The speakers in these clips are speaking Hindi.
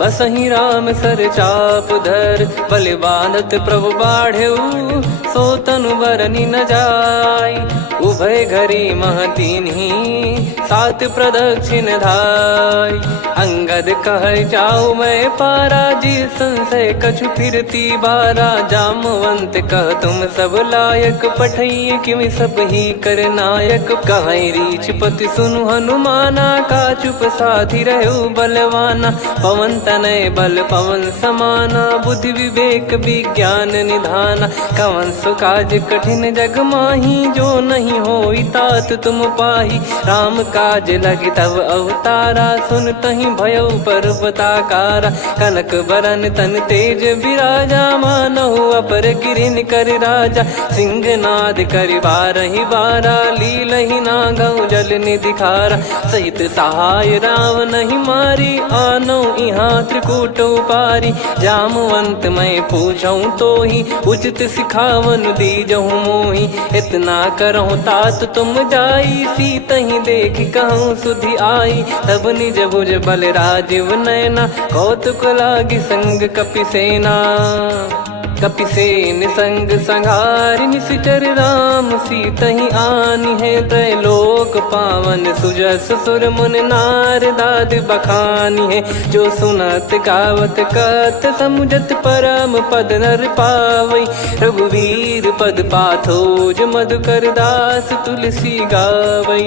बसहि राम सर चाप धर, बलिबानत प्रभु बाढ़ेऊ, सो तनु बरनि न जाय। उभय घरी महतीन्ही, सात प्रदक्षिण धाय। अंगद कह जाऊ मैं पारा, जी संशय कछु फिरती बारा। जामवंत कह तुम सब लायक, पठइय किमि सब ही कर नायक। कहै रीछ पति सुनु हनुमाना, का चुप साधि रहु बलवाना। पवन तनय बल पवन समाना, बुद्धि विवेक विज्ञान निधाना। कवन सो काज कठिन जग माही, जो नहीं होई तात तुम पाही। राम काज लगी तब अवतारा, सुन तहि भयउ पर्वताकारा। कनक बरन तन तेज विराजा, मानहु अपर गिरिन कर राजा। सिंहनाद करि बारहि बारा, लीलहि नागौ जल निधि खारा। सहित सहाय रावणहि मारी, आनौ इहाँ त्रिकूट उपारी। जामवंत मैं पूछऊँ तोहि, उचित सिखावन दीजहु मोहि। इतना करहु तात तुम जाई, सीतहि देख कहूँ सुधि आई। तब निज भुज बल राजीव नयना, कौतुक लागी संग कपिसेना। कपिसेन संग संघारि, निशिचर राम सीतहि आनि है। त्रैलोक पावन सुजस सुर मुन नार, दाद बखानी है। जो सुनत गावत कथ, समुझत परम पद नर पावै। रघुवीर पद पाथोज, मधुकर दास तुलसी गावै।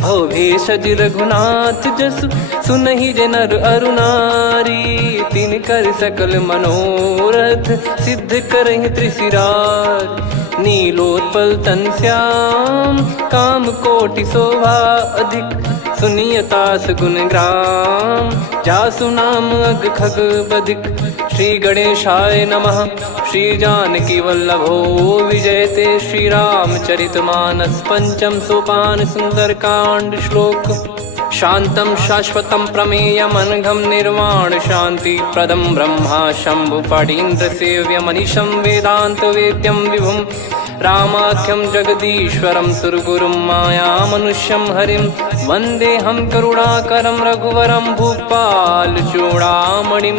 भव भेषज रघुनाथ जसु, सुनहि जे नर अरु नारी। तिन कर सकल मनोरथ, सिद्ध करहि त्रिशिरार। नीलोत्पल तन श्याम, काम कोटि शोभा अधिक। सुनियतास गुण ग्राम, जासु नाम अग खग बधिक। श्री गणेशाय नमः। श्री जानकी वल्लभो विजयते, श्री रामचरित मानस। पंचम सोपान सुंदरकांड श्लोक। शांतं शाश्वतं प्रमेयमनघं निर्वाण शांति प्रदं ब्रह्मा शंभु फणीन्द्र सेव्यमनिशं वेदांत वेद्यं विभुं। रामाख्यं जगदीश्वरं सुरगुरुं मायामनुष्यं हरिं। वन्देऽहं करुणाकरं रघुवरं भूपाल चूडामणिं।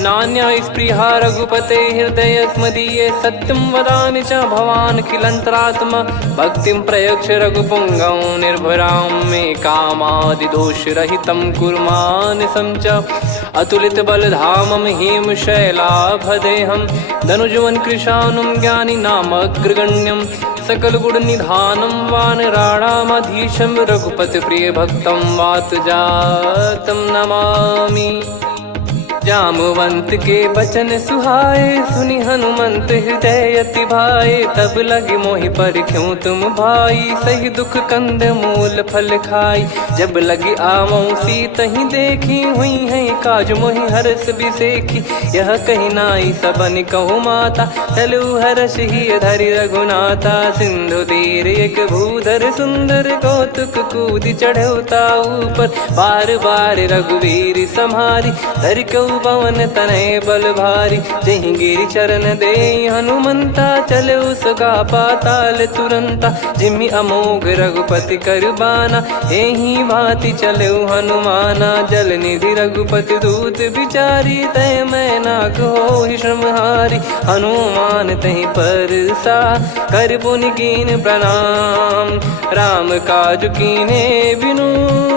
नान्या स्पृहा रघुपते हृदय स्मदीये, सत्यं वदामि च भवान् खिलन्तरात्मा। भक्तिं प्रयच्छ रघुपुङ्गं निर्भरां मे कामादिदोषरहितं कुर्मानसं च। अतुलित बलधामं हेमशैलाभदेहं, धनुजवन कृशानुं ज्ञानी नामग्रगण्यं। सकल गुण निधानं वानराणामधीशं, रघुपति प्रिय भक्तं वातजातं नमामि। जामवंत के बचन सुहाए, सुनि हनुमंत हृदय अति भाए। तब लगे मोहि परख्यूं तुम भाई, सही दुख कंद मूल फल खाई। जब लगे आवऊं सीतहि देखी, हुई है काज मोहि हरस बिसेखी। यह कही नाई सबन कहु माता, चलु हरष ही धरि रघुनाथा। सिंधु तीर एक भूधर सुंदर, कौतुक कूद चढ़ौता ऊपर। बार बार रघुवीर सम्हारी, धरि कऊ पवन तनय बल भारी। जहि गिरि चरण दे हनुमंता, चले उसका पाताल तुरंता। जिमि अमोघ रघुपति कर बाना, एहि भांति चले हनुमाना। जल निधि रघुपति दूत बिचारी, तय मैं नाग होहि श्रमहारी। हनुमान तहि परसा, कर पुनि कीन प्रणाम। राम काज कीने बिनु,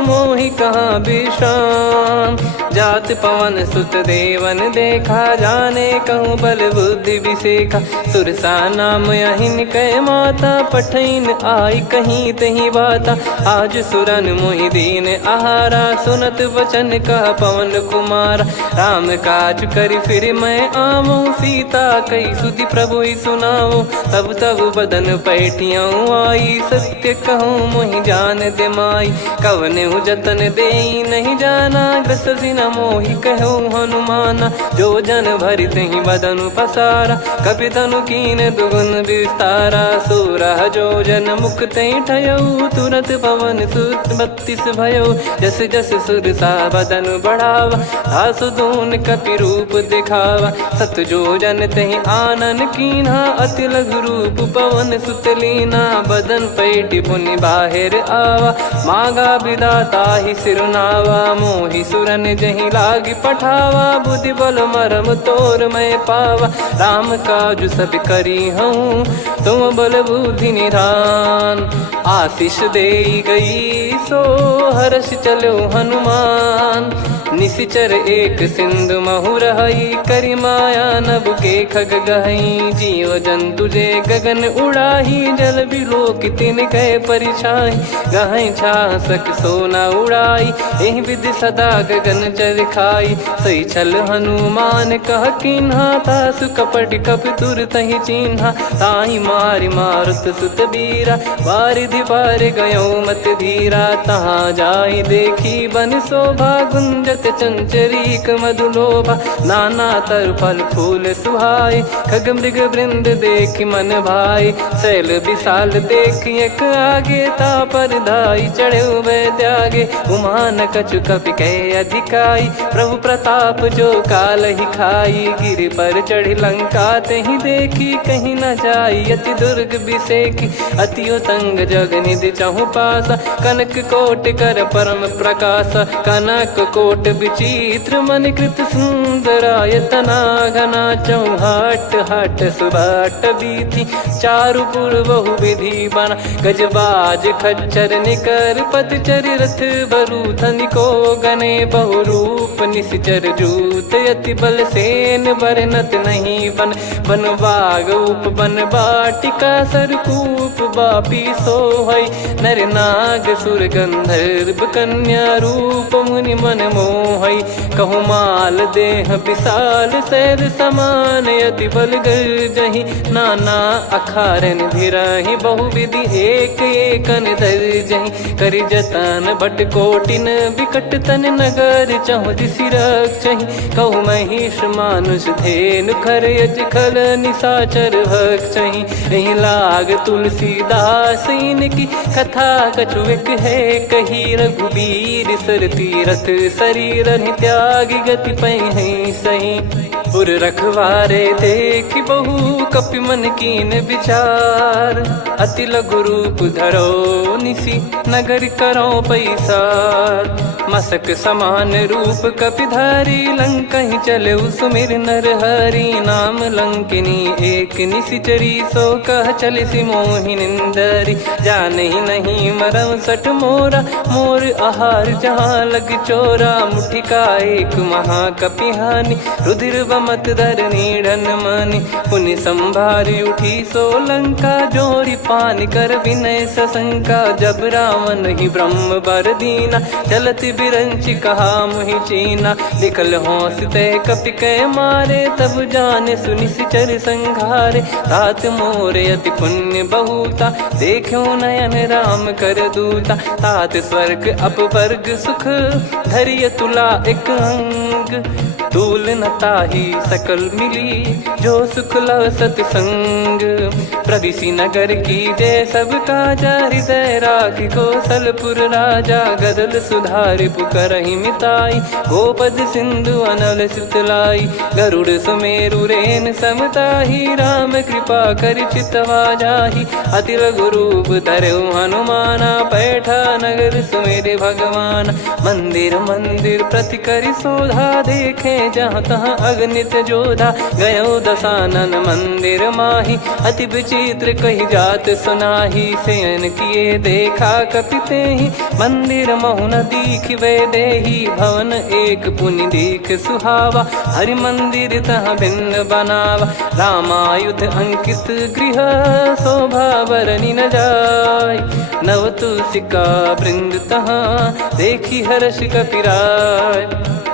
मोहि कहाँ विश्राम। जात पवन सुत देवन देखा, जाने कहूँ बल बुद्धि विसेखा। सुरसा नाम अहिन कै माता, पठैन आई कहीं तहीं बाता। आज सुरन मोहि दीन आहारा, सुनत वचन कह पवन कुमारा। राम काज करि फिर मैं आवऊं, सीता कई सुधि प्रभु ही सुनाऊं। तब तब बदन पैठियाँ आई, सत्य कहूँ मोहि जान दे माई। कवनेहु जतन देई नहीं जाना, ग्रसि न मोहि कहूँ हनुमाना। जो जन भरि तहि बदनु पसारा, कपि तनु कीन दुगुन विस्तारा। सूरह जो जन मुख तहि ठयऊ, तुरत पवन सुत 32 भयऊ। जस जस सुरसा बदनु बढ़ावा, आसु दून कपि रूप दिखावा। सत जो जन तहि आनन कीन्हा, अति लघु रूप पवन सुत लीना। बदन पैठि पुनि बाहिर आवा, मागा विधाता ही सिरुनावा। मोहि सुरन जय जही लागी पठावा, बुद्धि बल मरम तोर मैं पावा। राम काज सब करी हूँ, तुम बल बुद्धि निधान। आशीष दे गई सो हर्ष चलो हनुमान। निशिचर एक सिंधु महु रहई, करी माया नभ के खग गहई। जीव जंतु जे गगन उड़ाही, जल बिलोक तिन कह परिछाई। गहई छासक सोना उड़ाई, एहि विधि सदा गगन चर खाई। सही छल हनुमान कह कीन्हा, तासु कपट कप तुर तहि चिन्हा। ताहि मारि मारुत सुत बीरा, वारिधि पार गयो मत धीरा। तहाँ जाई देखी बन शोभा, गुंजत चंचरीक मधुलोभा। नाना तर फल फूल सुहाए, खग मृग वृंद देख मन भाई। शैल विशाल देख एक आगे, तापर धाई चढ़े वै त्यागे। उमान कछु कपि कह अधिकाई, प्रभु प्रताप जो काल ही खाई। गिर पर चढ़ी लंका तहि देखी, कहीं न जाई अति दुर्ग बिसेकी। अति उतंग जग निधि चहु पासा, कनक कोट कर परम प्रकाश। कनक कोट विचित्र मन कृत सुंदरायतना घना। चौहाट हाट सुबाट बीथी, चारु पुर बहु विधि बना। गजबाज खच्चर निकर पतचर, रथ बरु धनिको गने। बहु रूप निशिचर जूत, अति बल सेन बरनत नहीं बन। बन बाग उप बन बाटिका, सरकूप बापी सोहई। नर नाग सुर गंधर्व कन्या, रूप मुनि मन मोहई। कहु माल देह विशाल, शैल समान अति बल गर्जहि। नाना अखारन भिरहि, बहु विधि एक एकन दर्जहि। करि जतन बट कोटिन, बिकट तन नगर चहु दिसि रक्षहि। कहु महिष मानुष धेनु, खर यज खल निशाचर भक्षहि। एहि लाग तुलसीदास इनकी, कथा कछु एक है कही। रघुबीर सर तीरथ शरीर, त्यागी गति पै सही। पुर रखवारे देख बहु, कपि मन कीन विचार। अति लघु रूप धरो निसी, नगर करो पैसार। मसक समान रूप कपिधारी, लंकहि चले सुमिर नर हरि। नाम लंकिनी एक निशिचरी, सो कह चले सि मोहि निंदरी। जानहि नहीं मरम सठ मोरा, मोर आहार जहाँ लग चोरा। मुठिका एक महाकपिहानि, रुधिर बमत धरनी ढन मानि। पुनि संभारी उठी सो लंका, जोरी पान कर विनय सशंका। जब रावण ही ब्रह्म बर दीना, चलत बिरंचि कहा मुहि चीना। निकल होंस ते कपि कै मारे, तब जाने सुनिशिचर संघारे। तात मोरे अति पुण्य बहुता, देखो नयन राम कर दूता। तात स्वर्ग अपवर्ग सुख, धरिय तुला एक अंग। तूल न ताहि सकल मिली, जो सुख लव सतसंग। प्रविशि नगर की जय सब काजा, हृदय राखि कौशलपुर राजा। गदल सुधारि पुकारहि मिताई, गोपद सिंधु अनल सितलाई। गरुड़ सुमेरु रेन समताहि, राम कृपा करि चितवा जाहि। अति लघु रूप धरऊ हनुमाना, पैठा नगर सुमेरे भगवान। मंदिर मंदिर प्रति करि शोधा, देखे जहाँ तहाँ अगणित जोधा। गयो दशानन मंदिर माही, अति विचित्र कही जात सुनाही। शयन किए देखा कपितेहि, मंदिर महु न दीखिबे देहि। भवन एक पुनि दीख सुहावा, हरि मंदिर तहाँ भिन्न बनावा। रामायुध अंकित गृह, शोभा बरनि न जाय। नव तुलसी का वृंद तहाँ, देखी हर्ष कपिराय।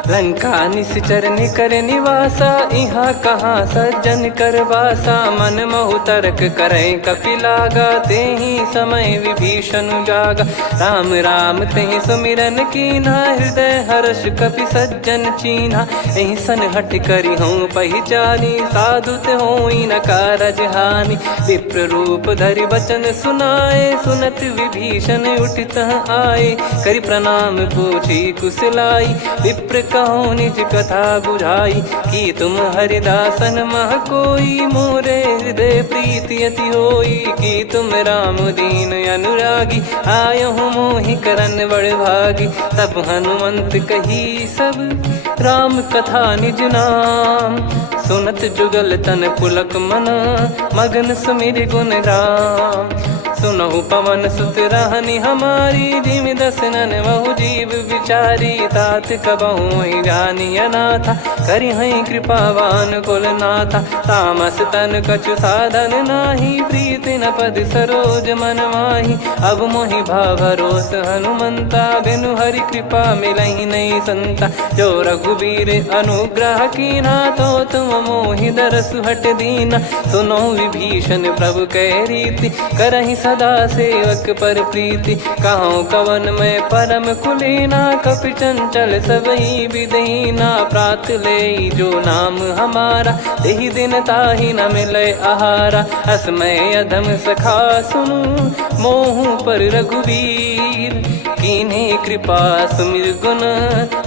लंका निशिचर निकर निवासा, इहाँ कहाँ सज्जन कर वासा। मन महु तर्क करे कपिलागा, तेहि समय विभीषण जागा। राम राम तेहि सुमिरन कीन्हा, हृदय हर्ष कपि सज्जन चीन्हा। एहि सन हठ करि हूँ पहिचानी, साधु ते होई न कारज हानि। विप्र रूप धरि वचन सुनाए, सुनत विभीषण उठित आए। करि प्रणाम पूछी कुशलाई, विप्र कहो निज कथा बुझाई। कि तुम हरिदासन मह कोई, मोरे हृदय प्रीति अति होई। कि तुम राम दीन अनुरागी, आयो मोहि करन बड़ भागी। तब हनुमंत कही सब राम कथा निज नाम। सुनत जुगल तन पुलक मन, मगन सुमिर गुण राम। सुनहु पवन सुत रहनी हमारी, जिमि दसनन महु जीव विचारी। तात कबहु ही जानी अनाथा, करि हई कृपावान कुल नाथा। तामस तन कछु साधन नाही, प्रीति न पद सरोज मन माही। अब मोहि भाव भरोस हनुमंता, बिनु हरि कृपा मिलहि नहीं संता। जो रघुबीर अनुग्रह कीना, तो तुम मोहि दरसु हट दीना। सुनो विभीषण प्रभु कह रीति, करहि सदा सेवक पर प्रीति। कहूँ कवन में परम कुलीना, कपि चंचल सबही विदहीना। प्रात ले जो नाम हमारा, तेहि दिन ताहि न मिले आहारा। असमय अधम सखा सुनु, मोहु पर रघुवीर। कीन्हे कृपा सुमिर गुण,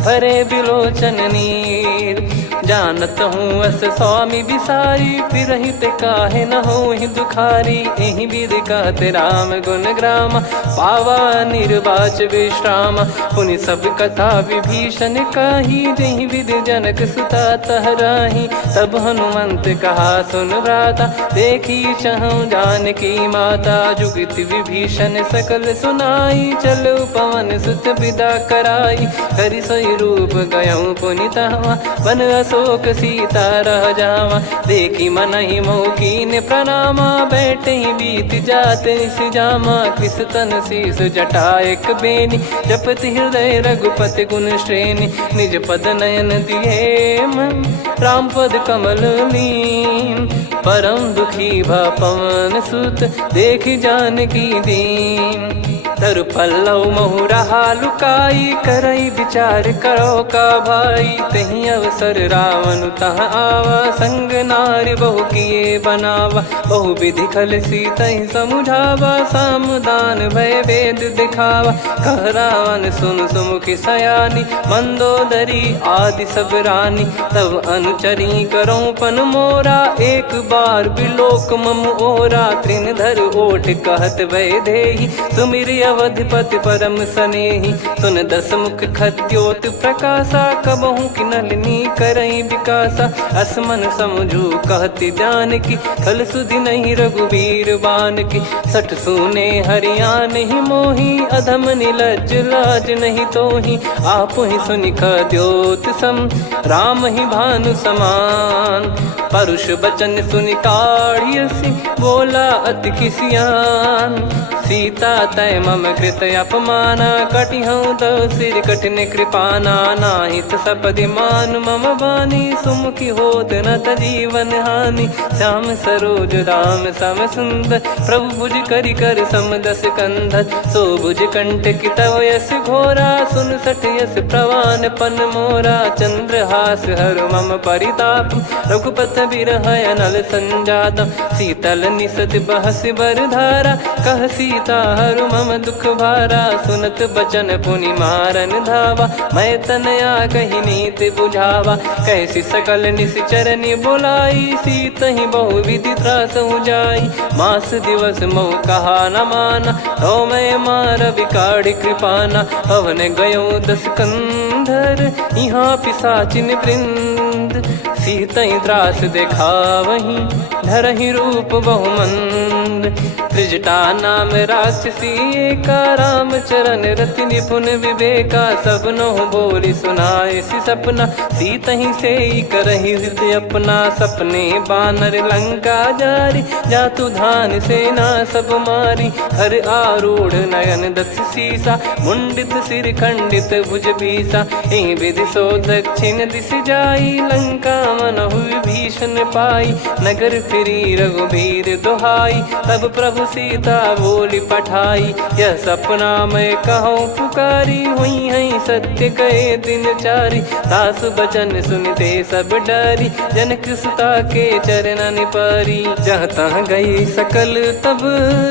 भरे बिलोचन नीर। जानत हूँ अस स्वामी बिसारी, फिरहि ते काहे न होहि दुखारी। एहि विधि कहते राम गुण ग्राम, पावा निर्वाच विश्राम। पुनि सब कथा विभीषण कही, जेहि विधि जनक सुता तहराही। तब हनुमंत कहा सुन भ्राता, देखी चहु जानकी माता। जुगति विभीषण सकल सुनाई, चलो पवन सुत विदा कराई। करि सोई रूप गयऊँ पुनि तहवा, वन अशोक सीता रह जावा। देखी मनहि मोकीन प्रणामा, बैठे बीत जात निस जामा। कृस तन शीस जटा एक बेनी, जपति हृदय रघुपति गुण श्रेणी। निज पद नयन दिए मन, राम पद कमल लीन। परम दुखी भा पवन सुत, देखि जानकी दीन। तरु पल्लव महु रहा लुकाई, करई विचार करो का भाई। तहि अवसर रावण तह आवा, संग नारी बहु किए बनावा। बहु विधि खल सीतहि समुझावा, सामदान भय वेद दिखावा। कह रावण सुन सुमुखि सयानी, मंदोदरी आदि सब रानी। तब अनुचरी करो पन मोरा, एक बार बिलोक मम ओरा। तृण धर ओठ कहत भय देहि, सुमिर अवधिपति परम सनेहि। सुन दस मुख खद्योत प्रकाशा, कबहु कि नलिनी करई विकासा। असमन समझू कहति जानकी, खल सुधि नहीं रघुवीर बानकी। सठ सुने हरियाण ही मोही, अधम निलज्ज लाज नहीं तोही। आप ही सुनि खद्योत सम, राम ही भानु समान। परुष बचन सुनि काढ़ियसि, बोला अति किसियान। सीता तय मम कृत अपमाना, कटिहऊँ तो सिर कठिन कृपाना। नाहित सपदि मान मम बानी, सुमुखी होत न जीवन हानि। श्याम सरोज राम सम सुंदर, प्रभु भुज करि कर सम दस कंधर। सो भुज कंठ की तव यस घोरा, सुन सठ यस प्रवान पन मोरा। चंद्रहास हर मम परिताप, रघुपत बिरह अनल संजात। शीतल निसत बहस बर धारा, कह सीता हरु मम दुख भारा। सुनत बचन पुनि मारन धावा, मैं तनया कही नीत बुझावा। कैसी सकल निश्चरनि बुलाई, सीतहि बहु विधि त्रासहु जाई। मास दिवस मोह कहा न माना, तो मैं मार बिकाढ़ कृपाना। अवन गयो दस कंधर, यहाँ पिशाचिन वृंद। सीतहि त्रास देखावहीं, धरहि रूप बहुमंद। त्रिजटा नाम राक्षसी एका, राम चरण रति निपुण विवेका। सबनो बोली सुनाए सि सपना, सीतहि सेई करहि हृदय अपना। सपने बानर लंका जारी, जातु धान सेना सब मारी। हर आरूढ़ नयन दस सीसा, मुंडित सिर खंडित भुज भीसा। एहि विधि सो दक्षिण दिस जाई, लंका मनहु विभीषण पाई। नगर फिरी रघुबीर दुहाई, तब प्रभु सीता बोली पठाई। यह सपना मैं कहूँ पुकारी, हुई है सत्य कहे दिन चारी। दास बचन सुनते सब डरी, जनक सुता के चरण पारी। जहाँ तहाँ गई सकल तब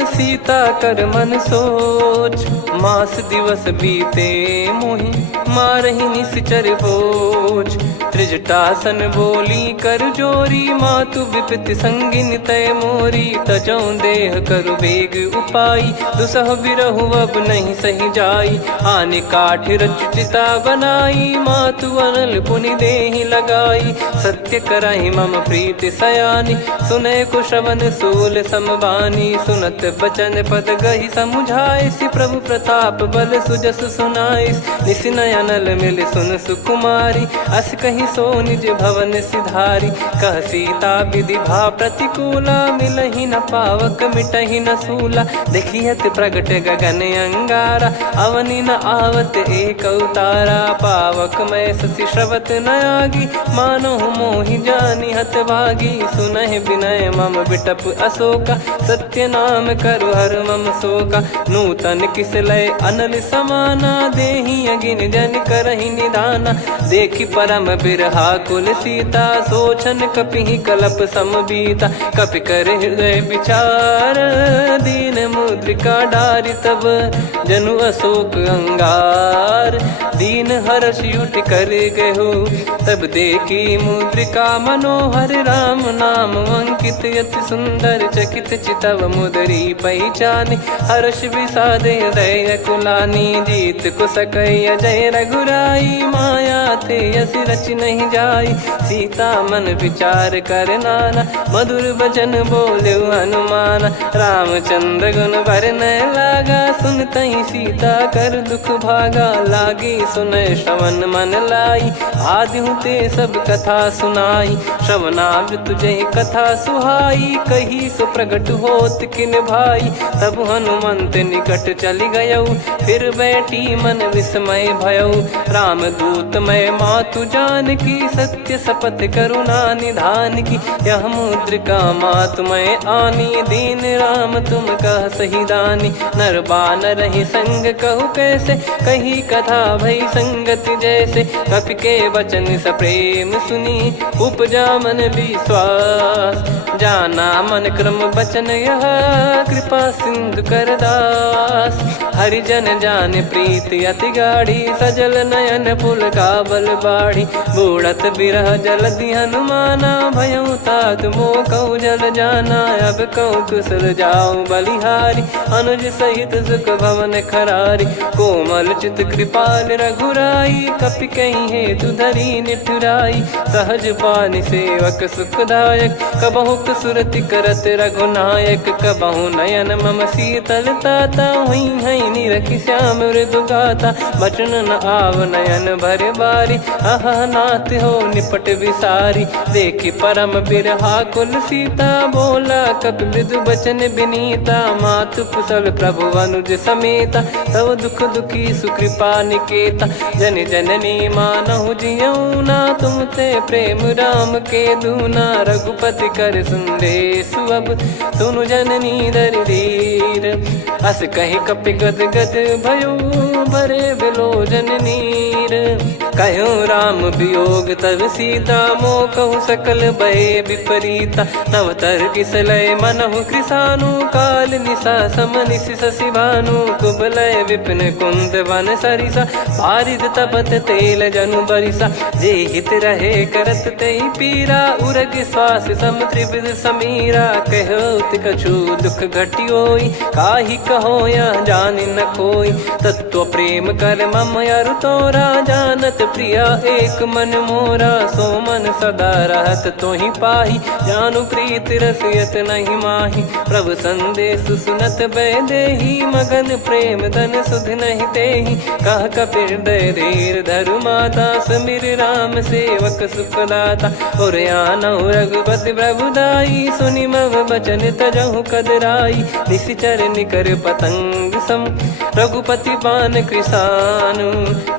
सीता कर मन सोच। मास दिवस बीते मोहि, मारहि निश्चर बोझ। विजटासन बोली कर जोरी, मातु विपति संगिन तय मोरी। तजौ देह करु बेग उपाई, दुसह बिरहु अब नहीं सही जाई। आने काठ रच चिता बनाई, मातु अनल पुनि देहि लगाई। सत्य करहि मम प्रीति सयानी, सुनय को श्रवण सूल समबानी। सुनत बचन पद गहि समुझाइसि, प्रभु प्रताप बल सुजस सुनाइस। निसि नयनल मिल सुन सुकुमारी, अस कहि सो निज भवन सिधारी। कह सीता विधि भा प्रतिकूला, मिलहि न पावक मिटहि न सूला। देखियत प्रगट गगन अंगारा, अवनि न आवत एक अवतारा। पावक मैं ससि श्रवत न आगी, मानो मोहि जानि हत भागी। सुनहि विनय मम बिटप अशोका, सत्य नाम करु हर मम शोका। नूतन किस लय अनल समाना, देहि अगिन जन करहि निदाना। देखि परम बिरहा कुल सीता, सोचन कपिहि कलप समबीता। कपि कर हृदय विचार, दीन मुद्रिका डारि तब। जनु अशोक अंगार, दीन हर्ष युट कर गहु। तब देखी मुद्रिका मनोहर, राम नाम अंकित अति सुंदर। चकित चितव मुदरी पहचानी, हर्ष विषाद हृदय कुलानी। जीत को सकय जय रघुराई, माया थे यसी रच नहीं जाई। सीता मन विचार कर नाना, मधुर वचन बोले हनुमान। रामचंद्र गुण बरनय लागा, सुनतहि सीता कर दुख भागा। लागी सुनय श्रवण मन लाई, आदिहु ते सब कथा सुनाई। श्रवणावृत तुझे कथा सुहाई, कही सो प्रगट होत किन भाई। तब हनुमंत निकट चली गयौ, फिर बैठी मन विस्मय भयौ। राम दूत मैं मातु जानकी, सत्य शपथ करुणा निधान की। यह मुद्रिका मातु मैं आनी, दीन राम तुम कह सही दानी। नर बानर ही संग कहु कैसे, कही कथा भई संगति जैसे। कपि के वचन सप्रेम सुनी, उपजा मन विश्वास। जाना मन क्रम बचन यह, कृपा सिंधु कर दास। हरिजन जान प्रीति अति गाढ़ी, सजल नयन पुल काबल बाढ़ी। बूढ़त बिरह जल दी हनुमाना, भयउ तात मो कहु जल जाना। अब कहु कुशल जाऊं बलिहारी, अनुज सहित सुख भवन खरारी। कोमल चित कृपाल रघुराई, कपि कहीं हेतु धरी निठुराई। सहज पानि सेवक सुखदायक, कबहु सुरति करत रघुनायक। कबहु नयन मम शीतल ताता, हुई हई निरखि श्याम मृदु गाता। बचन न आव नयन भर बारी, आहा नाथ हो निपट विसारी। देखि परम बिरहा कुल सीता, बोला कपि मृदु बचन बिनीता। मातु कुशल प्रभु अनुज समेता, तव दुख दुखी सुकृपा निकेता। जन जननी मानहु जियऊ ना, तुम ते प्रेम राम के दूना। रघुपति कर संदेशु अब, सुनु जननी दर धीर। अस कहि कपि गद गद भयो, भरे बिलोचन नीर। कहूँ राम वियोग तब सीता, मो कहूँ सकल भय विपरीता। तव तर किसलय मनहु कृसानु, काल निशा सम निशि शशि भानु। कुबलय विपिन कुंद वन सरिसा, पारिद तपत तेल जनु बरिसा। जे हित रहे करत तेहि पीरा, उरग श्वास सम त्रिविध समीरा। कहो कछु दुख घटियोई, काहि कहो या जानि न कोई। तत्व प्रेम कर मम अरु तोरा, जानत प्रिया एक मन मोरा। सो मन सदा रहत तोहि पाहि, जानु प्रीत रसियत नहीं माहि। प्रभु संदेश सुनत बैदेहि, मगन प्रेम धन सुध नहीं तेहि। कह कपिर दय धीर धरु माता, समिर राम सेवक सुखदाता। और आनौ रघुपति प्रभुदाई, सुनि मम बचन तजहु कदराई। निशिचर निकर पतंग सम, रघुपति पान कृसानु।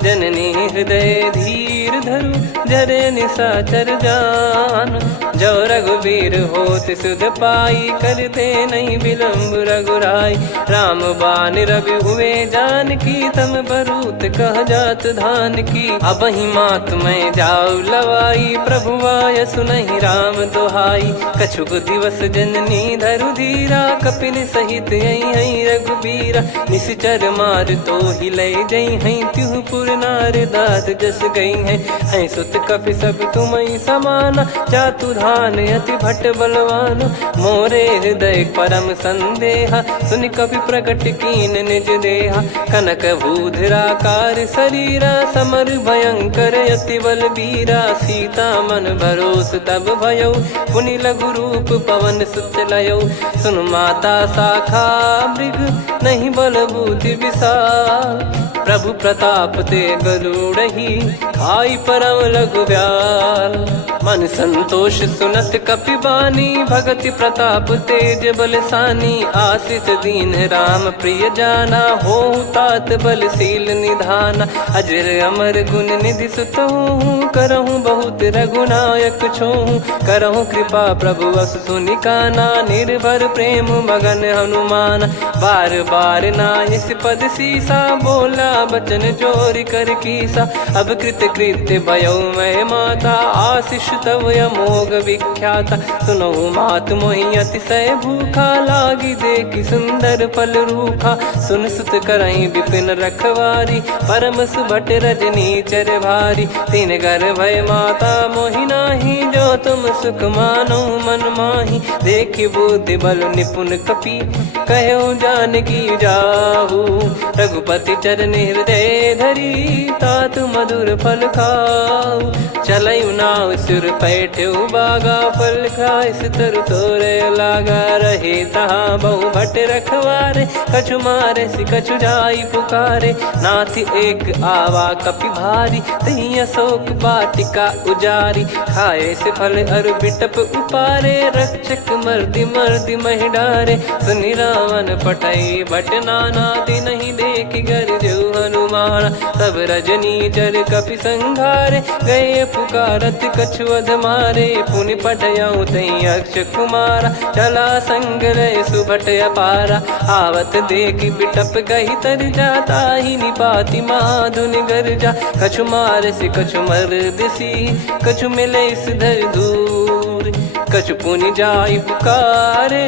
जननी हृदय धीर धरु, जरे निशाचर जान। जो रघुवीर होत सुध पाई, करते नहीं विलम्ब रघुराई। राम बान रवि हुए जानकी, तम बरूत कह जात धान की। अब ही मात मैं जाऊ लवाई, प्रभु आय सुनहि राम दोहाई। कछुक दिवस जननी धरु धीरा, कपिन सहित यही रघुबीरा। निशिचर मार तो ही लय जई हई, तिहु पुर नार दाद जस गई है सुत कपि सब तुमई समाना जातु धान अति भट बलवान मोरे हृदय परम संदेहा सुन कपि प्रकट कीन निज देहा कनक भूधराकार शरीरा समर भयंकर अति बल बीरा सीता मन भरोस तब भयो पुनि लघु रूप पवन सुत लयो सुन माता शाखा मृग नहीं बल बुद्धि विशाल प्रभु प्रताप ते गरुड़ही खाई परम लघु ब्याल मन संतोष सुनत कपि बानी भगति प्रताप तेज बलसानी आशीष दीन राम प्रिय जाना हो तात बलशील निधाना अजर अमर गुण निधि सुत हूँ करहूँ बहुत रघुनायक छोहूँ करहूँ कृपा प्रभु अस सुनिकाना निर्भर प्रेम मगन हनुमान बार बार नायस पद सीसा बोला बचन चोरी कर कीसा अब कृत कृत्य भयो मैं माता आशीष तव अमोघ विख्याता सुनो मात मोहि अतिशय भूखा लागी देखी सुंदर फल रूखा सुन सुत करई विपिन रखवारी परम सुभट रजनी चर भारी तीन घर भय माता मोहि नाही जो तुम सुख मानो मन माही देखी बुद्धि बल निपुण कपि कहो जानकी जाहू रघुपति चरण हृदय धरी तात मधुर फल खाऊ चलयु नाव सिर पैठ्यु बागा फल खाइस तरु तोरे लागा रहे तहाँ बहु भट रखवारे कछु मारे सि कछु जाई पुकारे नाथ एक आवा कपि भारी तही अशोक वाटिका उजारी खाए से फल अरु बिटप उपारे रक्षक मर्दि मर्दि महि डारे सुनि रावण पटई भट नाना दिन नहीं देख गर जो हनुमान सब रजनी चर कपि संघारे गए पुकारत कछु अध मारे पुनि पटयऊ तई अक्ष कुमारा चला संग रहे सुभट अपारा आवत देखी बिटप गही तर जाता ही निपाति माधुन गर्जा कछु मार से कछु मर्दसी कछु मिले इस धर दूर कछु पुनि जाई पुकारे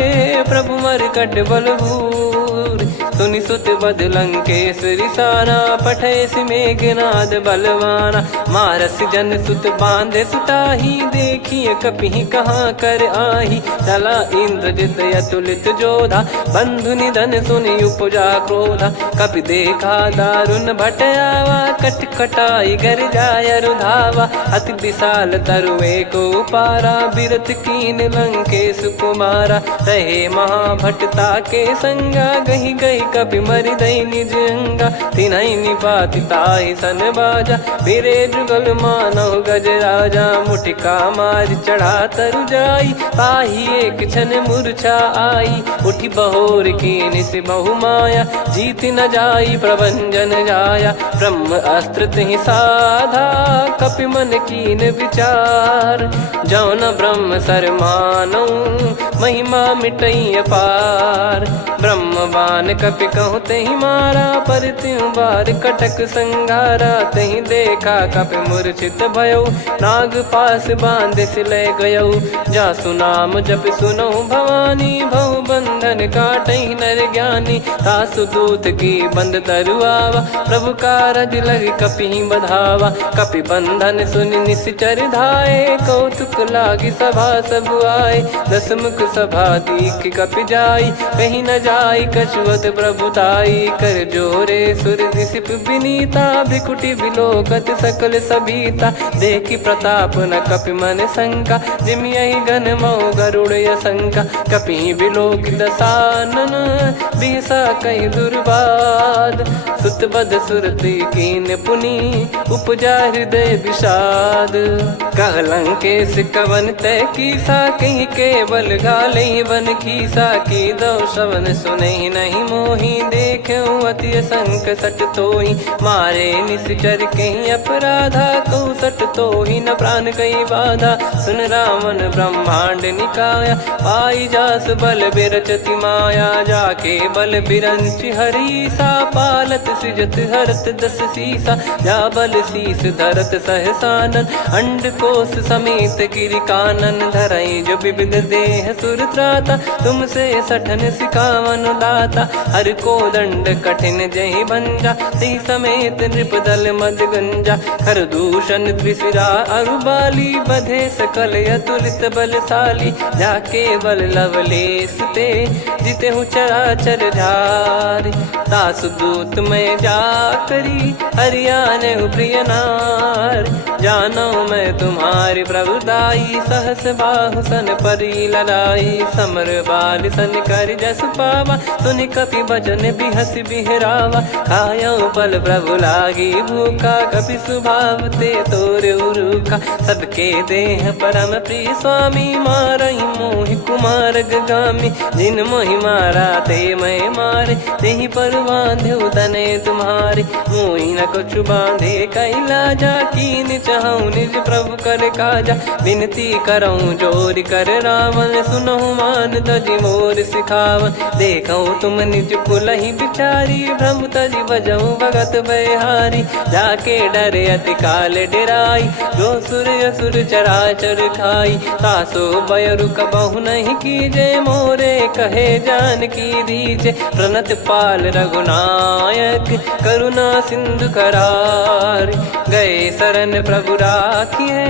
प्रभु मरकट बलभूर सुनि सुत बद लंकेश्वरी साना पठे सि मेघनाद बलवाना मारस जन सुत बांधे सुताही देखिए कपि कहाँ कर आही चला इंद्रजित अतुलित जोधा बंधु निधन सुनि उपजा क्रोधा कपि देखा दारुण भट आवा कट कटाई घर जाय रुधावा अति विशाल तरुए को पारा बिरत कीन लंकेश कुमारा रहे महाभटता के संगा गही गई कपि मरि दई निज अंगा तिनहि निपाति ताहि सन बाजा बिरे जुगल मानव गज राजा मुटिका मार चढ़ा तरु जाई ताहि एक क्षण मूर्छा आई उठी बहोर कीन से बहु माया जीत न जाई प्रभंजन जाया ब्रह्म अस्त्र तिहि साधा कपि मन कीन विचार जौन ब्रह्म सर मानौ महिमा मिटई अपार ब्रह्म बान कपि कहूँ तही मारा पर त्यों बार कटक संगारा तही देखा कपि मूर्छित भयो नाग पास बांध सिले गयो जा सुनाम जब सुनो भवानी भव बंधन काटई नर ज्ञानी तासु दूत की बंद तरुआवा प्रभु कारज लग कपि बधावा कपि बंधन सुन निश्चर धाये कौतुक लागी सभा सब आए दसमुख सभा दीख कपि जाई कहीं न जाई कछुवत प्रभुताई कर जोरे सुर दिसिप विनीता भिकुटी बिलोकत सकल सबीता देखी प्रताप न कपि मन शंका जिमियहि गन मऊ गरुड़ शंका कपि बिलोक दसानन बिहसा कई दुर्बाद सुत बद सुरति कीन पुनि उपजा हृदय विषाद कहलंकेश कवन तय कीसा कहीं केवल गाले बन खीसा की दो शवन सुने नहीं मोही देखूं अति संक सट तोही मारे निश्चर कहीं अपराधा कहूँ सट तोही न प्राण कहीं बाधा सुन रावण ब्रह्मांड निकाया पाई जास बल बिरचति माया जाके बल बिरंच हरीसा पालत सृजत हरत दस सीसा जा बल शीस धरत सहसानन अंड को घोष समेत गिरि कानन धरई जो विविध देह सुर त्राता तुमसे सठन सिखावन दाता हर को दंड कठिन जहि भंजा ती समेत नृपदल मद गंजा खर दूषण त्रिशिरा अरुबाली बधे सकल अतुलित बलशाली जाके बल लवलेस ते जिते हूँ चराचर झारी दास दूत में जा करी हरियाणे प्रिय नार जानो मैं तुम्हारी प्रभुदाई सहस बाहु सन परी लड़ाई समर बाल सन कर जस पावा सुनि कपि भजन बिहस बिहरावा खायो पल प्रभु लागी भूखा कपि सुभाव ते तोर उरुखा सबके देह परम प्रिय स्वामी मारई मोहि कुमार गगामी जिन मोहि मारा ते मैं मारे तेहि पर बांधे तने तुम्हारे मोहि न कुछ बांधे कैला जा कीन चाहूं निज प्रभु कर काजा विनती करऊं जोर कर रावण सुनहु मान तजि मोर सिखावन देखऊं तुम निज पुलहि बिचारी भ्रम तजि बजऊं भगत बहारी जाके डरे अति काल डेराई जो सुर असुर चराचर खाई तासो बयरु कबहु नहीं कीजे मोरे कहे जान की दीजे प्रणत पाल रघुनायक करुणा सिंधु करार गए शरण प्रभु राखिए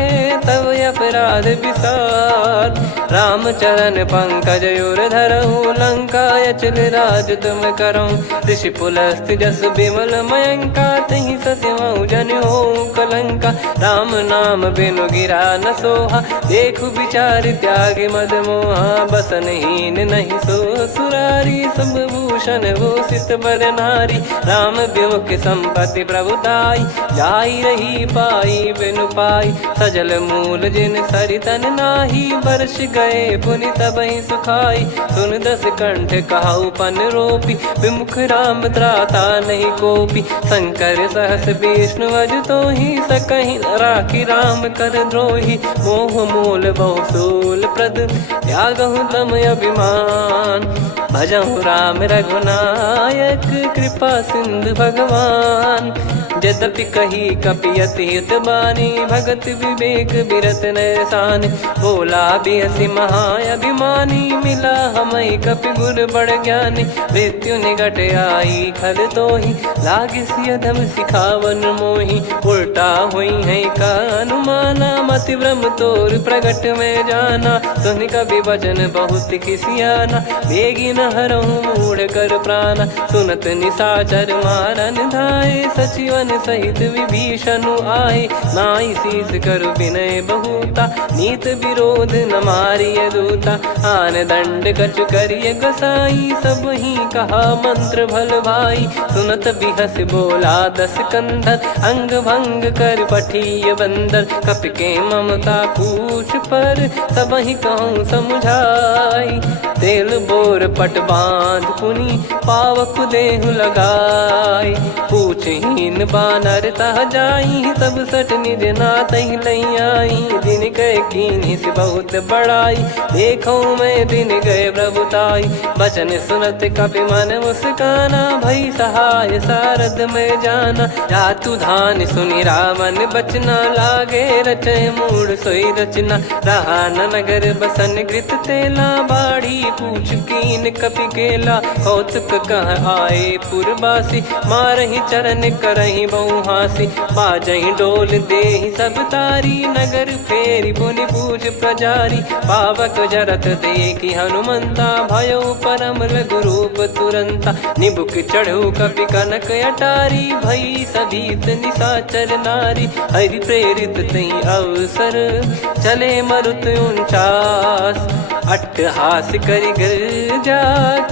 तब अपराध विसार राम चरण पंकज उर धरऊं लंका अचल राज तुम करऊं ऋषि पुलस्त जस विमल मयंका तहि सत्यमऊ जन हो कलंका राम नाम बिनु गिरा न सोहा देखु विचार त्याग मद मोहा बसनहीन नहीं सो सुरारी सब भूषण भूषित बर नारी राम विमुख संपत्ति प्रभुताई जाई रही पाई बिनु पाई सजल मूल जिन सरितन नाही वर्ष गए पुनि तबहि सुखाई सुन दस कंठ कहाऊ पन रोपी विमुख राम त्राता नहीं कोपी शंकर सहस विष्णु अज तो ही सकहि राखी राम कर द्रोही मोह मूल बहु सूल प्रद त्यागहु तम अभिमान भजहु राम रघुनायक कृपा सिंधु भगवान यद्यपि कही कपियति हित बानी भगत विवेक बिरत नैसान बोला बिहसी महाअभिमानी मिला हमई कपि गुर बड़ ज्ञानी मृत्यु निकट आई खल तो ही लागिसी अधम सिखावन मोही उल्टा हुई है का अनुमाना मति भ्रम तोर प्रगट में जाना सुन कभी वचन बहुत खिसियाना बेगी न हरहूँ मूढ़ कर प्राणा सुनत निशाचर मारन धाये सचिवन सहित विभीषणु आए नाई शीस कर विनय बहुता नीत विरोध न मारिय दूता आन दंड कछु करिय गसाई सब ही कहा मंत्र भल भाई सुनत बिहस बोला दस कंधर अंग भंग कर पठिय बंदर कप के ममता पूछ पर सब ही कहूँ समझाई तेल बोर पट बांध पुनि पावक देहु लगाई पूछहीन बानर तह जाई सब सट निज नातहि लई आई दिन गए कीन्ही से बहुत बड़ाई देखो मैं दिन गए प्रभुताई बचन सुनत कपि मन मुस्काना भई सहाय सारद में जाना जातु धान सुनि रामन बचना लागे रचय मूड सोई रचना रहा न नगर बसन घृत तेला बाड़ी पूछ कीन कपि केला कौतुक कह आए पुरबासी मारहि चरण करहि बहु हासी बाजहि डोल देहि सब तारी नगर फेरी पुनि पूज प्रजारी पावक जरत देखि हनुमंता भयो परम लघु रूप तुरंता निबुक चढ़ु कपि कनक अटारी भई सभीत निशाचर नारी हरि प्रेरित तई अवसर चले मरुत 49 अट्टहास करि गिरजा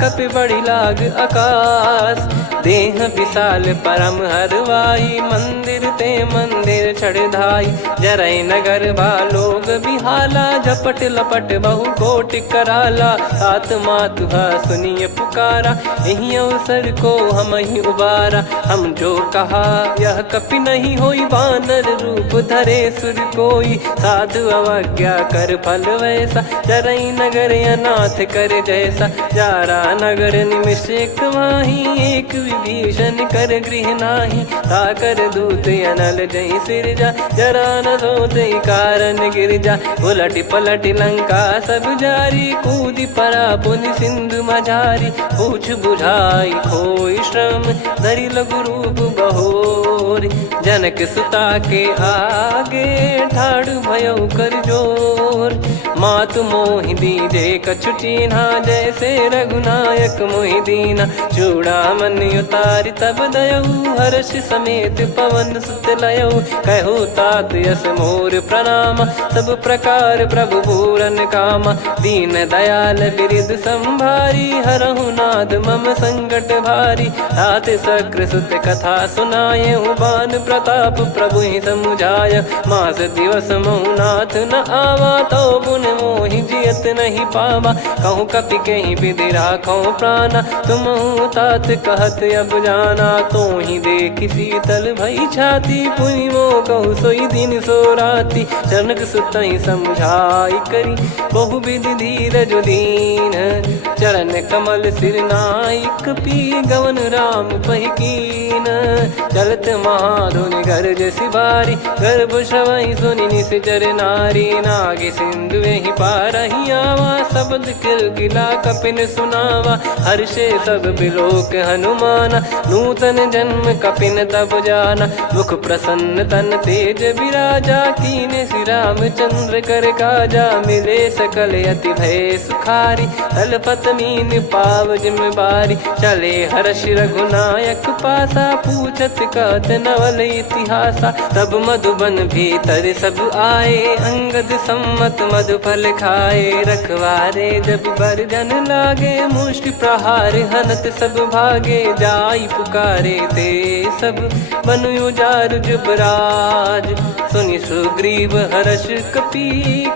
कपि बड़ी लाग आकाश देह विशाल परम हरवाई मंदिर ते मंदिर चढ़ाई जरई नगर बालोग बिहाला झपट लपट बहु कोटि कराला आत्मा तुहा सुनिय पुकारा, यही अवसर को हम ही उबारा। हम जो कहा यह कपि नहीं होई, वानर रूप धरे सुर कोई। साधु अवज्ञा कर फल वैसा, चरई नगर अनाथ कर जैसा। जारा नगर निमिष एक माही, एक विभीषण कर गृह नाही। ताकर दूत अनल जय सिरजा, जरा न सोते कारण गिरजा। उलट पलट लंका सब जारी, कूदी परा पुनि सिंधु मझारी। पूछ बुझाई खोई श्रम, धरि लघु रूप बहोरी। जनक सुता के आगे, ठाड़ भयो कर जोर। मातु मोहि दीजे कछु चीन्हा, जैसे रघुनायक मोहि दीना। चूड़ामणि उतारि तब दयऊ, हर्ष समेत पवन सुत लयऊ। कहु तात यस मोर प्रणाम, सब प्रकार प्रभु पूरन कामा। दीन दयाल बिरिद संभारी, हरहु नाद मम संकट भारी। तात सक्र सुत कथा सुनाए, बान प्रताप प्रभु ही समुझाय। मास दिवस महु नाथ न आवा, तो गुण मोहि जियत नहीं पावा। कहूँ कपि कहीं विधि राखो प्राणा, तुम तात कहत अब जाना। तो ही देख शीतल भई छाती, पुनि मो कहु सोई दिन सो राती। जनक सुतहि समुझाई करी, बहु विधि धीरज दीन। चरण कमल सिर नाई, कपि गवन राम पहि कीन। चलत महाधुनि गरज सिबारी, गर्भ श्रवहि सुनि निश्चर नारी। नागे सिंधु ही पारहि आवा, शब्द किलकिला कपिन सुनावा। हर्षे सब बिलोक हनुमाना, नूतन जन्म कपिन तब जाना। मुख प्रसन्न तन तेज विराजा, कीने श्री रामचंद्र कर काजा। मिले सकल अति भय सुखारी, तलपत मीन पाव जिम्मेवारी। चले हर्ष रघुनायक पासा, पूछत कहत नवल इतिहासा। तब मधुबन भीतर सब आए, अंगद सम्मत मधुफल खाए। रखवारे जब बरजन लागे, मुष्टि प्रहार हनत सब भागे। जाई पुकारे ते सब, बनु उजार जुबराज। सुनि सुग्रीव हर्ष कपि,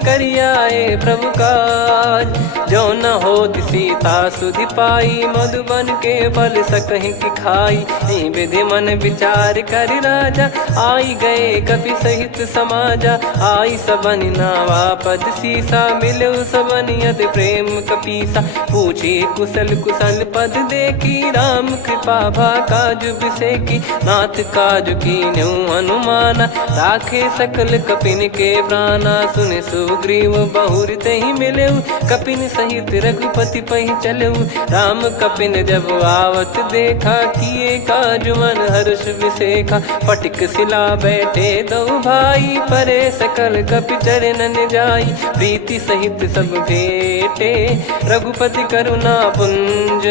करियाए प्रभु काज। जो न होत सीता सुधि पाई, मधुबन के फल सकहि की खाई। विधि मन विचार कर राजा, आई गए कपि सहित समाजा। आई सबनि नावा पद सीसा, मिलउ सबनि अति प्रेम कपीसा। पूछी कुशल कुशल पद देखी, राम कृपा भा काज बिसेकी। नाथ काज कीन्हु हनुमाना, राखे सकल कपिन के प्राणा। सुन सुग्रीव बहुर तेहि मिलऊ, कपिन सहित रघुपति पहि चलऊ। राम कपिन जब आवत देखा, किए काज मन हर्ष विसेखा। पटिक सिला बैठे दो भाई, परे सकल कपि चरणन जाई। प्रीति सहित सब भेटे, रघुपति करुणा पुंज।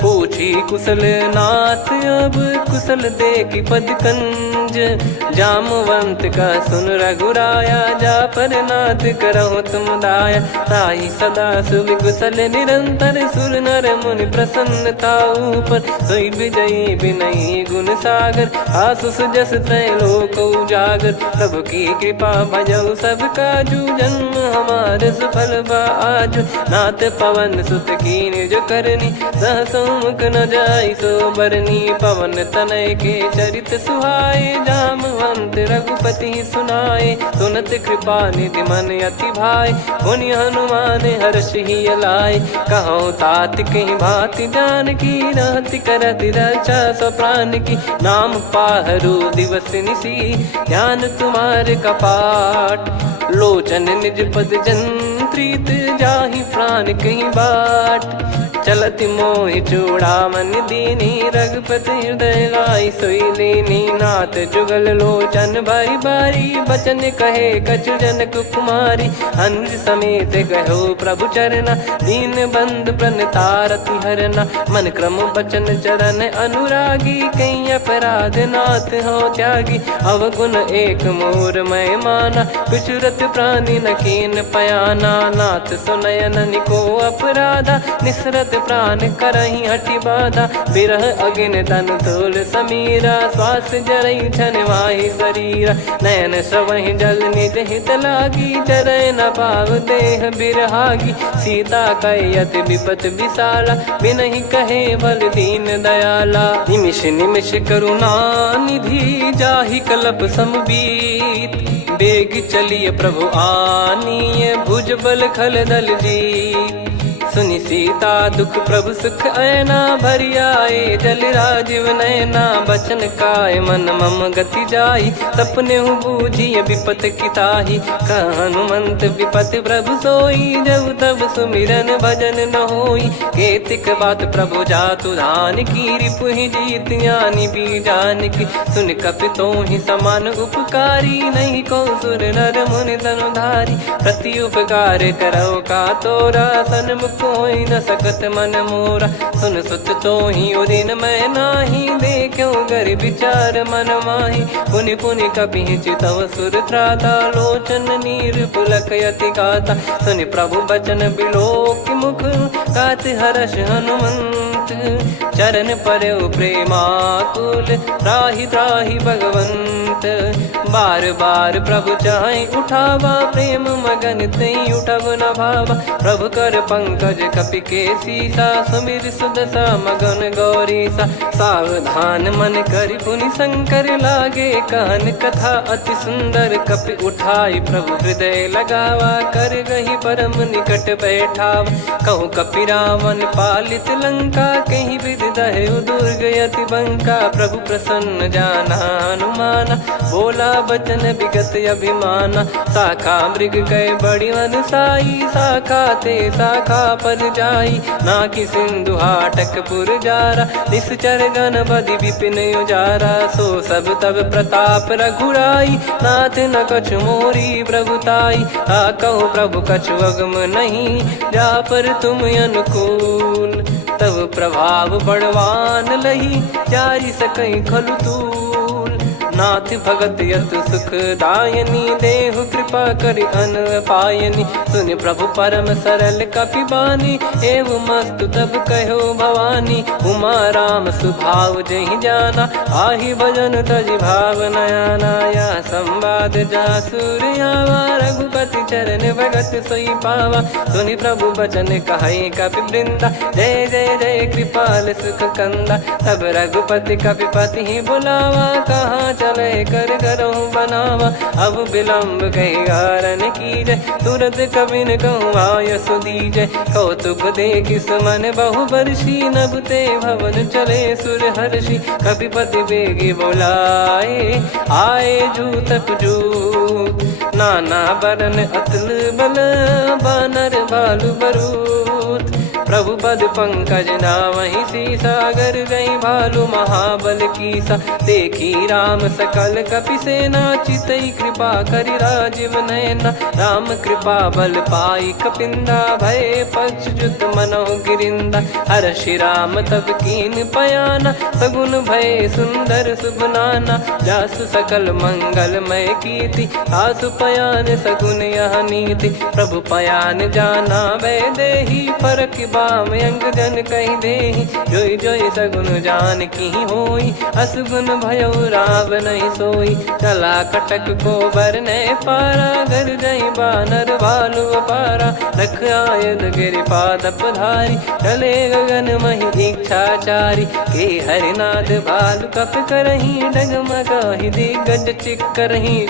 पूछी कुशल नाथ अब, कुशल देखि पद कंज। जामवंत का सुन रघुराया, जा पर नाथ करहु तुम दाया। ताहि सदा सुभि कुशल निरंतर, सुर नर मुनि प्रसन्नता ऊपर। सोई विजयी विनयी गुण सागर, आसुस जस त्रैलोक उजागर। प्रभु की कृपा भजऊ सब काजू, जन्म हमार सफल बा आज। नाथ पवन सुत कीन्ह जो करनी, सहसो मुख न जाई सो बरनी। पवन तनय के चरित सुहाए, जामवंत रघुपति सुनाए। सुनत कृपा निधि मन अति भाई, पुनि हनुमान हर्ष ही लाए। कहो तात कहीं भांति जानकी, रहति करति रक्षा सो प्राण की। नाम पाहरु दिवस निसी, ध्यान तुम्हारे कपाट। लोचन निज पद जंत्रित, जाहि प्राण कहीं बाट। चलति मोहि चूड़ामन दीनी, रघुपति हृदय लाई सोई लीनी। नाथ जुगल लोचन बारी बारी, बचन कहे कछु जनक कुमारी। हंस समेत गहो प्रभु चरना, दीन बंद प्रणतारति हरना। मन क्रम बचन चरण अनुरागी, कहीं अपराध नाथ हो त्यागी। अवगुण एक मोर मैं माना, कुछुरत प्राणी न कीन पयाना। नाथ सुनयन निको अपराधा, निसरत सुत प्राण करही हटि बाधा, बिरह अगिन तन तोल समीरा, श्वास जरई छन वाहि शरीरा, नयन श्रवहि जल निज हित लागी, चरय न पाव देह बिरहागी, सीता कयत विपत विशाला, बिनहि कहे बल दीन दयाला, निमिष निमिष करुणा निधि, जाहि कल्प समबीत, बेग चलिए प्रभु आनीय, भुज बल खल दल जीत, सुनि सीता दुख प्रभु सुख ऐना, भरि आए जल राजीव नैना, बचन काय मन मम गति जाई, सपने बूझिय विपत किताही, हनुमंत विपत प्रभु सोई, जब तब सुमिरन भजन न होई, केतिक बात प्रभु जातु धान की, रिपुहि जीत ज्ञानी बीजान की, सुन कपि तोहि समान उपकारी, नहीं को सुर नर मुनि तनुधारी, प्रति उपकार करौ का तोरा, सन्मुख कोई न सकत मन मोरा, सुन सुत तोहि उदिन मैं नाही, देखो गर विचार मन माही, पुनि पुनि कपि चितव सुर त्राता, लोचन नीर पुलक यति गाता, सुनि प्रभु बचन बिलोक मुख, गात हर्ष हनुमंत, चरण परौ प्रेमाकुल, त्राहि त्राहि भगवंत, बार बार प्रभु चाहि उठावा, प्रेम मगन तई उठब न भावा, प्रभु कर पंकज कपि के सीसा, सुमिर सुदशा मगन गौरीसा, सावधान मन करि पुनि शंकर लागे, कहन कथा अति सुंदर, कपि उठाई प्रभु हृदय लगावा, कर गही परम निकट बैठावा, कहूँ कपि रावण पालित लंका, कहीं विधि दहु दुर्ग यति बंका, प्रभु प्रसन्न जाना हनुमाना, बोला बचन विगत अभिमाना, शाखा मृग गए बड़ी वनसाई, शाखा ते शाखा पर जाई, नाकि सिंधु हाटक पुर जारा, निश्चर गण बदि विपिन उजारा, सो सब तब प्रताप रघुराई, नाथ न कछु मोरी प्रभुताई, कहो प्रभु कछु अगम नहीं, जा पर तुम अनुकूल, तब प्रभाव बड़वान लही, जारी सकई खलु तूल, नाथ भगत यत सुख दायनी, देहु कृपा करि अन पायनी, सुन प्रभु परम सरल कपि बानी, एव मस्तु तब कहो भवानी, उमा राम सुभाव जहि जाना, आहि भजन तजि भाव नयाना, या संवाद जासुर आवा, रघुपति चरण भगत सोई पावा, सुनि प्रभु बचन कहै कपि वृंदा, जय जय जय कृपाल सुख कंदा, तब रघुपति कपि पति बुलावा, कहाँ चले कर करहु बनावा, अब विलम्ब कही कारण कीजय, तुरत कबिन कहूँ आयस दीजय, कौतुक देखि सुमन बहु बरसी, नभ ते भवन चले सुर हर्षि, कपिपति बेगी बोलाए, आए जूतक जूत, नाना बरन अतुल बल, बानर भालु बरूत, प्रभु पद पंकज नावहि सीसा, गर गई भालु महाबल कीसा, देखी राम सकल कपि सेना, चितई कृपा करि राजीव नयना, राम कृपा बल पाई कपिंदा, भय पक्ष जुत मनोह गिरिंदा, हर्षि राम तब कीन पयाना, सगुन भय सुंदर सुबनाना, जासु सकल मंगलमय कीर्ति, आसु पयान सगुन यह नीति, प्रभु पयान जाना वै देहि, फरक बाम अंग जन कहि देहि, जोई जोई सगुन जान की होई, असगुन भयो राव नहीं सोई, चला कटक को बरने पारा, घर जई बानर भालु पारा, रख आयद गिरिपाद पधारी, चले गगन महि इच्छाचारी, के हरिनाथ भालु कप करही, डगमगाहि दिग्गज चिक्करही,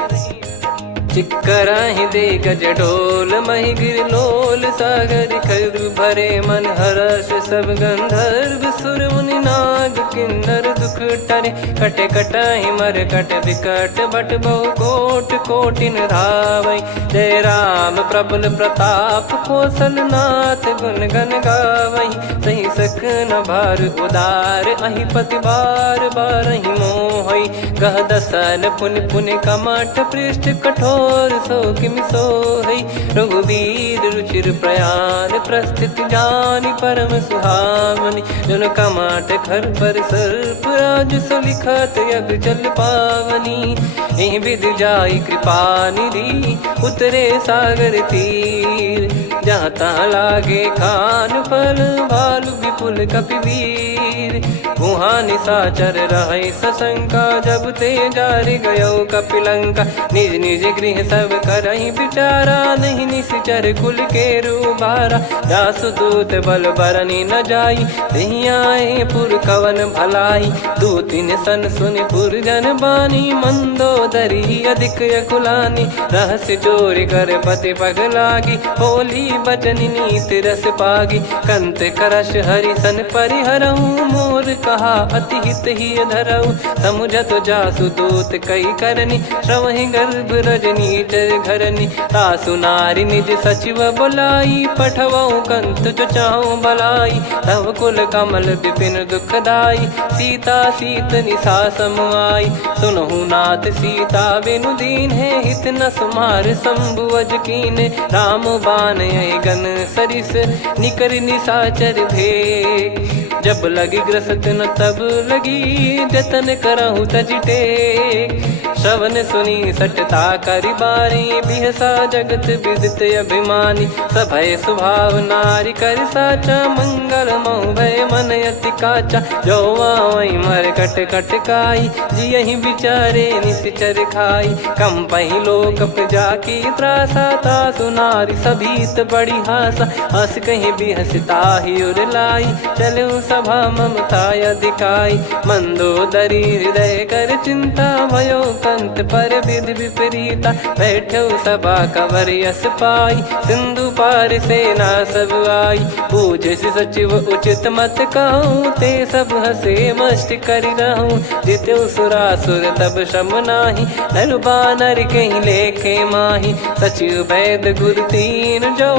चिक्कराहि दे गज ढोल, महि गिर लोल, सागर खर भरे मन हर्ष, सब गंधर्व सुर मुनि नाग किन्नर दुख टरे, कटे कटाहि मर कट विकट, बट बहु कोट कोटिन धावै, जय राम प्रबल प्रताप, कौशल नाथ गुण गन गावै, सही सक न भार उदार, अहि पति बार बारहि मोहै, गह दसन पुन पुन कमठ पृष्ठ कठोर, सो किम सोहै, रघुवीर रुचिर प्रयाण, प्रस्थित जानि परम सुहावनी, जन कमाट खर पर सर्प राज, सलिखत यग जल पावनी, एहि विधि जाई कृपा निधि, उतरे सागर तीर, जहाँ तहाँ लागे खान फल भालू विपुल कपिवीर। वहाँ निशाचर रहे सशंका जब ते जारि गयो कपिलंका। निज निज गृह सब करहि विचारा नहीं निश्चर कुल के रूबारा। जासु दूत बल बरनी न जाई नहीं आए पुर कवन भलाई। दूतिन सन सुन पुर जन बानी मंदोदरी अधिक यकुलानी। रहस्य चोरी कर पति पग लागी होली बचन नीत रस पागी। कंत करश हरिसन परिहरऊ मोर कहा अति हित ही धरऊ। समुझत जासु दूत कई करनी श्रवहि गर्भ रजनी चर घरनी। तासु नारी निज सचिव बुलाई पठवऊ कंत जो चाहूं भलाई। तव कुल कमल विपिन दुखदाई सीता सीत निशा समाई। सुनहु नाथ सीता बिनु दीन है हित न सुमार शंभु अज कीन। राम बान गन सरिस निकर निशाचर भेग। जब लगी ग्रसत न तब लगी जतन करहु तज टेक। श्रवण सुनी सटता करि बारी बिहसा जगत विदित अभिमानी। सभय स्वभाव नारी कर साचा मंगल मऊ भय मन अति काचा। जो आवई मर कट कट काई जियहि विचारे निश्चर खाई। कम पही लोक जाकी त्रासा तासु नारी सभीत बड़ी हासा। हस कहीं बिहसता ही उर लाई चलऊ सभा ममता अधिकाई। मंदोदरी हृदय कर चिंता भयो कंत पर विधि विपरीता। बैठो सभा कवर यस पाई सिंधु पार सेना सब आई। पूजे से सचिव उचित मत कहूँ ते सब हसे मस्त करि रहूं। जित्यु सुरासुर तब श्रम नाही नर बानर कहीं लेखे माही। सचिव वैद गुरु तीन जो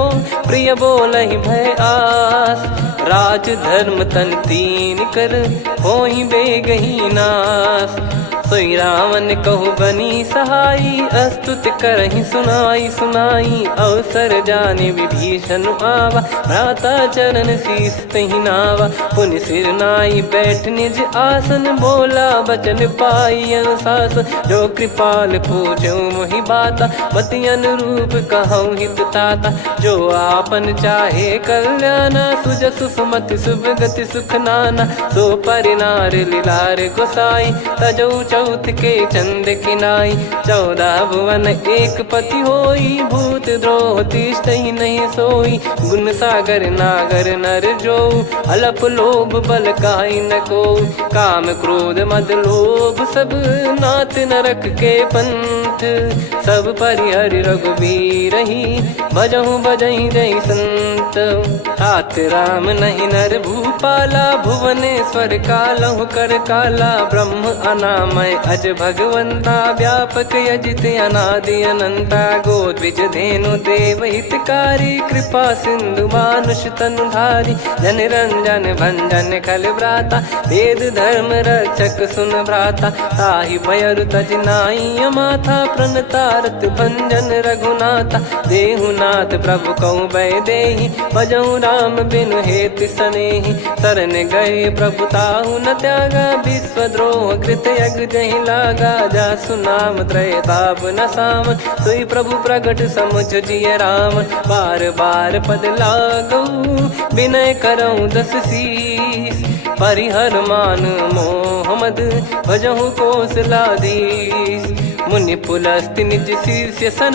प्रिय बोलहि भय आस। राज धर्म तन तीन कर होई बेगही नास। सोई रावण कहु बनी सहाई अस्तुत करहि सुनाई सुनाई। अवसर जाने विभीषण आवा भ्राता चरण शीस तहि नावा। पुनि सिर नाई बैठ निज आसन बोला बचन पाई अनुशासन। जो कृपाल पूछो मोहि बाता मति अनुरूप कहूँ हित ताता। जो आपन चाहे कल्याणा सुजसु सुमति सुभगति सुख नाना। सो परिनार लीलार गोसाई तजौ चौथ के चंद किनाई। 14 भुवन एक पति होई भूत द्रोह तिष्ठहि नहीं सोई। गुण सागर नागर नर जो अलप लोभ बल काई न को। काम क्रोध मद लोभ सब नाथ नरक के पंथ। सब परिहरि रघुबीर ही भजहु भजहि जहि संत। तात राम नहीं नर भूपाला भुवनेश्वर कालहु कर काला। ब्रह्म अनामय अज भगवंता व्यापक यजित अनादि अनंता। गोद्विज धेनु देव हितकारी कृपा सिंधु मानुष तनुधारी। जन रंजन भंजन खल भ्राता वेद धर्म रक्षक सुन भ्राता। ताहि भयरु तज नाई माथा प्रणतारत भंजन रघुनाथा। देहुनाथ प्रभु कहु भय देहि भजहु राम बिनु हेतु सनेहि। शरण गए प्रभु ताहु न त्यागा विश्वद्रोह कृत यज्ञ जहि लागा। जासु नाम त्रयताप न साम सोई प्रभु प्रगट समुझ जिय राम। बार बार पद लागऊ विनय करऊँ 10 शीस। परिहर मान मोह मद भजहु कौशलाधीश। मुनि पुलस्त्य निज शीर्ष सन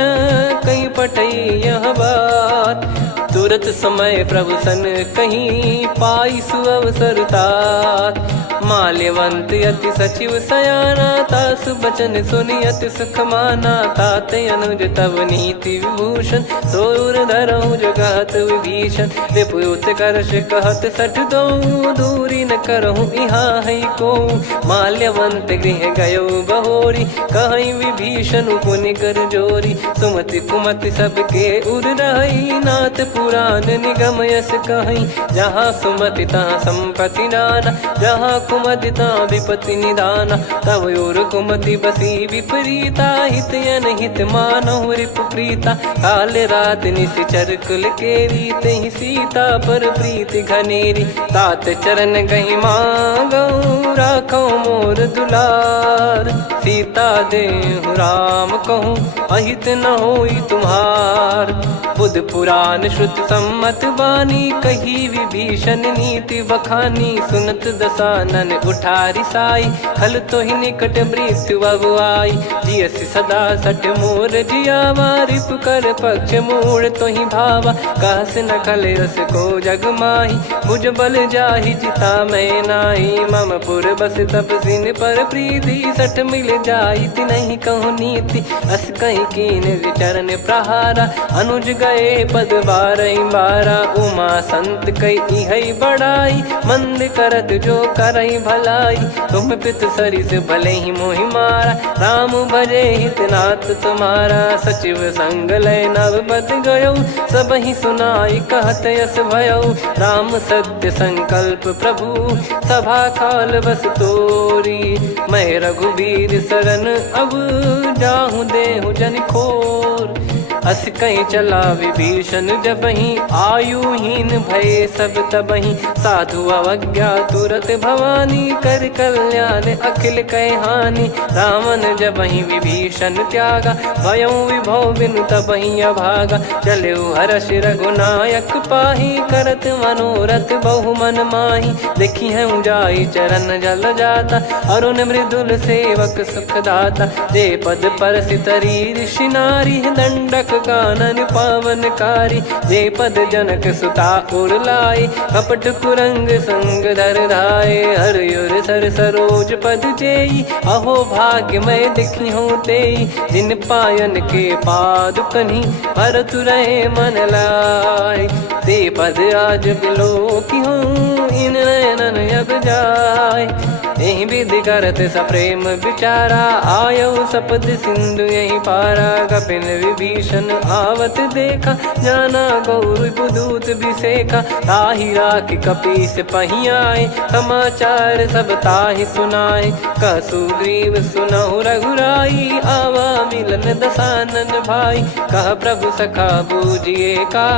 कहीं पटई यह बात। तुरत समय प्रभु सन कहीं पाई सुअवसर तात। माल्यवंत अति सचिव सयाना तासु बचन सुनि अति सुख माना। तात अनुज तव नीति विभूषण सोर धरऊ जगत विभीषण। विपुत करश कहत सठ दो दूरी न करहु यहाँ है को। माल्यवंत गृह गयो बहोरी कहीं विभीषण पुनि कर जोरी। सुमति कुमति सबके उर रही नाथ पुराण निगम यस कहीं। जहाँ सुमति तहाँ संपत्ति नाना जहाँ कुमति तहाँ विपत्ति निदाना। तव और कुमति बसी विपरीता हित अनहित मानहु रिपु प्रीता। काल रात निश्चर कुल केरी तहि सीता पर प्रीति घनेरी। तात चरण गहि मांगऊ राखो मोर दुलार। सीता देहु राम कहूँ अहित न होई तुम्हार। बुध पुराण श्रुत सम्मत बानी, कही विभीषण नीति बखानी। सुनत दसानन उठारी साई, खल तो ही निकट मृत्यु अब आई। जियसि सदा सट मोर जियावा, रिप कर पक्ष मूड़ तो ही भावा। कहस न खल रस को जग माही, भुज बल जाहि जिता मैं नाही। मम पुर बस तपसिन पर प्रीति, सठ मिल जाई नहीं कहूँ नीति। अस कहीं कीन विचरण प्रहारा, अनुज गए पद बारही बारा। उमा संत कई है बड़ाई, मंद करत जो करई भलाई। तुम पित सरिस भले ही मोहि मारा, राम भजे हितनाथ तुम्हारा। सचिव संग लय नव बद गयो, सब ही सुनाई कहत यस भयो। राम सत्य संकल्प प्रभु, सभा काल बस तोरी। मैं रघुबीर शरण अब, जाहूँ देहु जन खोर। अस कहीं चला विभीषण जबहि, आयुहीन भय सब तबहि। साधु अवज्ञा तुरत भवानी, कर कल्याण अखिल कह हानि। रावण जबहि विभीषण त्यागा, भयउ विभव बिनु तबहि अभागा। चले हर्ष रघुनायक पाही, करत मनोरथ बहु मन माही। देखी है जाई चरण जल जाता, अरुण मृदुल सेवक सुखदाता। जे पद पर सितरी ऋषि नारी, दंडक कानन पावनकारी। जे पद जनक सुता उर लाई, कपट कुरंग संग धर धाये। हरियुर सर सरोज पद जेई, अहो भाग्य मैं दिखी हूँ तेई। जिन पायन के पाद कन्ही, भरत रहे मन लाय। ते पद आज बिलो की हूँ, इन नयनन अब जाय। यही विधि करत सप्रेम विचारा, आयो सपद सिंधु यही पारा। कपिन विभीषण आवत देखा, जाना गौर बुदूत बिसेखा। ताहि राख कपीस पही आए, समाचार सब ताहि सुनाए। कह सुग्रीव सुनहु रघुराई, आवा मिलन दसानन भाई। कह प्रभु सखा बूझिए का,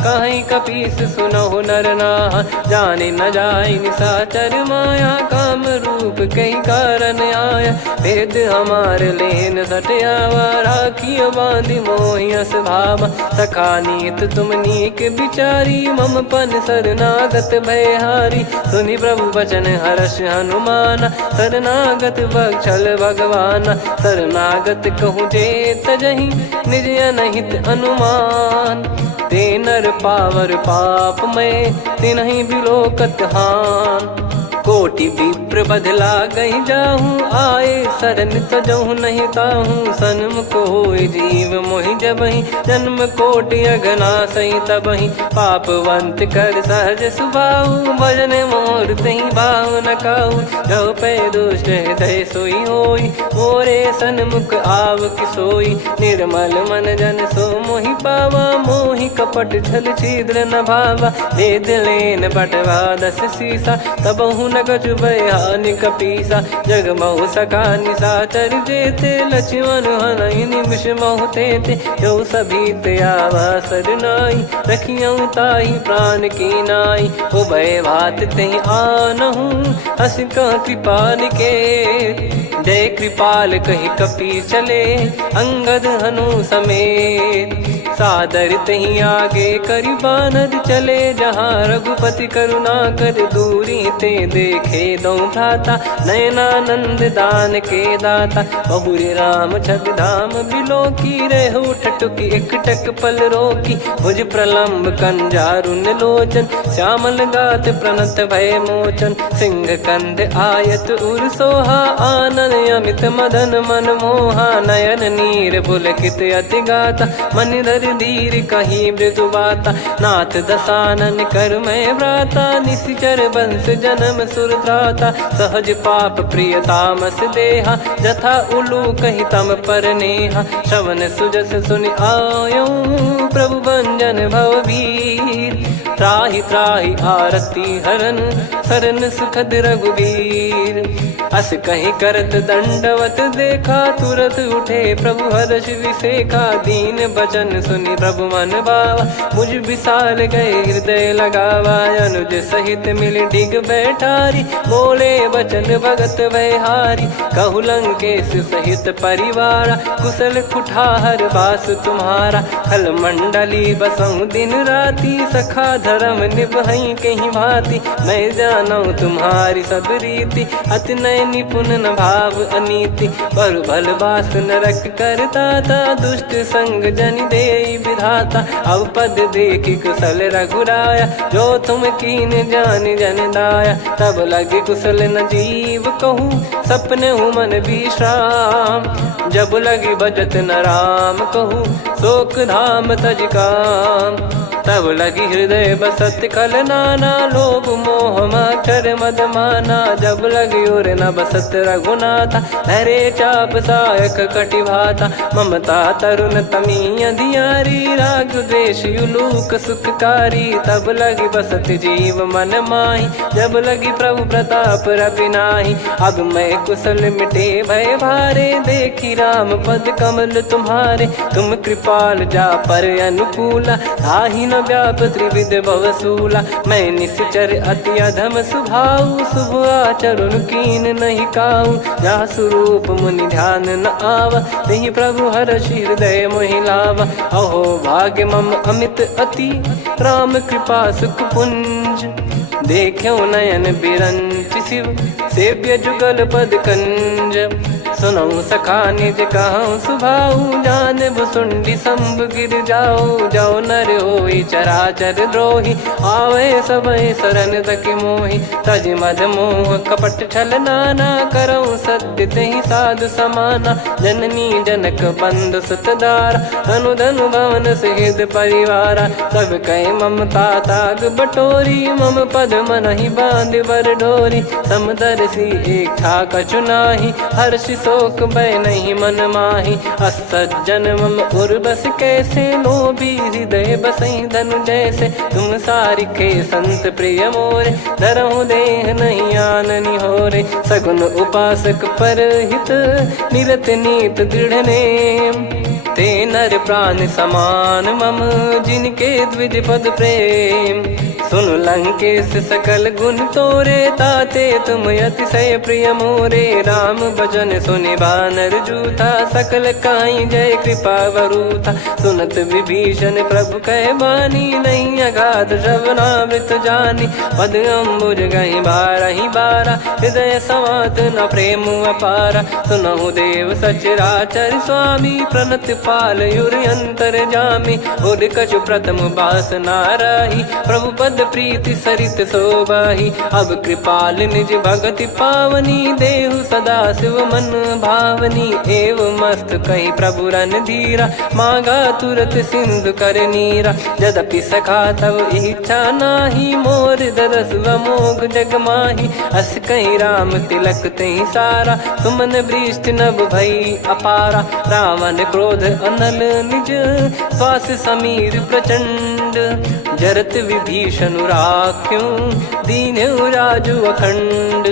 कहीं कपीस सुनहु नर नाहा। जाने न जाय निशाचर माया, काम रूप कई कारण आया। भेद हमार लेन सटयावा, राखियो बांधि मोहियस भावा। सखा नीत तुम नीक बिचारी, मम पन शरणागत भयहारी। सुनि प्रभु वचन हर्ष हनुमाना, शरणागत बक्षल भगवाना। शरणागत कहूँ जे तजहि, निज अनहित अनुमान। ते नर पावर पाप में, तिन्हि बिलोकत हान। कोटि विप्र बदला गई जाहूँ, आए शरण तजहु नहीं ताहूँ। सन्मुख होय जीव मोहि जबहि, जन्म कोटि अगना सही तबहि। पापवंत कर सहज सुभाऊ, भजन मोर तहि भाव न काहू। जो पै दुष्ट हृदय सोई होई, मोरे सन्मुख आव किसोई। निर्मल मन जन सो मोहि पावा, मोहि कपट छल छिद्र न भावा। भेद लेन बटवा दस सीसा, तबहु न कछु भयानि कपीसा। जग महु सखा निशाचर जेते, लक्ष्मण हनहि निमिष महु तेते। जो सभी ते आवा सरनाई, रखियऊ ताहि प्राण की नाई। उभय भात तेहि आनहु, हस कह कृपाल के। जय कृपाल कहि कपी चले, अंगद हनु समेत। सादर तही आगे करि बानर चले, जहाँ रघुपति करुणा कर दूरी ते देखे दो भ्राता। नयनानंद दान के दाता, बहुरी राम छग धाम बिलो की। रेहु ठटुकी एकटक पल रोकी, भुज प्रलम्ब कंजारुन लोचन। श्यामल गात प्रणत भय मोचन, सिंह कंध आयत उर सोहा। आनन अमित मदन मन मोहा, नयन नीर पुलकित अति गाता। मन धर धीर कहीं मृदु बाता, नाथ दसानन कर मैं व्राता। निशिचर वंश जन्म सुरत्राता, सहज पाप प्रिय तामस देहा। जथा उलू कही तम पर नेहा, श्रवण सुजस सुनि आयो। प्रभु भंजन भवभीर, त्राहि त्राहि आरती हरन। शरण सुखद रघुबीर, अस कहीं करत दंडवत देखा, तुरत उठे प्रभु हर्ष विसेखा। दीन बचन सुनी प्रभु मन भावा, मुझ विशाल गए हृदय लगावा। अनुज सहित मिल डिग बैठारी, बोले बचन भगत वैहारी। कहु लंकेश सहित परिवारा, कुशल कुठार बास तुम्हारा। खल मंडली बसऊं दिन राती, सखा धर्म निभई कहीं भांति। मैं जानू तुम्हारी सब रीति, अति नय निपुण न भाव अनीति। पर भल बास नरक करता था, दुष्ट संग जन दे विधाता। अब पद देखी कुशल रघुराया, जो तुम कीन जान जन दाया। तब लगे कुशल न जीव कहूँ, सपने हूँ मन विश्राम। जब लगी बजत न राम कहूँ, शोक धाम तज काम। तब लगी हृदय बसत खल नाना, लोभ मोह मच्छर मद माना। जब लगी उर न बसत रघुनाथा, धरे चाप सायक कटि भाता। ममता तरुण तमी अधियारी, राग द्वेष युलूक सुखकारी। तब लगी बसत जीव मन माही, जब लगी प्रभु प्रताप रवि नाही। अब मैं कुशल मिटे भय भारे, देखी राम पद कमल तुम्हारे। तुम कृपाल जा पर अनुकूला, आही न व्याप त्रिविध भवसूला। मैं निश्चर अति अधम स्वभाव, शुभ आचरण कीन नहीं काऊ। जहाँ स्वरूप मुनि ध्यान न आवा, नहीं प्रभु हर्ष हृदय मोहि लावा। अहो भाग्य मम अमित अति, राम कृपा सुख पुंज। देखो नयन बिरंच शिव, सेव्य जुगल पद कंज। सुनऊ सखा निज कहूँ सुभाऊ, जान भुसुंडी संभ गिर जाओ। जाओ नर होई चराचर द्रोही, आवे सबय शरण तकी मोहि। तज मद मोह कपट छल नाना, करऊँ सत्य तेहि साधु समाना। जननी जनक बंधु सुतदारा, धनु धनु भवन सहित परिवारा। सब कहे ममता ताग बटोरी, मम पद मनहि बांध बर डोरी। समदर्शी इच्छा कछु नाही, हर्ष शोक भय नहीं मन माही। असज्जन मम उर्वश कैसे, लोभी हृदय बसई धनु जैसे। तुम सारिखे संत प्रिय मोरे, धरहु देह नहीं आननि होरे। सगुन उपासक परहित, निरत नीत दृढ़ नेम। ते नर प्राण समान मम, जिनके द्विज पद प्रेम। सुन लंकेश सकल गुण तोरे, ताते तुम अतिशय प्रिय मोरे। राम भजन सुनि बानर जूथा, सकल काई जय कृपा वरूथा। सुनत विभीषण प्रभु कह बानी, नहीं अगाध श्रवणामृत जानी। पद अम्बुज गहि बारहि बारा, हृदय समात न प्रेम अपारा। सुनहु देव सचराचर स्वामी, प्रणत पाल युर अंतर जामी। उद कछु प्रथम बास नाराही, प्रभु पद प्रीति सरित शोभाही। अब कृपाल निज भगति पावनी, देहु सदा शिव मन भावनी। एव मस्त कही प्रभु रन धीरा, मांगा तुरत सिंधु कर नीरा। यद्यपि सखा तब इच्छा नाही, मोर दरस अमोघ जग माही। अस कहीं राम तिलक तहि सारा, सुमन वृष्ट नभ भई अपारा। रावण क्रोध अनल निज, श्वास समीर प्रचंड। जरत विभीषण राख्यों, दीन्हु राजु अखंड।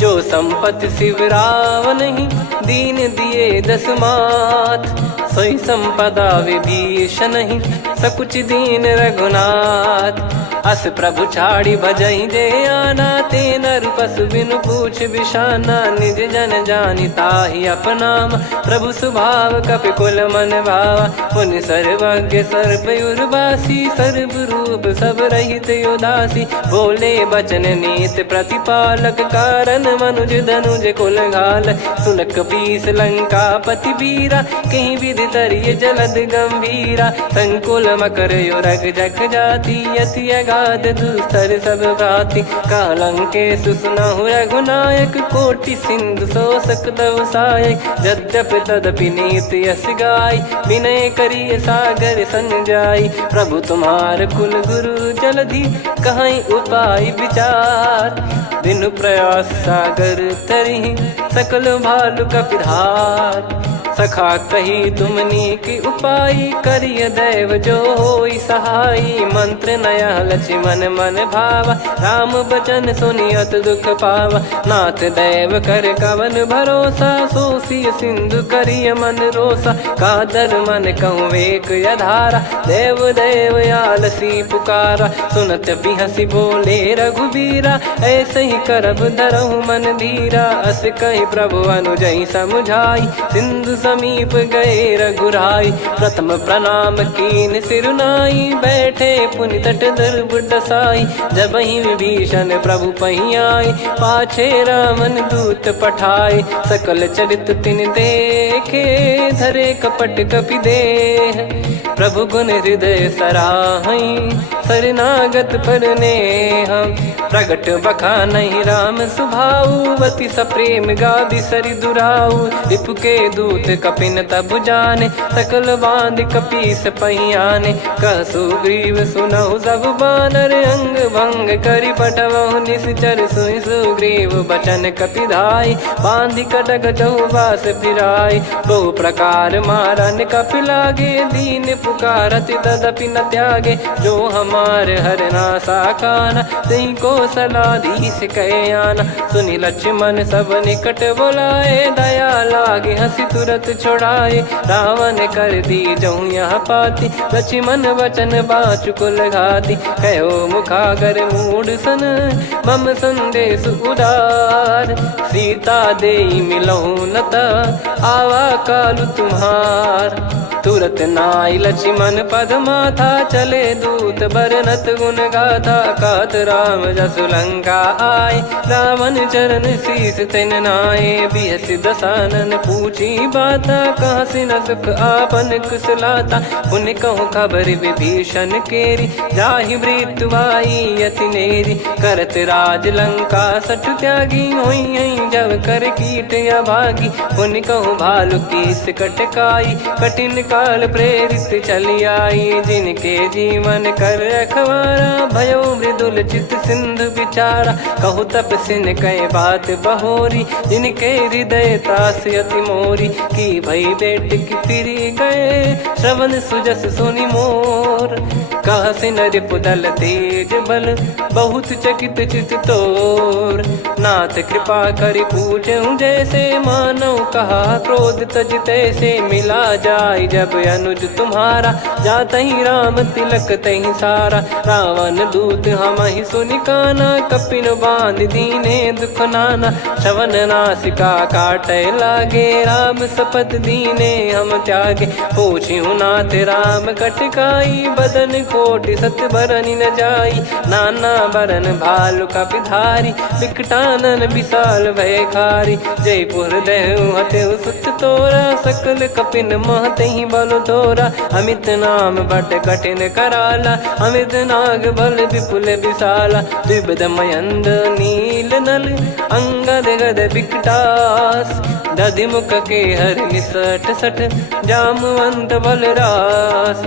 जो संपत्ति शिव रावण ही, दीन दिए दस मात। सोई संपदा विभीषण ही, सकुच दीन रघुनाथ। अस प्रभु छाड़ी भजई जे आना, ते नर पशु बिनु पूछ बिशाना। निज जन जानि ताहि अपनाम, प्रभु स्वभाव कपि कुल मन भावा। मुनि सर्वज्ञ सर्वयुर्वासी, सर्व रूप सब रहित उदासी। बोले बचन नीत प्रतिपालक, कारण मनुज धनुज कुल घाल। सुन कपीस लंका पति वीरा, कहीं विधि तरिय जलद गंभीरा। संकुल मकर युरग जग जाति, यति अगाध दुस्तर सब भांति। कालंकेश सुनहु रघुनायक, कोटि सिंधु शोषक तव सहायक। यद्यपि तदपि नीति यस गाय, विनय करिय सागर सन जाई। प्रभु तुम्हार कुल गुरु जलधि, कहीं उपाय विचार। बिनु प्रयास सागर तरिहि, सकल भालु कपिधार। सखा कही तुमनी की उपाय, करिय दैव जो होई सहाई। मंत्र नया लक्ष्मण मन भावा, राम बचन सुनियत दुख पावा। नाथ दैव कर कवन भरोसा, सोसिय सिंधु करिय मन रोसा। कादर मन कहूँ वेक अधारा, देव देव आलसी पुकारा। सुनत बिहसी बोले रघुबीरा, ऐसे ही करब धरहु मन धीरा। अस कहि प्रभु अनुजई समझाई, सिंधु समीप गए रघुराई। प्रथम प्रणाम कीन सिरुनाई, बैठे पुनि तट दर्ब डसाई। जब ही विभीषण प्रभु पही आए, पाछे रामन दूत पठाए। सकल चरित तिन देखे, धरे कपट कपि देह। प्रभु गुण हृदय सराहई, शरणागत पर नेह। प्रगट बखानहि राम सुभाऊ, बति सप्रेम गाबि सरि दुराऊ। रिपु के दूत कपिन तब जाने, सकल बांध कपीस पहियाने। कह सुग्रीव सुनहु सब बानर, अंग भंग करि पठवहु निश्चर। सुनि सुग्रीव बचन कपिधाई, बांधि कटक चहुबास फिराई। बहु प्रकार मारन कपि लागे, दीन पुकारत तदपि न त्यागे। जो हमार हरनासा खाना, तही को सलाधीश कहे आना। सुनि लक्ष्मण सब निकट बोलाए, दया लागे हंसी तुरत छोड़ाए। रावण कर दी जऊँ यहाँ पाती, लक्ष्मण वचन बाचु कुल घाती। कहो मुखागर मूढ़ सन, मम संदेश उदार। सीता देई मिलहु नता, आवा कालु तुम्हार। तुरत नाई लक्ष्मण पद माथा, चले दूत बरनत गुण गाथा। कात राम जसु लंका आए, रावण चरण शीस तिन नाये। बिहसि दसानन पूछी बाता, कहाँ से न सुख आपन कुशलाता। पुनि कहूँ खबर विभीषण केरी, जाहि मृत्यु आई अति नेरी। करत राज लंका सठ त्यागी, होई जब कर कीट अभागी। पुनि कहूँ भालु कीस कटकाई, कठिन काल प्रेरित चली आई। जिनके जीवन कर रखवारा, भयो मृदुल चित सिंधु विचारा। कहु तपसिन कह बात बहोरी, जिनके हृदय तास अति मोरी। की भई बेट की फिरी गए, श्रवण सुजस सुनि मोर। कह सिन रिपुदल तेज बल, बहुत चकित चित तोर। नाथ कृपा करि पूछऊँ जैसे, मानव कहा क्रोध तज तैसे। मिला जाय जब अनुज तुम्हारा, जातहि राम तिलक तहि सारा। रावण दूत हमहि सुनि काना, कपिन बांध दीने दुख नाना। श्रवण नासिका काटय लागे, राम शपथ दीने हम त्यागे। पूछिहु नाथ राम कटकाई, बदन कोटि सत बरनि न जाई। नाना बरन भालु कपिधारी, बिकटानन विशाल भयखारी। जयपुर देहु हतेउ सुत तोरा, सकल कपिन महतहि बल तोरा। अमित नाम बट कठिन कराला, अमित नाग बल विपुल विशाला। द्विविध मयंद नील नल, अंगद गद विकटास। दधिमुख के हर निसठ सठ, जामवंत बलरास।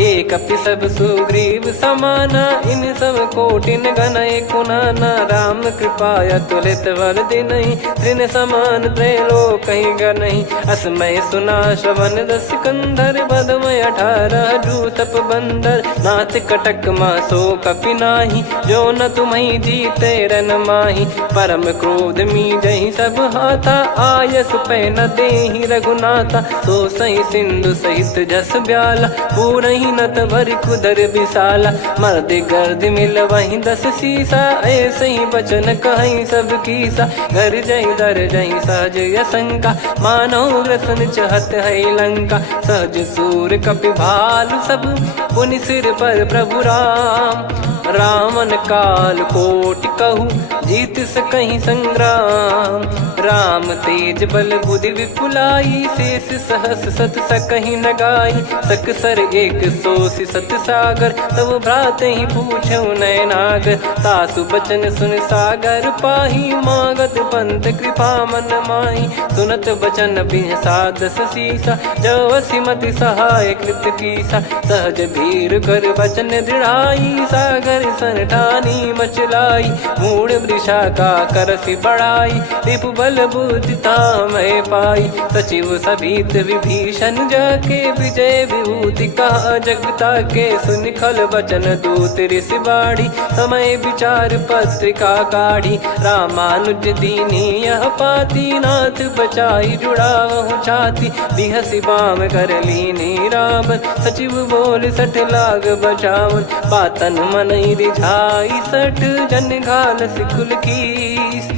एक कपि सब सुग्रीव समाना, इन सब कोटिन गनय कुनाना। राम कृपा अतुलित बल दिनहि, तृण समान त्रैलोकहि गनहि। असमय सुना श्रवण दस कंधर, बदमय 18 जूतप बंदर। नाथ कटक मासो कपि नाही, जो न तुम्हि जीते रन माही। परम क्रोध मीजहि सब हाथा, आयस पै न देहि रघुनाथा। सो सही सिंधु सहित जस ब्याला, पूरहि नत भरि कुदर विशाला। मर्द गर्द मिल वहीं 10 सीसा, ऐसे ही बचन कहीं सब कीसा। घर जहि दर जहि सहज यसंका, मानव रसन चहत है लंका। सहज सूर कपि भालु सब, पुनि सिर पर प्रभु राम। रामन काल कोटि कहु, जीत सकहि संग्राम। राम तेज बल बुद्धि विपुलाई, शेष सहस सत सकहि न गाई। सकसर एक सोसि सत सागर, तब भ्रात ही पूछौ नयनागर। तासु बचन सुन सागर पाही, मागत पंथ कृपा मन माही। सुनत बचन बिहसा 10 सीसा, जवसि मति सहाय कृत कीसा। सहज भीर कर बचन दृढ़ाई, सागर कर सन ठानी मचलाई, मूड वृषा का करसी बढ़ाई, रिपु बल बुद्धिता मैं पाई। सचिव सभीत विभीषण जाके, विजय विभूति कहा जगता के, सुन खल बचन दूत ऋषि बाड़ी, समय विचार पत्रिका काढ़ी। रामानुज दीनी यह पाती, नाथ बचाई जुड़ावहु छाती, बिहसी बाम कर लीनी रावण, सचिव बोल सठ लाग बचावन। बातन मनई रिझाई सठ, जन घाल सिकुल कीस,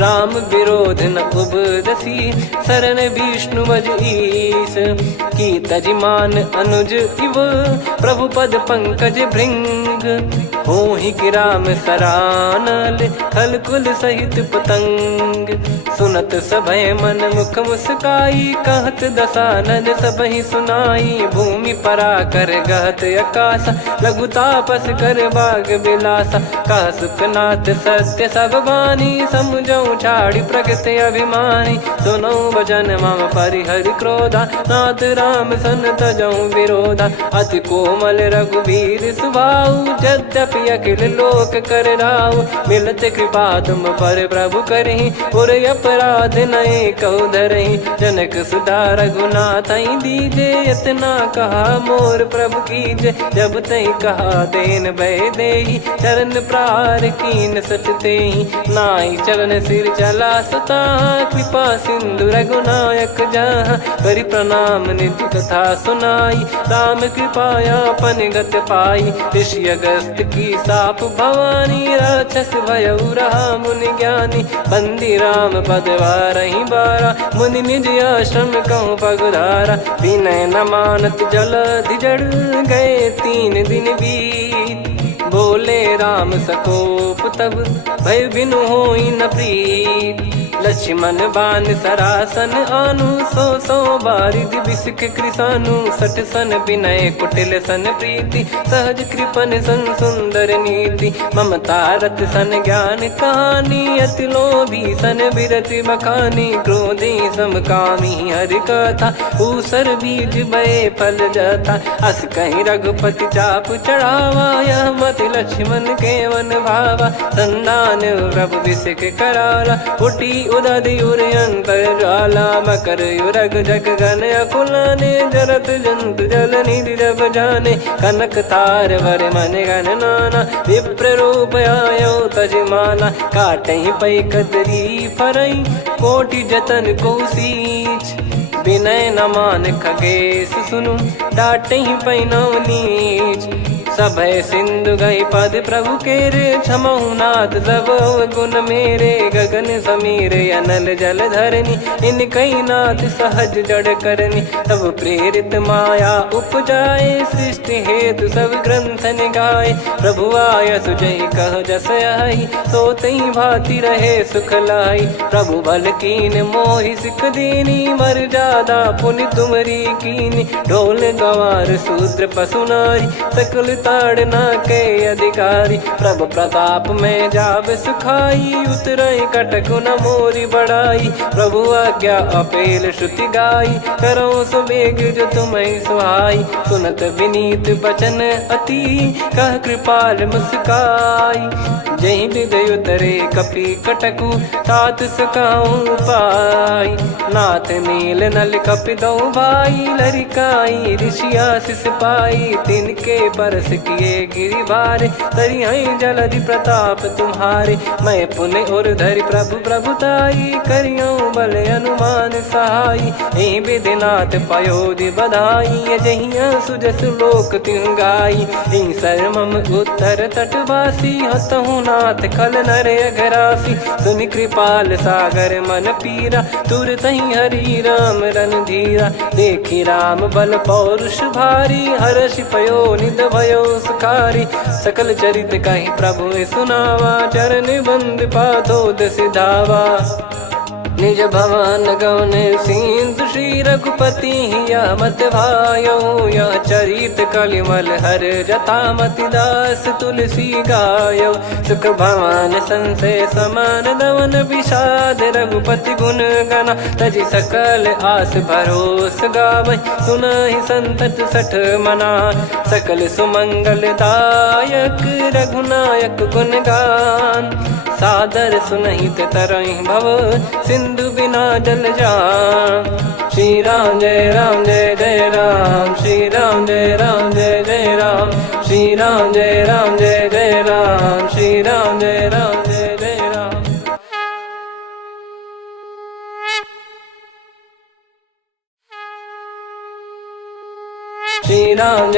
राम विरोध न उपदसी, शरण विष्णु बज ईस। की तजिमान अनुज इव, प्रभु पद पंकज भृंग, होहि कि राम सरानल, खल कुल सहित पतंग। सुनत सभय मन मुख मुस्काई, कहत दसानन सबहि सुनाई। भूमि परा कर गहत आकाश, लघु तापस कर बाग बिलासा। कह सुखनाथ सत्य सब बानी, समझौ छाड़ी प्रकृति अभिमानी। सुनो भजन मम परिहरि क्रोधा, नाथ राम सन तजौ विरोधा। अति कोमल रघुवीर सुभाऊ, यद्यपि अखिल लोक कर राऊ। मिलत कृपा तुम पर प्रभु करहि, पुर अपराध नए कहु धरहि। जनक सुधा रघुनाथ दीजे, इतना कहा मोर प्रभु कीजे। जब तई कहा देन भय देहि, चरण प्रार कीन सट तेहि। नाई चरण सिर चला सता, कृपा सिंधु रघुनायक जहाँ। करि प्रणाम निधि कथा सुनाई, राम कृपाया पन गत पाई। ऋषि अगस्त की साप भवानी, राक्षस भयउ रहा मुनि ज्ञानी। बंदी राम पद वारहि बारा, मुनि निज आश्रम कहूँ पगुधारा। विनय न मानत जलधि जड़, गए 3 दिन बीत। बोले राम सकोप तब, भय बिनु होई न प्रीत। लक्ष्मण बान सरासन आनु, 100 बारिधि बिसिक कृसानु। 60 सन विनय कुटिल सन प्रीति, सहज कृपन सन सुंदर नीति। ममता रत सन ज्ञान कहानी, अति लोभी सन बिरति बखानी। क्रोधी समकामी हरि कथा, ऊसर बीज भय फल जथा। अस कहीं रघुपति चाप चढ़ावा, यह मत लक्ष्मण के मन भावा। संदान प्रभु बिसिक कराला, उठी उदधि उर अंतर ज्वाला। मकर युरग जग गन अकुलाने, जरत जंतु जल निधि जब जाने। कनक तार वर मन गण नाना, विप्र रूप आयो तजमाना। काटहि पै कदरी फरई, कोटि जतन को सींच। विनय न मान खगेश सुनु, डांटहि पै नव नीच। सभय सिंधु गई पद प्रभु केरे, क्षमहु नाथ सब गुण मेरे। गगन समीरे अनल जल धरनी, इन कई नाथ सहज जड़ करनी। तब प्रेरित माया उपजाए, सृष्टि हेतु सब ग्रंथ निगाए। प्रभु आय सुजई कह जस आई, सोतई भांति रहे सुख लाई। प्रभु बल कीन मोहि सिख दीनी, मर्यादा पुनि तुमरी कीनी। ढोल गंवार शूद्र पशु नारी, सकल ताड़ना के अधिकारी। प्रभु प्रताप में जाब सुखाई, उतरई कटक न मोरी बढ़ाई। प्रभु आज्ञा अपेल श्रुति गाई, करो सुबेग जो तुम्हें सुहाई। सुनत विनीत बचन अति, कह कृपाल मुस्काई। जहि हृदय उतरे कपि कटकु, तात सकाऊं पाई। नाथ नील नल कपि दो भाई, लरिकाई ऋषि आशीष पाई। तिनके परस किए गिरि भारे, तरिहै जलधि प्रताप तुम्हारे। मैं पुण्य और धरि प्रभु प्रभुताई, करियौ बल अनुमान सहाई। एहि विधिनाथ पयोधि बधाई, जहिया सुजस लोक तिहुँ गाई। हिंसर मम उत्तर तटवासी, हतहु नाथ खल नर अघरासी। सुनि कृपाल सागर मन पीरा, तुरतहि हरि राम रणधीरा। देखि राम बल पौरुष भारी, हर्षि पयो निध भयो सुखारी। सकल चरित कहि प्रभु सुनावा, चरण बंद पादोद सिधावा। निज भवन गौने सिंधु श्री रघुपति या मत भायो या चरित कलिमल हर जथा मति दास तुलसी गायो सुख भवन संशय समान दवन विषाद रघुपति गुण गना तजि सकल आस भरोस गावै सुनहि संतत सठ मना सकल सुमंगल दायक रघुनायक गुण गान सादर सुनहित तरहि भव सिंधु बिना जल जान श्री राम जय जय राम श्री राम जय जय राम श्री राम जय जय राम श्री राम जय जय राम श्री राम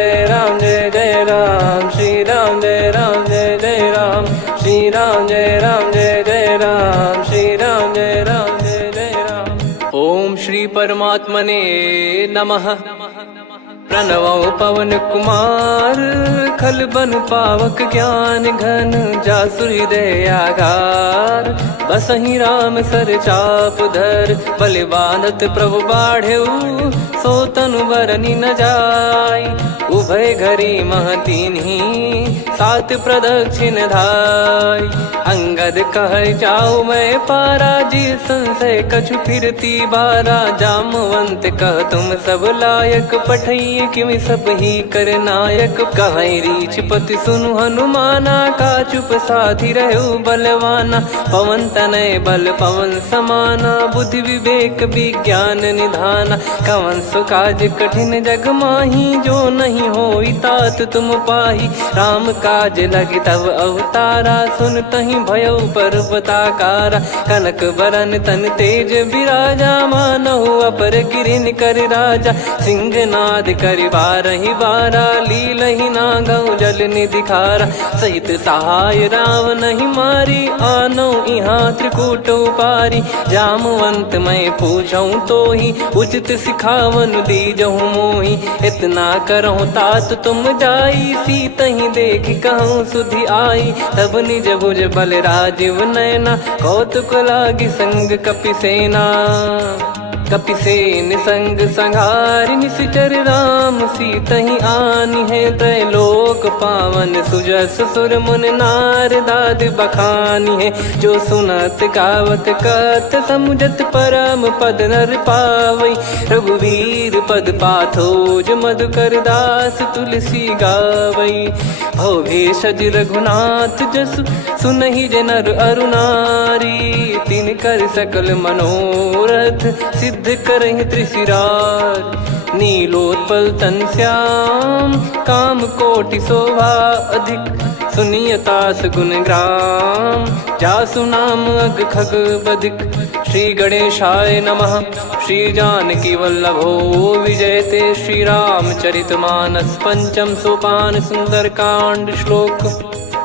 जय जय राम श्री राम जय जय राम श्री राम जय जय राम श्री राम जय जय राम। ओम श्री परमात्मने नमः। प्रणवो पवन कुमार खल बन पावक ज्ञान घन जासु हृदय आगार बसहि राम सर चाप धर बलि बांधत प्रभु बाढ़ेऊ सो तनु बरनि न जाय उभय घरी महतीन्ही सात प्रदक्षिण धाय अंगद कह जाऊ मैं पारा जी संशय कछु फिरती बारा जामवंत कह तुम सब लायक पठई किमि सब ही कर नायक कहीं रीछ पति सुनु हनुमाना का चुप साधि रहु बलवाना पवन तनय बल पवन समाना बुद्धि विवेक विज्ञान निधाना कवन सो काज कठिन जग माही जो नहीं होई तात तुम पाही राम काज लगी तब अवतारा सुन तहि भयउ पर्वताकारा कनक बरन तन तेज विराजा मानहु अपर गिरिन कर राजा सिंहनाद कर बारहि बारा लीलहि नागौ जल निधि खारा सहित सहाय राव नहीं मारी आनो इहाँ त्रिकूट उपारी जामवंत मैं पूछऊँ तो ही उचित सिखावन दीजहु मोही इतना करहु तात तुम जाई सीतहि देख कहूँ सुधि आई तब निज भुज बल राजीव नैना कौतुक लागी संग कपिसेना कपिसेन संग संघारि निशिचर राम सीतहि आनि है त्रैलोक पावन सुजस सुर मुन नार दाद बखानी है जो सुनत गावत कत समुझत परम पद नर पावै रघुवीर पद पाथोज मधुकर दास तुलसी गावै भव भेषज रघुनाथ जसु सुनहि जे नर अरु नारी तिन कर सकल मनोरथ सिद्ध करहि त्रिशिरार नीलोत्पल तन श्याम काम कोटि शोभा अधिक सुनियतास गुण ग्राम जासु नाम अग खग बधिक श्री गणेशाय नमः श्री जानकी वल्लभो विजयते श्री रामचरितमानस पंचम सोपान सुंदर कांड श्लोक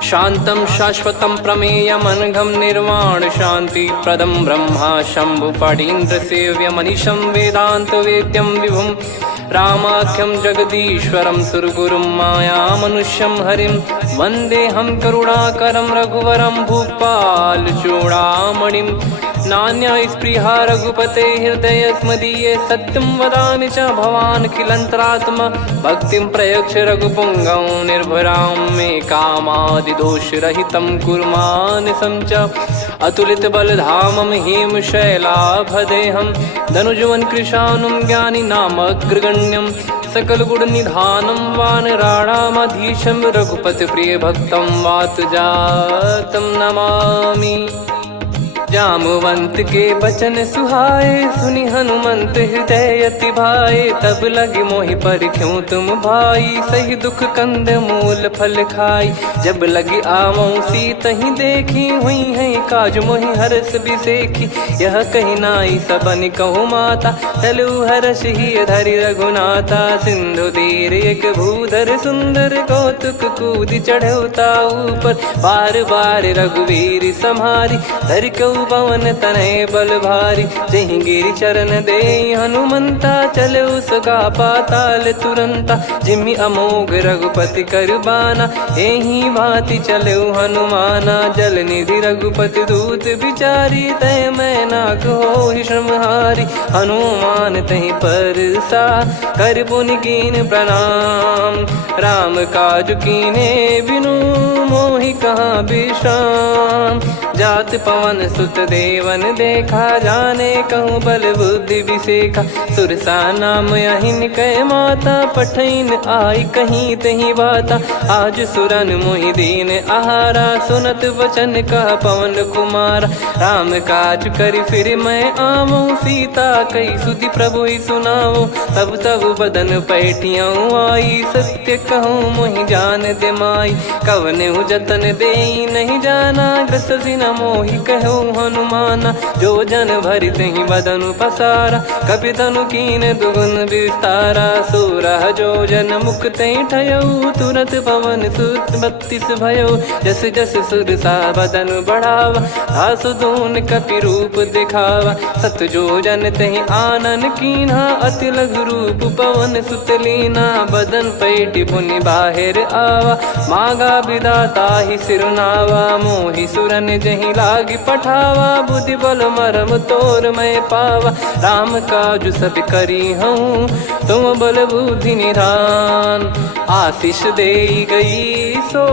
शांतं शाश्वतं प्रमेयमनघं निर्वाण शांति प्रदं ब्रह्मा शंभु फणीन्द्र सेव्य मनीषं वेदांत वेद्यं विभुं रामाख्यं जगदीश्वरं सुरगुरुं माया मनुष्यं हरिं वन्देऽहं करुणाकरं रघुवरं भूपाल चूडामणिं नान्या स्पृहा रघुपते हृदय स्मदीये सत्यं वदामि च भवान् किलन्तरात्मा भक्तिं प्रयच्छ रघुपुङ्गं निर्भरां मे कामादिदोषरहितं कुर्मानसं च अतुलित बलधामं हेमशैलाभदेहं धनुजवन कृशानुं ज्ञानी नामग्रगण्यं सकल गुण निधानं वानराणामधीशं रघुपति प्रिय भक्तं वातजातं नमामि जामवंत के बचन सुहाए सुनि हनुमंत हृदय अति भाए तब लगे मोहि पर क्यों तुम भाई सही दुख कंद मूल फल खाई जब लगी आवऊं सीतहि देखी हुई है काज मोहि हरस बिसेखी यह कही नाई सबन कहु माता चलु हरष ही धरि रघुनाथा सिंधु तीर एक भूधर सुंदर कौतुक कूद चढ़ौता ऊपर बार बार रघुवीर सम्हारी धर कऊ पवन तनय बल भारी। जहि गिरि चरण दे हनुमंता, चले उसका पाताल तुरंता। जिमि अमोघ रघुपति कर बाना, एहि भांति चले हनुमाना। जल निधि रघुपति दूत बिचारी, तय मैं नाग होहि श्रमहारी। हनुमान तहि परसा, कर पुनि कीन प्रणाम। राम काज कीने बिनु, मोहि कहाँ विश्राम। जात पवन सुत देवन देखा, जाने कहूँ बल बुद्धि विसेखा। सुरसा नाम अहिन कै माता, पठैन आई कहीं तहीं बाता। आज सुरन मोहि दीन आहारा, सुनत वचन कह पवन कुमारा। राम काज करि फिर मैं आमो, सीता कई सुधि प्रभु ही सुनाओ। तब तब बदन पैठियाँ आई, सत्य कहूँ मोहि जान दे माई। कवने जतन दे नहीं जाना, ग्रसि न मोहि कहो हनुमाना। जो जन भरि तहि बदनु पसारा, कपि तनु कीन दुगुन विस्तारा। सोरह जो जन मुख तहि ठयऊ, तुरत पवन सुत 32 भयऊ। जस जस सुरसा बदन बढ़ावा, आसु दून कपि रूप दिखावा। सत जो जन तहि आनन कीन्हा, अति लघु रूप पवन सुत लीना। बदन पैठि पुनि बाहिर आवा, मागा विधाता ही सिरुनावा। मोहि सुरन जहि लागी पठावा, बुद्धि बल मरम तोर मैं पावा। राम काजु सब करी हूँ, तुम बल बुद्धि निधान। आशीष दे गई सो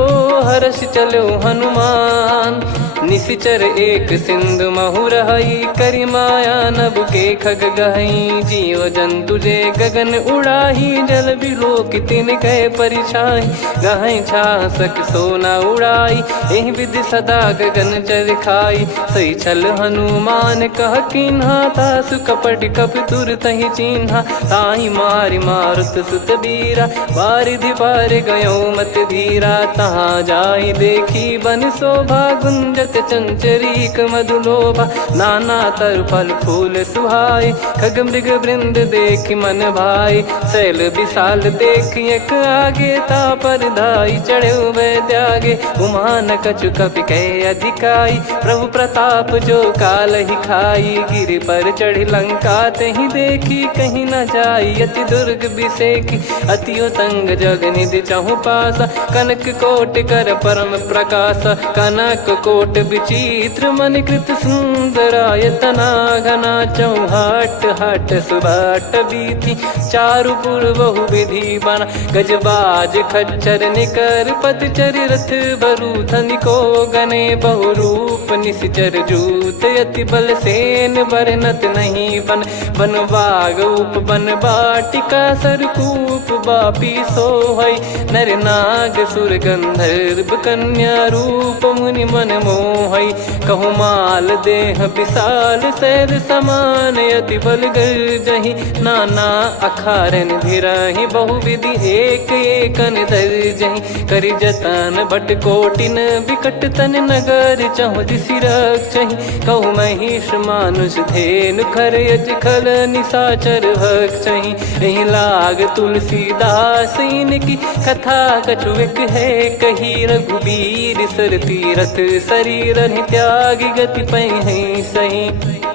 हर्ष चलो हनुमान। निशिचर एक सिंधु महु रहई, करि माया नभ के खग गहई। जीव जंतु जे गगन उड़ाही, जल बिलो तिन कह परिछाई। गहई छासक सोना उड़ाई, एहि विधि सदा गगन चर खाई। सही छल हनुमान कह कीन्हा, तासु कपट कप तुर तहि चिन्हा। ताहि मारि मारुत सुत बीरा, बारिधि पार गयो मत धीरा। तहाँ जाई देखी बन शोभा, गुंजत चंचरीक मधुलोभा। नाना तर फल फूल सुहाए, खग मृग वृंद देख मन भाई। शैल विशाल देख एक आगे, तापर धाई चढ़े वै त्यागे। उमा न कछु कपि कह अधिकाई, प्रभु प्रताप जो काल ही खाई। गिर पर चढ़ी लंका तहि देखी, कहीं न जाई अति दुर्ग बिसेकी। अति उतंग जग निधि चहु पासा, कनक कोट कर परम प्रकाश। कनक कोट विचित्र मन कृत सुंदरायतना। घना चौहाट हाट सुबाट बीथी, चारु पुर बहु विधि बना। गजबाज खच्चर निकर पतचर, रथ बरु धनिको गने। बहु रूप निशिचर जूत, अति बल सेन बरनत नहीं बन। बन बाग उप बन बाटिका, सरकूप बापी सोहई। नर नाग सुर गंधर्व कन्या, रूप मुनि मन मोहई। कहु माल देह विशाल, शैल समान अति बल गर्जहि। नाना अखारन भिराहि, बहु विधि एक एकन दर्जहि। करि जतन भट कोटिन, विकट तन नगर चहु दिसि रक्षहि। कहु महिष मानुष धेनु, खर यज खल निशाचर भक्षहि। एहि लाग तुलसीदास इनकी, कथा कछुक है कही। रघुबीर सर तीरथ शरीर, त्यागी गति पै सही।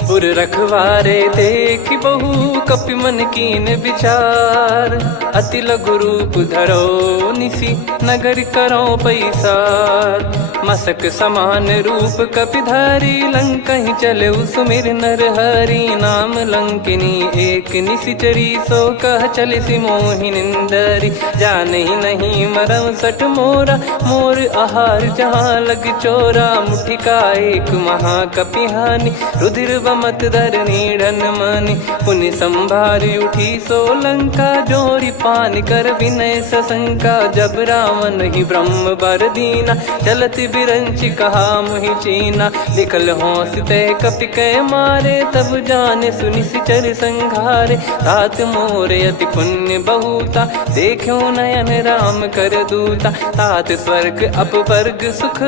पुर रखवारे देख बहु, कपि मन कीन विचार। अति लघु रूप धरो निसी, नगर करो पैसार। मसक समान रूप कपि धारी, लंकहि चले सुमिर नर हरि। नाम लंकिनी एक निशिचरी, सो कह चले सि मोहि निंदरी। जानहि नहीं मरम सठ मोरा, मोर आहार जहाँ लग चोरा। मुठिका एक महाकपिहानि, रुधिर बमत धरनी ढन मानि। पुनि संभारी उठी सो लंका, जोरी पान कर विनय सशंका। जब रावण ही ब्रह्म बर दीना, चलत बिरंचि कहा मुहि चीना। लिखल होंस तय कपि कै मारे, तब जाने सुनि सिचर संघारे। तात मोरे अति पुण्य बहुता, देखो नयन राम कर दूता। तात स्वर्ग अपवर्ग सुख,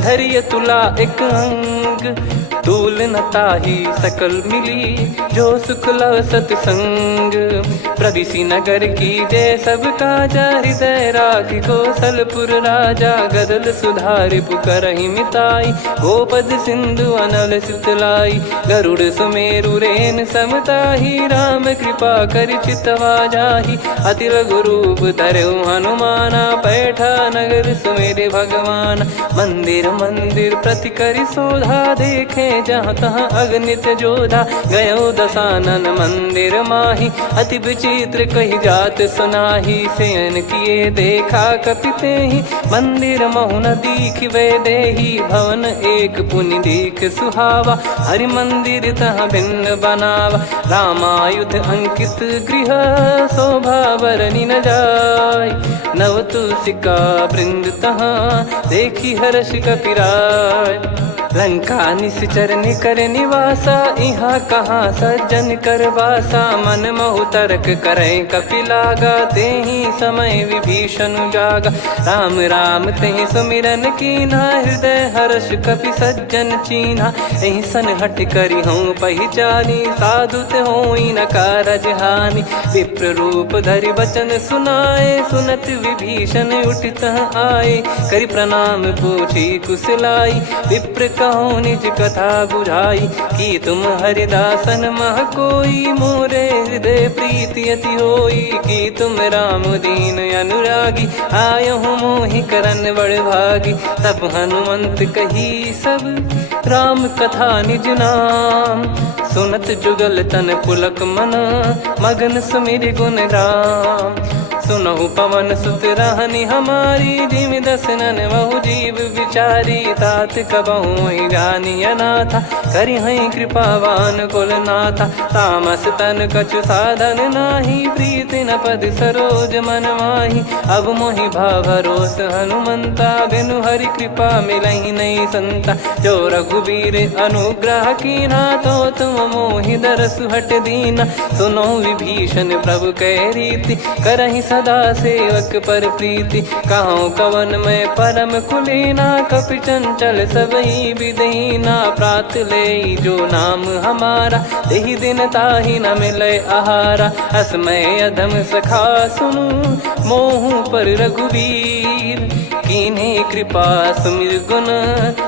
धरिय तुला एक अंग। तूल न ताहि सारी सकल मिली जो सुख लव सत्संग। प्रविसी नगर की जय सब काजा हृदय राखी कौशलपुर राजा गदल सुधारि पुकरहि मिताई। गोपद सिंधु अनल सितलाई गरुड़ सुमेरु रेन समताही। राम कृपा करि चितवा जाहि अति लघु रूप धरऊ हनुमाना। बैठा नगर सुमेरे भगवान मंदिर मंदिर प्रति करि शोधा। देखे जहाँ तहाँ अगणित जोधा गयो दशानन मंदिर माही। अति विचित्र कही जात सुनाही शयन किए देखा कपिते ही। मंदिर महु न दीख वे देही भवन एक पुनि दीख सुहावा। हरि मंदिर तहाँ भिन्न बनावा रामायुध अंकित गृह शोभा बरनी न जाय। नव तुलसी का वृंद तहाँ देखी हर्ष कपिराय। लंका निश्चर निकर निवासा इहाँ कहाँ सज्जन कर वासा। मन महु तर्क करें कपिलागा तेहि समय विभीषण जागा। राम राम तेहि सुमिरन कीन्हा हृदय हर्ष कपि सज्जन चीन्हा। एहि सन हट करि हूँ पहिचानी साधु ते होई न कारज हानि। विप्र रूप धरि वचन सुनाए सुनत विभीषण उठित आए। करि प्रणाम पूछी कुशलाई विप्र कहो निज कथा बुझाई। कि तुम हरिदासन मह कोई मोरे हृदय प्रीति अति होई। कि तुम राम दीन अनुरागी आयहु मोहि करन बड़ भागी। तब हनुमंत कही सब राम कथा निज नाम। सुनत जुगल तन पुलक मन मगन सुमिर गुण राम। सुनहु पवन सुत रहनी हमारी जिमि दसनन बहु जीव विचारी। तात कबहु ही जानी अनाथा करि हई कृपावान कुल नाथा। तामस तन कछु साधन नाही प्रीति न पद सरोज मन माही। अब मोहि भाव भरोस हनुमंता बिनु हरि कृपा मिलहि नहीं संता। जो रघुबीर अनुग्रह कीन्हा तो तुम मोहि दरसु हट दीना। सुनो विभीषण प्रभु कह रीति करहि सदा सेवक पर प्रीति। कहो कवन में परम कुलीना कपि चंचल सबही विदहीना। प्रात ले जो नाम हमारा तेहि दिन ताहि न मिले आहारा। असमय अधम सखा सुनु मोहु पर रघुवीर। कीन्हे कृपा सुमिर गुण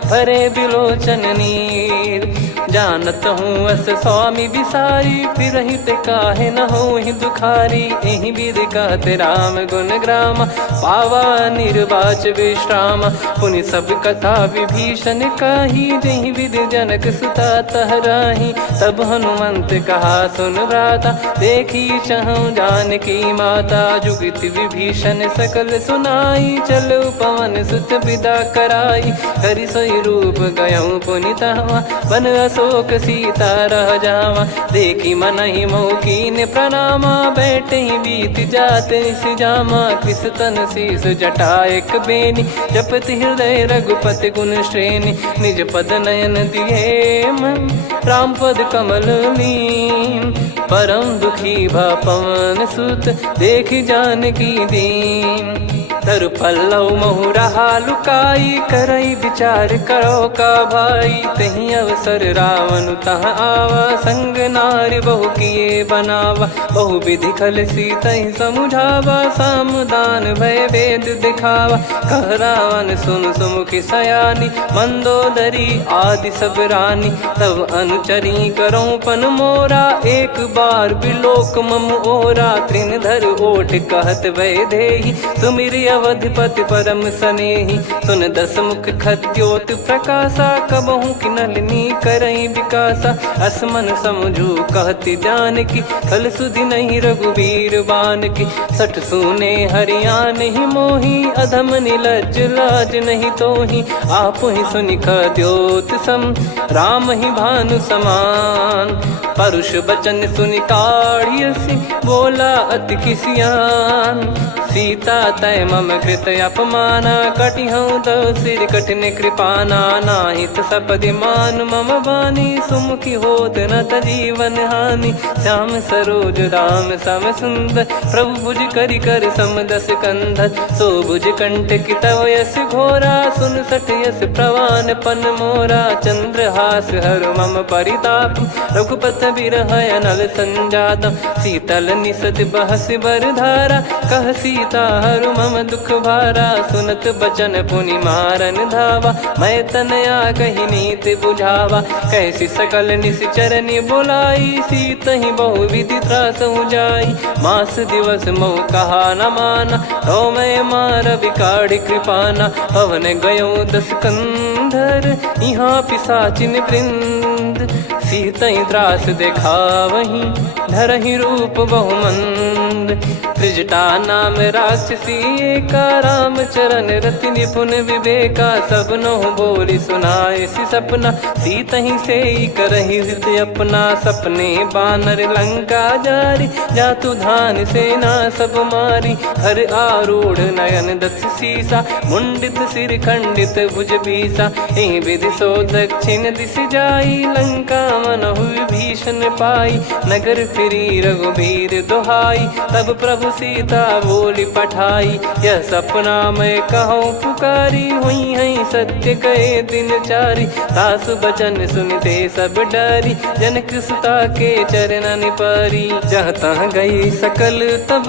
भरे बिलोचन नीर। जानत हूँ अस स्वामी बिसारी फिर ही ते काहे न हो ही दुखारी। एहि विधि कहते राम गुण ग्राम पावा निर्वाच विश्राम। पुनि सब कथा विभीषण काही जहि विधि जनक सुता तहराही। तब हनुमंत कहा सुन भ्राता देखी चहु जानकी माता। जुगति विभीषण सकल सुनाई चलो पवन सुत विदा कराई। करि सोई रूप गयऊँ पुनि तहवा बन अशोक सीता रह जावा। देखी मनहि मौकीन प्रणामा बैठे ही बीत जात निस जामा। कृस तन शीस जटा एक बेनी जपति हृदय रघुपति गुण श्रेणी। निज पद नयन दिए मन राम पद कमल लीन। परम दुखी भा पवन सुत देखी जानकी दीन। तरु पल्लव महु रहा लुकाई करई विचार करो का भाई। तही अवसर रावण तहाँ आवा संग नारी बहु किए बनावा। बहु विधि खल सीतहि समुझावा सामदान भय वेद दिखावा। कह रावण सुन सुमुखी सयानी मंदोदरी आदि सब रानी। तब अनुचरी करो पन मोरा एक बार बिलोक मम ओरा। तृण धर ओठ कहत भय देहि सुमिर अवधिपति परम सनेही। सुन दस मुख खद्योत प्रकाशा कबहु कि नलिनी करई विकासा। असमन समझू कहती जानकी फल सुधि नहीं रघुवीर बान की। सठ सुने हरियाण ही मोही अधम निलज लाज नहीं तोही। आप ही सुनि खद्योत सम राम ही भानु समान। परुष बचन सुनि काढ़ियसि बोला अति किसियान। सीता तय मम मम कृत अपमाना कटिहऊँ तो सिर कठिन कृपाना नाहित सपदि मान मम बानी सुमुखी होत न त जीवन हानि श्याम सरोज राम सम सुंदर प्रभु भुज करि कर सम दस कंधर सो भुज कंठ की तव यस घोरा सुन सठ यस प्रवान पन मोरा चंद्रहास हर मम परिताप रघुपत बिरह अनल संजातम शीतल निसत बहस बर धारा कह सीता हर मम दुख भारा सुनत बचन पुनि मारन धावा मैं तनया कही नीत बुझावा कैसी सकल निश्चरनि बुलाई सीत ही बहु विधि त्रास जाई मास दिवस मोह कहा न माना तो मैं मार बिकाढ़ कृपाना पवन गयो दस कंधर यहाँ पिसाचिन वृंद सीतहि त्रास देखावही धरहि रूप बहुमंद त्रिजटा नाम राक्षसी एका राम चरण रति निपुण विवेका सबनो बोली सुनाए सि सपना सीतहि से करहि हृदय अपना सपने बानर लंका जारी जातु धान सेना सब मारी हर आरूढ़ नयन दस सीसा मुंडित सिर खंडित भुज बीसा एहि विधि सो दक्षिण दिश जाई लंका मनहु भीषण पाई नगर फिरी रघुबीर दुहाई तब प्रभु सीता बोली पठाई यह सपना मैं कहूँ पुकारी हुई है सत्य कहे दिन चारी सासु बचन सुनते सब डरी जनक सुता के चरण परी जहाँ तहाँ गई सकल तब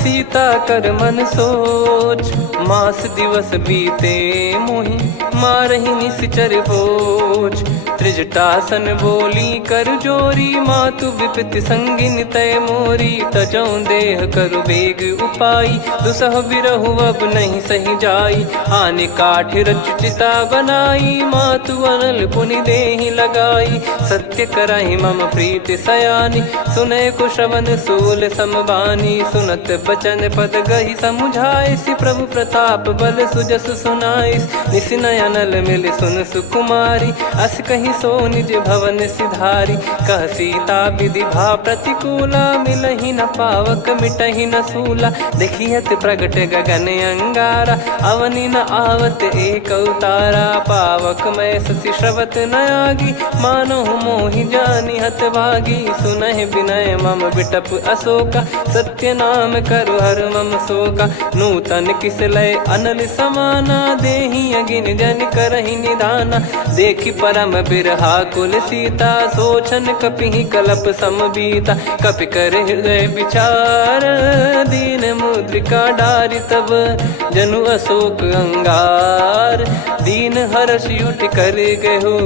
सीता कर मन सोच मास दिवस बीते मोहि मारहि निश्चर भोज त्रिजटासन बोली कर जोरी मातु विपति संगिन तय मोरी तजौ देह करु बेग उपाई दुसह बिरहु अब नहीं सही जाई आने काठ रचिता बनाई मातु अनल पुनि देहि लगाई सत्य करहि मम प्रीति सयानी सुने को श्रवण सूल समबानी सुनत बचन पद गहि समुझाए सि प्रभु प्रताप बल सुजस सुनाइस निसिनय अनल मिल सुन सुकुमारी अस कहि सो निज भवन सिधारी कह सीता विधि भा प्रतिकूला मिलहि न पावक मिटहि न सूला देखियत प्रगट गगन अंगारा अवनि न आवत एक अवतारा पावक मैं ससि श्रवत न आगी मानो मोहि जानि हत भागी सुनहि विनय मम बिटप अशोका सत्य नाम करु हर मम शोका नूतन किस लय अनल समाना देहि अगिन जन करहि निधाना देखि परम बिरहा कुल सीता सोचन कपि कलप समबीता कपि कर हृदय विचार दीन मुद्रिका डारि तब जनु अशोक अंगार दीन हर्ष उठ कर गहो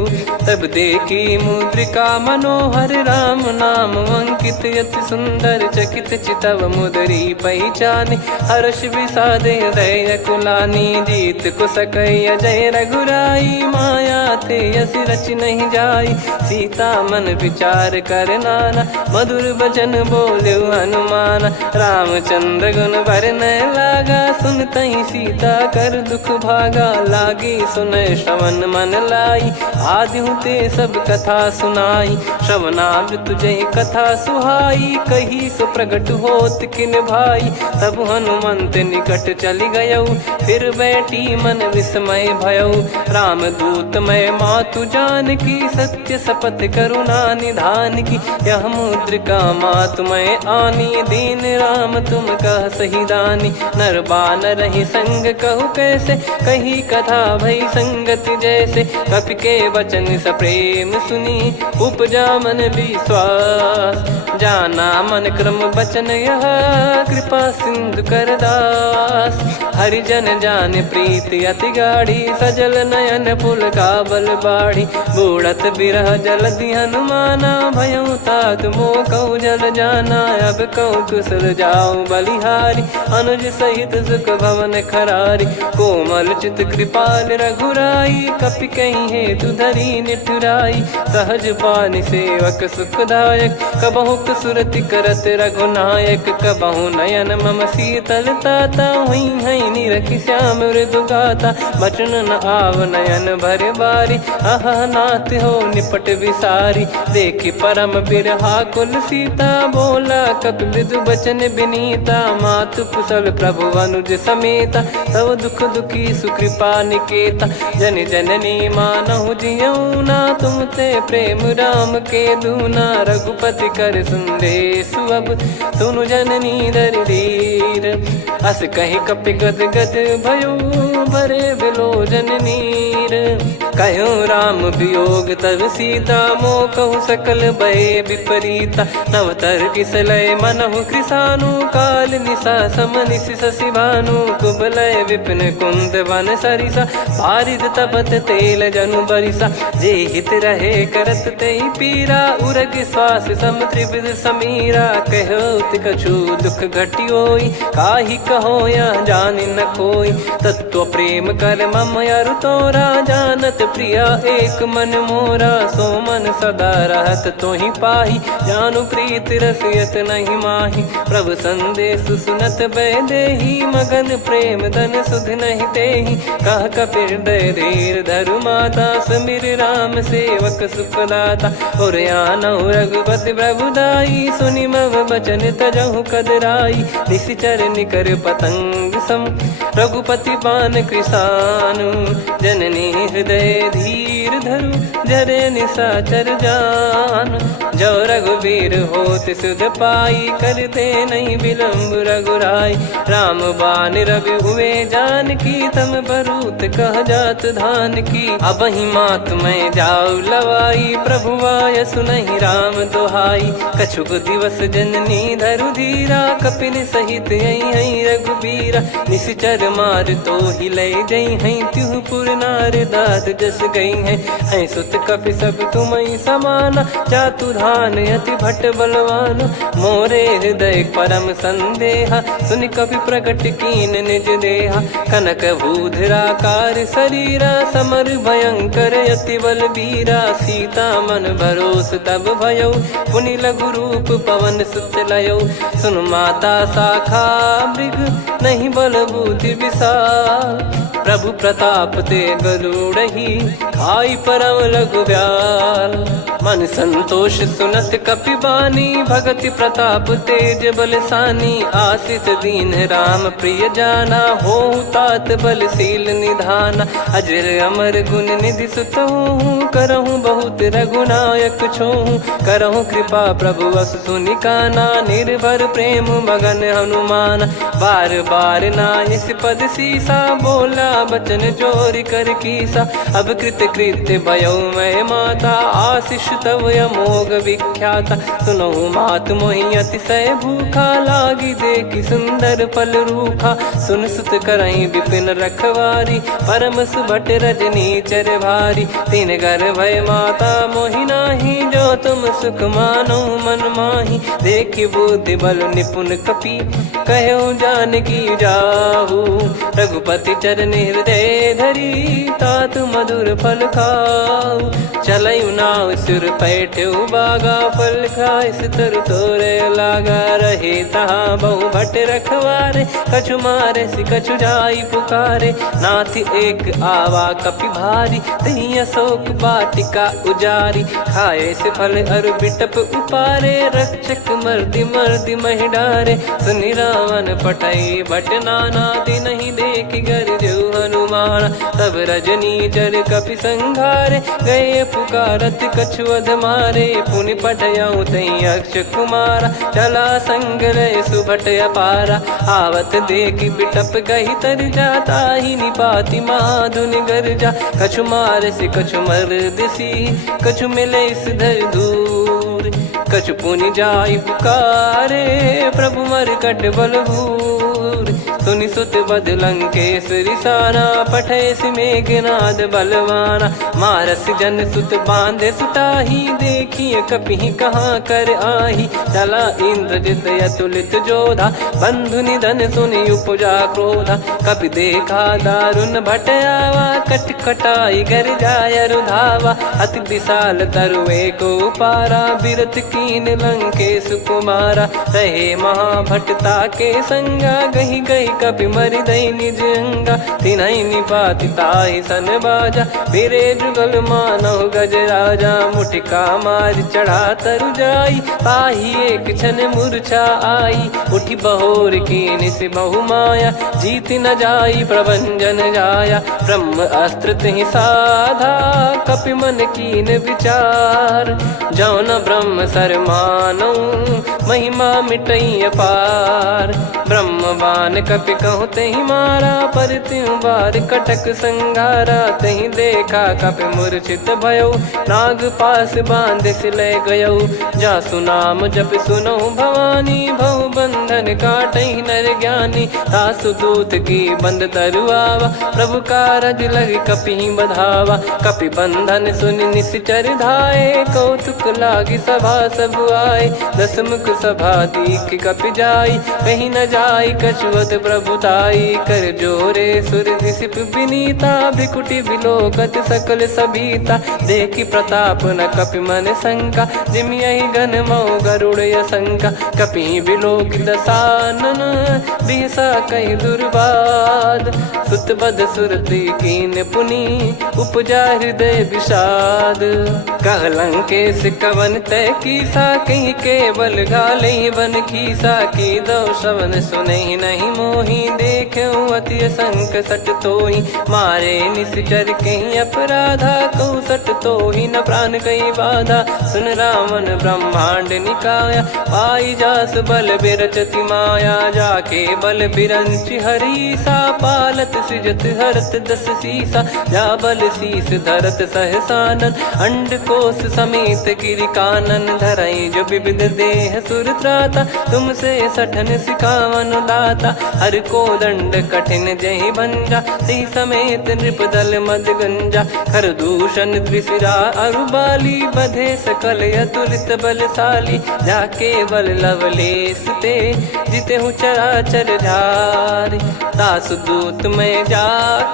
तब देखी मुद्रिका मनोहर राम नाम अंकित यति सुंदर चकित चितव मुदरी पहचान हर्ष विषाद हृदय कुलानी जीत को सकय जय रघुराई माया थे यस रच नहीं जाई सीता मन विचार कर नाना मधुर बचन बोले हनुमान रामचंद्र गुण भरने लागा सुनतहि सीता कर दुख भागा लागी सुने श्रवण मन लाई आदि ते सब कथा सुनाई श्रवणाब तुझे कथा सुहाई कही सो प्रगट होत किन भाई तब हनुमंत निकट चली गयऊ फिर बैठी मन विस्मय भयऊ राम दूत मैं मातु जान की सत्य शपथ करुणा निधान की यह मुद्रिका मातु मैं आनी दीन राम तुम कह सही दानी नर बानर ही संग कहु कैसे कही कथा भई संगति जैसे कपि के वचन सप्रेम सुनी उपजा मन विश्वास जाना मन क्रम बचन यह कृपा सिंधु कर दास हरिजन जान प्रीति अति गाढ़ी सजल नयन पुल का बल बाढ़ी बूढ़त बिरह जल दी हनुमाना भयउ तात मोह कहु जल जाना अब कहु कुशल जाऊं बलिहारी अनुज सहित सुख भवन खरारी कोमल चित कृपाल रघुराई, कपि कहीं है तु धरी निठुराई। सहज पान सेवक सुखदायक, कबहु सुरति करत रघुनायक। कबहु नयन मम शीतलता, हुई है निरखि श्याम मृदु गाता। बचन न आव नयन भर बारी, आहा नाथ हो निपट विसारी। देखि परम बिरहा कुल सीता, बोला कपि मृदु बचन बिनीता। मातु कुशल प्रभु अनुज समेता, तव दुख दुखी सुकृपा निकेता। जन जननी मानहु जियऊ ना, तुम ते प्रेम राम के दूना। रघुपति कर संदेश अब, सुनु जननी दर धीर। अस कहि कपि गद गद भयो, भरे बिलोचन नीर। कहो राम वियोग तब सीता, मोह कहु सकल भय विपरीता। नव तर किसलय मनहु कृसानु, काल निशा समनिशि शशि भानु। कुबलय विपिन कुंद वन सरिसा, पारिद तपत तेल जनु बरिसा। जे हित रहे करत तेहि पीरा, उरग श्वास सम त्रिविध समीरा। कहो कछु दुख घटियोई, काहि कहो या जानि न कोई। तत्व प्रेम कर मम अरु तोरा, जानत प्रिया एक मन मोरा। सो मन सदा रहत तोहि पाही, जानु प्रीत रसियत नहीं माही। प्रभु संदेश सुनत बैदेही, मगन प्रेम धन सुध नहीं तेहि। कह कपिर दय धीर धरु माता, समीर राम सेवक सुखदाता। और आनहु रघुपति प्रभु दाई, सुनि मव बचन तजहु कदराई। निशिचर निकर पतंग सम, रघुपति पान कृसानु। जननी हृदय धीर धरु, जरे निशाचर जान। जो रघुवीर होत सुध पाई, करते नहीं विलम्ब रघुराई। राम बान रवि हुए जानकी, तम बरूत कह जात धान की। अब ही मात मैं जाऊ लवाई, प्रभु आय सुनहि राम दोहाई। कछुक दिवस जननी धरु धीरा, कपिन सहित यही रघुबीरा। निशिचर मार तो ही ले जई हैं, त्यों पुर नार दाद जस गई हैं। सुत कपि सब तुमहि समाना, चातुधान अति भट्ट बलवान। मोरे हृदय परम संदेहा, सुन कपि प्रकट कीन निज देहा। कनक भूधराकार शरीरा, समर भयंकर अति बलबीरा। सीता मन भरोस तब भयऊ, पुनि लघु रूप पवन सुत लयऊ। सुन माता शाखा मृग, नहीं बल बुद्धि विशाल। प्रभु प्रताप ते गरुड़हि, खाई परम लघु ब्याल। मन संतोष सुनत कपि बानी, भगति प्रताप तेज बलसानी। आशीष दीन राम प्रिय जाना, होहु तात बलशील निधाना। अजर अमर गुण निधि सुतहु, करहु बहुत रघुनायक छोहु। करहु कृपा प्रभु अस सुनि काना, निर्भर प्रेम मगन हनुमान। बार बार नायस पद सीसा, बोला बचन चोरी कर कीसा। अब कृत कृत्य भयो मैं माता, आशीष तव अमोघ विख्याता। सुनहु मात मोहि अतिशय भूखा, लागी देखि सुंदर फल रूखा। सुन सुत करहि विपिन रखवारी, परम सुभट रजनी चर भारी। तीन घर भय माता मोहि नाही, जो तुम सुख मानो मन माही। देखि बुद्धि बल निपुण कपि, कहो जानकी जाहू। रघुपति चरण हृदय धरी, तात मधुर फल खाऊ। चलऊ नाव सुर पैठऊ बागा, फल खाइस तरु तोरे लागा। रहे तहाँ बहु भट रखवारे, कछु मारे सि कछु जाई पुकारे। नाथ एक आवा कपि भारी, तही अशोक वाटिका उजारी। खाए से फल अरु बिटप उपारे, रक्षक मर्दि मर्दि महि डारे। सुनि रावण पटई भट नाना, नहीं देखि गरजु हनुमान। तब रजनी चर कपि संघारे, गए पुकारत कछु अध मारे। पुनि पटयऊ तई अक्ष कुमारा, चला संग लय सुभट अपारा। आवत देखि बिटप गही तर जाता, ही निपाति माधुन गर्जा। कछु मार से कछु मर्दिसी, कछु मिले इस धर दूर। कछु पुनि जाई पुकारे, प्रभु मरकट बलभूर। सुनि सुत बद लंकेश्वरी साना, पठैसि मेघनाद बलवाना। मारस जन सुत बांधे सुताही, देखिए कपिहि कहाँ कर आही। चला इंद्रजित अतुलित जोधा, बंधु निधन सुनि उपजा क्रोधा। कपि देखा दारुण भट आवा, कट कटाई घर जाय रुधावा। अति विशाल तरुए को पारा, बिरथ कीन लंकेश कुमारा। रहे महाभटता के संगा, गही गही कपि मरि दई निज अंगा। तिन्हि निपाति ताहि सन बाजा, फिरे जुगल मानव गज राजा। मुटिका मार चढ़ा तरु जाई, ताहि एक क्षण मूर्छा आई। उठी बहोर कीन से बहु माया, जीत न जाई प्रभंजन जाया। ब्रह्म अस्त्र तिहि साधा, कपि मन कीन विचार। जौ न ब्रह्म सर मानौ, महिमा मिटई अपार। ब्रह्म बान कपि कहु तहि मारा, पर त्यों बार कटक संगारा। तहि देखा कपि मूर्छित भयो, नाग पास बांध सिले गयो। जासु नाम जप सुनो भवानी, भव बंधन काटहि नर ज्ञानी। तासु दूत की बंद तरुआवा, प्रभु कारज लग कपि बधावा। कपि बंधन सुनि निश्चर धाये, कौतुक लागी सभा सब आए। दस मुख सभा दीख कपि जाई, कहीं न जाई कछुवत प्रभुताई। कर जोरे सुर दिसिप विनीता, भ्रिकुटि बिलोकत सकल सबीता। देखि प्रताप न कपि मन शंका, जिमि यही घन मऊ गरुड़ यशंका। कपि बिलोक दसानन, बिहसा कहि दुर्बाद। सुत बद सुरति कीन पुनि, उपजा हृदय विषाद। कहलंकेश कवन तय कीसा, कहीं केवल घाले बन खीसा। की दो श्रवण सुनहि नहीं मोही, देखऊं अति संक सट तोहि। मारे निश्चर कहीं अपराधा, कहूँ सट तोहि न प्राण कहीं बाधा। सुन रावण ब्रह्मांड निकाया, पाई जास बल बिरचति माया। जाके बल बिरंच हरीसा, पालत सृजत हरत दस सीसा। जा बल शीस धरत सहसानन, अंड कोश समेत गिरि कानन। धरई जो विविध देह सुर त्राता, तुमसे सठन सिखावन दाता। हर को दंड कठिन जहि भंजा, ती समेत नृप दल मद गंजा। खर दूषण त्रिशिरा अरुबाली, बधे सकल अतुलित बलशाली। जाके बल लवलेस ते, जिते हूँ चराचर झारी। दास दूत में जा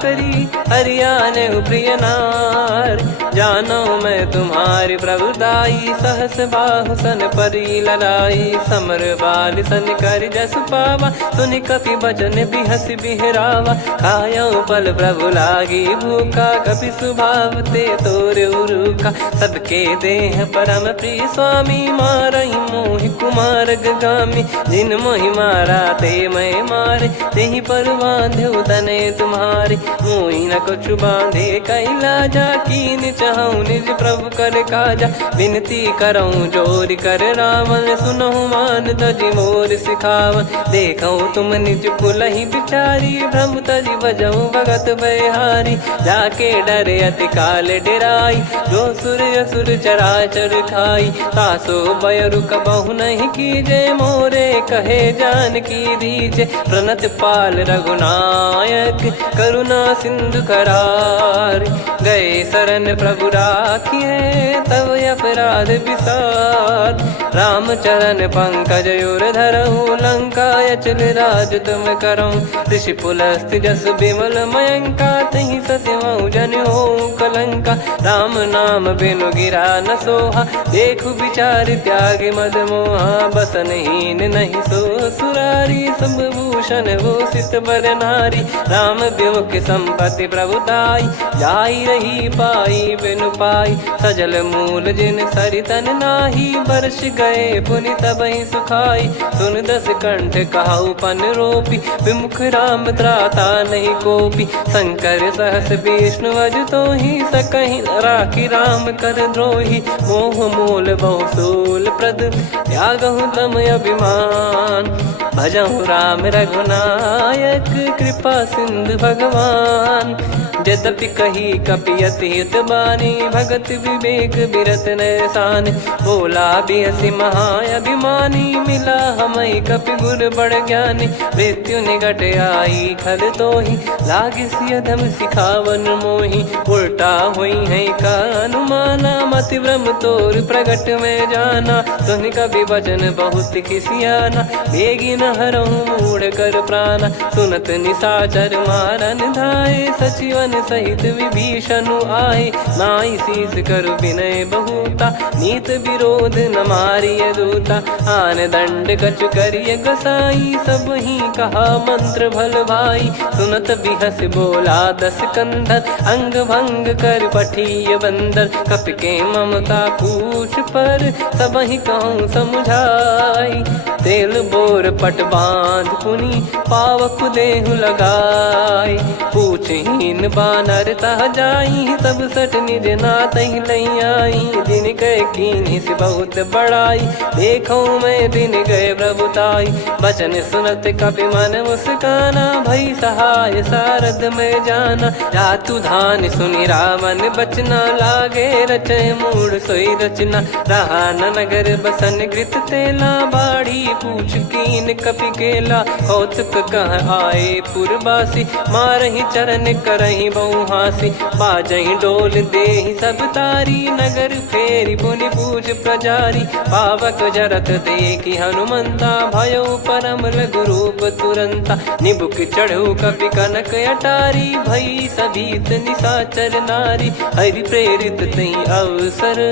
करी, हरियाने प्रिय नार। जानो मैं तुम्हारी प्रभुताई, सहस बाहु सन परी लड़ाई। समर बाल सन कर जस पावा, सुनि कपि बचन बिहस बिहरावा। खायो पल प्रभु लागी भूखा, कपि स्वभाव ते तोर उरुखा। सबके देह परम प्रिय स्वामी, मारहि मोहि कुमार गगामी। जिन मोहि मारा ते मैं मारे, तेहि पर बांधो तने तुम्हारे। मोहि न कछु बांधे कैलाजा, कीन चाहूं निज प्रभु कर काजा। विनती करऊं जोरि कर रावण, सुनहु मान तजि मोर सिखावन। देखऊं तुम निज कुलहि बिचारी, भ्रम तजि बजऊं भगत बयहारी। जाके डरे अति काल डेराई, जो सुर असुर चराचर खाई। तासो भय रुक बहु नहीं कीजे, मोरे कहे जान की दीजे। प्रणत पाल रघुनायक, करुणा सिंधु करार। गए शरण प्रभु राखिए, तब अपराध विसार। राम चरण पंकज उर धरऊं, लंका अचल राज तुम करऊं। ऋषि पुलस्त्य जस विमल मयंका, तहि सत्यमऊ जन होऊं कलंका। राम नाम बिनु गिरा न सोहा, देखु विचार त्याग मद मोहा। बसनहीन नहीं सो सुरारी, सब भूषण भूषित बर नारी। राम विमुख संपत्ति प्रभुताई, जाई रही पाई बिनु पाई। सजल मूल जिन सरितन नाही, बरस गए पुनि तबहि सुखाई। सुन दस कंठ कहाऊ पन रोपी, विमुख राम त्राता नहीं कोपी। शंकर सहस विष्णु अज तोहि, सकहि न राखी राम कर द्रोही। मोह मोल बहु सूल प्रद, त्यागहु तम अभिमान। भजहु राम रघुनायक कृपा सिंधु भगवान। यद्यपि कही कपियति हित बानी भगत विवेक बिरत नैसान। बोला बियसि महाअभिमानी मिला हमई कपि गुर बड़ ज्ञानी। मृत्यु निकट आई खल तोहि लागे सिय धम सिखावन मोहि। उल्टा हुई है का अनुमाना मति भ्रम तोर प्रगट में जाना। सुन कवि वचन बहुत खिसियाना बेगी न हरहु मूढ़ कर प्राणा। सुनत निशाचर मारन धाये सचिवन सहित विभीषण आए। नाई शीस कर विनय बहुता नीत विरोध न मारिय दूता। आन दंड कछु करिय गसाई सब ही कहा मंत्र भल भाई। सुनत बिहस बोला दस कंधर अंग भंग कर पठिय बंदर। कपि के ममता पूछ पर सब ही कहूँ समझाई। तेल बोर पट बांध पुनि पावक देहु लगाई। पूछहीन बानर तह जाई तब सट निज नाथ लई आई। दिन गए कीन्ही से बहुत बड़ाई देखो मैं दिन गए प्रभुताई। बचन सुनत कपि मन मुस्काना भई सहाय सारद में जाना। जातु धान सुनि रामन बचना लागे रचय मूढ़ सोई रचना। रहा न नगर बसन कृत तेला बाड़ी पूछ कीन कपि केला। कौतुक कह आए पुरबासी मारहि चरण करहि बहुहासी। बाजहि डोल देहि सब तारी नगर फेरी पुनि पूज प्रजारी। पावक जरत देखि हनुमंता भयो परम लघु रूप तुरंता। निबुक चढ़ऊ कपि कनक अटारी भई सभीत निशाचर नारी। हरि प्रेरित तई अवसर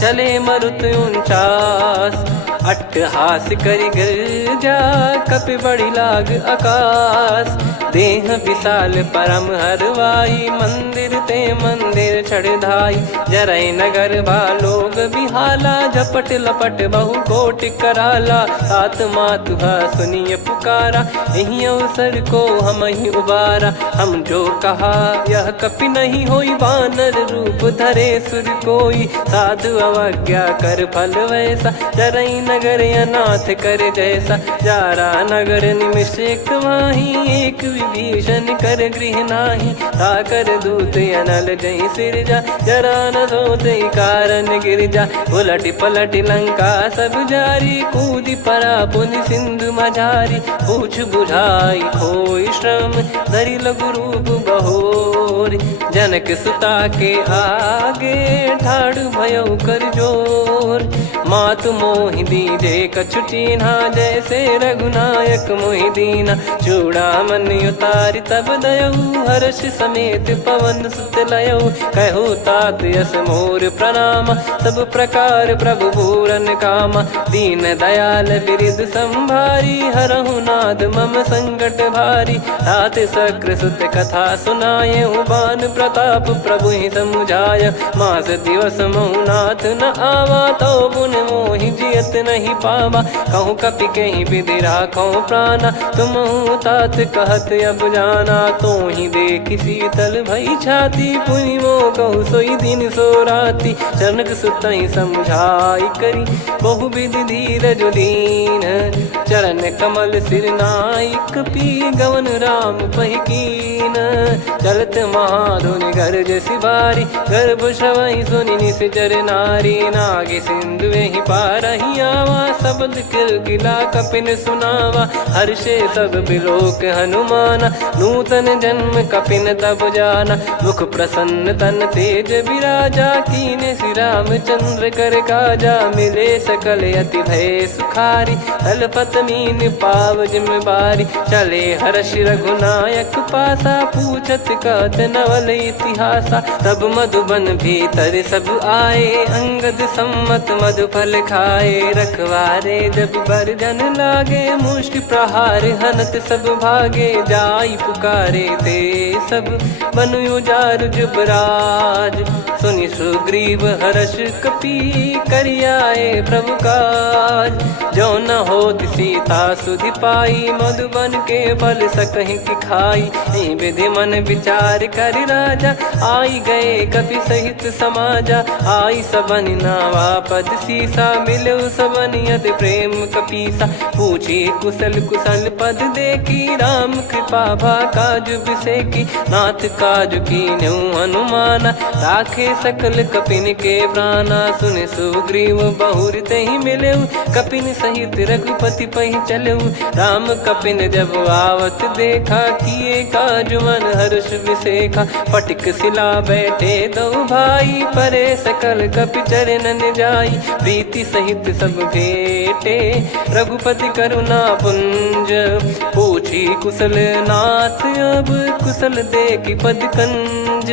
चले मरुत 49। अट्टहास करि गिरजा कपि बड़ी लाग आकाश। देह विशाल परम हरवाई मंदिर ते मंदिर चढ़धाई। जरई नगर बालोग बिहाला झपट लपट बहु कोट कराला। सात मातुहा सुनिय पुकारा यही अवसर को हम ही उबारा। हम जो कहा यह कपि नहीं होई वानर रूप धरे सुर कोई। साधु अवज्ञा कर फल वैसा जरई नगर अनाथ कर जैसा। जारा नगर निमिष एक माही एक विभीषण कर गृह नाही। ताकर दूत अनल जय सिरजा जरा न सोते कारण गिरजा। उलट पलट लंका सब जारी कूदी परा पुनि सिंधु मझारी। पूछ बुझाई खोई श्रम धरि लघु रूप बहोरी। जनक सुता के आगे ठाड़ भयो कर जोर। मातु मोहि दीजे कछु चीन्हा जैसे रघुनायक मोहि दीना। चूड़ामन उतारि तब दयऊ हर्ष समेत पवन सुत लयऊ। कहु तात यस मोर प्रणाम सब प्रकार प्रभु पूरन कामा। दीन दयाल बिरिद संभारी हरहु नाद मम संकट भारी। तात सक्र सुत कथा सुनाये बान प्रताप प्रभु ही समुझाय। मास दिवस महु नाथ न आवा तो पुन मोहि जियत नहीं पावा। कहूँ कपि कहीं विधि राखो प्राणा तुम तात कहत अब जाना। तो ही देख शीतल भई छाती पुनि मो कहु सोई दिन सो राती। जनक सुतहि समझाई करी बहु विधि धीरज दीन। चरण कमल सिर नाई कपि गवन राम पहिकीन। चलत महाधुनि गरज सिबारी गर्भ श्रवहि सुनि निश्चर नारी। नागे सिंधु ही पारहि आवा शब्द किलकिला कपिन सुनावा। हर्षे सब बिलोक हनुमाना नूतन जन्म कपिन तब जाना। मुख प्रसन्न तन तेज विराजा कीने श्री रामचंद्र कर काजा। मिले सकल अति भय सुखारी तलपत मीन पाव जिम्मेवारी। चले हर्ष रघुनायक पासा पूछत कहत नवल इतिहासा। तब मधुबन भीतर सब आए अंगद सम्मत मधु फल खाए। रखवारे जब बरजन लागे मुष्टि प्रहार हनत सब भागे। जाई पुकारे ते सब बनु उजार जुबराज। सुनि सुग्रीव हर्ष कपि करियाए प्रभु काज। जो न होत सीता सुधि पाई मधुबन के फल सकहि की खाई। विधि मन विचार कर राजा आई गए कपि सहित समाजा। आई सबन नावा पद सी सीसा मिलो सबनियत प्रेम कपीसा। पूछी कुशल कुशल पद देखी राम कृपा भा काज बिसेकी। नाथ काज की न्यू हनुमाना राखे सकल कपिन के प्राणा। सुने सुग्रीव बहुर ते ही मिले कपिन सहित रघुपति पही चले। राम कपिन जब आवत देखा किए काज मन हर्ष विसेखा। फटिक सिला बैठे दो भाई परे सकल कपि चरणन जाई। प्रीति सहित सब भेटे रघुपति करुणा पुंज। पूछी कुशल नाथ अब कुशल देखी पद कंज।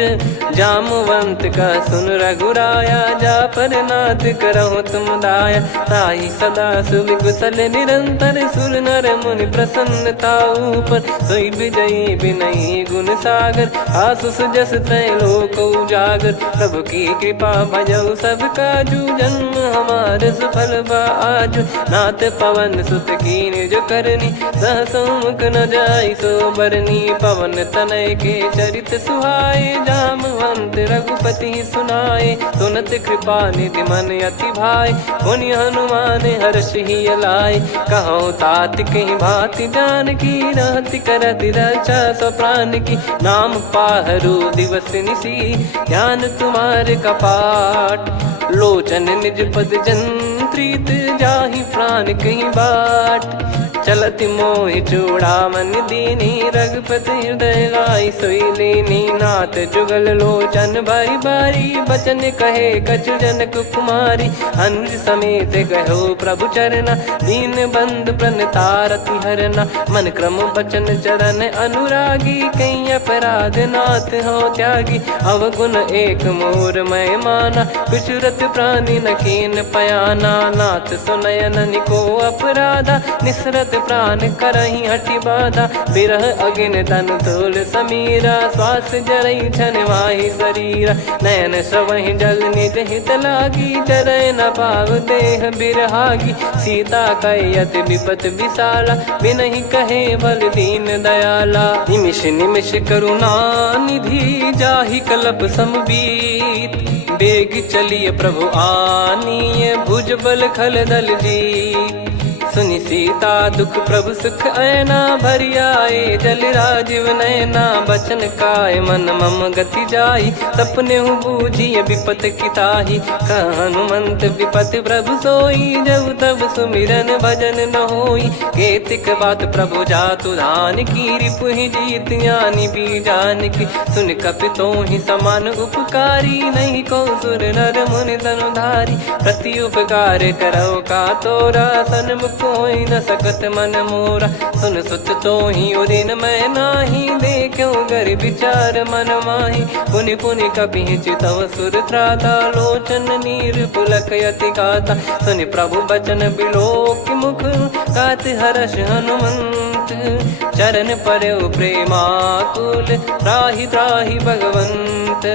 जामवंत का सुन रघुराया जा पर नाथ करहु तुम दाया। ताई सदा सुविकुशल निरंतर सुर नर मुनि प्रसन्नता ऊपर। सोई विजयी विनयी गुण सागर आसु सुजस त्रैलोक उजागर। प्रभु की कृपा भजऊ सब काजू जन्म हमारे सफल बा आजु। नाथ पवन सुत की निज करनी सहसो मुख न जाई सो बरनी। पवन तनय के चरित सुहाए जामवंत रघुपति सुनाए। सुनत कृपा निधि मन अति भाई मुनि हनुमान हर्ष ही लाए। कहो तात कहीं भांति जान की रहति करति रक्षा सो प्राण की। नाम पाहरु दिवस निसी ध्यान तुम्हारे कपाट। लोचन निज पद जंत्रित जाहि प्राण कहीं बाट। चलति मोहि चूड़ामन दीनी रघुपति हृदय लाई सोई लीनी। नाथ जुगल लोचन बारी बारी बचन कहे कछु जनक कुमारी। अनुज समेत गयो प्रभु चरना दीन बंद प्रणतारति हरना। मन क्रम बचन चरण अनुरागी कहीं अपराध नाथ हो त्यागी। अवगुण एक मोर मैं माना कुछुरत प्राणी न कीन पयाना। नाथ सुनयन निको अपराधा निसरत प्राण करही हटि बाधा। बिरह अगिन तन तोल समीरा श्वास जरई छन वाहि शरीरा। नयन श्रवहि जल निज हित लागी चरय न पाव देह बिरहागी। सीता कयत विपत विशाला बिनहि कहे बल दीन दयाला। निमिष निमिष करुणा निधि जाहि कलप समबीत। बेग चलिए प्रभु आनीय भुज बल खल दल जीत। सुनि सीता दुख प्रभु सुख ऐना भरि आए। जल राजीव नैना बचन काय मन मम गति जाई। सपने हूँ बूझिए विपत किताही हनुमंत विपत प्रभु सोई। जब तब सुमिरन भजन न होई केतिक बात प्रभु जातु धान की। रिपु ही जीत ज्ञानी बीजान की सुन कपि तो ही समान उपकारी। नहीं को सुर नर मुनि तनुधारी प्रति उपकार करो का तोरा। सन्मुख कोई न सकत मन मोरा सुन सुत तो ही उदिन मैं नाही। देखो गर विचार मन माही पुनि पुनि कपि चितव सुर त्राता। लोचन नीर पुलक यति गाता सुनि प्रभु बचन बिलोक मुख। गात हर्ष हनुमंत चरण परयो प्रेमाकुल। त्राहि त्राहि भगवंत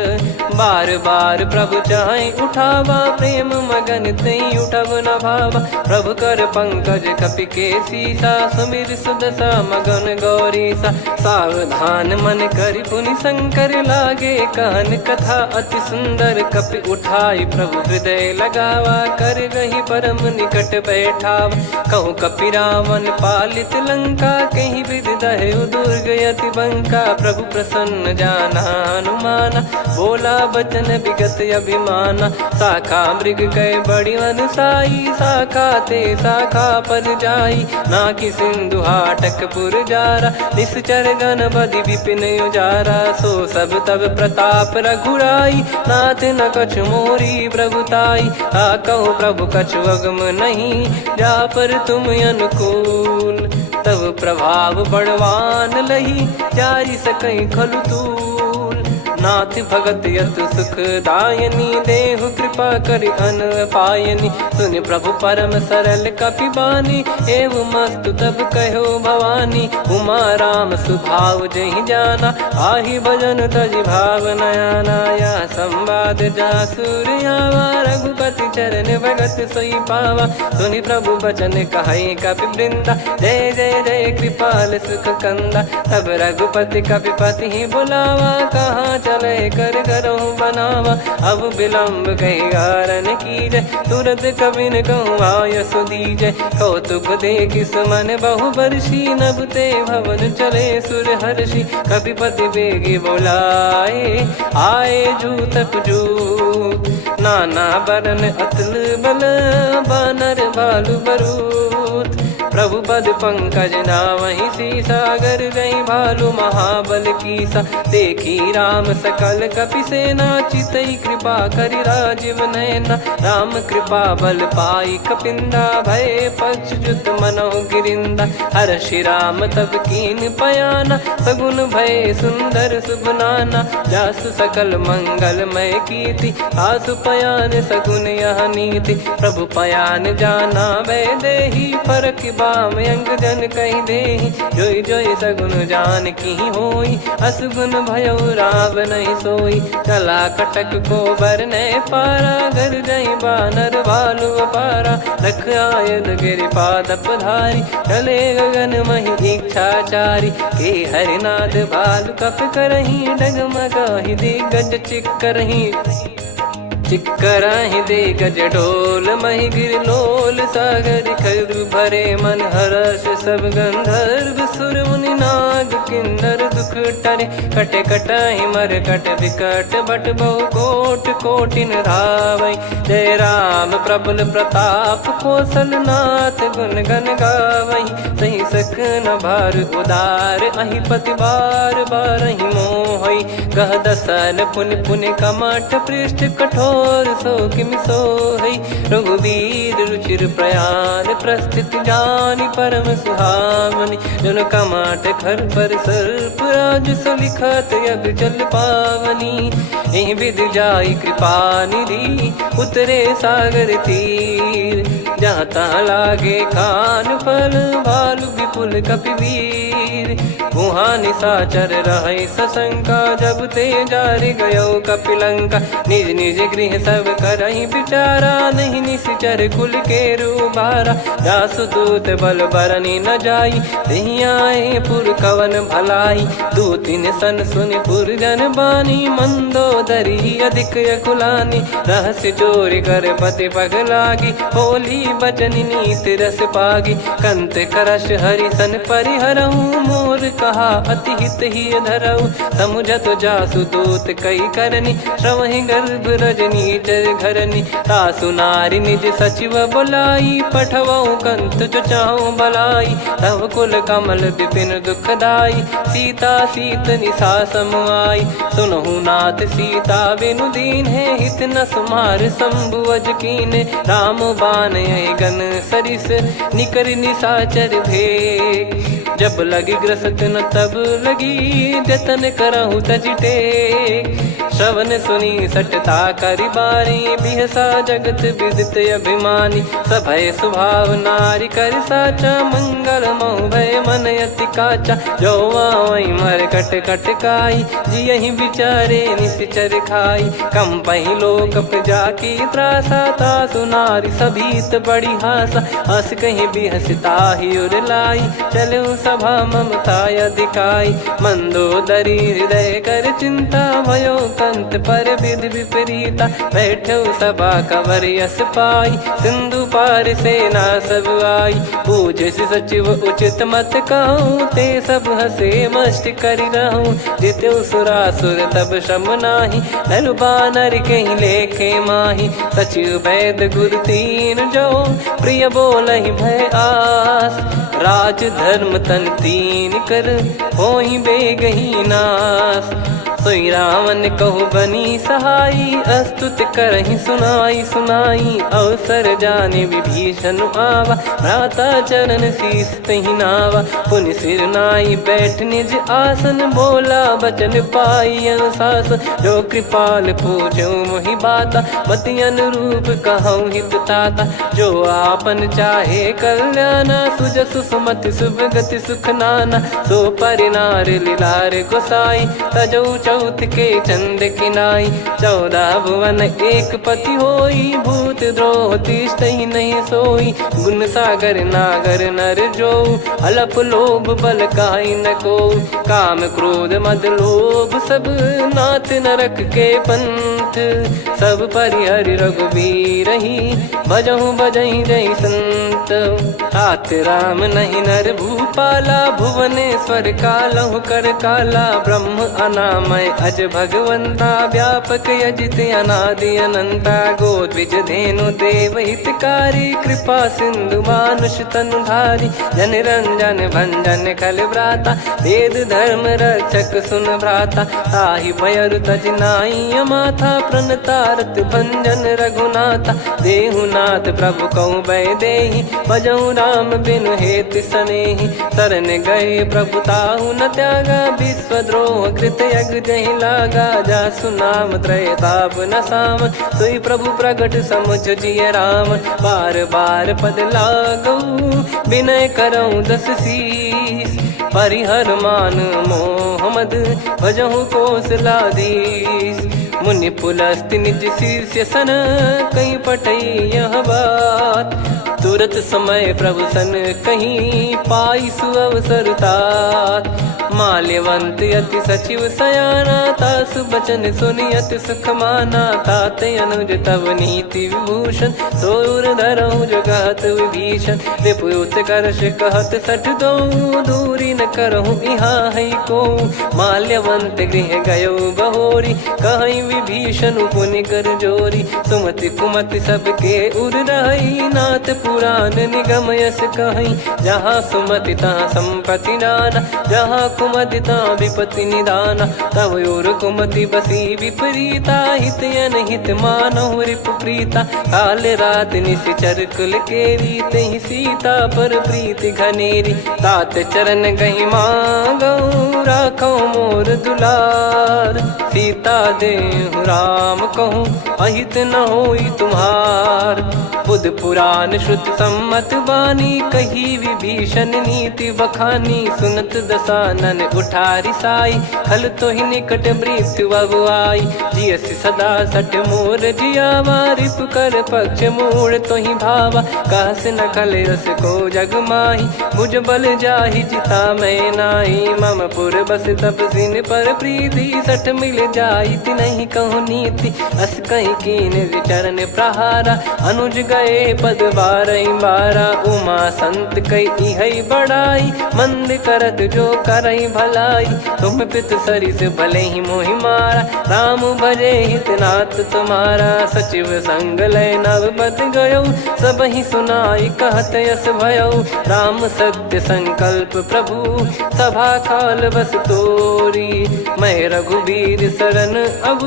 बार बार प्रभु चाहि उठावा। प्रेम मगन तई उठब न भावा। प्रभु कर पंकज कपि के सीसा सुमिर सुदशा मगन गौरीसा। सावधान मन करि पुनि शंकर लागे कहन कथा अति सुंदर। कपि उठाई प्रभु हृदय लगावा कर गही परम निकट बैठावा। कहूँ कपि रावण पालित लंका कहीं विधि दहु दुर्ग यति बंका। प्रभु प्रसन्न जाना हनुमाना बोला बचन विगत अभिमाना। शाखा मृग गए बड़ी अनुसाई शाखा ते शाखा पर जाई। ना कि सिंधु हाटक पुर जारा निश्चर गण बदि विपिन उजारा। सो सब तब प्रताप रघुराई नाथ न कछु मोरी प्रभुताई। कहो प्रभु कछु अगम नहीं जा पर तुम अनुकूल। तब प्रभाव बड़वान लही जारी सकई खलु तूल। नाथ भगत यतु सुख दायनी देहु कृपा करि अन पायनी। सुन प्रभु परम सरल कपि बानी एवं मस्तु तब कहो भवानी। उमा राम सुभाव जहि जाना आहि भजन तजि भाव नयाना। या संवाद जासुर आवा रघुपति चरण भगत सोई पावा। सुनि प्रभु बचन कहै कपि वृंदा जय जय जय कृपाल सुख कंदा। तब रघुपति कपिपति ही बुलावा कहाँ चले कर करहु बनावा। अब विलम्ब कही गारन कीजय, तुरत कबिन कहूँ आयस दीजय। कौतुक देखि सुमन बहु बरसी, नभ ते भवन चले सुर हर्षि। कपिपति बेगी बोलाए, आए जूतक जूत। नाना बरन अतुल बल, बानर भालु बरूत। प्रभु पद पंकज नावहि सीसा, गर गई भालु महाबल कीसा। देखी राम सकल कपि सेना, चितई कृपा करि राजीव नयना। राम कृपा बल पाई कपिंदा, भय पक्षजुत मनोह गिरिंदा। हर्षि राम तब कीन पयाना, सगुन भय सुंदर शुभ नाना। जासु सकल मंगलमय कीर्ति, आसु पयान सगुन यह नीति। प्रभु पयान जाना वै देहि, फरक बाम अंग जन कहि देहि। जोई जोई सगुन जान की होई, असगुन भयो राव नहीं सोई। कला कटक को बरने पारा, घर जई बानर भालु अपारा। लख आयद गिरिपाद पधारी, चले गगन मही इच्छाचारी। के हरिनाद भालु कप करही, डगमगाहि दिग्गज चिक्करही। चिक्कराहि दे गज ढोल, मही गिर लोल। सागर खर भरे मन हर्ष, सब गंधर्व सुर मुनि नाग किन्नर दुख टरे। कटे कटाहि मर कट विकट, बट बहु कोट कोटिन धावै। जय राम प्रबल प्रताप, कौशल नाथ गुण गन गावै। सही सकन भार उदार, अहि पति बार बारहि मोहै। गह दसन पुन पुन कमठ, पृष्ठ कठोर सो किमि सोहै। रघुवीर रुचिर प्रयाण, प्रस्थित जानि परम सुहावनि। जन कमाट खर पर सर्प, राज सलिखत यग जल पावनी। एहि विधि जाई कृपा निधि, उतरे सागर तीर। जहाँ तहाँ लागे खान फल, भालु विपुल कपिवीर। वहाँ निशाचर रहै सशंका, जब ते जारि गयो कपिलंका। निज निज गृह सब करहि विचारा, नहीं निश्चर कुल के रूबारा। जासु दूत बल बरनी न जाई, तेहि आए पुर कवन भलाई। दूतिन सन सुनि पुर जन बानी, मंदोदरी अधिक अकुलानी। रहस्य चोरी कर पति पग लागी, होली बचन नीत रस पागी। कंत करश हरिसन परिहरहु, मोर कहा अति हित ही धरऊ। समुझत जासु दूत कई करनी, श्रवहि गर्भ रजनी चर घरनी। तासु नारी निज सचिव बुलाई, पठवऊ कंत जो चाहूं बलाई। तव कुल कमल विपिन दुखदाई, सीता सीत निशा समाई। सुनहु नाथ सीता बिनु दीन है, हित न सुमार शंभु अज कीने। राम बान गन सरिस, निकर निशाचर भेग। जब लगी ग्रसत न तब लगी, जतन करहु तज टेक। श्रवण सुनी सटता करि बारी, बिहसा जगत विदित अभिमानी। सभय स्वभाव नारी कर साचा, मंगल महु भय मन अति काचा। जो आवै मर कट कट काई, जियहि विचारे निश्चर खाई। कम पहि लोक जाकी त्रासा, तासु नारी सभीत बड़ी हासा। हस कहीं बिहसता ही उर लाई, चलऊ सभा ममता अधिकाई। मंदोदरी हृदय कर चिंता, भयो कंत पर विधि विपरीता। बैठो सभा कवर यस पाई, सिंधु पार सेना सब आई। पूज्य सचिव उचित मत कहूँ, ते सब हसे मस्त करि रहूं। जित्यु सुरासुर तब श्रम नाही, नल बानर कहीं लेखे माही। सचिव वैद गुरु तीन जो, प्रिय बोलहि भय आस। राज धर्म तन तीन कर, होहि बेगहि नास। सोई रावण कहु बनी सहाई, अस्तुत करहि सुनाई सुनाई। अवसर जाने विभीषण आवा, भ्राता चरण शीस तहि नावा। पुनि सिर नाई बैठ निज आसन, बोला बचन पाई अनुशासन। जो कृपाल पूछो मोहि बाता, मति अनुरूप कहूँ हित ताता। जो आपन चाहे कल्याणा, सुजसु सुमति शुभ गति सुख नाना। सो परिनार लीलार गोसाई, तजौ चौथ के चंद किनाई 14 भुवन एक पति होई भूत द्रोह तिष्ठहि नहीं सोई गुण सागर नागर नर जो अलप लोभ बल काई न को काम क्रोध मद लोभ सब नाथ नरक के पंथ सब परिहरि रघुबीर ही भजहु भजहि जय संत तात राम नहीं नर भूपाला भुवनेश्वर कालहु कर काला ब्रह्म अनामय अज भगवंता व्यापक यजित अनादि अनंता गोद्विज धेनु देव हितकारी कृपा सिंधु मानुष तनुधारी जन रंजन भंजन खल भ्राता वेद धर्म रक्षक सुन भ्राता ताहि भयरु तज नाई माथा प्रणतारत भंजन रघुनाथा देहुनाथ प्रभु कहु बै देहि भजहु राम बिनु हेत सनेहि शरण गए प्रभु ताहु न त्यागा विश्वद्रोह कृत यग जहि लागा जासु नाम त्रयताप न साम सोई प्रभु प्रगट समुझ जिय राम बार बार पद लागऊ विनय करऊँ दस शीस परिहर मान मोह मद भजहु कौशलाधीश मुनि पुलस्त्य निज शीर्ष सन कहीं पटई यह बात तुरत समय प्रभु सन कहीं पाई सुअवसर तात माल्यवंत अति सचिव सयाना तास बचन सुनि अति सुख माना तात अनुज तव नीति विभूषण सोर धरहु जगत विभीषण रिपुत करश कहत सठ दो दूरी न करहु इहा है को माल्यवंत गृह गयो बहोरी कहीं विभीषण पुनि कर जोरी सुमति कुमति सबके उर रही नाथ पुराण निगम यस कहीं जहाँ सुमति तहाँ संपत्ति नाना जहाँ कुमति तहाँ विपत्ति निदाना तव और कुमति बसी विपरीता हित अनहित मानहु रिप प्रीता काल रात निशिचर कुल केरी तहि सीता पर प्रीति घनेरी तात चरण गहि मांगऊ राखो मोर दुलार सीता देहु राम कहूँ अहित न होई तुम्हार बुध पुराण श्रुत सम्मत वाणी कही विभीषण नीति बखानी सुनत दसानन उठारी साई खल तो ही निकट मृत्यु अब आई जियस सदा सट मोर जियावा रिप कर पक्ष मूड़ तो ही भावा कहस न खल रस को जग माही मुझ बल जाहि जिता मैं नाई मम पुर बस तप सिन पर प्रीति सठ मिल जाई नहीं कहूँ नीति अस कहीं कीन चरण प्रहारा अनुज गए पद बारा उमा संत कई है बड़ाई मंद करत जो करई भलाई तुम पित सरिस भले ही मोहि मारा राम भजे हितनाथ तुम्हारा सचिव संग लय नवबत गयो सब ही सुनाई कहत यस भयो राम सत्य संकल्प प्रभु सभा काल बस तोरी मैं रघुबीर शरण अब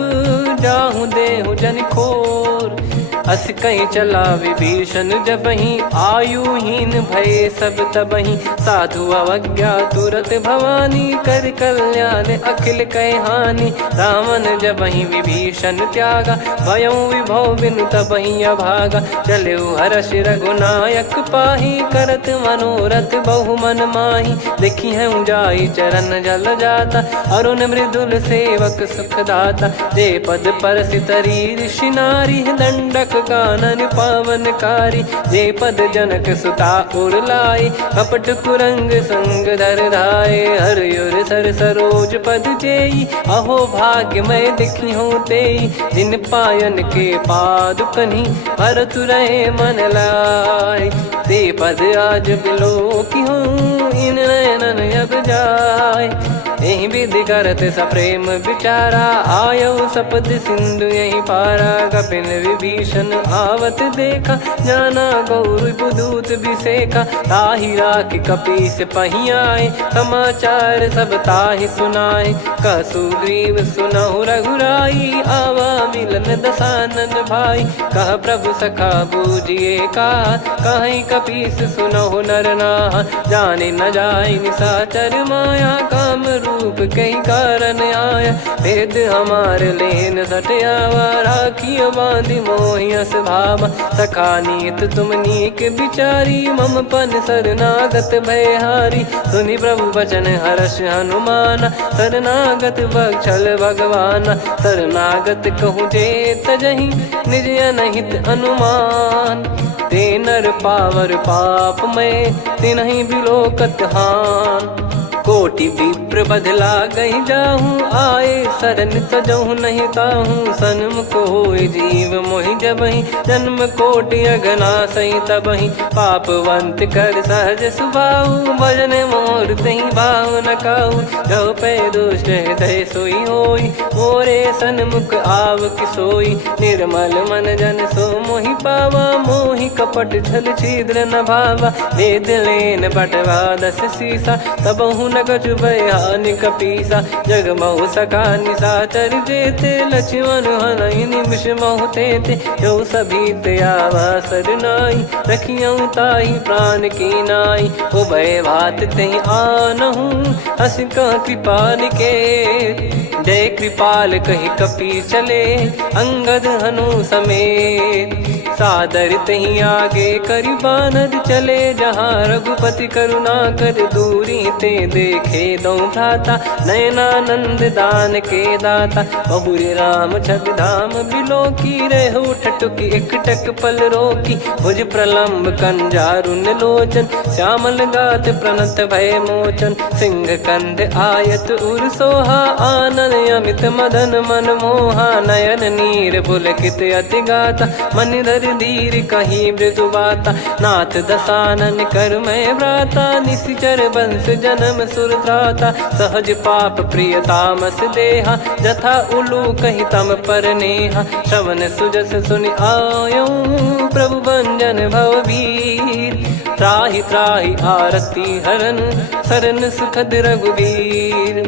जाहूँ देहु जन खोर अस कहीं चला विभीषण जबहि आयुहीन भय सब तबहि साधु अवज्ञा तुरत भवानी कर कल्याण अखिल कह हानि रावण जबहि विभीषण त्यागा भयउ विभव बिनु तबहि अभागा चले हर्ष रघुनायक पाही करत मनोरथ बहु मन माही देखी है जाई चरण जल जाता अरुण मृदुल सेवक सुख दाता जे पद पर सितरी ऋषि नारी दंडक कानन पावनकारी जे पद जनक सुता उर लाई कपट कुरंग संग धर धाये हरियुर सर सरोज पद जेई अहो भाग्य मैं दिखी हूँ तेई जिन पायन के पाद कन्ही भरत रहे मन लाय ते पद आज बिलो की हूँ इन नयनन अब जाय यही विधि करत सप्रेम विचारा आयो सपद सिंधु यही पारा कपिन विभीषण आवत देखा जाना गौर बुदूत विसेखा ताहि राख कपीस पहियाए समाचार सब ताहि सुनाए कसु ग्रीव सुनहु रघुराई आवा मिलन दसानन भाई। कह प्रभु सखा बूझिए का, कहीं कपीस सुनो नर नाह। जाने न जाए निशाचर माया, काम रूप कई कारण आया। भेद हमार लेन सटयावा, राखियो बांधि मोहियस भावा। सखा नीत तुम नीक बिचारी, मम पन शरणागत भयहारी। सुनि प्रभु वचन हर्ष हनुमाना, शरणागत बक्षल भगवाना। शरणागत कहूँ जे तजहि, निज अनहित अनुमान। ते नर पावर पाप में, तिन्हि बिलोकत हान। कोटि विप्र बदला गई जाहूँ, आए शरण तजहु नहीं ताहूँ। सन्मुख होय जीव मोहि जबहि, जन्म कोटि अगना सही तबहि। पापवंत कर सहज सुभाऊ, भजन मोर तहि भाव न काऊ। जो पै दुष्ट हृदय सोई होई, मोरे सन्मुख आव किसोई। निर्मल मन जन सो मोहि पावा, मोहि कपट छल छिद्र न भावा। वेद लेन बटवा दस सीसा, तबहु न कछु भयानि कपीसा। जग महु सखा निशाचर जेते, लक्ष्मण हनहि निमिष महु तेते। जो सभी त्यावा सरनाई, रखियऊँ ताहि प्राण की नाई। उभय भात तहि आनहु, हस कह कृपाल के। जय कृपाल कहि कपी चले, अंगद हनु समेत। सादर तहि आगे करि बानर चले, जहाँ रघुपति करुणा कर दूरी ते देखे दो भ्राता। नयनानंद दान के दाता, बहुरे राम छवि धाम बिलो की। रेहु ठटुकी एकटक पल रोकी, भुज प्रलम्ब कंजारुन लोचन। श्यामल गात प्रणत भय मोचन, सिंह कंध आयत उर सोहा। आनन अमित मदन मन मोहा, नयन नीर पुलकित अति गाता। मन धर धीर कहीं मृदु बाता, नाथ दसानन कर मैं भ्राता। निशिचर वंश जन्म सुर त्राता, सहज पाप प्रिय तामस देहा। जथा उलू कहि तम पर नेहा, श्रवण सुजस सुनि आयो। प्रभु भंजन भवभीर, त्राहि त्राहि आरती हरन। शरण सुखद रघुवीर,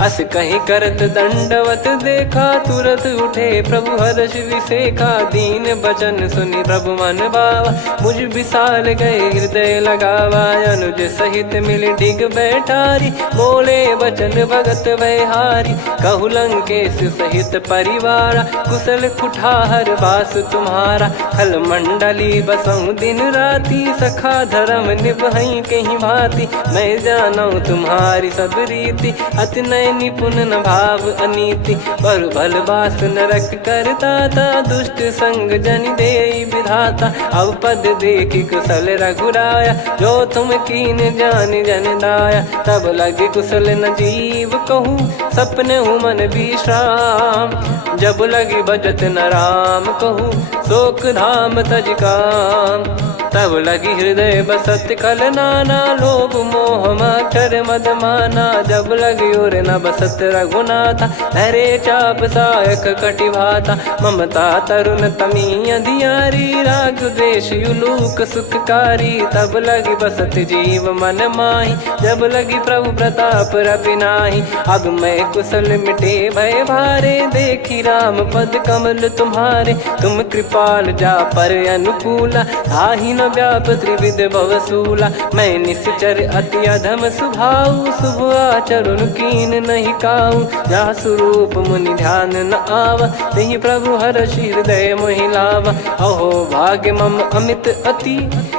अस कहीं करत दंडवत देखा। तुरत उठे प्रभु हर्ष विसेखा, दीन बचन सुनि प्रभु मन भावा। मुझ विशाल गए हृदय लगावा, अनुज सहित मिल डिग बैठारी। बोले बचन भगत भयहारी, कहु लंकेश सहित परिवारा। कुशल कुठार बास तुम्हारा, खल मंडली बसऊं दिन राती। सखा धर्म निभई कहीं भांति, मैं जानू तुम्हारी सब रीति। अति नय निपुण न भाव अनीति, पर भल बास नरक करता था। दुष्ट संग जन देई विधाता, अब पद देखी कुशल रघुराया। जो तुम कीन जान जन दाया, तब लगे कुशल न जीव कहूँ। सपने हूँ मन विश्राम, जब लगी बजत न राम कहूँ। शोक धाम तज काम, तब लगी हृदय बसत खल नाना। लोभ मोह मच्छर मद माना, जब लगी उर न बसत रघुनाथा। धरे चाप सायक कटि भाता, ममता तरुण तमी अधियारी। राग द्वेष युलूक सुखकारी, तब लगी बसत जीव मन माही। जब लगी प्रभु प्रताप रवि नाही, अब मैं कुशल मिटे भय भारे। देखी राम पद कमल तुम्हारे, तुम कृपाल जा पर अनुकूला। आही न व्याप त्रिविध भवसूला, मैं निश्चर अति अधम सुभाऊ। शुभ आचरण कीन नहीं काऊ, जहाँ स्वरूप मुनि ध्यान न आवा। तहि प्रभु हर्ष हृदय मोहि लावा। अहो भाग्य मम अमित अति,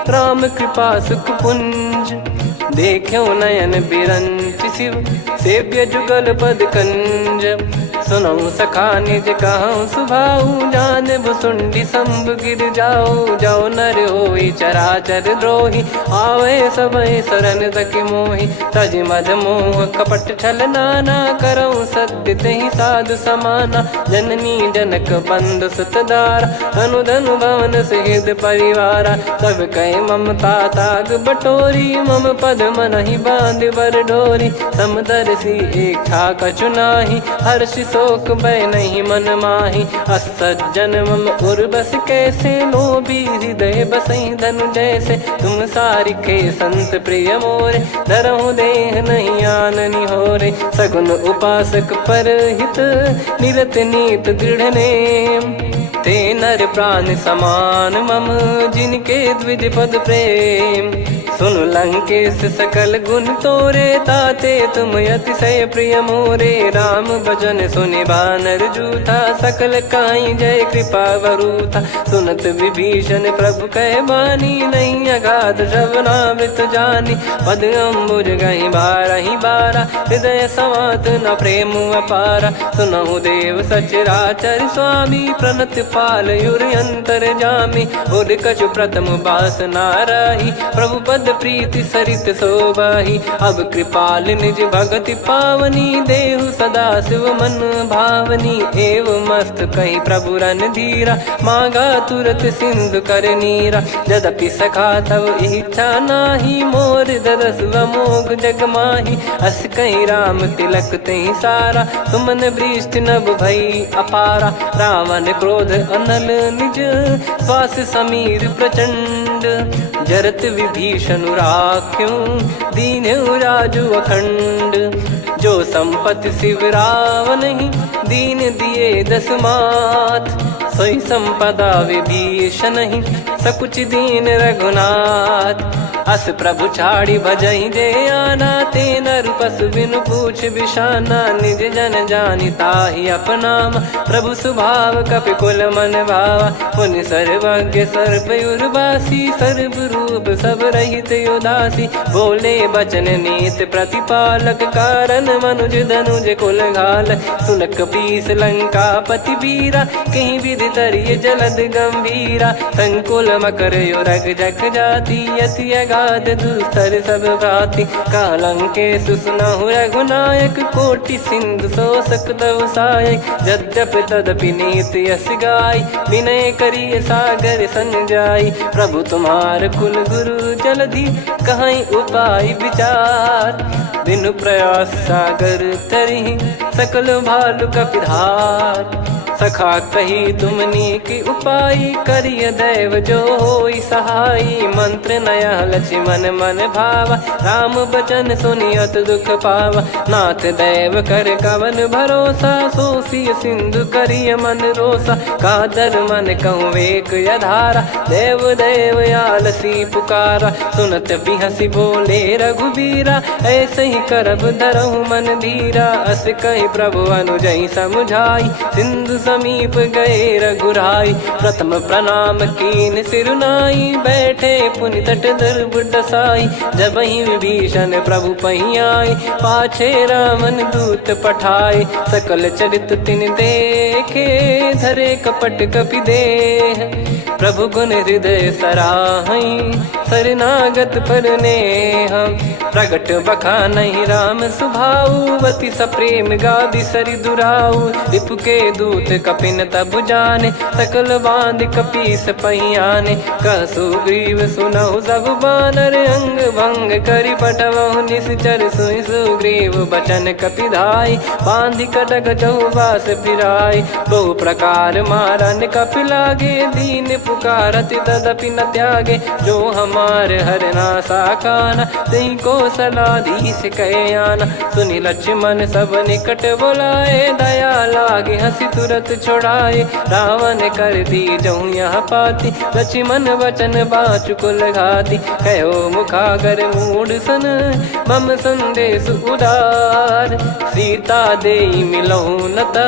राम कृपा सुख पुंज। देखो नयन बिरंच शिव, सेव्य जुगल पद कंज। सुनऊ सखा निज कहूँ सुभाऊ, जान भुसुंडी शंभ गिर जाओ। जाओ नर होई चराचर द्रोही, आवे सबय शरण तक मोहि। तज मद मोह कपट छल नाना, करऊँ सत्य तहि साधु समाना। जननी जनक बंधु सुतदारा, धनु धनु भवन सहित परिवारा। सब कहे ममता ताग बटोरी, मम पद मनहि बांध बर डोरी। समदर्शी इच्छा कछु नाही, हर्षि सो शोक भय नहीं मन माही। असज्जन मम उर्वस कैसे, लोभी हृदय बसई धनु जैसे। तुम सारिखे संत प्रिय मोरे, धरहु देह नहीं आननि होरे। सगुन उपासक परहित, निरत नीत दृढ़ नेम। ते नर प्राण समान मम, जिनके द्विज पद प्रेम। सुन लंकेश सकल गुण तोरे, ताते तुम अतिशय प्रिय मोरे। राम भजन सुनि बानर जूथा, सकल काई जय कृपा वरूथा। सुनत विभीषण प्रभु कह बानी, नहीं अगाध श्रवणामृत जानी। पद अम्बुज गहि बारहि बारा, हृदय समात न प्रेम अपारा। सुनहु देव सचराचर स्वामी, प्रणत पाल युर अंतर जामी। उर कछु प्रथम बास नाराही, प्रभु पद प्रीति सरित शोभाही। अब कृपाल निज भगति पावनी, देहु सदा शिव मन भावनी। एव मस्त कही प्रभु रन धीरा, मांगा तुरत सिंधु कर नीरा। यद्यपि सखा तब इच्छा नाही, मोर दरस अमोघ जग माही। अस कहीं राम तिलक तही सारा, सुमन वृष्टि नभ भई अपारा। रावण क्रोध अनल निज, श्वास समीर प्रचंड। जरत विभीषण राख्यों, दीन्हु राजु अखंड। जो संपत्ति शिव रावण ही, दीन दिए दस मात। सोई संपदा विभीषण ही, सकुच दीन रघुनाथ। अस प्रभु छाड़ी भजई जे आना, ते नर पशु बिनु पूछ बिशाना। निज जन जानि ताहि अपनाम, प्रभु स्वभाव कपि कुल मन भावा। मुनि सर्वज्ञ सर्वयुर्वासी, सर्व रूप सब रहित उदासी। बोले बचन नीत प्रतिपालक, कारण मनुज धनुज कुल घाल। सुन कपीस लंका पति वीरा, कहीं विधि तरिय जलद गंभीरा। संकुल मकर युरग जग जाति, यति अगाध दुस्तर सब भांति। कालंकेश सुनहु रघुनायक, कोटि सिंधु शोषक तव सहायक। यद्यपि तदपि नीति यस गाई, विनय करिय सागर सन जाई। प्रभु तुम्हार कुल गुरु जलधि, कहीं उपाय विचार। बिनु प्रयास सागर तरिहि, सकल भालु कपिधार। सखा कही तुमनी की उपाय, करिय दैव जो होई सहाई। मंत्र नया लक्ष्मण मन भावा, राम बचन सुनियत दुख पावा। नाथ दैव कर कवन भरोसा, सोसिय सिंधु करिय मन रोसा। कादर मन कहूँ एक यधारा, देव देव आलसी पुकारा। सुनत बिहसी बोले रघुबीरा, ऐसे ही करब धरहु मन धीरा। अस कही प्रभु अनुजई समुझाई, सिंधु समीप गए रघुराई। प्रथम प्रणाम कीन सिरुनाई, बैठे पुनि तट दर्भ डसाई। जब ही विभीषण प्रभु पही आए, पाछे रामन दूत पठाए। सकल चरित तिन देखे, धरे कपट कपि देह। प्रभु गुण हृदय सराहई, शरणागत पर नेह। प्रगट बखानहि राम सुभाऊ, अति सप्रेम गादि सरि दुराऊ। रिपु के दूत कपिन तब जाने, सकल बांध कपीस पही आने। कह सुग्रीव सुनहु सब बानर, अंग भंग करि पठवहु निश्चर। सुनि सुग्रीव बचन कपिधाई, बांधि कटक चहुबास फिराई। बहु प्रकार मारन कपि लागे, दीन पुकारति तदपि न त्यागे। जो हमार हरना साकाना, तई को सलाधीश कहे आना। सुनि लक्ष्मण सब निकट बुलाए, दया लागे हंसी तुरत छुड़ाए। रावण कर दी जहु यहाँ पाती, लक्ष्मण वचन बाचु कुल घाती। कहो मुखागर मूढ़ सन, मम संदेश उदार। सीता देई मिलहु नता,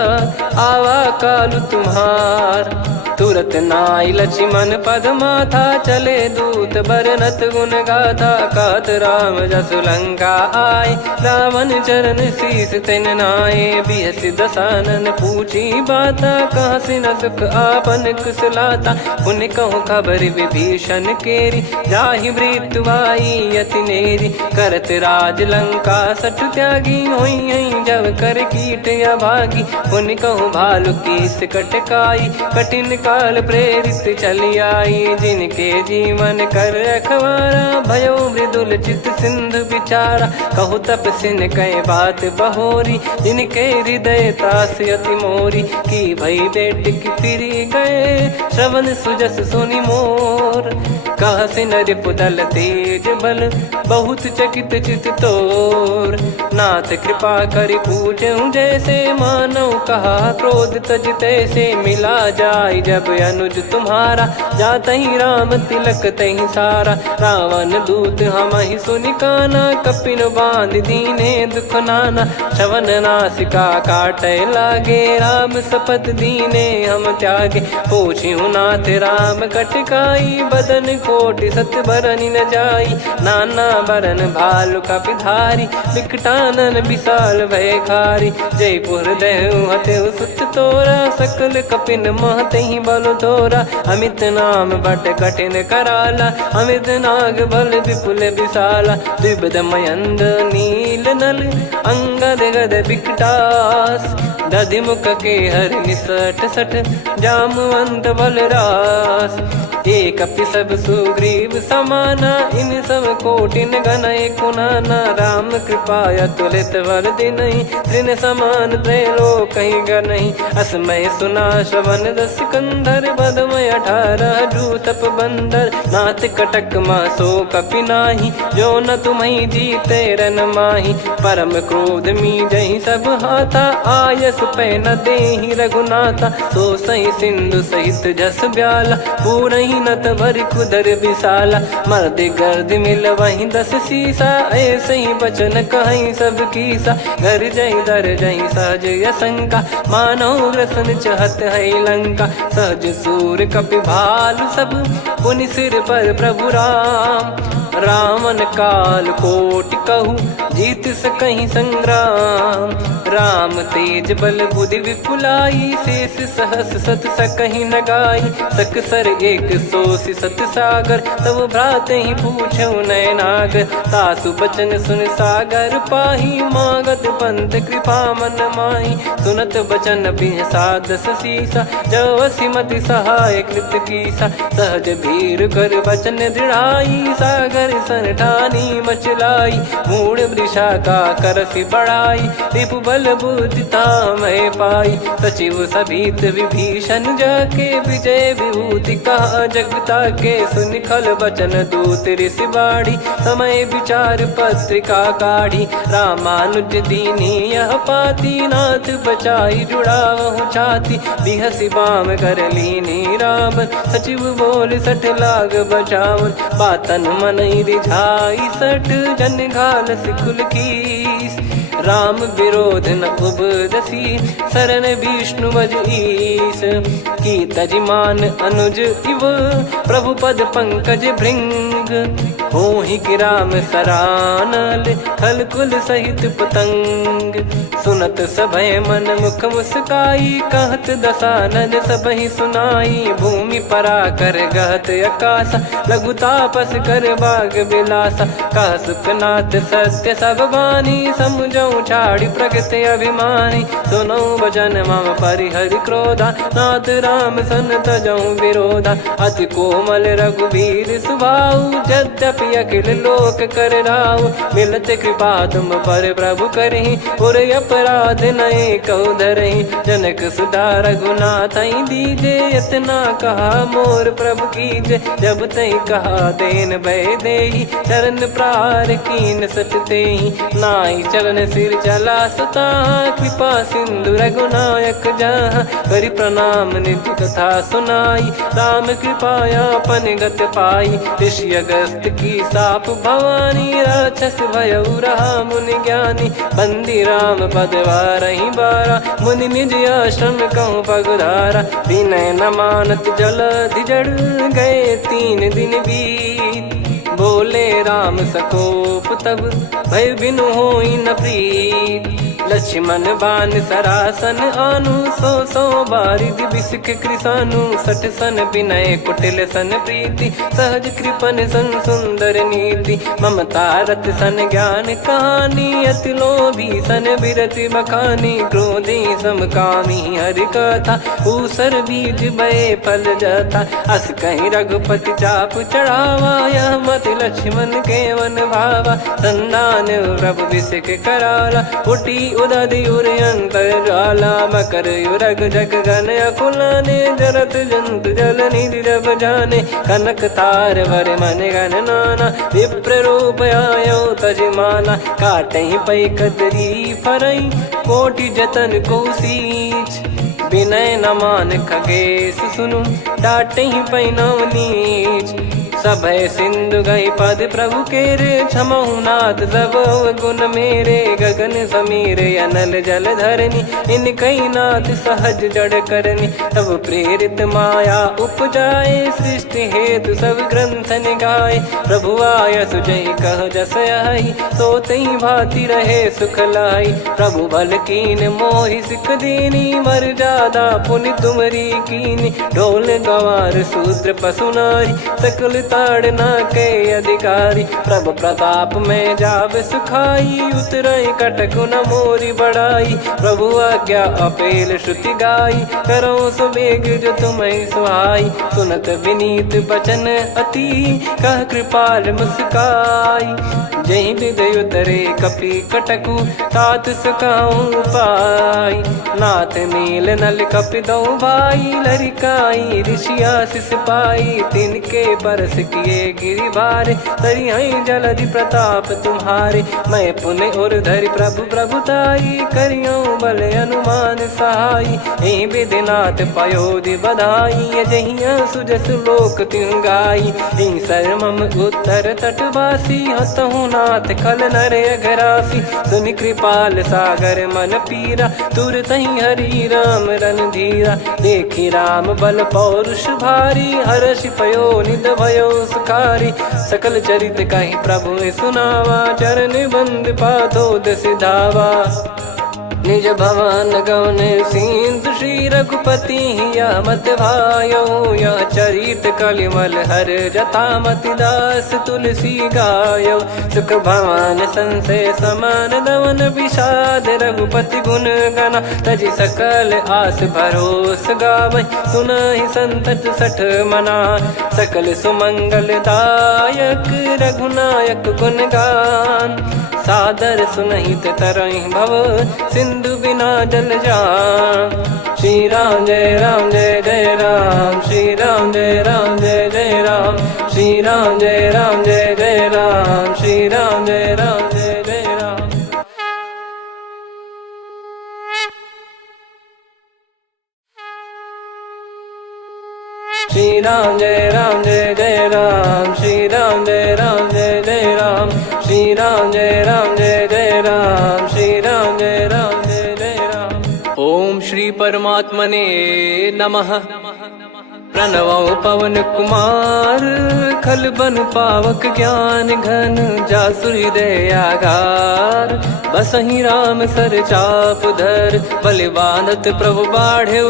आवा कालु तुम्हार। तुरत नाई लक्ष्मण पद माथा, चले दूत बरनत गुण गाथा। कहत राम जसु लंका आए, रावण चरण शीस तिन नाये। बिहसि दसानन पूछी बाता, कहाँ से न सुख आपन कुशलाता। पुन कहूँ खबर विभीषण केरी, जाहि मृत्यु आई अति नेरी। करत राज लंका सठ त्यागी, होई जब कर कीट अभागी। पुन कहूँ भालु कीस कटकाई, कठिन काल प्रेरित चली आई, जिनके जीवन कर रखवारा भयो मृदुल चित सिंधु बिचारा। कहु तपसिन कई बात बहोरी, जिनके हृदय तास अति मोरी। की भई बेट की फिरी गए, श्रवण सुजस सुनि मोर। कह सिन रिपुदल तेज बल, बहुत चकित चित तोर। नाथ कृपा करि पूछऊं जैसे, मानव कहा क्रोध तज तैसे। मिला जाय जब अनुज तुम्हारा, जातहि राम तिलक तहि सारा। रावण दूत हमहि सुनि काना, कपिन बांध दीने दुख नाना। श्रवण नासिका काटै लागे, राम शपथ दीने हम त्यागे। पूछिहु नाथ राम कटकाई, बदन कोटि सत बरनि न जाई। नाना बरन भालु कपिधारी, विकटानन विशाल भयखारी। जयपुर देहु हतेउ सुत तोरा, सकल कपिन महतहि बल तोरा। अमित नाम बट कठिन कराला, अमित नाग बल विपुल विशाला। द्विबद मयंद नील नल, अंगद गद विकटास। दधिमुख के हर निसठ सठ, जामवंत बलरास। एक कपि सब सुग्रीव समाना, इन सब कोटिन गनय कुनाना। राम कृपा अतुलित बल दिनहि, तृण समान त्रैलोकहि गनहि। असमय सुना श्रवण रस कंधर, बदमय 18 जूतप बंदर। नाथ कटक मासो कपि नाही, जो न तुम्हि जीते रन माही। परम क्रोध मीजहि सब हाथा, आयस पै न देहि रघुनाथा। सो सही सिंधु सहित जस ब्याला, पूरहि नत भर कुदर विशाला। मर्द गर्द मिल वहीं 10 सीसा, ऐसे ही बचन कहीं सब कीसा। घर जय दर जय सहज यसंका, मानव रसन चहत है लंका। सहज सूर कपि भालु सब, पुनि सिर पर प्रभु राम। रामन काल कोटि कहु, जीत सकहि संग्राम। राम तेज बल बुद्धि विपुलाई, शेष सहस सत सकहि न गाई। सकसर एक सोसि सत सागर, तब भ्राते ही पूछौ नयनागर। तासु बचन सुन सागर पाही, मागत पंथ कृपा मन माही। सुनत बचन बिहसा 10 सीसा, जवसि मति सहाय कृत कीसा। सहज भीर कर बचन दृढ़ाई, सागर सन ठानी मचलाई। मूढ़ वृषा का करसि बढ़ाई, रिपु बल बुद्धि तामय पाई। सचिव सभीत विभीषण जाके, विजय विभूति कहा जगता के। सुनि खल बचन दूत ऋषि बाढ़ी, समय विचार पत्रिका काढ़ी। रामानुज दीनी यह पाती, नाथ बचाई जुड़ावहु छाती। बिहसि बाम कर लीनी राम, सचिव बोल 60 लाग बचावन। बातन मन रिझाई 60, जन घाल सिकुल कीस। राम विरोध न उपदसी, शरण विष्णु बज ईस। की तजिमान अनुज इव, प्रभु पद पंकज भृंग। होहि कि राम सरानल, खल कुल सहित पतंग। सुनत सभय मन मुख मुस्काई, कहत दसानन सबहि सुनाई। भूमि परा कर गहत आकाशा, लघु तापस कर बाग बिलासा। कह सुखनाथ सत्य सब बानी, समुझौ छाड़ी प्रकृति अभिमानी। सुनौ भजन मम परिहरि क्रोधा, नाथ राम सन तजौ विरोधा। अति कोमल रघुवीर सुभाऊ, यद्यपि अखिल लोक कर राऊ। मिलत कृपा तुम पर प्रभु करहि, पुर अपराध नये कहु धरहि। जनक सुधा रघुनाथ दीजे, इतना कहा मोर प्रभु कीजे। जब तई कहा देन भय देहि, चरण प्रार कीन सट तेहि। नाई चरण सिर चला सता, कृपा सिंधु रघुनायक जहाँ। करि प्रणाम नित्य कथा सुनाई, राम कृपाया पन गत पाई। ऋषि अगस्त की साप भवानी, राक्षस भयउ रहा मुनि ज्ञानी। बंदी राम पद वारहि बारा, मुनि निज आश्रम कहूँ पगुधारा। विनय न मानत जलधि जड़, गए 3 दिन बीत। बोले राम सकोप तब, भय बिनु होई न प्रीत। लक्ष्मण बान सरासन आनु, सो बारिधि बिसक कृसानु। सठ सन विनय कुटिल सन प्रीति, सहज कृपन सन सुंदर नीति। ममता रत सन ज्ञान कहानी, अति लोभी सन बिरति बखानी। क्रोधी समकामी हरि कथा, ऊसर बीज बये फल जथा। अस कहीं रघुपति चाप चढ़ावा, यह मत लक्ष्मण के वन भावा। संदान प्रभु बिसक कराला, उठी उदधि उर अंतर ज्वाला। मकर युरग जग गन अकुलाने, जरत जंतु जल निधि जब जाने। कनक तार वर मन गण नाना, विप्र रूप आयो तजमाना। काटहि पै कदरी फरई, कोटि जतन को सींच। विनय न मान खगेश सुनु, डांटहि पै नव नीच। सभय सिंधु गई पद प्रभु केरे, क्षमहु नाथ सब गुण मेरे। गगन समीरे अनल जल धरनी, इन कई नाथ सहज जड़ करनी। तब प्रेरित माया उपजाए, सृष्टि हेतु सब ग्रंथ निगाए। प्रभु आय सुजई कह जस आई, सोतई भांति रहे सुख लाई। प्रभु बल कीन मोहि सिख दीनी, मर जादा पुनि तुमरी कीनी। ढोल गवार शूद्र पशु नारी, सकल ताड़ना के अधिकारी। प्रभु प्रताप में जाब सुखाई, उतरई कटक न मोरी बढ़ाई। प्रभु आज्ञा अपेल श्रुति गाई, करो सुबेग जो तुम्हें सुहाई। सुनत विनीत बचन अति, कह कृपाल मुस्काई। जय विदय उतरे कपि कटकु, तात सकाऊं पाई। नाथ नील नल कपि दो भाई, लरिकाई ऋषिया शिष पाई। तिनके परस किए गिरि भारे, तरिहै जलधि प्रताप तुम्हारे। मैं पुण्य और धरि प्रभु प्रभुताई, करियो बल अनुमान सहाई। हे विधिनाथ पयोधि बधाई, जहिया सुजस लोक तिहुँ गाई। हे सरमम उत्तर तटवासी, हतहु नाथ खल नर अघरासी। सुनि कृपाल सागर मन पीरा, तुरतहि हरि राम रणधीरा। देखि राम बल पौरुष भारी, हर्षि पयो निध भयो सुखारी। सकल चरित कहि प्रभु सुनावा, चरण बंद पादोद सिधावा। निज भवन गौन सिंधु, श्री रघुपति हिया मत भायो। यह चरित कलिमल हर जथा, मति दास तुलसी गायो। सुख भवन संशय समान दवन, विषाद रघुपति गुण गना। तजि सकल आस भरोस गावै, सुनहि संतत सठ मना। सकल सुमंगल दायक, रघुनायक गुण गान। सादर सुनहित तरहि भव, सिंधु बिना जल जान। श्री राम जय राम जय जय राम, श्री राम जय राम जय जय राम। श्री राम जय राम जय जय राम, श्री राम जय राम जय जय राम। श्री राम जय राम जय जय राम, श्री राम जय राम जय जय राम। श्री राम जय राम जय जय राम, श्री राम जय राम जय जय राम। ओम श्री परमात्मने नमः। प्रणवौ पवन कुमार, खल बन पावक ज्ञान घन। जासु हृदय आगार, बसहि राम सर चाप धर। बलि बांधत प्रभु बाढ़ेउ,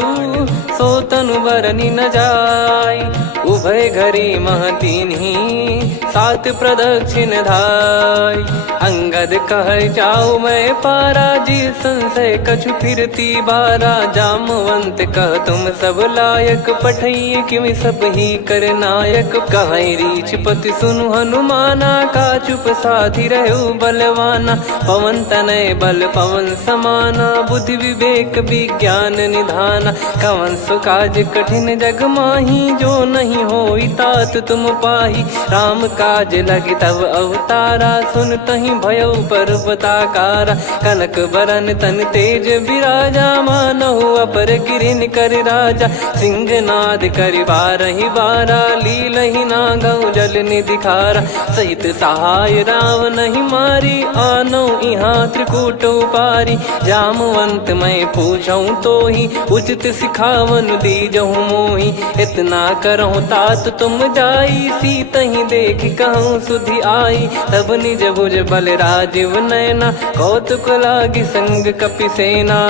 सो तनु बरनि न जाय। उभय घरी मह दीन्ही, सात प्रदक्षिण धाय। अंगद कह जाऊ मैं पारा, जी संशय कछु फिरती बारा। जामवंत कह तुम सब लायक, पठई किमि सब ही कर नायक। कहीं रीछ पति सुनु हनुमाना, का चुप साधि रहु बलवाना। पवन तनय बल पवन समाना, बुद्धि विवेक विज्ञान निधाना। कवन सो काज कठिन जग माही, जो नहीं होई तात तुम पाही। राम काज लगी तब अवतारा, सुन तहि भयो पर्वताकारा। कनक बरन तन तेज विराजा, मानहु अपर गिरिन कर राजा। सिंहनाद करि बारहि बारा, लीलहि नागौ जल निधि खारा। सहित सहाय राम नहीं मारी, आनो इहाँ त्रिकूट पारी। जामवंत मैं पूछऊँ तो ही, उचित सिखाव रावण दीजहु मोही, इतना करहु तात तुम जाई, सीतहि देख कहूँ सुधि आई। तब निज भुज बल राजीव नयना, कौतुक लागी संग कपिसेना।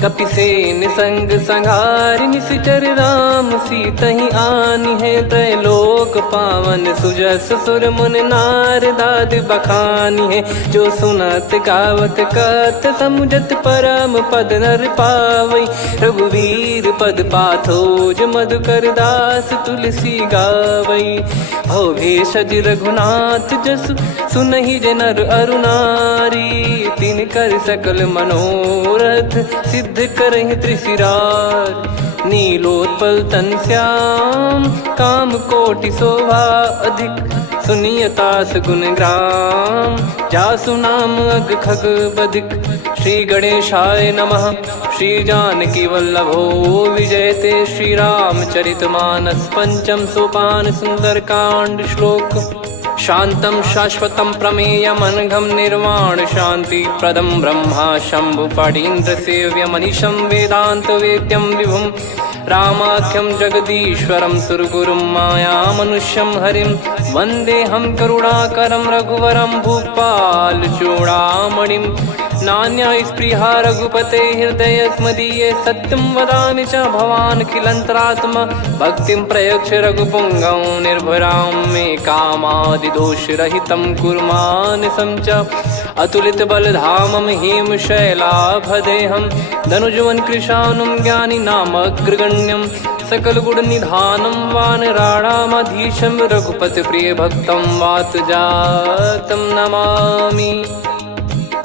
कपिसेन संग संघारि निशिचर राम, सीतहि आनी है त्रैलोक पावन। सुजस सुर मुन नार दाद बखानी है, जो सुनत गावत कथ समुझत परम पद नर पावई। रघुवीर पद पाथोज मधुकर दास तुलसी गावई। भव भेषज रघुनाथ जसु सुनहि जे नर अरु नारी, तिन कर सकल मनोरथ सिद्ध करहि त्रिशिरार। नीलोत्पल तन श्याम काम कोटि शोभा अधिक, सुनियतास गुण ग्राम जासु नाम अग खग बधिक। श्री गणेशाय नमः। श्री जानकी वल्लभो विजयते, श्री रामचरित मानस पंचम सोपान सुंदरकांड श्लोक। शांतं शाश्वतं प्रमेयमनघं निर्वाण शांति प्रदं ब्रह्मा शंभु फणीन्द्र सेव्य मनीषं वेदांत वेद्यं विभुं रामाख्यं जगदीश्वरं सुरगुरुं माया मनुष्यं हरिं वन्देऽहं करुणाकरं रघुवरं भूपाल चूडामणिं। नान्या स्पृहा रघुपते हृदय स्मदीये, सत्यं वदामि च भवान् खिलन्तरात्मा। भक्तिं प्रयच्छ रघुपुङ्गं निर्भरां मे कामादिदोषरहितं कुर्मानसं च। अतुलित बलधामं हेमशैलाभदेहं, धनुजवन कृशानुं ज्ञानिनामग्रगण्यं। सकल गुण निधानं वानराणामधीशं, रघुपति प्रिय भक्तं वात जातं नमामि।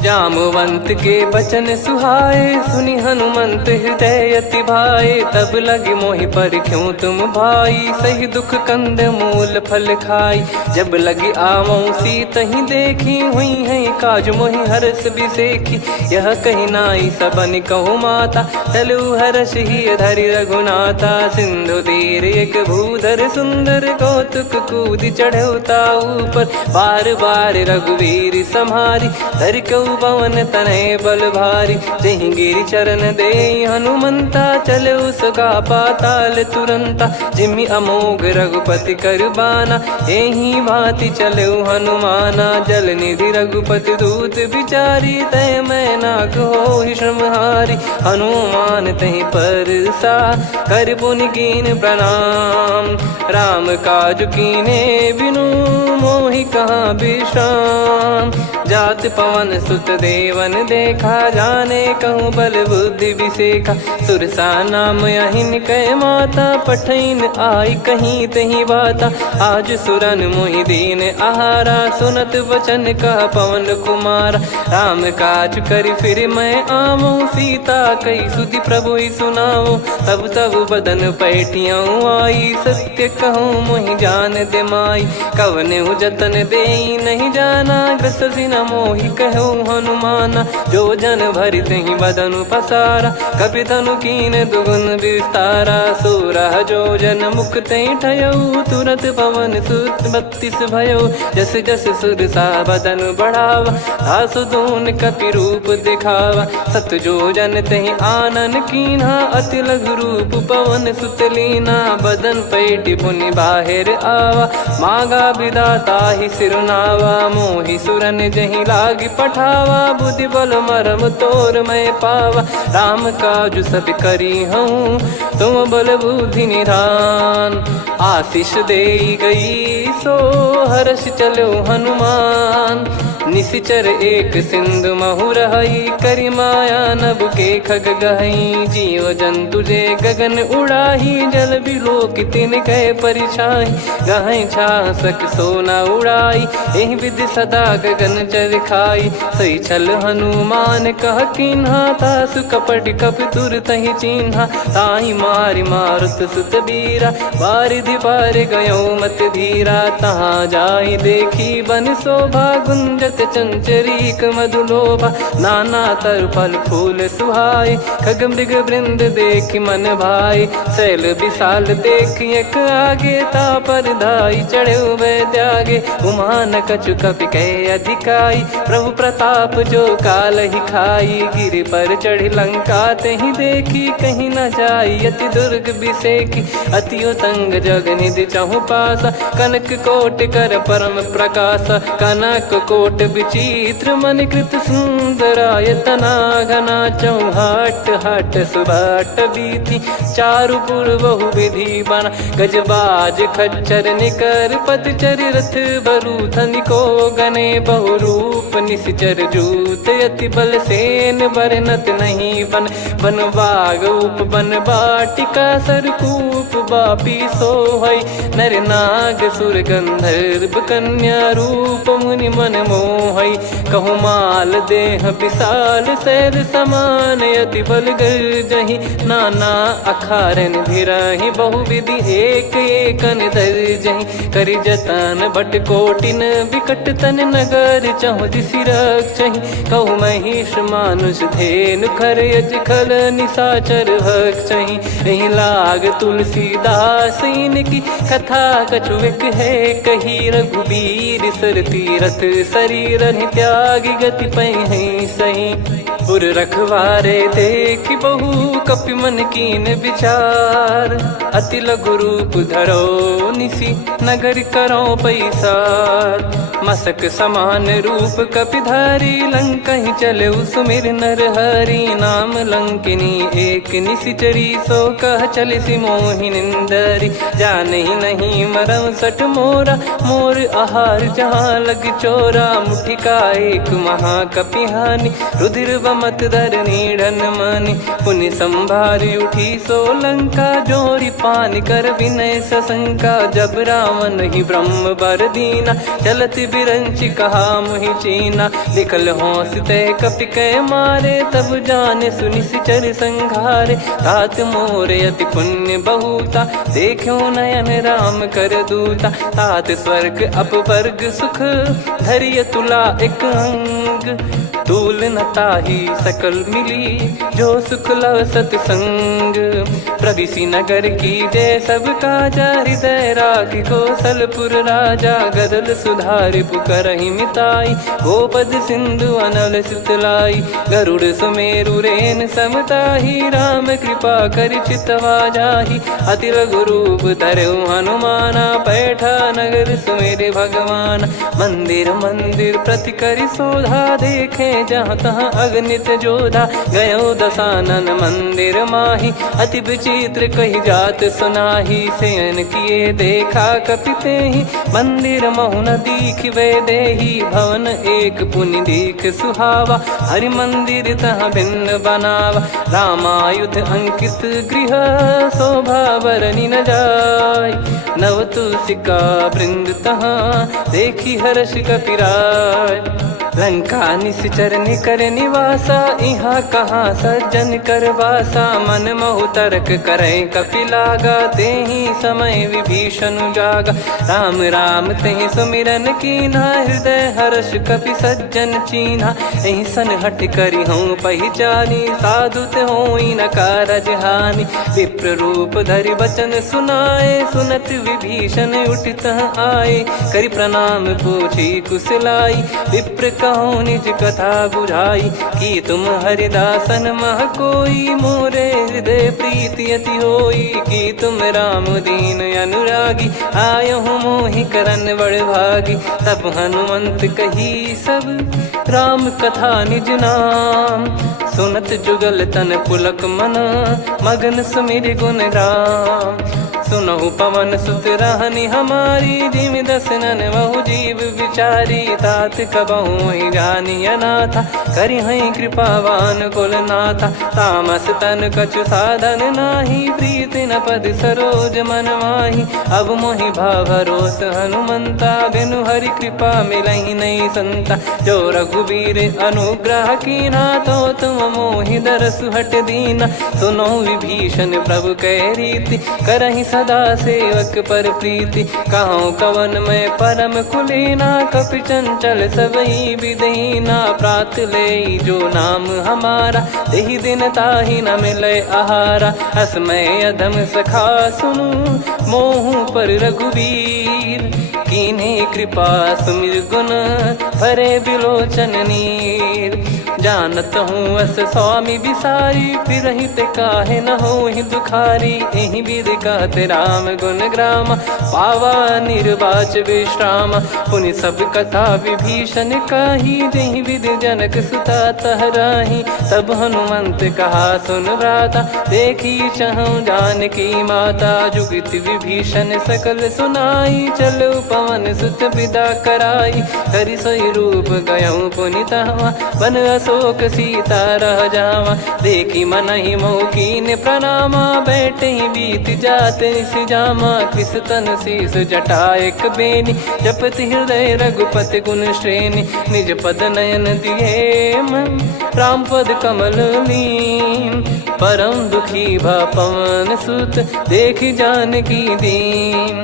जामवंत के बचन सुहाए, सुनि हनुमंत हृदय अति भाए। तब लगे मोहि परख्यूं तुम भाई, सही दुख कंद मूल फल खाई। जब लगी आवऊं सीतहि देखी, हुई है काज मोहि हरस बिसेखी। यह कही नाई सबन कहु माता, तलु हरष ही धरि रघुनाथा। सिंधु तीर एक भूधर सुंदर, कौतुक कूद चढ़ौता ऊपर। बार बार रघुवीर सम्हारी, धरि कहु पवन तनय बल भारी। जहि गिरि चरण दे हनुमंता, चले उसका पाताल तुरंता। जिमि अमोघ रघुपति करबाना, एहि भांति चले हनुमाना। जल निधि रघुपति दूत बिचारी, तय मैं नाग होहि श्रमहारी। हनुमान तहि परसा, कर पुनि कीन प्रणाम। राम काज कीने बिनु, मोहि कहाँ विश्राम। जात पवन सुत देवन देखा, जाने कहूँ बल बुद्धि विसेखा। सुरसा नाम अहिन कै माता, पठैन आई कहीं तही बाता। आज सुरन मोहि दीन आहारा, सुनत वचन कह पवन कुमारा। राम काज करि फिर मैं आवऊं, सीता कई सुधि प्रभु ही सुनाओ। तब तब बदन पैठियाँ आई, सत्य कहूँ मोहि जान दे माई। कवने जतन देई नहीं जाना, ग्रसि न मोहि कहूँ हनुमाना। जो जन भरि तहि बदनु पसारा, कपि तनु कीन दुगुन विस्तारा। सोरह जो जन मुख तहि ठयऊ, तुरत पवन सुत 32 भयऊ। जस जस सुरसा बदन बढ़ावा, आसु दून कपि रूप दिखावा। सत जो जन तहि आनन कीन्हा, अति लघु रूप पवन सुत लीना। बदन पैठि पुनि बाहिर आवा, मांगा विधाता ही सिरुनावा। मोहि सुरन जहि लागी पठावा, बुद्धि बल मरम तोर मैं पावा। राम काज सब करी हूँ, तुम बल बुद्धि निधान। आशीष देई गई सो हर्ष चलो हनुमान। निशिचर एक सिंधु महु रहई, करि माया नभ के खग गहई। जीव जंतु जे गगन उड़ाही, जल बिलोक तिन कह परिछाई। गहई छासक सोना उड़ाई, एहि विधि सदा गगन चर खाई। सही छल हनुमान कह कीन्हा, तासु कपट कपि तुर तहि चिन्हा। ताहि मारि मारुत सुत बीरा, बारिधि पार गयो मत धीरा। तहाँ जाई देखी बन शोभा, गुंजत सुनत चंचरीक मधुलोभा, नाना तर फल फूल सुहाए, खग मृग वृंद देख मन भाई, शैल विशाल देख एक आगे, तापर धाई चढ़े वै त्यागे, उमा न कछु कपि कह अधिकाई, प्रभु प्रताप जो काल ही खाई, गिर पर चढ़ी लंका तहि देखी, कहीं न जाई अति दुर्ग बिसेकी, अति उतंग जग निधि चहु पासा, कनक कोट कर परम प्रकाश, कनक कोट विचित्र मन कृत सुंदरायतना, घना चौहाट हाट सुबाट बीथी, चारु पुर बहु विधि बना, गजबाज खच्चर निकर पतचर रथ बरु धनिको गने, बहु रूप निश्चर जूत अति बल सेन बरनत नहीं बन, बन बाग उप बन बाटिका सरकूप बापी सोहई, नर नाग सुर गंधर्व कन्या रूप मुनि मन मोहई, कहु माल देह विशाल शैल समान, अति बल गर्जहि नाना अखारन भिराहि, बहु विधि एक एकन दर्जहि, करि जतन बट कोटिन विकट तन नगर, चहु दिसि रक्षहि, कहु महिष मानुष धेनु खर यज खल निशाचर भक्षहि, एहि लाग तुलसीदास इनकी कथा कछुक है कही, रघुबीर सर तीरथ शरीर त्यागी गति पहि सही, पुर रखवारे देख बहु कपि मन कीन विचार, अति लघु रूप धरो निसी नगर करो पैसार, मसक समान रूप कपिधारी, लंकहि चले सुमिर नर हरि, नाम लंकिनी एक निशिचरी, सो कह चले सि मोहि निंदरी, जानहि नहीं मरम सठ मोरा, मोर आहार जहाँ लग चोरा, मुठिका एक महाकपिहानि, रुधिर बमत धरनी ढन मानि, पुनि संभारी उठी सो लंका, जोरी पान कर विनय सशंका, जब रावण ही ब्रह्म बर दीना, चलत बिरंचि कहा मुहि चीना, लिखल होंस तय कपि कै मारे, तब जाने सुनि सिचर संघारे, तात मोरे अति पुण्य बहुता, देखो नयन राम कर दूता, तात स्वर्ग अपवर्ग सुख, धैर्य तुला एक अंग, तूल न ताहि सकल मिली, जो सुख लव सतसंग, प्रविशि नगर की जय सब काजा, हृदय राखि कौशलपुर राजा, गदल सुधारि पुकरहि मिताई, गोपद सिंधु अनल सितलाई, गरुड़ सुमेरु रेन समताहि, राम कृपा करि चितवा जाहि, अति लघु रूप धरऊ हनुमाना, बैठा नगर सुमेरे भगवान, मंदिर मंदिर प्रति करि शोधा, देखे जहाँ तहाँ अगणित जोधा, गयो दशानन मंदिर माही, अति विचित्र कही जात सुनाही, शयन किए देखा कपिते ही, मंदिर महु न दीख वे देही, भवन एक पुनि दीख सुहावा, हरि मंदिर तहाँ भिन्न बनावा, रामायुध अंकित गृह, शोभा बरनि न जाय, नव तुलसी का वृंद तहाँ, देखी हर्ष कपिराय, लंका निश्चर निकर निवासा, इहाँ कहाँ सज्जन कर वासा, मन महु तर्क करे कपिलागा, तेहि समय विभीषण जागा, राम राम तेहि सुमिरन कीन्हा, हृदय हर्ष कपि सज्जन चीन्हा, एहि सन हट करि हूँ पहिचानी, साधु ते होई न कारज हानि, विप्र रूप धरि वचन सुनाए, सुनत विभीषण उठित आए, करि प्रणाम पूछी कुशलाई, विप्र कहो निज कथा बुझाई, कि तुम हरिदासन मह कोई, मोरे हृदय प्रीति अति होई, कि तुम राम दीन अनुरागी, आयहु मोहि करन बड़ भागी, तब हनुमंत कही सब राम कथा निज नाम, सुनत जुगल तन पुलक मन, मगन सुमिर गुण राम, सुनहु पवन सुत रहनी हमारी, जिमि दसनन बहु जीव विचारी, तात कबहु ही जानी अनाथा, करि हई कृपावान कुल नाथा, तामस तन कछु साधन नाही, प्रीति न पद सरोज मन माही, अब मोहि भाव भरोस हनुमंता, बिनु हरि कृपा मिलहि नहीं संता, जो रघुबीर अनुग्रह कीन्हा, तो तुम मोहि दरसु हट दीना, सुनो विभीषण प्रभु कै रीति, करहि सदा सेवक पर प्रीति। कहूँ कवन में परम कुलीना, कपि चंचल सबई विदहीना। प्रात ले जो नाम हमारा, तेहि दिन ताहि न मिले आहारा। असमय अधम सखा सुनु, मोहु पर रघुवीर। कीन्ही कृपा सुमिर गुण, भरे बिलोचन नीर। जानत हूँ अस स्वामी बिसारी, फिर ही ते काहे न हो ही दुखारी। एहि विधि कहते राम गुण ग्राम, पावा निर्वाच विश्राम। पुनि सब कथा विभीषण कही, जहि विधि जनक सुता तहराही। तब हनुमंत कहा सुन भ्राता, देखी चहु जानकी माता। जुगित विभीषण सकल सुनाई, चलो पवन सुत विदा कराई। करि सोई रूप गयऊँ पुनि तहवा, बन अशोक सीता रह जावा। देखी मनहि मोह कीन्ह प्रणामा, बैठे ही बीत जात निस जामा। कृस तन शीस जटा एक बेनी, जपति हृदय रघुपति गुण श्रेणी। निज पद नयन दिए मन, राम पद कमल लीन। परम दुखी भा पवन सुत, देखि जानकी दीन।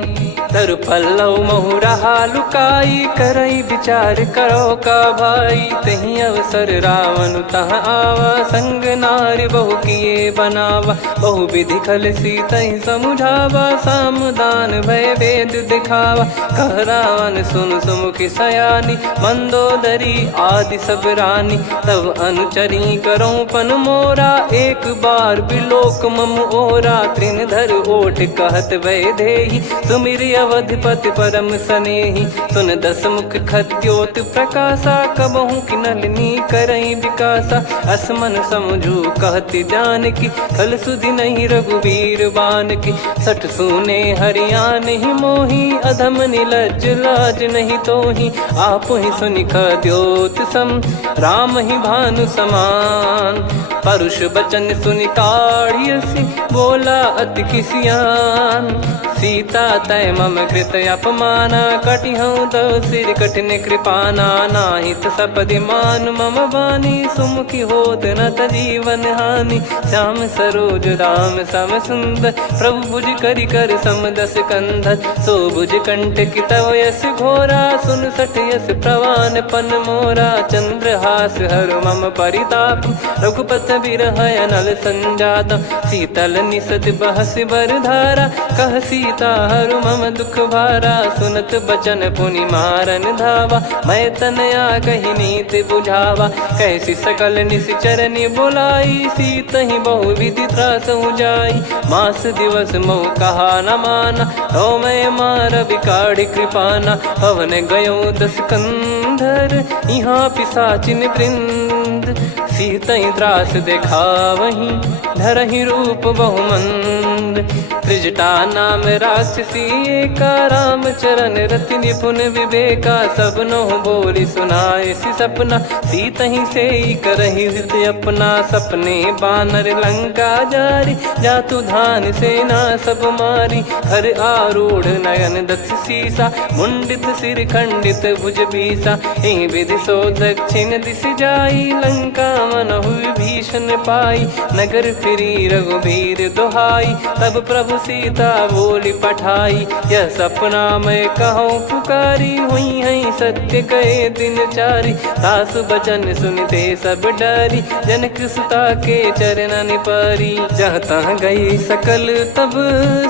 तरु पल्लव महु रहा लुकाई, करई विचार करो का भाई। तही अवसर रावण तह आवा, संग नारी बहु किए बनावा। बहु विधि खल सीतहि समुझावा, सामदान भय वेद दिखावा। कह रावण सुन सुमुखी सयानी, मंदोदरी आदि सब रानी। तब अनुचरी करो पन मोरा, एक बार बिलोक मम ओरा। तृण धर ओठ कहत भय देहि, सुमिर अवधिपति परम सनेहि। सुन दस मुख खद्योत प्रकाशा, कबहु की नलिनी करई विकासा। असमन समझू कहति जानकी, खल सुधि नहीं रघुवीर बान की। सठ सुने हरियाण ही मोही, अधम निलज्ज लाज नहीं तोही। आप ही सुनि खद्योत सम, राम ही भानु समान। परुष बचन सुनि काढ़ियसि, बोला अति किसियान। सीता तय मम कृत अपमाना, कटिहऊँ दो सिर कठिन कृपाना। नाहित सपदि मान मम बानी, सुमुखी होत न जीवन हानि। श्याम सरोज राम सम सुंदर, प्रभु भुज करि कर सम दस कंधर। सो भुज कंठ की तव यस घोरा, सुन सठ यस प्रवान पन मोरा। चंद्रहास हर मम परिताप, रघुपत बिरह अनल संजात। शीतल निसत बहस बर धारा, कह सीता हरु मम दुख भारा। सुनत बचन पुनि मारन धावा, मैं तनया कही नीति बुझावा। कैसी सकल निश्चरनि बुलाई, सीतहि बहु विधि त्रास जाई। मास दिवस मोह कहा न माना, तो मैं मार बिकाढ़ी कृपाना। पवन गयो दस कंधर, यहाँ पिशाचिन वृंद। सीतहि त्रास देखावहीं, धरहि रूप बहुमंद। त्रिजटा नाम राक्षसी एका, राम चरण रति निपुण विवेका। सब नोह बोली सुनाए सि सपना, सीतहि सेई करहि हृद अपना। सपने बानर लंका जारी, जातु धान सेना सब मारी। हर आरूढ़ नयन दस सीसा, मुंडित सिर खंडित भुज बीसा। एहि विधि सो दक्षिण दिश जाई, लंका मनहु विभीषण पाई। नगर फिरी रघुबीर दुहाई, तब प्रभु सीता बोली पठाई। यह सपना मैं कहूँ पुकारी, हुई है सत्य कहे दिन चारी। सासु बचन सुनते सब डरी, जनक सुता के चरण परी। जहाँ तहाँ गई सकल तब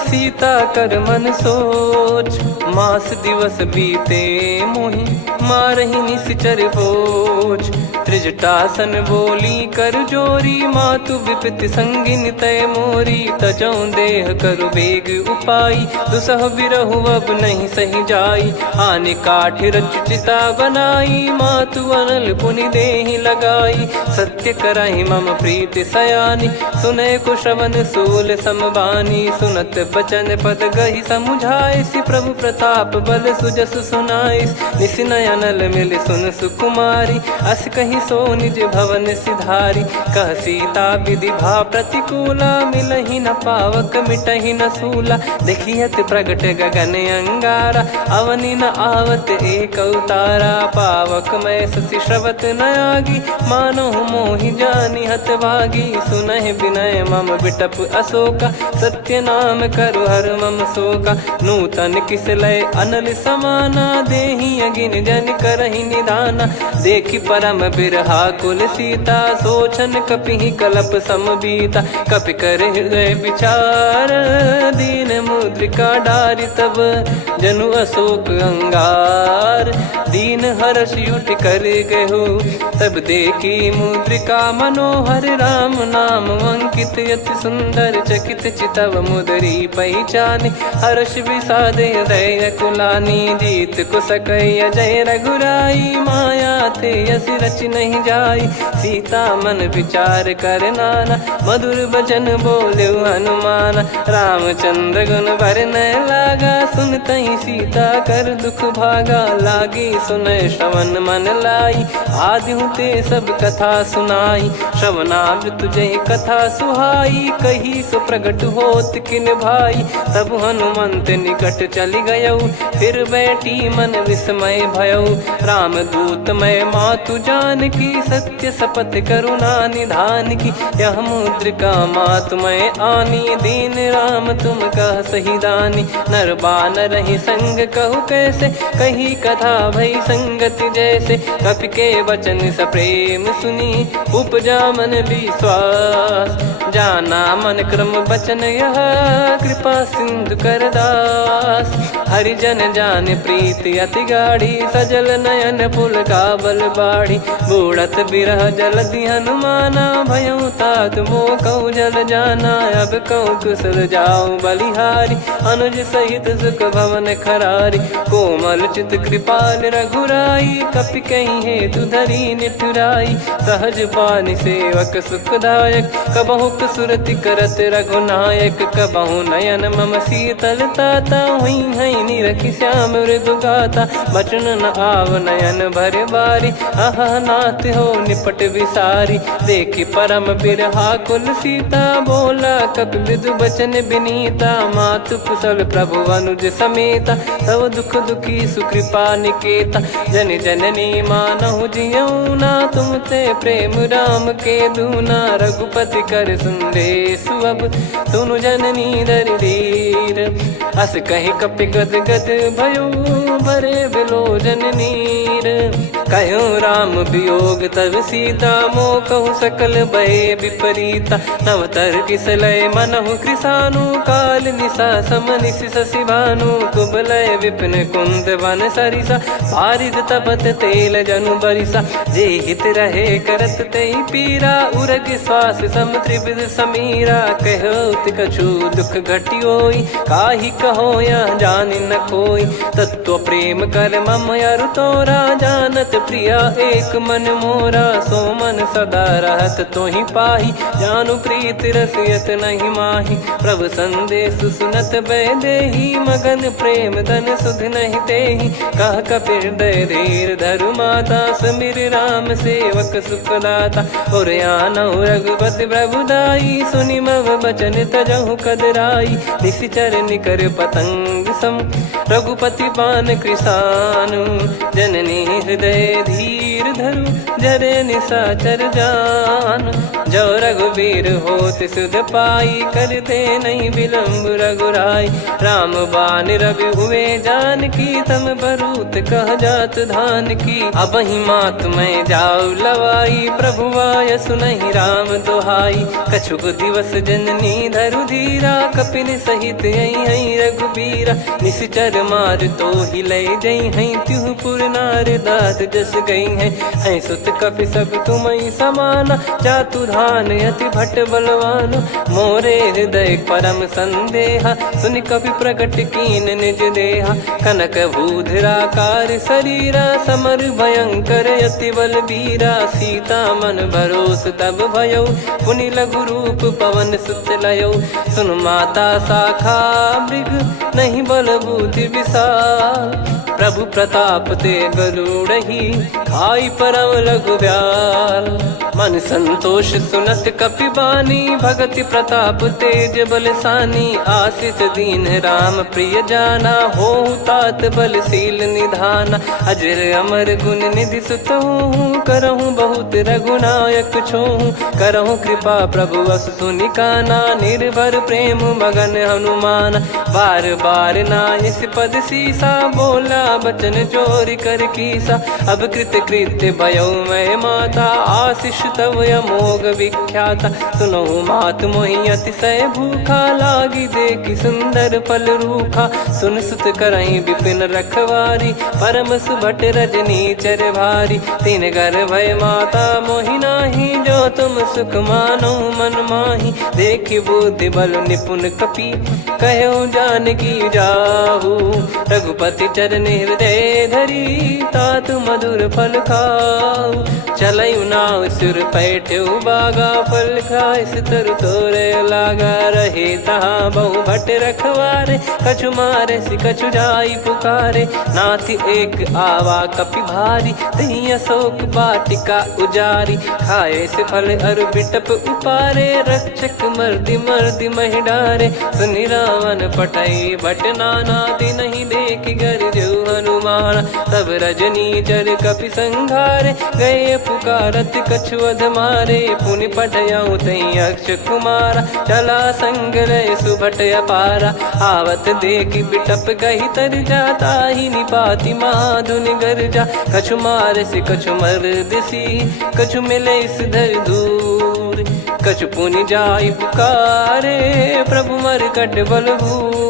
सीता कर मन सोच। मास दिवस बीते मोहि, मारहि निश्चर बोझ। त्रिजटासन बोली कर जोरी, मातु विपति संगिन तय मोरी। तजौ देह करु बेग उपाई, दुसह बिरहु अब नहीं सही जाई। आने काठ रचिता बनाई, मातु अनल पुनि देहि लगाई। सत्य करहि मम प्रीति सयानी, सुनय को श्रवण सूल समबानी। सुनत बचन पद गहि समुझाइस, प्रभु प्रताप बल सुजस सुनाइस। निसिनय अनल मिल सुन सुकुमारी, अस कहीं सो निज भवन सिधारी। कह सीता विधि भा प्रतिकूला, मिलहि न पावक मिटहि न सूला। देखियत प्रगट गगन अंगारा, अवनि न आवत एक अवतारा। पावक मैं शशि श्रवत न आगी, मानो मोहि जानि हत भागी। सुनहि विनय मम बिटप अशोका, सत्य नाम करु हर मम शोका। नूतन किस लय अनल समाना, देहि अगिन जन करहि निधाना। देखि परम बिरहा कुल सीता, सोचन कपिहि कलप समबीता। कपि कर हृदय विचार, दीन मुद्रिका डारि तब जनु अशोक अंगार। दीन हर्ष उठ कर गहु, तब देखी मुद्रिका मनोहर। राम नाम अंकित यति सुंदर, चकित चितव मुदरी पहचान। हर्ष विषाद हृदय कुलानी, जीत को सकय जय रघुराई। माया थे यस रच नहीं जाई, सीता मन विचार कर नाना। मधुर बचन बोले हनुमान, रामचंद्र गुण बरनय लागा। सुनतहि सीता कर दुख भागा, लागी सुनय श्रवण मन लाई। आदिहु ते सब कथा सुनाई, श्रवणामृत जय कथा सुहाई। कही सो प्रगट होत किन भाई, तब हनुमंत निकट चली गयौ। फिर बैठी मन विस्मय भयौ, राम दूत मैं मातु जानकी। सत्य शपथ करुणा निधान की, यह मुद्रिका मातु मैं आनी। दीन राम तुम कह सही दानी, नर बानर ही संग कहु कैसे। कही कथा भई संगति जैसे, कपि के वचन सप्रेम सुनी। उपजा मन विश्वास, जाना मन क्रम बचन यह। कृपा सिंधु कर दास, हरिजन जान प्रीति अति गाढ़ी। सजल नयन पुल काबल बाढ़ी, बूढ़त बिरह जलधि हनुमाना। भयउ तात मोह कहु जल जाना, अब कहु कुशल जाऊं बलिहारी। अनुज सहित सुख भवन खरारी, कोमल चित कृपाल रघुराई। कपि कहीं हेतु धरी निठुराई, सहज पानि सेवक सुखदायक। कबहु सुरति करत रघुनायक, कबहु नयन मम शीतल ताता। हुई हई निरखि श्याम मृदु गाता, बचन न आव नयन भर बारी। अह नाथ हो निपट विसारी, देखि परम बिरहा कुल सीता। बोला कपि मृदु बचन बिनीता, मातु कुशल प्रभु अनुज समेता। तव दुख दुखी सुकृपा निकेता, जन जननी मानहु जियऊ ना। तुम ते प्रेम राम के दूना, रघुपति कर सुंदेशु अब सुनु जननी दर धीर। अस कहि कपि गद गद भयो, भरे बिलोचन नीर। कहूँ राम वियोग तब सीता, मोह कहूँ सकल भय विपरीता। नव तर किसलय मनहु कृसानु, काल निशा समनिशि शशि भानु। कुबलय विपिन कुंद वन सरिसा, पारिद तपत तेल जनु बरिसा। जे हित रहे करत तेहि पीरा, उरग श्वास सम त्रिविध समीरा। कहत कछु दुख घटियोई, काहि कहो या जानि न कोई। तत्व प्रेम कर मम अरु तोरा, जानत प्रिया एक मन मोरा। सो मन सदा रहत तोहि पाही, जानु प्रीति रसियत नहीं माही। प्रभु संदेश सुनत बैदेही, मगन प्रेम धन सुध नहीं तेहि। कह कपि हृदय धीर धरु माता, समीर राम सेवक सुखदाता। और आनहु रघुपति प्रभु दाई, सुनि मव बचन तजहु कदराई। निशिचर निकर पतंग सम, रघुपति पान कृसानु। जननी हृदय धीर धरु, जरे निशाचर जान। जो रघुवीर होत सुध पाई, करते नहीं विलंब रघुराई। राम बान रवि हुए जानकी, तम बरूत कह जात धान की। अब ही मात मैं जाऊ लवाई, प्रभु आय सुनहि राम दोहाई। कछुक दिवस जननी धरु धीरा, कपिन सहित हई रघुबीरा। निश्चर मार तो ही लय जई हई, त्युह पुर नार दात जस गई है। सुत कपि सब तुम समाना, जातु धान अति भट बलवान। मोरे हृदय परम संदेहा, सुनि कपि प्रकट कीन निज देहा। कनक भूधराकार शरीरा, समर भयंकर अति बलबीरा। सीता मन भरोस तब भयौ, पुनि लघु रूप पवन सुत लयौ। सुन माता शाखा मृग, नहीं बल बुद्धि विशाल। प्रभु प्रताप ते गरुड़ही खाई परम लघु ब्याल। मन संतोष सुनत कपि बानी भगति प्रताप तेज बलसानी। आशीष दीन राम प्रिय जाना होहु तात बलशील निधाना। अजर अमर गुण निधि सुतहु करहु बहुत रघुनायक छोहु। करहु कृपा प्रभु अस सुनिकाना निर्भर प्रेम मगन हनुमान। बार बार नायस पद सीसा बोला बचन चोरी कर कीसा। अब कृत कृत्य भयो मैं माता आशीष तव अमोघ विख्याता। सुनहु मात मोहि अतिशय भूखा लागी देखी सुंदर फल रूखा। सुन सुत करहि विपिन रखवारी परम सुभट रजनी चर भारी। तीन घर भय माता मोहि नाही जो तुम सुख मानो मन माही। देखि बुद्धि बल निपुण कपि कहो जानकी जाहू। रघुपति चरण हृदय धरी तात मधुर फल खाऊ। चलऊ नाव सुर पैठऊ बागा फल खाइस तरु तोरे लागा। रहे तहाँ बहु भट रखवारे कछु मारे सि कछु जाई पुकारे। नाथि एक आवा कपि भारी तही अशोक वाटिका उजारी। खाए से फल अरु बिटप उपारे रक्षक मर्दि मर्दि महि डारे। सुनि रावण पटई भट नाना तिनहि देखि गरजु हनुमान। तब रजनी चर कपि संघारे गए पुकारत कछु अध मारे। पुनि पटयऊ तई अक्ष कुमारा चला संग रहे सुभट अपारा। आवत देखि बिटप गही तर जाता ही निपाति महाधुन गर्जा। कछु मारे से कछु मर्दसी कछु मिले इस धर दूर। कछु पुनि जाई पुकारे प्रभु मरकट बलभूर।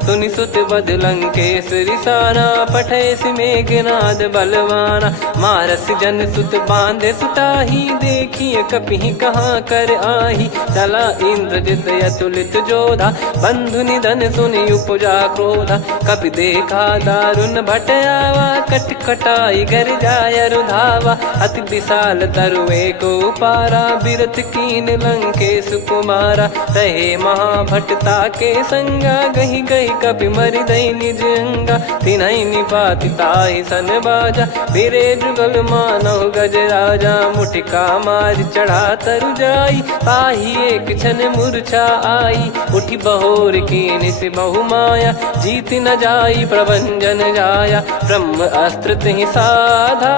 सुनि सुत बद लंकेश रिसाना पठेस मेघनाद बलवाना। मारस जन सुत बांधे सुताही देखिए कपि कहाँ कर आही। चला इंद्रजित अतुलित जोधा बंधु निधन सुनि उपजा क्रोधा। कपि देखा दारुण भट आवा कट कटाई घर जाय रुधावा। अति विशाल तरुए को पारा बिरथ कीन लंकेश कुमारा। रहे महाभटता के संगा गही गही कपि मरि दई निज अंगा। तिन्हि निपाति ताहि सन बाजा फिरे जुगल मानव गज राजा। मुटिका मार चढ़ा तरु जाई ताहि एक क्षण मूर्छा आई। उठी बहोर कीन से बहु माया जीत न जाई प्रभंजन जाया। ब्रह्म अस्त्र तिहि साधा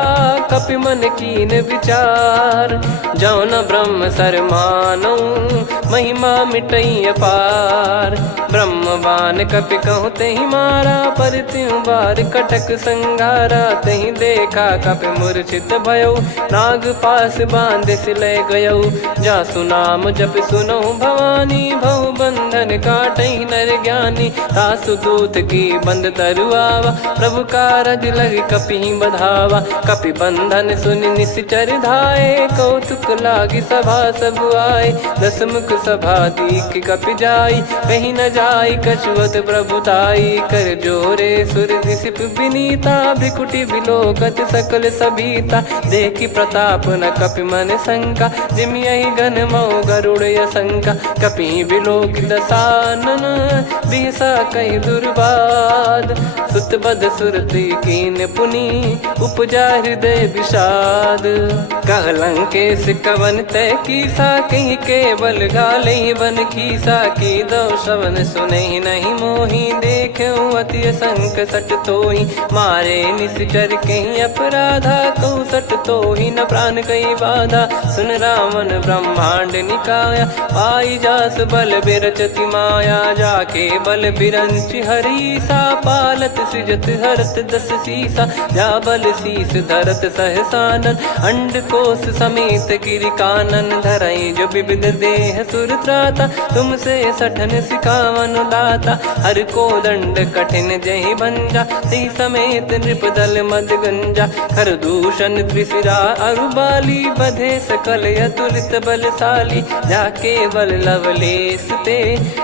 कपि मन कीन विचार। जौ न ब्रह्म सर मानौ महिमा मिटई अपार। ब्रह्मवान कपि कहु तहि मारा पर त्यों बार कटक संगारा। तहि देखा कपि मूर्छित भयो नाग पास बांध सिले गयऊ। जा सुनाम जप सुनो भवानी भव बंधन काटहि नर ज्ञानी। तासु दूत की बंद तरुआवा प्रभु कारज लग कपि बधावा। कपि बंधन सुनि निश्चर धाये कौतुक लागी सभा सब आए। दस मुख सभा दीख कपि जाई कहीं न जाई कछुअत प्रभुताई। कर जोरे सुर दिसिप विनीता भ्रिकुटि बिलोकत सकल सबीता। देखि प्रताप न कपि मन शंका जिमि यही घन मऊ गरुड़ असंका। कपि बिलोक दसानन बिहसा कई दुर्बाद। सुत बद सुरति कीन पुनि उपजा हृदय विषाद। कह लंकेश कवन तय कीसा कहीं केवल गाले बन खीसा। की दो श्रवण सुनहि नहीं मोहि देखऊँ अति संक सट तोहि। मारे निश्चर कहीं अपराधा कहूँ सट तोहि न प्राण कहीं बाधा। सुन रावण ब्रह्मांड निकाया पाई जास बल बिरचति माया। जाके बल बिरंच हरीसा पालत सृजत हरत दस सीसा। जा बल शीस धरत सहसानन अंड कोश समेत गिरि कानन। धरई जो विविध देह सुर त्राता तुमसे सठन सिखावन दाता। हर को दंड कठिन जहि भंजा ती समेत नृप दल मद गंजा। खर दूषण त्रिशिरा अरुबाली बधे सकल अतुलित बलशाली। जाके बल लवलेस ते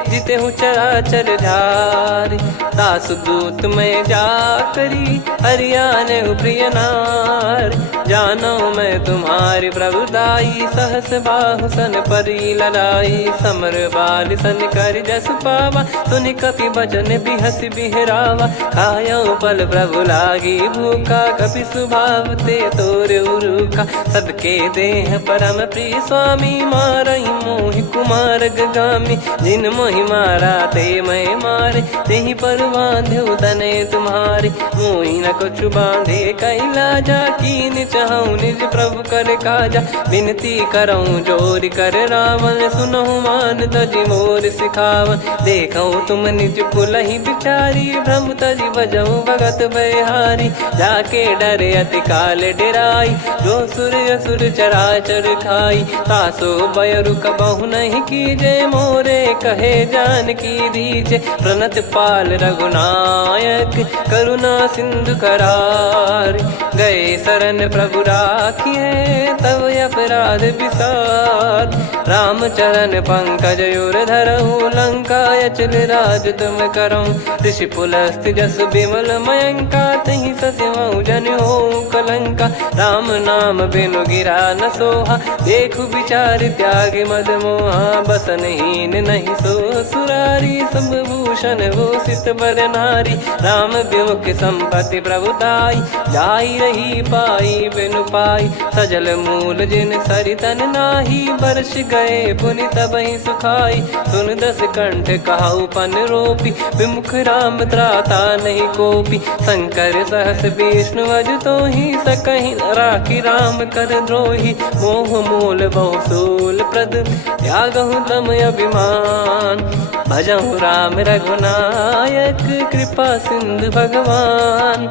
जिते हूँ चराचर झारी। दास दूत में जा करी हरियाने प्रिय नार। जानो मैं तुम्हारी प्रभुताई। सहस बाहु सन परी ललाई, समर बाल सन कर जस पावा। सुनि कपि बचन बिहस बिहरावा, खायो पल प्रभु लागी भूखा। कपि सुभाव ते तोर उरुखा, सबके देह परम प्रिय स्वामी। मारई मोहि कुमार गामी, जिन मोहि मारा ते मैं मारे। तेहि पर बांधे तने तुम्हारे, मोहि न कुछ बांधे कैला जा। कीन चाहूं निज प्रभु कर काजा, विनती करऊं जोर कर रावण। सुनहु मान तजि मोर सिखावन, देखऊं तुम निज पुलहि बिचारी। भ्रम तजि बजऊं भगत बहारी, जाके डरे अति काल डेराई। जो सुर असुर चराचर खाई, तासो बयरु कबहु नहीं कीजे। मोरे कहे जान की दीजे, प्रणत पाल रघुनायक करुणा सिंधु करार। गए शरण प्रभु राखिए, तब अपराध विसार। राम चरण पंकज उर धरहु, लंका अचल राज तुम करऊं। ऋषि पुलस्त्य जस विमल मयंका, तहि सत्यमऊ जन हो कलंका। राम नाम बिनु गिरा न सोहा, देखु विचार त्याग मद मोहा। बसनहीन नहीं सो सुरारी, सब भूषण भूषित बर नारी। राम विमुख संपत्ति प्रभुताई, जाई रही पाई बिनु पाई। सजल मूल जिन सरितन नाही, बरस गए पुनि तबहि सुखाई। सुन दस कंठ कहाऊ पन रोपी, विमुख राम त्राता नहीं कोपी। शंकर सहस विष्णु अज तो ही, सकहि न राखी राम कर द्रोही। मोह मूल बहु सूल प्रद, त्यागहु तम अभिमान। भजहु राम रघुनायक, कृपा सिंधु भगवान।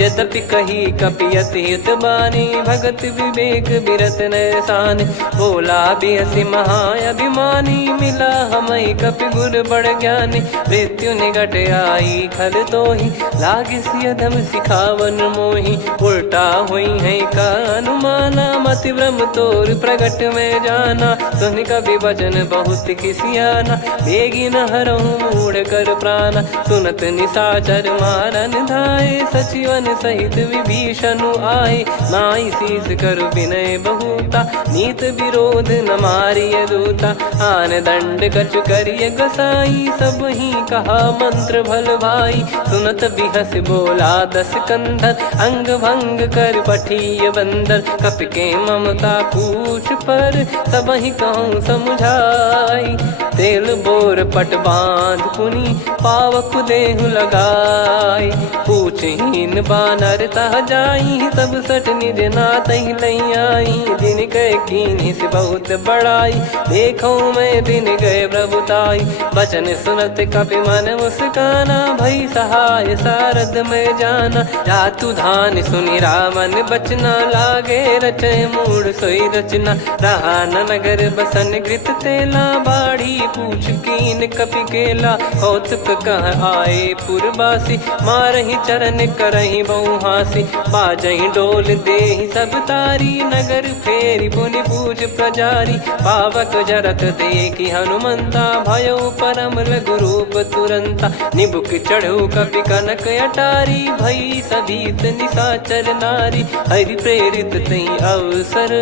यद्यपि कही कपियति हित बानी, भगत विवेक बिरत नैसान। बोला बिहसि महाअभिमानी, मिला हमई कपि गुर बड़ ज्ञानी। मृत्यु निकट आई खल तोहि, लागे सियधम सिखावन मोहि। उल्टा हुई है का अनुमाना, मति भ्रम तोर प्रगट में जाना। सुन कवि वचन बहुत किसियाना, बेगी न हरहु मूढ़ कर प्राणा। सुनत निशाचर मारन धाये, सचिवन सहित विभीषण आए। नाई शीस कर विनय बहुता, नीत विरोध न मारिय दूता। आन दंड कछु करिय गसाई, सब ही कहा मंत्र भल भाई। सुनत बिहस बोला दस कंधर, अंग भंग कर पठिय बंदर। कपि के ममता पूछ पर, सब ही कहूँ समझाई। तेल बोर पट बांध पुनि, पावक देहु लगाई। पूछहीन बानर तह जाई, तब सट निज नाथ ही लई आई। दिन गए कीन्ही से बहुत बड़ाई, देखो मैं दिन गए प्रभुताई। बचन सुनत कपि मन मुस्काना, भई सहाय सारद में जाना। जातु धान सुनि रामन बचना, लागे रचय मूढ़ सोई रचना। रहा न नगर बसन कृत तेला, बाढ़ी पूछ कीन कपि केला। कौतुक कह आए पुरबासी, मारहि चरण करहि बहु हासी। बाजहि डोल देहि सब तारी, नगर फेरी पुनि पूछ प्रजारी। पावक जरत देखि हनुमंता, भयो परम लघु रूप तुरंता। निबुक चढ़ऊ कपि कनक अटारी, भई सभीत निशाचर नारी। हरि प्रेरित तई अवसर,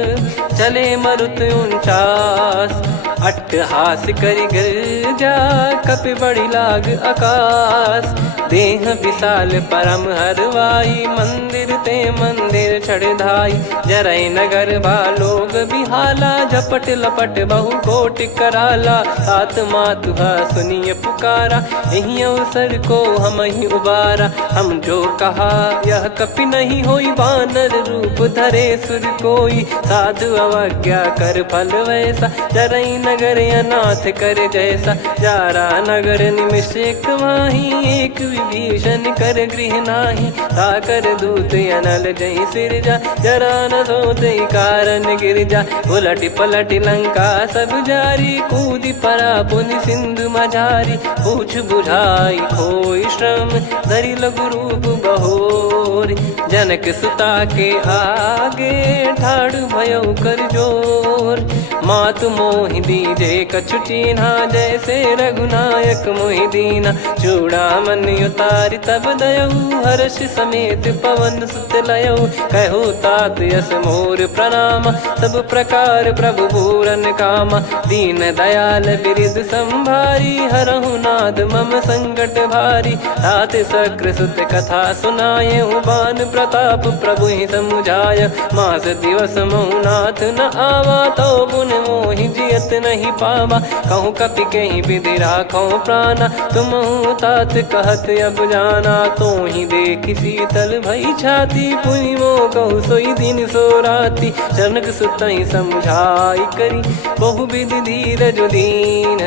चले मरुत 49। अट्टहास करि गिरजा, कपि बड़ी लाग आकाश। देह विशाल परम हरवाई, मंदिर ते मंदिर चढ़धाई। जरई नगर बालोग बिहाला, झपट लपट बहु कोट कराला। सात मातुहा सुनिय पुकारा, यही अवसर को हम ही उबारा। हम जो कहा यह कपि नहीं होई, वानर रूप धरे सुर कोई। साधु अवज्ञा कर फल वैसा, जरई नगर अनाथ कर जैसा। जारा नगर निमिष एक माही, एक विभीषण कर गृह नाही। ताकर दूत अनल जय सिरजा, जरा न सोते कारण गिरजा। उलट पलट लंका सब जारी, कूदी परा पुनि सिंधु मझारी। पूछ बुझाई खोई श्रम, धरि लघु रूप बहोर। जनक सुता के आगे, ठाड़ भयो कर जोर। मात मोहि दीजे कछु चीन्हा, जैसे रघुनायक मोहि दीना। चूड़ामणि उतारि तब दयऊ, हर्ष समेत पवन सुत लयऊ। कहु तात यस मोर प्रणाम, सब प्रकार प्रभु पूरन कामा। दीन दयाल बिरिद संभारी, हरहु नाद मम संकट भारी। तात सक्र सुत कथा सुनाए, बान प्रताप प्रभु ही समुझाय। मास दिवस महु नाथ न आवा, तो पुन मोहि जियत नहीं पावा। कहूँ कपि कहीं विधि राखो प्राणा, तुम तात कहत अब जाना। तो ही देख शीतल भई छाती, पुनि मो कहु सोई दिन सो राती। जनक सुत ही समझाई करी, बहु विधि धीरज दीन।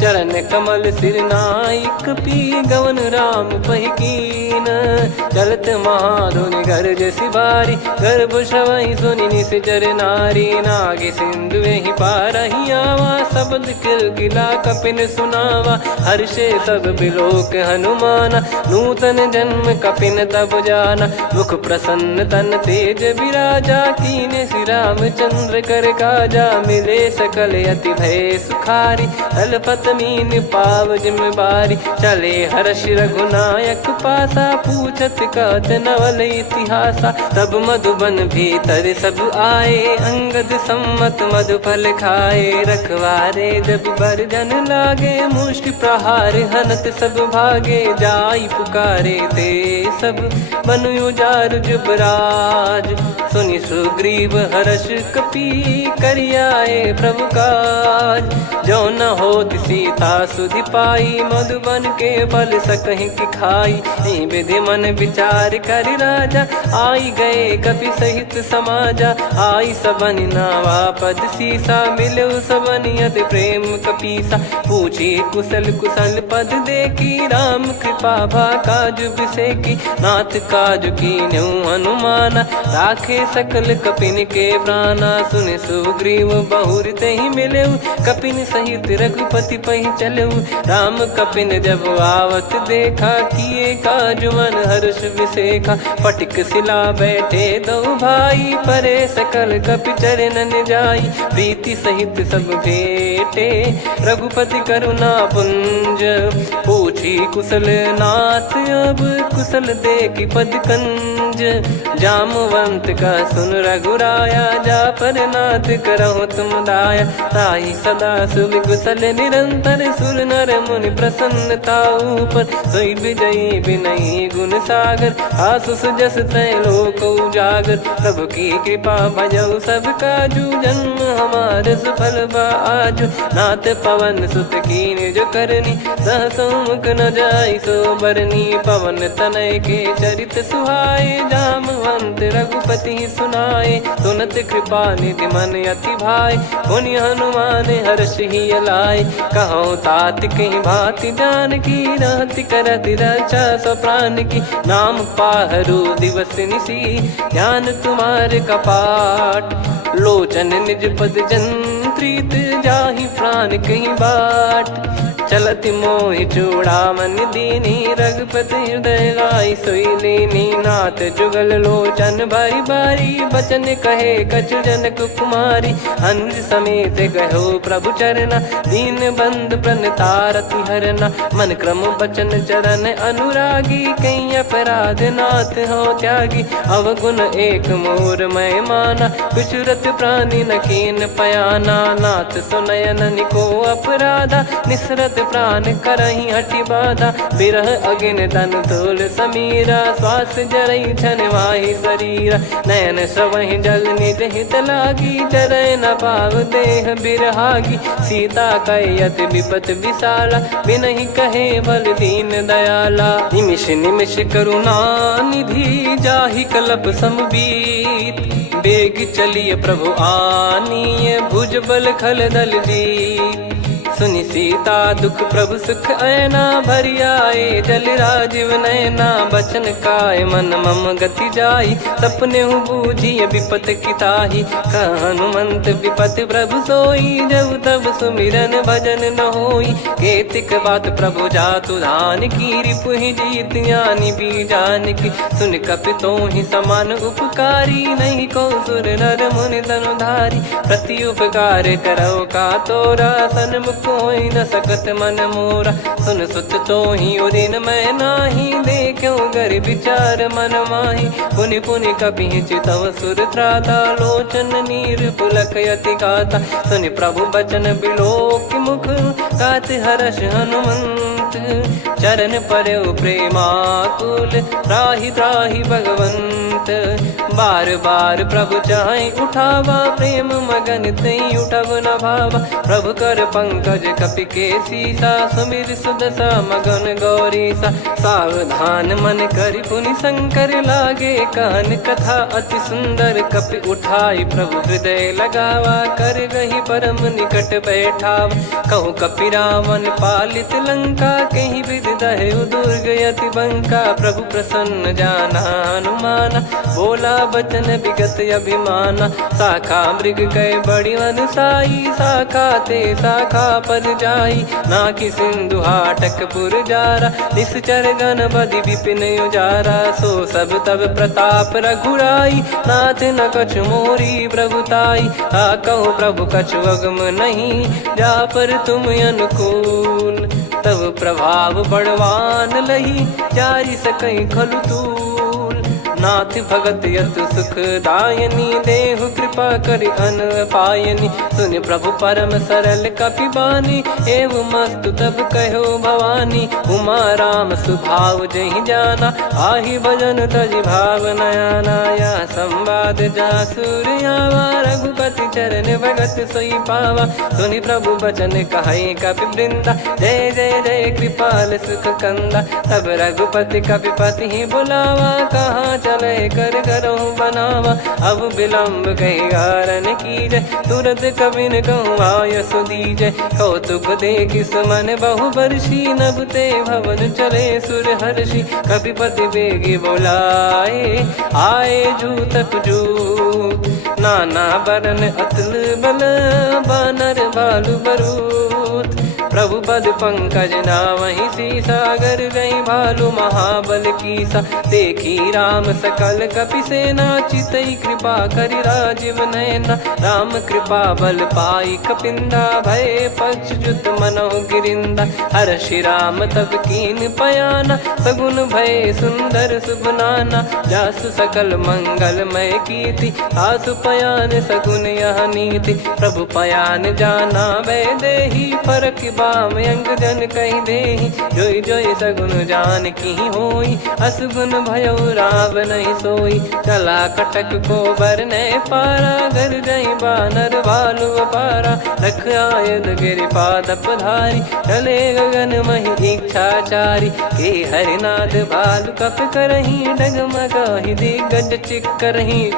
चरण कमल सिर नाई, कपि गवन राम पहिकीन। चलत महाधुनि गरज सिबारी, गर्भ श्रवहि सुनि निश्चर नारी। नागे सिंधु ही पारहि आवा, शब्द किलकिला कपिन सुनावा। हर्षे सब बिलोक हनुमाना, नूतन जन्म कपिन तब जाना। मुख प्रसन्न तन तेज विराजा, कीने श्री रामचंद्र कर काजा। मिले सकल अति भय सुखारी, तलपत मीन पाव जिम्मेवारी। चले हर्ष रघुनायक पासा, पूछत कहत नवल इतिहासा। तब मधुबन भीतर सब आए, अंगद सम्मत मधुफल खाए। रखवारे जब बरजन लागे, मुष्टि प्रहार हनत सब भागे। जाई पुकारे ते सब, बन उजार जुबराज। सुनि सुग्रीव हर्ष कपि, करियाए प्रभु काज। जो न होत सीता सुधि पाई, मधुबन के बल सकहि की खाई। विधि मन विचार कर राजा, आई गए कपि सहित समाजा। आई सबनि नावा पद सीसा, मिलो सबनि अति प्रेम कपीसा। पूछी कुशल कुशल पद देखी, राम कृपा भा काज बिसेकी। नाथ काज कीन्हु हनुमाना, राखे सकल कपिन के प्राणा। सुनि सुग्रीव बहुर तेहि मिलेऊ, कपिन सहित रघुपति पहि चलेऊ। राम कपिन जब आवत देखा, किए काज मन हर्ष विसेखा। पटिक सिला बैठे दो भाई, परे सकल कपि चरणन जाई। प्रीति सहित सब भेटे, रघुपति करुणा पुंज। पूछी कुशल नाथ अब, कुशल देखि पद कंज। जामवंत का सुन रघुराया, जा पर नाथ करहु तुम दाया। ताहि सदा सुभ कुशल निरंतर, सुर नर मुनि प्रसन्नता ऊपर। सोई विजयी विनयी गुण सागर, आसु सुजस तय लोक उजागर। प्रभु की कृपा भजऊ सब काजू, जन्म हमार सफल बा आजु। नाथ पवन सुत कीन्ह जो करनी, सहसो मुख न जाई सो बरनी। पवन तनय के चरित सुहाए, जामवंत रघुपति सुनाए। सुनत कृपा निधि मन अति भाई, पुनि हनुमान हर्ष ही लाए। कहो तात कहीं भांति जानकी, रहति करति रक्षा सो प्राण की। नाम पाहरु दिवस निसी, ध्यान तुम्हार कपाट। लोचन निज पद जंत्रित, जाहि प्राण कहीं बाट। चलति मोहि चूड़ामणि दीनी, रघुपति हृदय लाई सोई लीनी। नाथ जुगल लोचन बारी बारी, बचन कहे कछु जनक कुमारी। अनुज समेत गयो प्रभु चरना, दीन बंधु प्रणतारति हरना। मन क्रम बचन चरण अनुरागी, कहीं अपराध नाथ हो त्यागी। अवगुण एक मोर मैं माना, कुछुरत प्राणी न कीन पयाना। नाथ सुनयन निको अपराधा, निसरत प्राण करहि हटि बाधा। बिरह अगिन तन तोल समीरा, श्वास जरई छन वाहि शरीरा। नयन श्रवहि जल निज हित लागी, चरय न पाव देह बिरहागी। सीता कयत विपत विशाला, बिनहि कहे बल दीन दयाला। निमिष निमिष करुणा निधि, जाहि कल्प समबीत। बेग चलिए प्रभु आनीय, भुज बल खल दल जीत। सुनि सीता दुख प्रभु सुख ऐना, भरी आए जल राजीव नैना। बचन काय मन मम गति जाई, सपने हूँ बूझी विपत किताही। हनुमंत विपत प्रभु सोई, जब तब सुमिरन भजन न होई। केतिक बात प्रभु जातु धान की, रिपु ही जीत ज्ञानी बीजान की। सुन कपि तो ही समान उपकारी, नहीं को सुर नर मुनि धनुधारी। प्रति उपकार करो का तोरा, सन्मुख होई न सकत मन मोरा। सुन सुत तो ही उदिन मैं नाही, देखो गर विचार मन माही। पुनि पुनि कपि चितव सुर त्राता, लोचन नीर पुलक यति गाता। सुनि प्रभु बचन बिलोक मुख, गात हर्ष हनुमंत। चरण परयो प्रेमाकुल, त्राहि त्राहि भगवंत। बार बार प्रभु चाहि उठावा, प्रेम मगन तई उठब न भावा। प्रभु कर पंकज कपि के सीसा, सुमिर सुदशा मगन गौरीसा। सावधान मन करि पुनि शंकर, लागे कहन कथा अति सुंदर। कपि उठाई प्रभु हृदय लगावा, कर गही परम निकट बैठावा। कहूँ कपि रावण पालित लंका, कहीं विधि दहु दुर्ग यति बंका। प्रभु प्रसन्न जाना हनुमाना, बोला बचन विगत अभिमाना। शाखा मृग कह बड़ी अनुसाई, शाखा ते शाखा पर जाई। ना कि सिंधु हाटकपुर जारा, निश्चर गण बधि विपिन उजारा। सो सब तब प्रताप रघुराई, नाथ न कछु मोरी प्रभुताई। कहो प्रभु कछु अगम नहीं, जा पर तुम अनुकूल। तब प्रभाव बड़वान लही, जारी सकई खलु तूल। नाथ भगत यतु सुख दायनी, देहु कृपा करि अन पायनी। सुन प्रभु परम सरल कपि बानी, एवं मस्तु तब कहो भवानी। उमा राम सुभाव जहि जाना, आहि भजन तजि भाव नया नाया। संवाद जासुर आवा, रघुपति चरण भगत सोई पावा। सुनि प्रभु बचन कहै कपि वृंदा, जय जय जय कृपाल सुख कंदा। तब रघुपति कपिपति ही बुलावा, कहाँ चले कर करो बनावा। अब विलम्ब कही कारण कीजय, तुरंत कबिन कहूँ आयस दीजय। कौतुक देखि सुमन बहु बरसी, नभ ते भवन चले सुर हर्षि। कपिपति बेगी बोलाए, आए जूतक जूत। नाना बरन अतुल बल, बानर भालु बरूत। प्रभु पद पंकज नामहि सीसा, गर रही भालु महाबल कीसा। देखी राम सकल कपि सेना, चितई कृपा करि राजीव नैना। राम कृपा बल पाई कपिंदा, भय पक्ष जुत मनोह गिरिंदा। हर्षि राम तब कीन पयाना, सगुन भय सुंदर शुभ नाना। जासु सकल मंगलमय कीर्ति, आसु पयान सगुन यह नीति। प्रभु पयान जाना वै देहि, फरक बाम अंग जन कहि देहि। जोई जोई सगुन जान की होई, असगुन भयो राव नहीं सोई। चला कटक को बरने पारा, घर जई बानर भालु पारा। रख आयद गिरिपाद पधारी, चले गगन महि इच्छाचारी। के हरिनाथ भालु कप करही, डगमगाहि दिग्गज चिक्करही।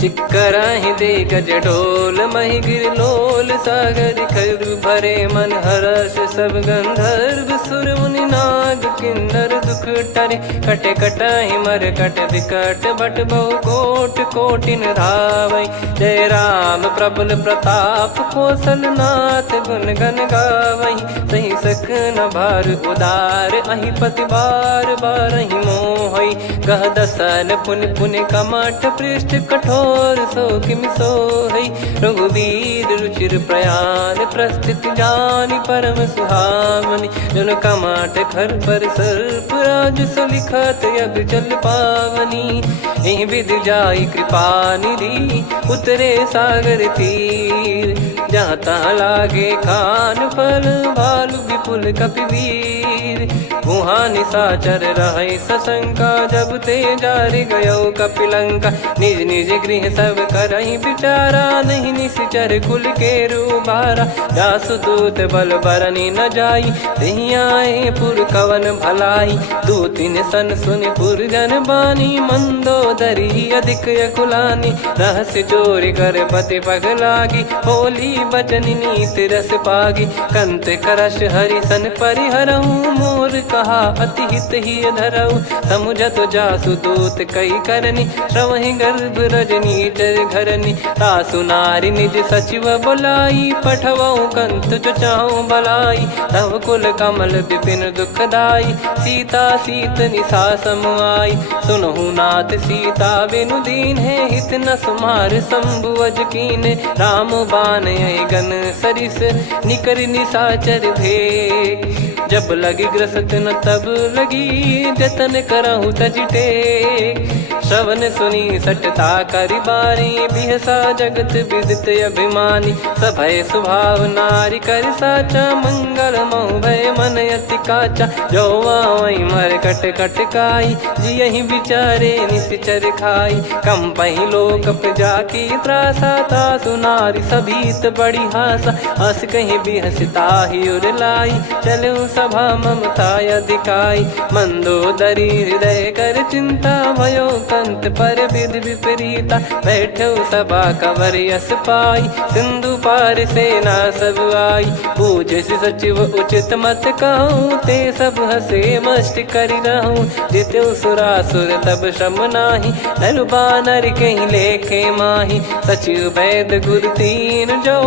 चिक्कराहि दे गज ढोल, महि गिर लोल। सागर खर भरे मन हर्ष, सब गंधर्व सुर मुनि नाग किन्नर दुख टरे। कट कटाहि मर कट विकट, बट बहु कोट कोटिन धावै। जय राम प्रबल प्रताप, कौशल नाथ गुण गन गावै। सही सख न भार उदार, अहि पति बार बारहि मोहै। गह दसन पुन पुन कमठ, पृष्ठ कठोर सो किमि सोहै। रघुवीर रुचिर प्रयाण, प्रस्थित जानि परम सुहावनी। जन कमाट खर पर सर्प, राज सलिखत अब चल पावनी। एहि विधि जाई कृपा निधि, उतरे सागर तीर। जहाँ तहाँ लागे खान फल, भालु विपुल कपिवीर। वहाँ निशाचर रहै सशंका, जब ते जारि गयो कपिलंका। निज निज गृह सब करहि विचारा, नहीं निश्चर कुल के रूबारा। जासु दूत बल बरनी न जाई, तेहि आए पुर कवन भलाई। दूतिन सन सुनि पुर जन बानी, मंदोदरी अधिक अकुलानी। रहस्य चोरी कर पति पग लागी, होली ही बचन नीत रस पागी। कंत करश हरिसन परिहरऊ मोर कहा अति हित ही धरऊ। समुझत जासु दूत कई करनी श्रवहि गर्भ रजनी चर घरनी। तासु नारी निज सचिव बुलाई पठवऊ कंत जो चाहूं भलाई। तव कुल कमल विपिन दुखदाई सीता सीत निशा समाई। सुनहु नाथ सीता बिनु दीन है हित न सुमार शंभु अज कीने। राम बान गन सरिस निकर निशाचर भेग। जब लगी ग्रसत न तब लगी जतन करहु तज टेक। श्रवण सुनी सटता करि बारी बिहसा जगत विदित अभिमानी। सभय स्वभाव नारी कर साचा मंगल महु भय मन अति काचा। जो आवई मर कट कट काई जियहि विचारे निश्चर खाई। कम पही लोक जाकी त्रासा तासु नारी सभीत बड़ी हासा। हस कहीं बिहसता ही उर लाई चलऊ सभा ममता अधिकाई। मंदोदरी हृदय कर चिंता भयो कंत पर विधि विपरीता। बैठो सभा कवर यस पाई सिंधु पार सेना सब आई। पूज सचिव उचित मत कहूँ ते सब हसे मस्त करि रहूं। जित्यु सुरासुर तब श्रम नाही नर बानर कहीं लेखे माही। सचिव वैद गुरु तीन जो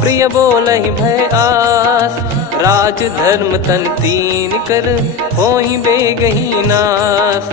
प्रिय बोलहि भय आस। राज धर्म तन तीन कर होहि बेगहि नास।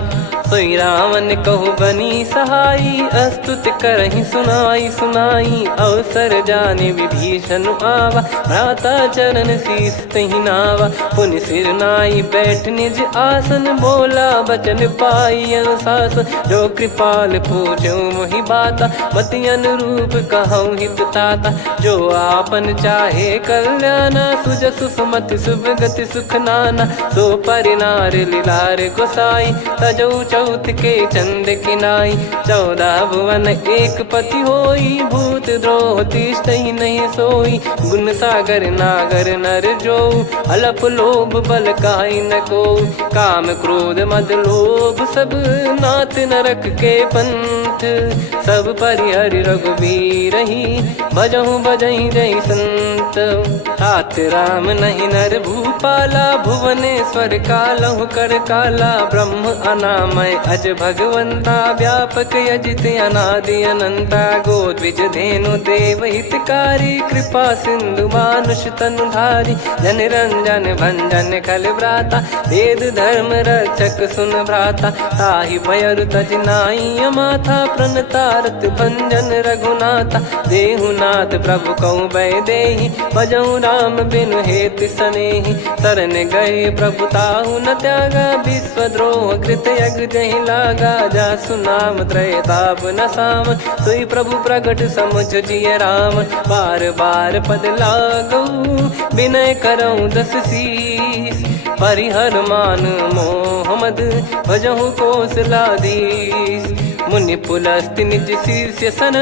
सोई रावण कहु बनी सहाई अस्तुत करहि सुनाई सुनाई। अवसर जाने विभीषण आवा भ्राता चरण शीस तहि नावा। पुनि सिर नाई बैठ निज आसन बोला बचन पाई अनुशासन। जो कृपाल पूछो मोहि बाता मति अनुरूप कहूँ हित ताता। जो आपन चाहे कल्याणा सुजसु सुमति शुभ गति सुख नाना। सो परिनार लीलार गोसाई तजौ चौथ के चंद किनाई। 14 भुवन एक पति होई भूत द्रोह तिष्ठहि नहीं सोई। गुण सागर नागर नर जो अलप लोभ बल काई न को। काम क्रोध मद लोभ सब नाथ नरक के पंथ। सब परिहरि रघुबीर ही भजहु भजहि जय संत। तात राम नहीं नर भूपाला भुवनेश्वर कालहु कर काला। ब्रह्म अनामय अज भगवंता व्यापक यजित अनादि अनंता। गोद्विज धेनु देव हितकारी कृपा सिंधु मानुष तनुधारी। जन रंजन भंजन खल भ्राता वेद धर्म रक्षक सुन भ्राता। ताहि भयरु तज नाई माथा प्रणतारत भंजन रघुनाथा। देहुनाथ प्रभु कहु भय देहि भजहु राम बिनु हेतु सनेहि। शरण गए प्रभु ताहु न त्यागा विश्वद्रोह कृत यज्ञ जहि लागा। जासु नाम त्रय ताप न साम सोई प्रभु प्रगट समुझ जिय राम। बार बार पद लागऊ विनय करऊँ दस शीस। परिहर मान मोह मद भजहु कौशलाधीश। मुनि पुलस्त्य निज शीर्ष सन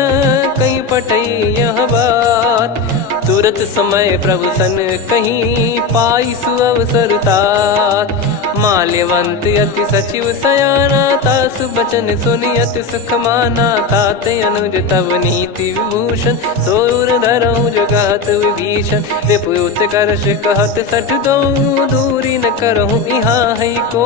कहीं पटई यह बात। तुरत समय प्रभु सन कहीं पाई सुअवसर तात। माल्यवंत अति सचिव सयाना तासु बचन सुनि अति सुख माना। तात अनुज तव नीति विभूषण सोर धरऊ जगत विभीषण। विपुत करश कहत सठ दो दूरी न करहु यहाँ है को।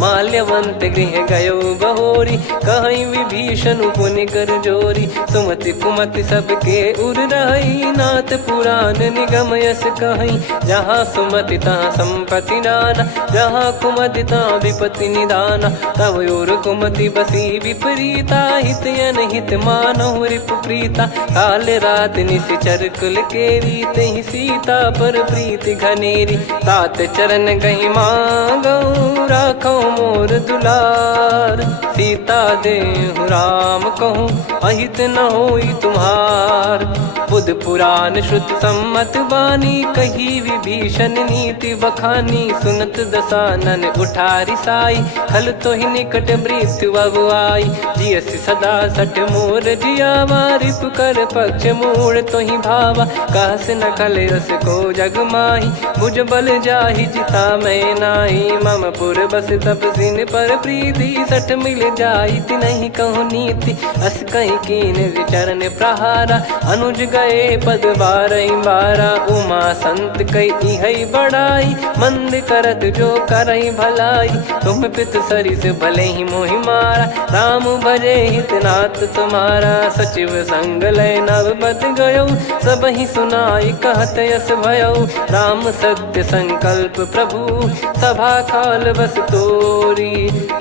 माल्यवंत गृह गयो बहोरी कहीं विभीषण पुनि कर जोरी। सुमति कुमति सबके उर रही नाथ पुराण निगम यस कहीं। जहाँ सुमति तहाँ संपत्ति नाना जहाँ कुमति तहाँ विपत्ति निदाना। तव और कुमति बसी विपरीता हित अनहित मानहु रिपु प्रीता। काल रात निश्चर कुल केरी तहि सीता पर प्रीति घनेरी। तात चरण कहीं मांगऊ राखो मोर दुलार। सीता देहु राम कहूँ अहित न होई तुम्हार। बुध पुराण श्रुत सम्मत वाणी कही विभीषण नीति बखानी। सुनत दसानन उठारी साई खल तो ही निकट मृत्यु अब आई। जियस सदा सट मोर जियावा रिप कर पक्ष मूड़ तो ही भावा। कहस न खल रस को जग माही भुज बल जाहि जिता मैं नाही। मम पुर बस तप सिन पर प्रीति सठ मिल जाई आई ती नहीं कहूँ नीति अस कहीं कीन चरण प्रहारा अनुज गए पद बारा उमा संत कई हई बड़ाई मंद करत जो करई भलाई तुम पित सरिस भले ही मोहि मारा राम भजे हितनाथ तुम्हारा सचिव संग लय नव बत गयो सब ही सुनाई कहत यस भयो राम सत्य संकल्प प्रभु सभा काल बस तोरी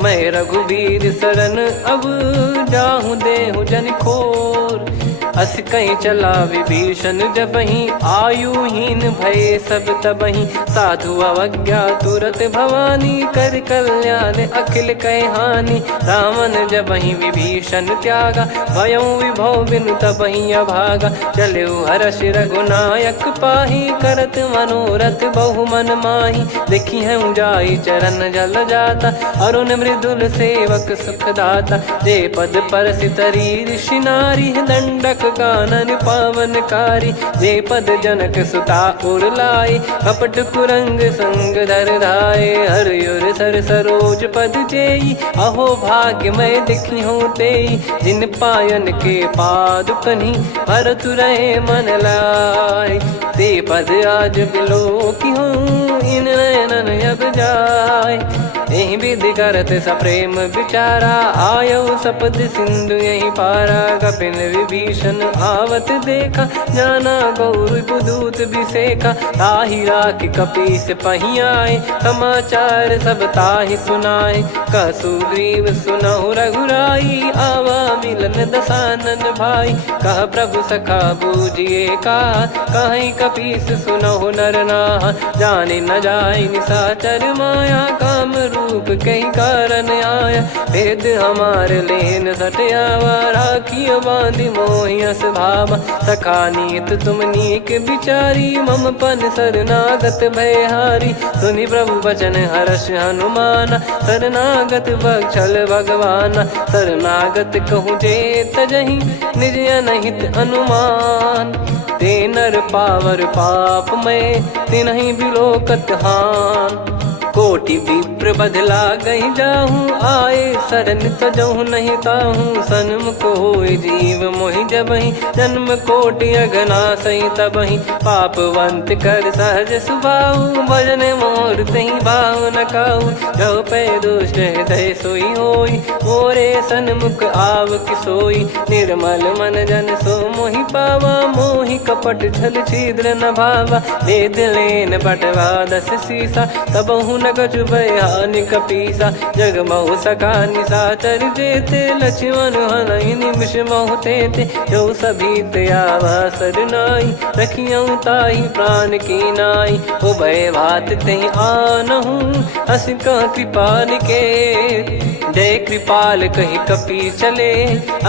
मैं रघुबीर शरण अब जाहूँ देहु जन खोर अस कहीं चला विभीषण जबहि आयुहीन भये सब तबहि साधु अवज्ञा तुरत भवानी कर कल्याण अखिल कह हानि रावण जबहि विभीषण त्यागा भयउ विभव बिनु तबहि अभागा चले हर्ष रघुनायक पाही करत मनोरथ बहु मन माही देखी है जाई चरण जल जाता अरुण मृदुल सेवक सुखदाता जे पद पर सितरी ऋषि नारी दंडक कानन पावनकारी जे पद जनक सुता उर लाई कपट कुरंग संग धर धाये हरियुर सर सरोज पद जेई अहो भाग्य मैं दिखी हूँ तेई जिन पायन के पाद कन्ही भरत रहे मन लाय ते पद आज बिलो की हूँ इन नयनन अब जाय यही विधि करत सप्रेम विचारा आयो सपद सिंधु यही पारा कपिन विभीषण आवत देखा जाना गौर बुदूत बिसेखा ताहि राख कपीस पही आए समाचार सब ताहि सुनाए कह सुग्रीव सुनहु रघुराई आवा मिलन दसानन भाई कह प्रभु सखा बूझिए का कहीं कपीस सुनहु नर नाह जाने न जाय निशाचर माया काम रूप कई कारण आया भेद हमारे लेन सटयावा राखियो बांधि मोहियस भावा सखा नीत तुम नीक बिचारी मम पन शरणागत भयहारी सुनि प्रभु बचन हर्ष हनुमाना शरणागत बक्षल भगवाना शरणागत कहूँ जे तजहि निज अनहित अनुमान ते नर पावर पाप में तिन्हि बिलोकत हान कोटि विप्र बदला गई जाहूँ आए शरण तजहु नहीं ताहूँ सन्मुख होय जीव मोहि जबहि जन्म कोटि अगना सही तबहि पापवंत कर सहज सुभाऊ भजन मोर तही भाव न काऊ जो पै दुष्ट हृदय सोई होई मोरे सन्मुख आव किसोई निर्मल मन जन सो मोहि पावा मोहि कपट छल छिद्र न भावा वेद लेन बटवा दस सीसा तबहु न कछु बयान कपीसा जग महु सका निशाचर जेते लक्ष्मण हनहि निमिष महु तेते जो सभी त्यावा सरनाई रखियऊ ताई प्राण की नाई उभय भात तहि आनहु अस कह कृपाल के जय कृपाल कही कपी चले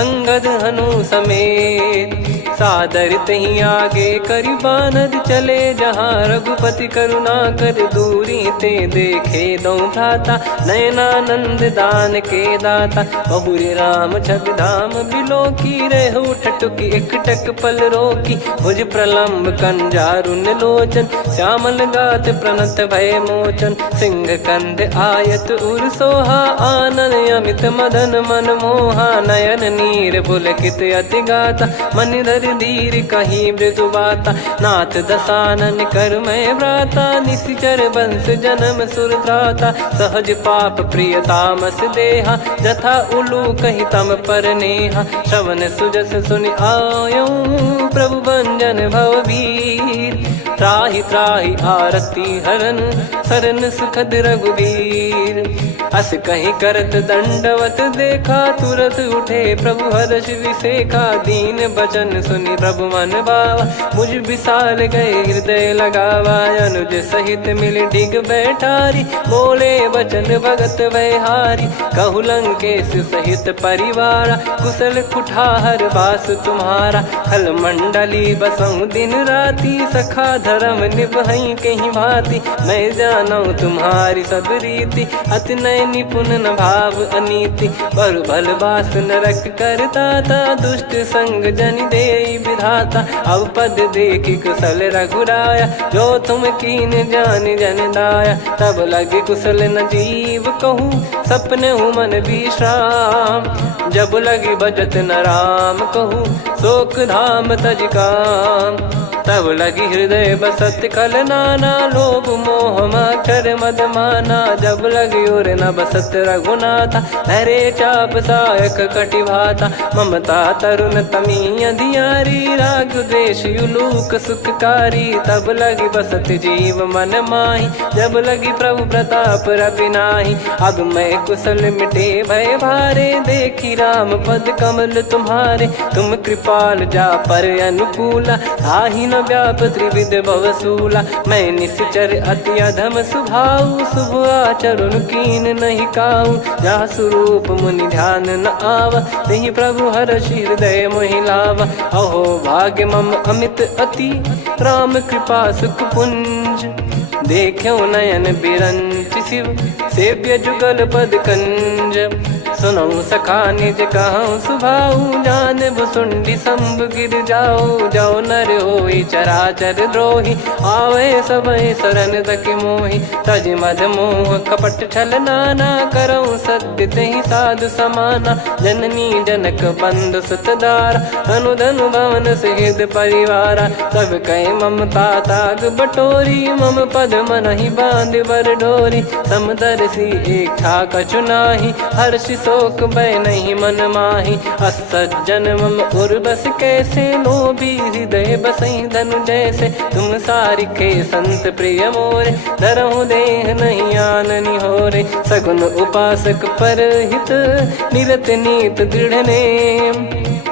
अंगद हनु समेत सादर तही आगे करि बानर चले जहाँ रघुपति करुणा कर दूरी ते देखे दो भ्राता नयनानंद दान के दाता बहुरे राम छवि धाम बिलो की रेहु ठटुकी एकटक पल रोकी भुज प्रलम्ब कंजारुन लोचन श्यामल गात प्रणत भय मोचन सिंह कंध आयत उर सोहा आनन अमित मदन मन मोहा नयन नीर पुलकित अति गाता मन धर धीर कहीं मृदु बाता नाथ दसानन कर मैं व्राता निशिचर बंस जन्म सुरत्राता सहज पाप प्रिय तामस देहा जथा उलू कही तम पर नेहा श्रवण सुजस सुनि आयो प्रभु भंजन भवभीर त्राहि त्राहि आरती हरन शरण सुखद रघुबीर अस कहीं करत दंडवत देखा तुरत उठे प्रभु हर्ष विसेखा दीन बचन सुनि प्रभु मन भावा मुझ विशाल गए हृदय लगावा अनुज सहित मिल डिग बैठारी बोले बचन भगत वैहारी कहु लंकेश सहित परिवारा कुशल कुठार बास तुम्हारा खल मंडली बसऊं दिन राती सखा धर्म निभई कहीं भांति मैं जानू तुम्हारी सब रीति अति नय में निपुण न भाव अनीति, पर भल बास नरक करता था, दुष्ट संग जन दे विधाता। अब पद देखी कुशल रघुराया, जो तुम कीन जान जन दाया। तब लगे कुशल न जीव कहूँ, सपने हूँ मन विश्राम। जब लगी बजत न राम कहूँ, शोक धाम तज काम। तब लगी हृदय बसत कल नाना, लोभ मोह मक्षर मद माना। जब लगी उर न बसत रघुनाथा, धरे चाप सायक कटि भाता। ममता तरुण तमी अधियारी, राग द्वेष युलूक सुखकारी। तब लगी बसत जीव मन माही, जब लगी प्रभु प्रताप रवि नाही। अब मैं कुशल मिटे भय भारे, देखी राम पद कमल तुम्हारे। तुम कृपाल जा पर अनुकूला, आही न व्याप त्रिविध भवसूला। मैं निश्चर अति अधम स्वभाव, शुभ आचरण कीन नहीं काऊ। जहाँ स्वरूप मुनि ध्यान न आवा, नहीं प्रभु हर्षि हृदय मोहि लावा। अहो भाग्य मम अमित अति, राम कृपा सुख पुंज। देखो नयन बिरंच शिव, सेव्य जुगल पद कंज। सुनऊ सखा निज कहूँ सुभाऊ, जान भुसुंडी संभ गिर जाओ। जाओ नर होई चराचर द्रोही, आवे सबय शरण तक मोहि। तज मद मोह कपट छल नाना, करऊँ सत्य तेहि साधु समाना। जननी जनक बंधु सुतदारा, धनु धनु भवन सहित परिवारा। सब कहे ममता ताग बटोरी, मम पद मनहि बांध बर डोरी। समदर्शी इच्छा कछु नाही, हर्षि शोक भय नहीं मन माही। असज्जन मम उर्वस कैसे, लोभी हृदय बसई धनु जैसे। तुम सारिखे संत प्रिय मोरे, धरहु देह नहीं आननि होरे। सगुन उपासक पर हित, निरत नीत दृढ़ नेम।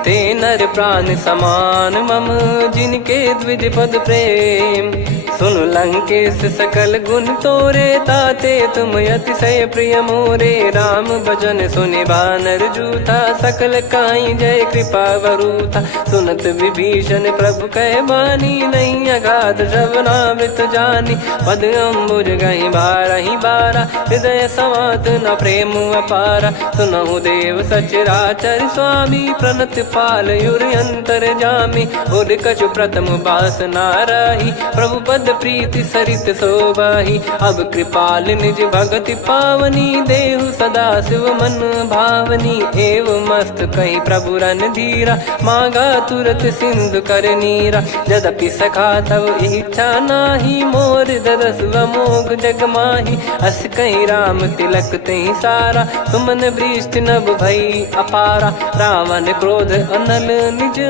ते नर प्राण समान मम, जिनके द्विज पद प्रेम। सुन लंकेश सकल गुण तोरे, ताते तुम अतिशय प्रिय मोरे। राम भजन सुनि बानर जूथा, सकल काई जय कृपा वरूथा। सुनत विभीषण प्रभु कह बानी, नहीं अगाध श्रवणामृत जानी। पद अम्बुज गहि बारहि बारा, हृदय समात न प्रेम अपारा। सुनहु देव सचराचर स्वामी, प्रणत पाल युर अंतर जामी। उर कछु प्रथम बास नाराही, प्रभु पद प्रीति सरित शोभाही। अब कृपाल निज भगति पावनी, देहु सदा शिव मन भावनी। एव मस्त कही प्रभु रन धीरा, मांगा तुरत सिंधु कर नीरा। यद्यपि सखा तब इच्छा नाही, मोर दरस मोग जग माही। अस कहीं राम तिलक तही सारा, सुमन वृष्टि नभ भई अपारा। रावण क्रोध अनल निज,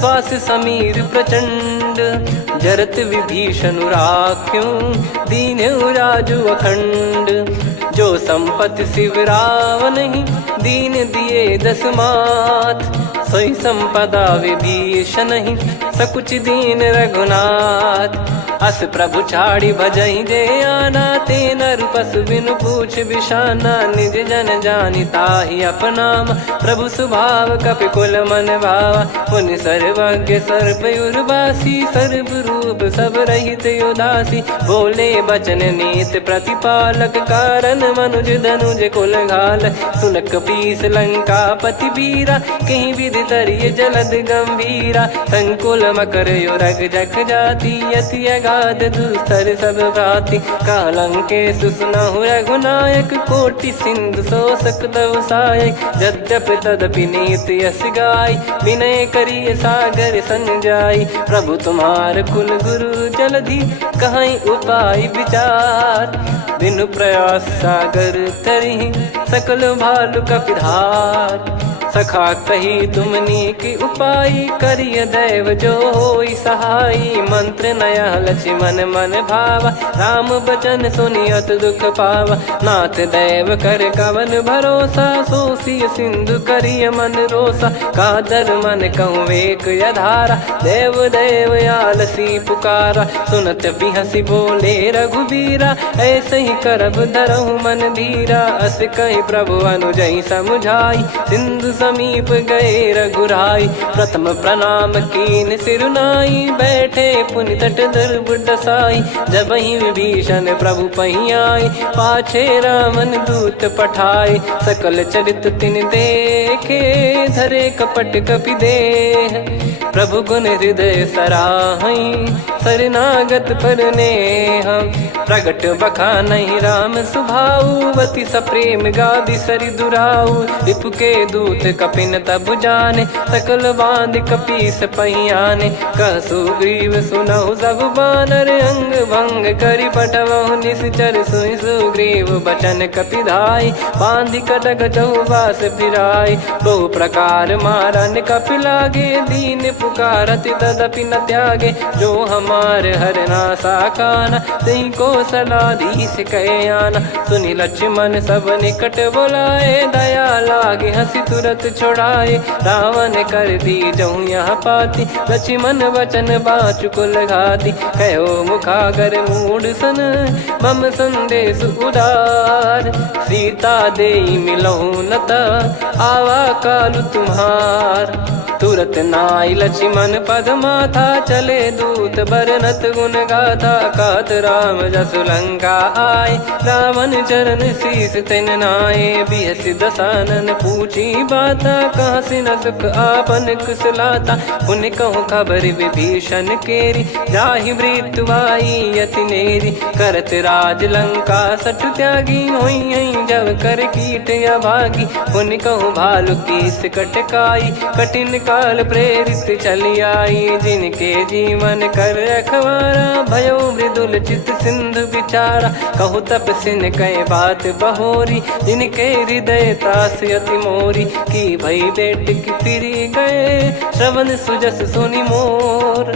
श्वास समीर प्रचंड। जरत विभीषण राख्यों, दीन राजु अखंड। जो संपत्ति शिव रावण ही, दीन दिए दस मात। सोई संपदा विभीषण ही, सकुच दीन रघुनाथ। अस प्रभु छाड़ी भजई जे आना, ते नर पशु बिनु पूछ बिशाना। निज जन जानि ताहि अपनाम, प्रभु स्वभाव कपि कुल मन भावा। मुनि सर्वज्ञ सर्वयुर्वासी, सर्व रूप सब रहित उदासी। बोले बचन नीत प्रतिपालक, कारण मनुज धनुज कुल घाल। सुनक पीस लंका पति वीरा, कहीं विधि तरिय जलद गंभीरा। संकुल मकर युरग जग जाति, यति अगाध दुस्तर सब भाति। कालंकेश सुनहु रघुनायक, कोटि सिंधु शोषक तव सहायक। यद्यपि तदपि नीति यस गाय, विनय करिय सागर सन जाई। प्रभु तुम्हार कुल गुरु जलधि, कहीं उपाय विचार। बिनु प्रयास सागर तरिहि, सकल भालु कपिधार। सखा कही तुमनी की उपाय, करिय दैव जो होई सहाई। मंत्र नया लक्ष्मण मन भावा, राम बचन सुनियत दुख पावा। नाथ दैव कर कवन भरोसा, सोसिय सिंधु करिय मन रोसा। कादर मन कहूँ एक यधारा, देव देव आलसी पुकारा। सुनत बिहसी बोले रघुबीरा, ऐसे ही करब धरहु मन धीरा। अस कहीं प्रभु अनुजई समुझाई, सिंधु समीप गए रघुराई। प्रथम प्रणाम कीन सिरुनाई, बैठे पुनि तट दर्भ डसाई। जब ही विभीषण प्रभु पही आए, पाछे रामन दूत पठाए। सकल चरित तिन देखे, धरे कपट कपि देह। प्रभु गुण हृदय सराहई, शरणागत पर नेह। प्रगट बखानहि राम सुभाऊ, बति सप्रेम गादि सरि दुराऊ। रिपु के दूत कपिन तब जाने, सकल बांध कपीस पहियाने। कह सुग्रीव सुनहु सब बानर, अंग भंग करि पठवहु निश्चर। सुनि सुग्रीव बचन कपिधाई, बांधि कटक चहुबास फिराई। बहु प्रकार मारन कपि लागे, दीन पुकारति तदपि न त्यागे। जो हमार हरना साकाना, तई को सलाधीश कहे आना। सुनि लक्ष्मण सब निकट बोलाए, दया लागे हंसी तुरत छोड़ाए। रावण कर दी जहु यहाँ पाती, लक्ष्मण वचन बाचु कुल घाती। कहो मुखागर मूढ़ सन, मम संदेश उदार। सीता देई मिलहु नता, आवा कालु तुम्हार। तुरत नाई लक्ष्मण पद माथा, चले दूत बरनत गुण गाथा। कहत राम जसु लंका आए, रावण चरण शीस तिन नाये। बिहसि दसानन पूछी बाता, कहाँ से न सुख आपन कुशलाता। पुनि कहूँ खबर विभीषण केरी, जाहि मृत्यु आई अति नेरी। करत राज लंका सठ त्यागी, होई जब कर कीट अभागी। पुनि कहूँ भालु कीस कटकाई, कठिन काल प्रेरित चली आई। जिनके जीवन कर रखवारा, भयो मृदुल चित सिंधु विचारा। कहु तपसिन कह बात बहोरी, जिनके हृदय तास अति मोरी। की भई बेट की फिरी गए, श्रवण सुजस सुनि मोर।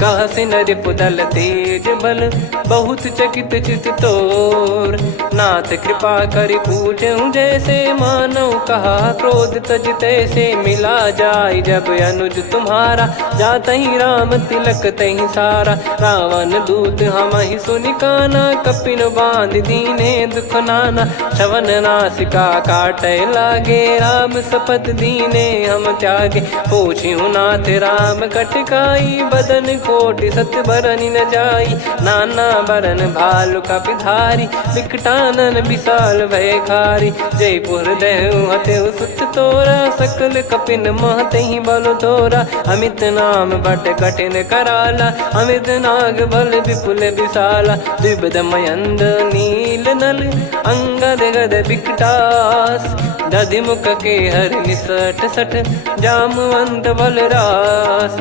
कह सिन रिपुदल तेज बल, बहुत चकित चित तोर। नाथ कृपा करि पूछऊं जैसे, मानव कहा क्रोध तज तैसे। मिला जाय जब अनुज तुम्हारा, जातहि राम तिलक तहि सारा। रावण दूत हमहि सुनि काना, कपिन बांध दीने दुख नाना। श्रवण नासिका काटै लागे, राम शपथ दीने हम त्यागे। पूछिहु नाथ राम कटकाई, बदन कोटि सत बरनि न जाई। नाना बरन भालु कपिधारी, विकटानन विशाल भयखारी। जयपुर देहु हतेउ सुत तोरा, सकल कपिन महतहि बल तोरा। अमित नाम बट कठिन कराला, अमित नाग बल विपुल विशाला। द्विविध मयंद नील नल, अंगद गद विकटास। दधिमुख के हर निसठ सठ, जामवंत बलरास।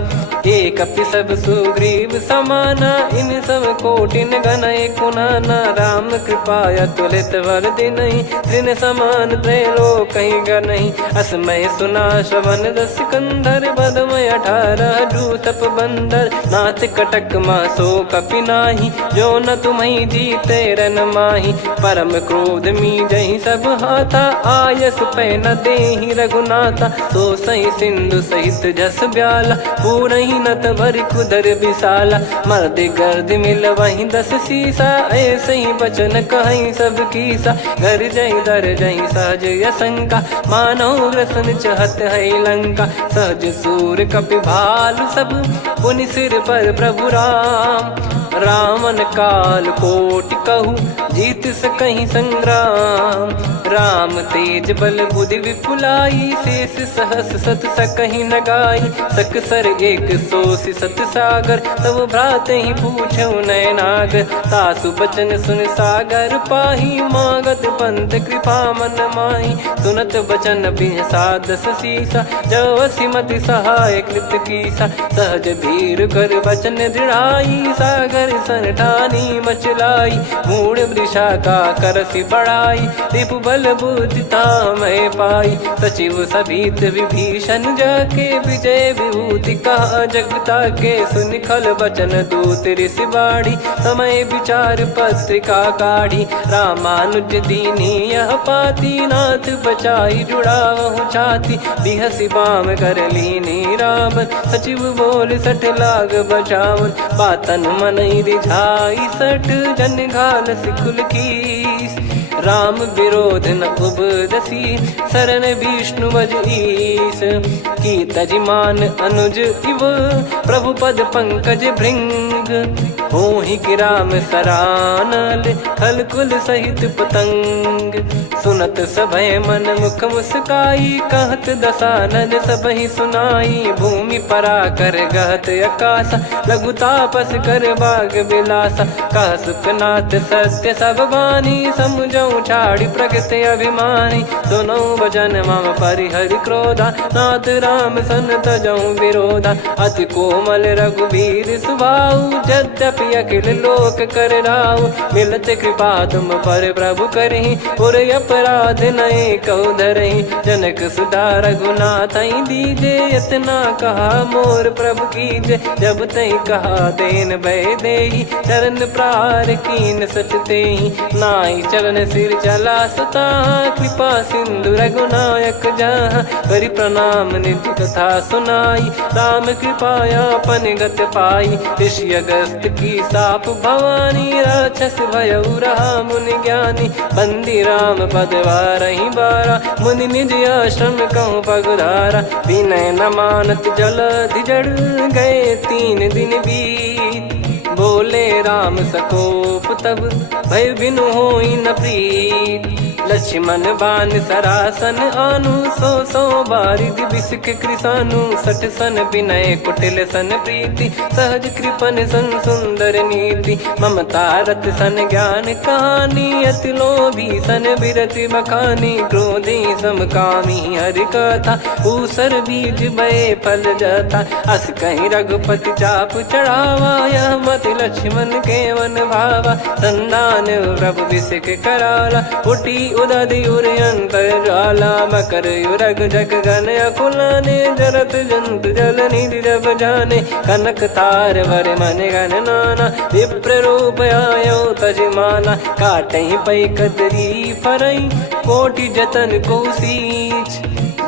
एक कपि सब सुग्रीव समाना, इन सब कोटिन गनय कुनाना। राम कृपा अतुलित बल दिनहि, दिन समान त्रैलोकहि गनहि। असमय सुना श्रवण रस कंधर, बदमय 18 जूतप बंदर। नाथ कटक मासो कपि नाही, जो न तुम्हि जीते रन माही। परम क्रोध मीजहि सब हाथा, आयस पै न देहि रघुनाथा। सो सही सिंधु सहित जस ब्याला, पूरहि नत भरि कुदर विशाला। मर्द गर्द मिल वहीं 10 सीसा, ऐसे ही बचन कहीं सब कीसा। घर जय दर जय सहज यसंका, मानो ग्रसन चहत है लंका। सहज सूर कपि भालु सब, पुनि सिर पर प्रभु राम। रामन काल कोटि कहु, जीत सकहि संग्राम। राम तेज बल बुद्धि विपुलाई, शेष सहस सत सकहि न गाई। सकसर एक सोसि सत सागर, तब भ्राते ही पूछौ नयनागर। तासु बचन सुन सागर पाही, मागत पंथ कृपा मन माही। सुनत बचन बिहसा 10 सीसा, जवसि मति सहाय कृत कीसा। सहज भीर कर बचन दृढ़ाई, सागर सन ठानी मचलाई। मूढ़ वृषा का करसि बढ़ाई, रिपु बल बुद्धि तामय पाई। सचिव सभीत विभीषण जाके, विजय विभूति कहा जगता के। सुनि खल बचन दूत ऋषि बाढ़ी, समय विचार पत्रिका काढ़ी। रामानुज दीनी यह पाती, नाथ बचाई जुड़ावहु छाती। बिहसि बाम कर लीनी राम, सचिव बोल 60 लाग बचावन। बातन मन रिझाई 60, जन घाल सिकुल कीस। राम विरोध न उपदसी, शरण विष्णु भज ईश। की तजिमान अनुज इव, प्रभु पद पंकज भृंग। होहि कि राम सरानल, खल कुल सहित पतंग। सुनत सभय मन मुख मुस्काई, कहत दसानन सबहि सुनाई। भूमि परा कर गहत आकाशा, लघु तापस कर बाग बिलासा। कह सुखनाथ सत्य सब बानी, समुझऊ छाड़ी प्रकृति अभिमानी। सुनो भजन मम परिहरि क्रोधा, नाथ राम सन तजऊ विरोधा। अति कोमल रघुवीर सुभाऊ, यद्यपि अखिल लोक कर राऊ। मिलत कृपा तुम पर प्रभु करहि, और अपराध नये कौ धरहि। जनक सुधा रघुनाथ दीजे, इतना कहा मोर प्रभु कीजे। जब तई कहा देन भय देहि, चरण प्रार कीन सटतेहि। नाई चरण सिर चला सता, कृपा सिंधु रघुनायक जहाँ। करि प्रणाम निधि कथा सुनाई, राम कृपाया पन गत पाई। ऋषि अगस्त की साप भवानी, राक्षस भयउ रहा मुनि ज्ञानी। बंदी राम पद वारहि बारा, मुनि निज आश्रम कहूँ पगुधारा। विनय न मानत जलधि जड़, गए 3 दिन बीत। बोले राम सकोप तब, भय बिनु होई न प्रीत। लक्ष्मण बान सरासन आनु, 100 बारिद बिसिख कृसानु। 60 सन विनय कुटिल सन प्रीति, सहज कृपन सन सुंदर नीति। ममता रत सन ज्ञान कहानी, अति लोभी सन बिरति बखानी। क्रोधी समकामी हरि कथा, ऊसर बीज बये फल जता। अस कहीं रघुपति चाप चढ़ावा, यह मत लक्ष्मण के मन भावा। संदान प्रभु बिसिख कराला, उठी उदधि उर अंतर ज्वाला। मकर युरग जग गन अकुलाने, जरत जंतु जल निधि जब जाने। कनक तार वर मन गण नाना, विप्र रूप आयो तजमाना। काटहि पै कदरी फरई, कोटि जतन को सींच।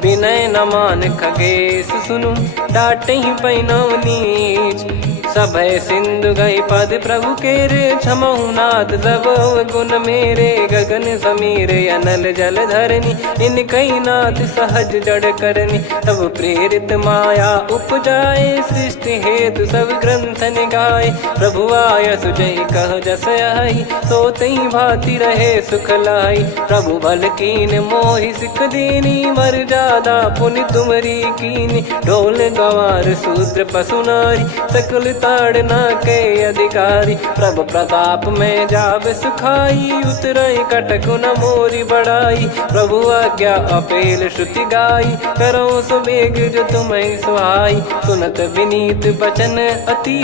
विनय न मान खगेश सुनु, डांटहि पै नव नीच। सभय सिंधु गई पद प्रभु केरे, क्षमहु नाथ सब गुण मेरे। गगन समीरे अनल जल धरनी, इन कई नाथ सहज जड़ करनी। तब प्रेरित माया उपजाए, सृष्टि हेतु सब ग्रंथ निगाए। प्रभु आय सुजय कह जस आई, सोतई भांति रहे सुख लाई। प्रभु बल कीन मोहि सिख दीनी, मर्यादा पुनि तुमरी कीनी। ढोल गवार शूद्र पशु नारी, सकल ताड़ना के अधिकारी। प्रभु प्रताप में जाब सुखाई, उतरई कटक न मोरी बढ़ाई। प्रभु आज्ञा अपेल श्रुति गाई, करो सुबेग जो तुम्हें सुहाई। सुनत विनीत बचन अति,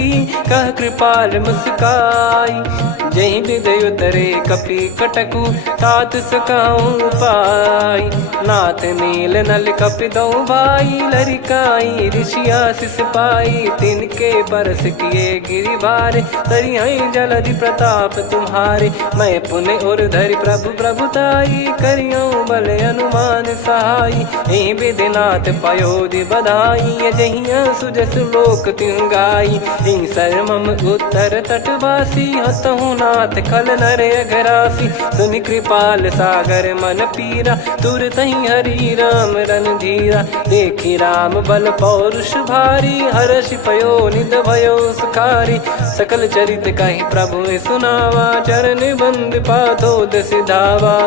कह कृपाल मुस्काई। जहि विदय उतरे कपि कटकु, तात सकाऊं पाई। नाथ नील नल कपि दो भाई, लरिकाई ऋषि आशीष पाई। तिनके बरस किए गिरि भारे, तरिहै जलधि प्रताप तुम्हारे। मैं पुण्य और धरि प्रभु प्रभुताई, करियऊं बल अनुमान सहाई। एहि विधिनाथ पयोधि बधाई, जहिया सुजस लोक तिहुँ गाई। एहि सरमम उत्तर तटवासी, हतहु नाथ खल नर अघरासी। सुनि कृपाल सागर मन पीरा, तुरतहि हरि राम रणधीरा। देखि राम बल पौरुष भारी, हर्षि पयो निध भयो सुखारी। सकल चरित कहि प्रभु सुनावा, चरण बंद पादोद सिधावा।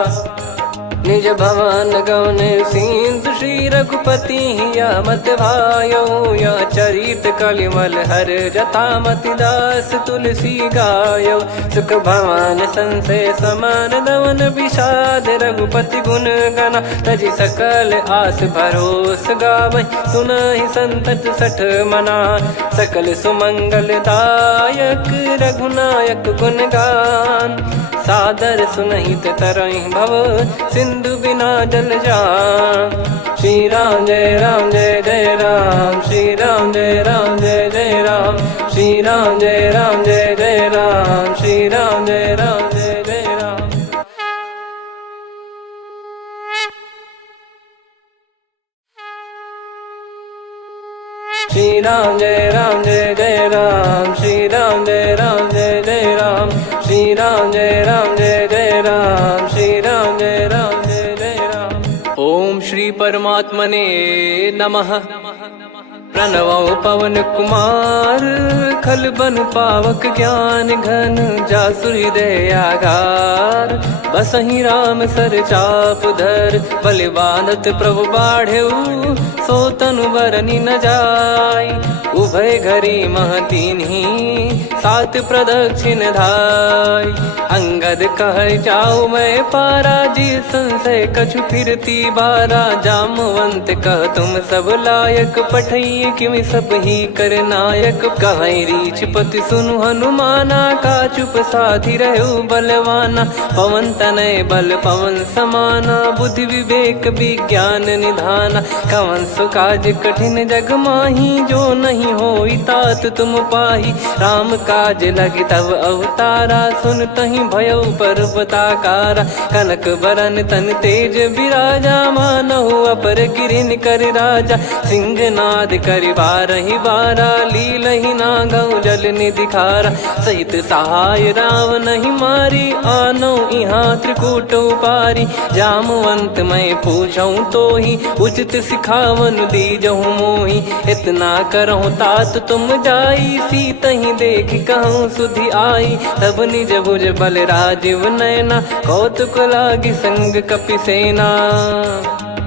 निज भवन गौन सिंधु, श्री रघुपति हिया मत भायो। यह चरित कलिमल हर जथा, मति दास तुलसी गायो। सुख भवन संशय समान दवन, विषाद रघुपति गुण गना। तजि सकल आस भरोस गावै, सुनहि संतत सठ मना। सकल सुमंगल दायक, रघुनायक गुण गान। सादर सुनहित तरहि भव, सिंधु बिना जल जान। श्री राम जय राम जय जय राम, श्री राम जय राम जय जय राम। श्री राम जय राम जय जय राम, श्री राम जय राम जय जय राम। श्री राम जय राम जय जय राम, श्री राम जय राम जय जय राम। श्री राम जय राम जय जय राम, श्री राम श्री परमात्मने नमः। प्रणवो पवन कुमार खल बन पावक ज्ञान घन जासु हृदय आगार। बसहि राम सर चाप धर बलि बांधत प्रभु बाढ़ेऊ सो तनु बरनि न जाय। उभय घरी मह दीन्ही सात प्रदक्षिण धाय। अंगद कह जाऊ मैं पारा जी संशय कछु फिरती बारा। जामवंत कह तुम सब लायक पठई किमि सब ही कर नायक। कहीं रीछ पति सुनु हनुमाना का चुप साधि रहु बलवाना। पवन तनय बल पवन समाना बुद्धि विवेक विज्ञान निधाना। कवन सो काज कठिन जग माही जो नहीं होई तात तुम पाही। राम काज लगी तब अवतारा सुन तहि भयउ पर्वताकारा। कनक बरन तन तेज बिराजा मानहु अपर गिरिन कर राजा। सिंहनाद करि बारहि बारा लीलहि नागौ जल निधि खारा। सहित सहाय रावण नहीं मारी आनो इहाँ त्रिकूट उपारी। जामवंत मैं पूछऊँ तो ही उचित सिखावन दीजहु मोहि। इतना करहु तात तुम जाई सीतहि देख कहूँ सुधि आई। तब निज भुज बल राजीव नयना कौतुक लागी संग कपिसेना।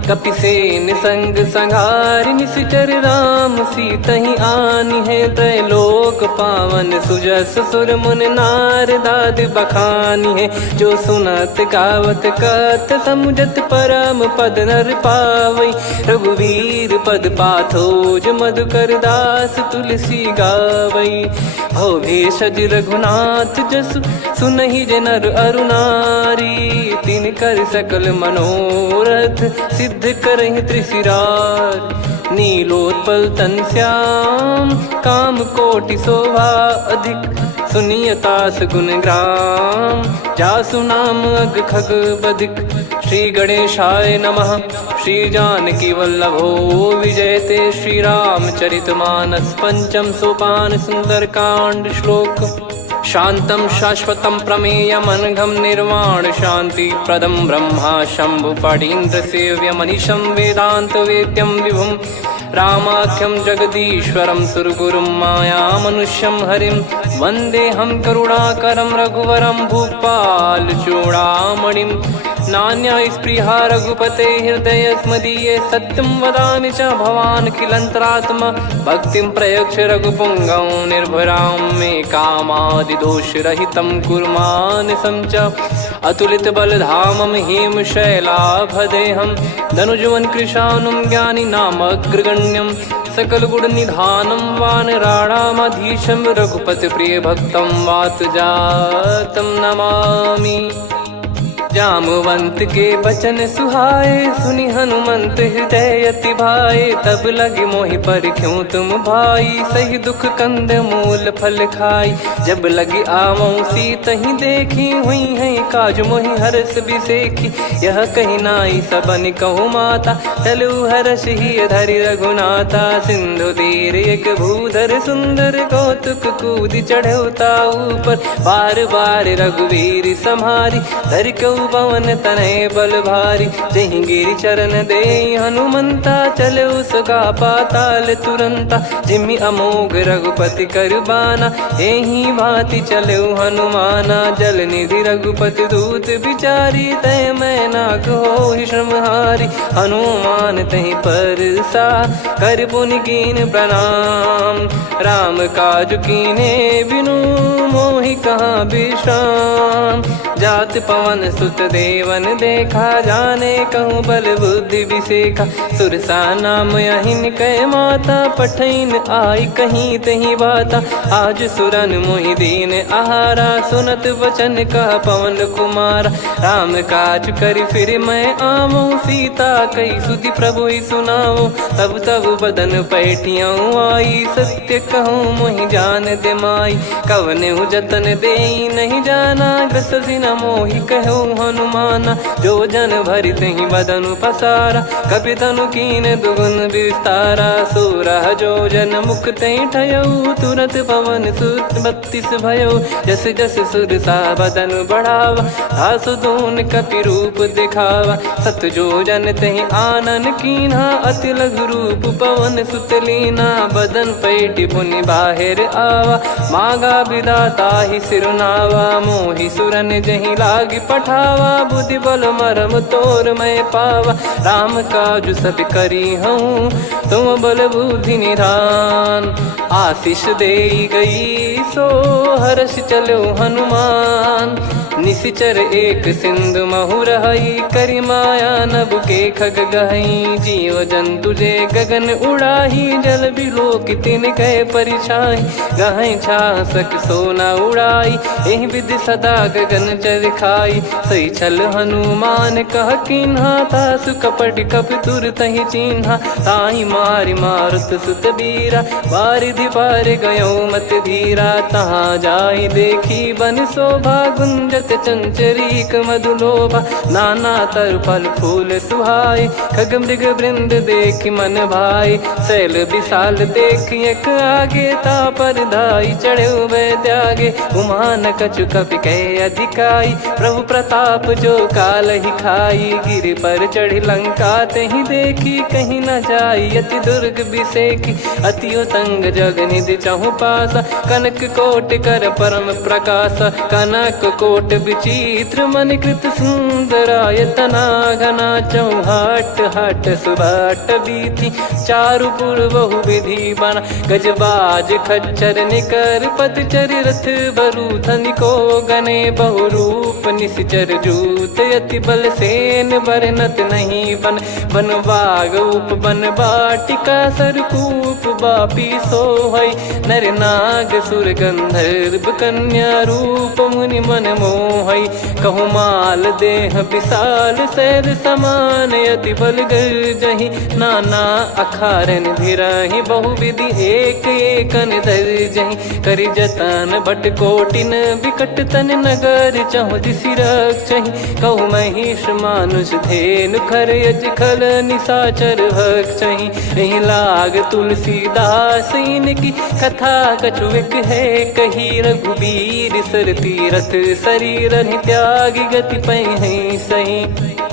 कपिसेन संग संहारि निशिचर राम सीतहि आनि है। त्रैलोक पावन सुजस सुर मुन नार दाद बखानी है। जो सुनत गावत कथ समुझत परम पद नर पावई। रघुवीर पद पाथोज मधुकर दास तुलसी गावई। भव भेषज रघुनाथ जसु सुनहि जे नर अरु नारी। तिन कर सकल मनोरथ सिद्ध करहि त्रिशिरार। नीलोत्पल तन श्याम काम कोटि शोभा अधिक। सुनियतास गुण ग्राम जासु नाम अग खग बधिक। श्री गणेशाय नमः। श्री जानकी वल्लभो विजयते श्री रामचरित मानस। पंचम सोपान सुंदर कांड श्लोक। शांतं शाश्वतं प्रमेयमनघं निर्वाण शांति प्रदं ब्रह्मा शंभु फणीन्द्र सेव्य मनीषं वेदांत वेद्यं विभुं। रामाख्यं जगदीश्वरं सुरगुरुं माया मनुष्यं हरिं। वन्देऽहं करुणाकरं रघुवरं भूपाल चूडामणिं। नान्या स्पृहा रघुपते हृदय स्मदीये। सत्यं वदामि च भवान् किलन्तरात्मा। भक्तिं प्रयच्छ रघुपुङ्गं निर्भरां मे कामादिदोषरहितं कुर्मानसं च। अतुलित बलधामं हेमशैलाभदेहं धनुजवन कृशानुं ज्ञानी नामग्रगण्यं। सकल गुण निधानं वानराणामधीशं। रघुपति प्रिय भक्तं वात जातं नमामि। जामवंत के बचन सुहाए सुनि हनुमंत हृदय अति भाए। तब लगे मोहि पर क्यों तुम भाई सही दुख कंद मूल फल खाई। जब लगी आवऊं सीतहि देखी हुई है काज मोहि हरस बिसेखी। यह कही नाई सबन कहु माता चलु हरष ही धरि रघुनाथा। सिंधु तीर एक भूधर सुंदर कौतुक कूद चढ़ौता ऊपर। बार बार रघुवीर सम्हारी धरि कऊ पवन तनय बल भारी। जहि गिरि चरण दे हनुमंता चले उसका पाताल तुरंता। जिमि अमोघ रघुपति कर बाना एहि भांति चले हनुमाना। जल निधि रघुपति दूत बिचारी तय मैं नाक होहि श्रमहारी। हनुमान तहि परसा कर पुनि कीन प्रणाम। राम काज कीने बिनु मोहि कहाँ विश्राम। जात पवन सुत देवन देखा जाने कहूँ बल बुद्धि विसेखा। सुरसा नाम अहिन कै माता पठैन आई कहीं तही बाता। आज सुरन मोहि दीन आहारा सुनत वचन कह पवन कुमारा। राम काज करि फिर मैं आवऊं सीता कई सुधि प्रभु ही सुनाओ। तब तब बदन पैठियाँ आई सत्य कहूँ मोहि जान दे माई। कवने जतन दे नहीं जाना ग्रसि न मोहि कहो हनुमाना। जो जन भरि तहि बदनु पसारा, कपि तनु कीन दुगुन विस्तारा। सोरह जो जन मुख तहि ठयऊ, तुरत पवन सुत 32 भयऊ। जस जस सुर सा बदन बढ़ावा, आसु दून कपि रूप दिखावा। सत जो जन तहि आनन कीन्हा, अति लघु रूप पवन सुत लीना। बदन पैटि पुनि बाहिर आवा, मागा विधाता ही सिरुनावा। मोहि सुरन जहि लागी पठावा, बुद्धि बल मरम तोर मैं पावा। राम काजु सब करी हूँ, तुम बल बुद्धि निधान। आशीष देई गई सो हर्ष चलो हनुमान। निशिचर एक सिंधु महु रहई, करि माया नभ के खग गहई। जीव जंतु जे गगन उड़ाही, जल बिलो तिन गए परिछाई। गहई छासक सोना उड़ाई, एहि विधि सदा गगन चर खाई। सही छल हनुमान कह कीन्हा, तासु कपट कपि तुर तहि चिन्हा। ताहि मारि मारुत सुत बीरा, बारिधि पार गयो मत धीरा। तहाँ जाई देखी बन शोभा, गुंजत चंचरीक मधुलोभा। नाना तर फल फूल सुहाई, खग मृग वृंद देखि मन भाई। शैल विशाल देखि एक आगे, तापर धाई चढ़े वै त्यागे। उमा न कछु कपि कहे अधिकाई, प्रभु प्रताप जो काल ही खाई। गिर पर चढ़ी लंका तहि देखी, कहीं न जाई अति दुर्ग बिसेकी। अति उतंग जग निधि चहु पासा, कनक कोट कर परम प्रकाशा। कनक कोट विचित्र मन कृत सुंदरायतना। घना चौहाट हाट सुबाट बीथी, चारु पुर बहु विधि बना। गजबाज खच्चर निकर पतचर, रथ बरु धनिको गने। बहु रूप निशिचर जूत, अति बल सेन बरनत नहीं बन। बन बाग उप बन बाटिका, सरकूप बापी सोहई। नर नाग सुर गंधर्व कन्या, रूप मुनि मन मोहई। कहु माल देह विशाल, शैल समान अति बल गर्जहि। नाना अखारन भिराहि, बहु विधि एक एकन धरजहि। करि जतन भट कोटिन, विकट तन नगर चहु दिसि रक्षहि। कहु महिष मानुष धेनु, खर यज खल निशाचर भक्षहि। एहि लाग तुलसीदास इनकी, कथा कछुक है कही। रघुबीर सर तीरथ शरीर, त्यागी गति पै सही।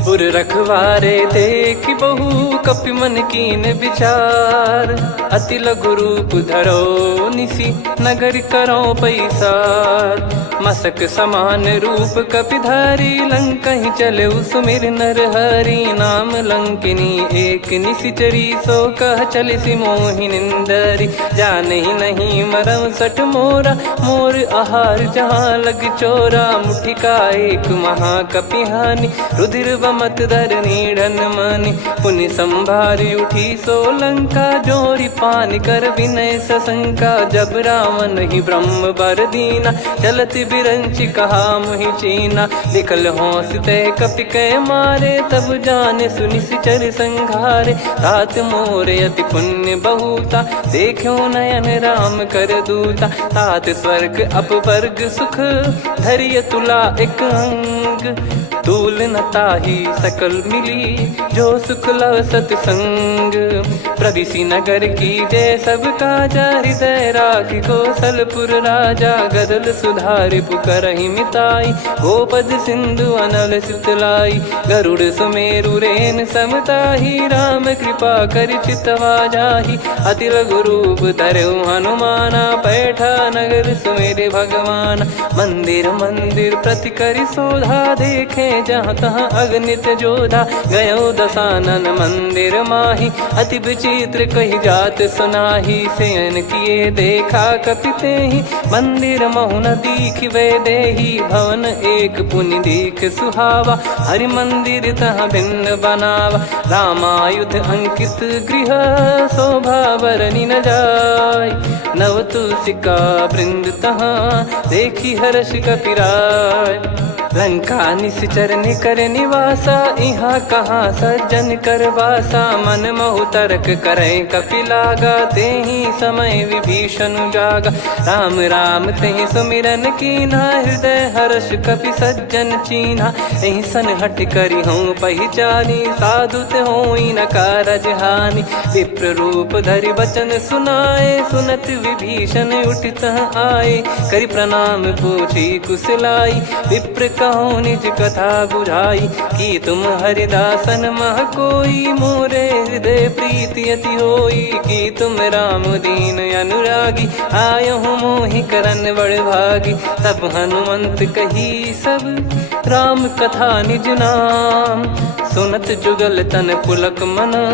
पुर रखवारे देख बहु, कपि मन कीन विचार। अति लघु रूप धरो निसी, नगर करो पैसार। मसक समान रूप कपि धारी, लंकहि चले सुमिर नर हरि। नाम लंकिनी एक निशिचरी, सो कह चलिसि मोहि निंदरी। जानहि नहीं मरम सठ मोरा, मोर आहार जहाँ लग चोरा। मुठिका एक महाकपि हानि, रुधिर बमत धरनी ढन मानि। पुनि संभारी उठी सो लंका, जोरी पान कर विनय सशंका। जब रावण ही ब्रह्म बर दीना, चलत बिरंचि कहा मुहि चीना। निकल होंस तय कपि कै मारे, तब जाने सुनि सिचर संघारे। तात मोरे अति पुण्य बहुता, देखो नयन राम कर दूता। तात स्वर्ग अपवर्ग सुख, धरिय तुला एक अंग। तूल न ताहि सकल मिली, जो सुख लव सतसंग। प्रदिशि नगर की जय सब काजा, हृदय राखि कौशलपुर राजा। गदल सुधारि पुकारहि मिताई, गोपद सिंधु अनल सितलाई। गरुड़ सुमेरु रेन समताहि, राम कृपा करि चितवा जाहि। अति लघु रूप धरऊ हनुमाना, पैठा नगर सुमेरे भगवान। मंदिर मंदिर प्रति करि शोधा, देखे जहाँ तहाँ अगणित जोधा। गयो दशानन मंदिर माही, अति विचित्र कही जात सुनाही। शयन किए देखा कपि तेहि, मंदिर महु न दीख वे देही। भवन एक पुनि दीख सुहावा, हरि मंदिर तहाँ भिन्न बनावा। रामायुध अंकित गृह, शोभा बरनि न जाय। नव तुलसी का वृंद तहाँ, देखी हर्ष कपि राय। लंका निश्चर निकर निवासा, इहाँ कहाँ सज्जन कर वासा। मन महु तर्क करे कपिलागा, तेहि समय विभीषण जागा। राम राम तेहि सुमिरन कीन्हा, हृदय हर्ष कपि सज्जन चीन्हा। एहि सन हट करि हूँ पहिचानी, साधु ते होई न कारज हानि। विप्र रूप धरि वचन सुनाए, सुनत विभीषण उठित आए। करि प्रणाम पूछी कुशलाई, विप्र कहो निज कथा बुझाई। कि तुम हरिदासन मह कोई, मोरे हृदय प्रीति अति होई। कि तुम राम दीन अनुरागी, आयहु मोहि करन बड़ भागी। तब हनुमंत कही सब राम कथा निज नाम, सुनत जुगल तन पुलक मना,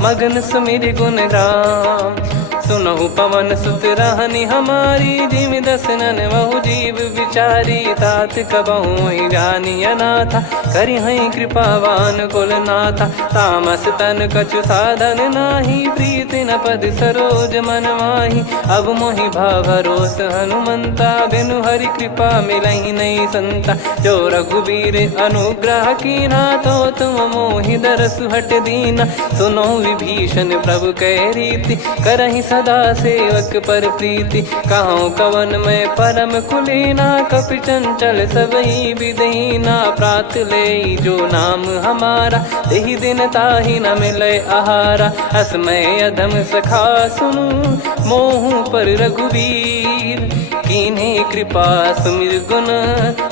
मगन सुमिर गुण राम। सुनहु पवन सुत रहनी हमारी, जिमि दसनन बहु जीव विचारी। तात कबहु ही जानी अनाथा, करि हई कृपावान कुल नाथा। तामस तन कछु साधन नाही, प्रीति न पद सरोज मन माही। अब मोहि भाव भरोस हनुमंता, बिनु हरि कृपा मिलहि नहीं संता। जो रघुबीर अनुग्रह कीना, तो तुम मोहि दरसु हट दीना। सुनो विभीषण प्रभु कह रीति, करहि सदा सेवक पर प्रीति। कहूँ कवन में परम कुलीना, कपि चंचल सबही विदहीना। प्रात ले जो नाम हमारा, तेहि दिन ताहि न मिले आहारा। असमय अधम सखा सुनु, मोहु पर रघुवीर। कीन्ही कृपा सुमिर गुण,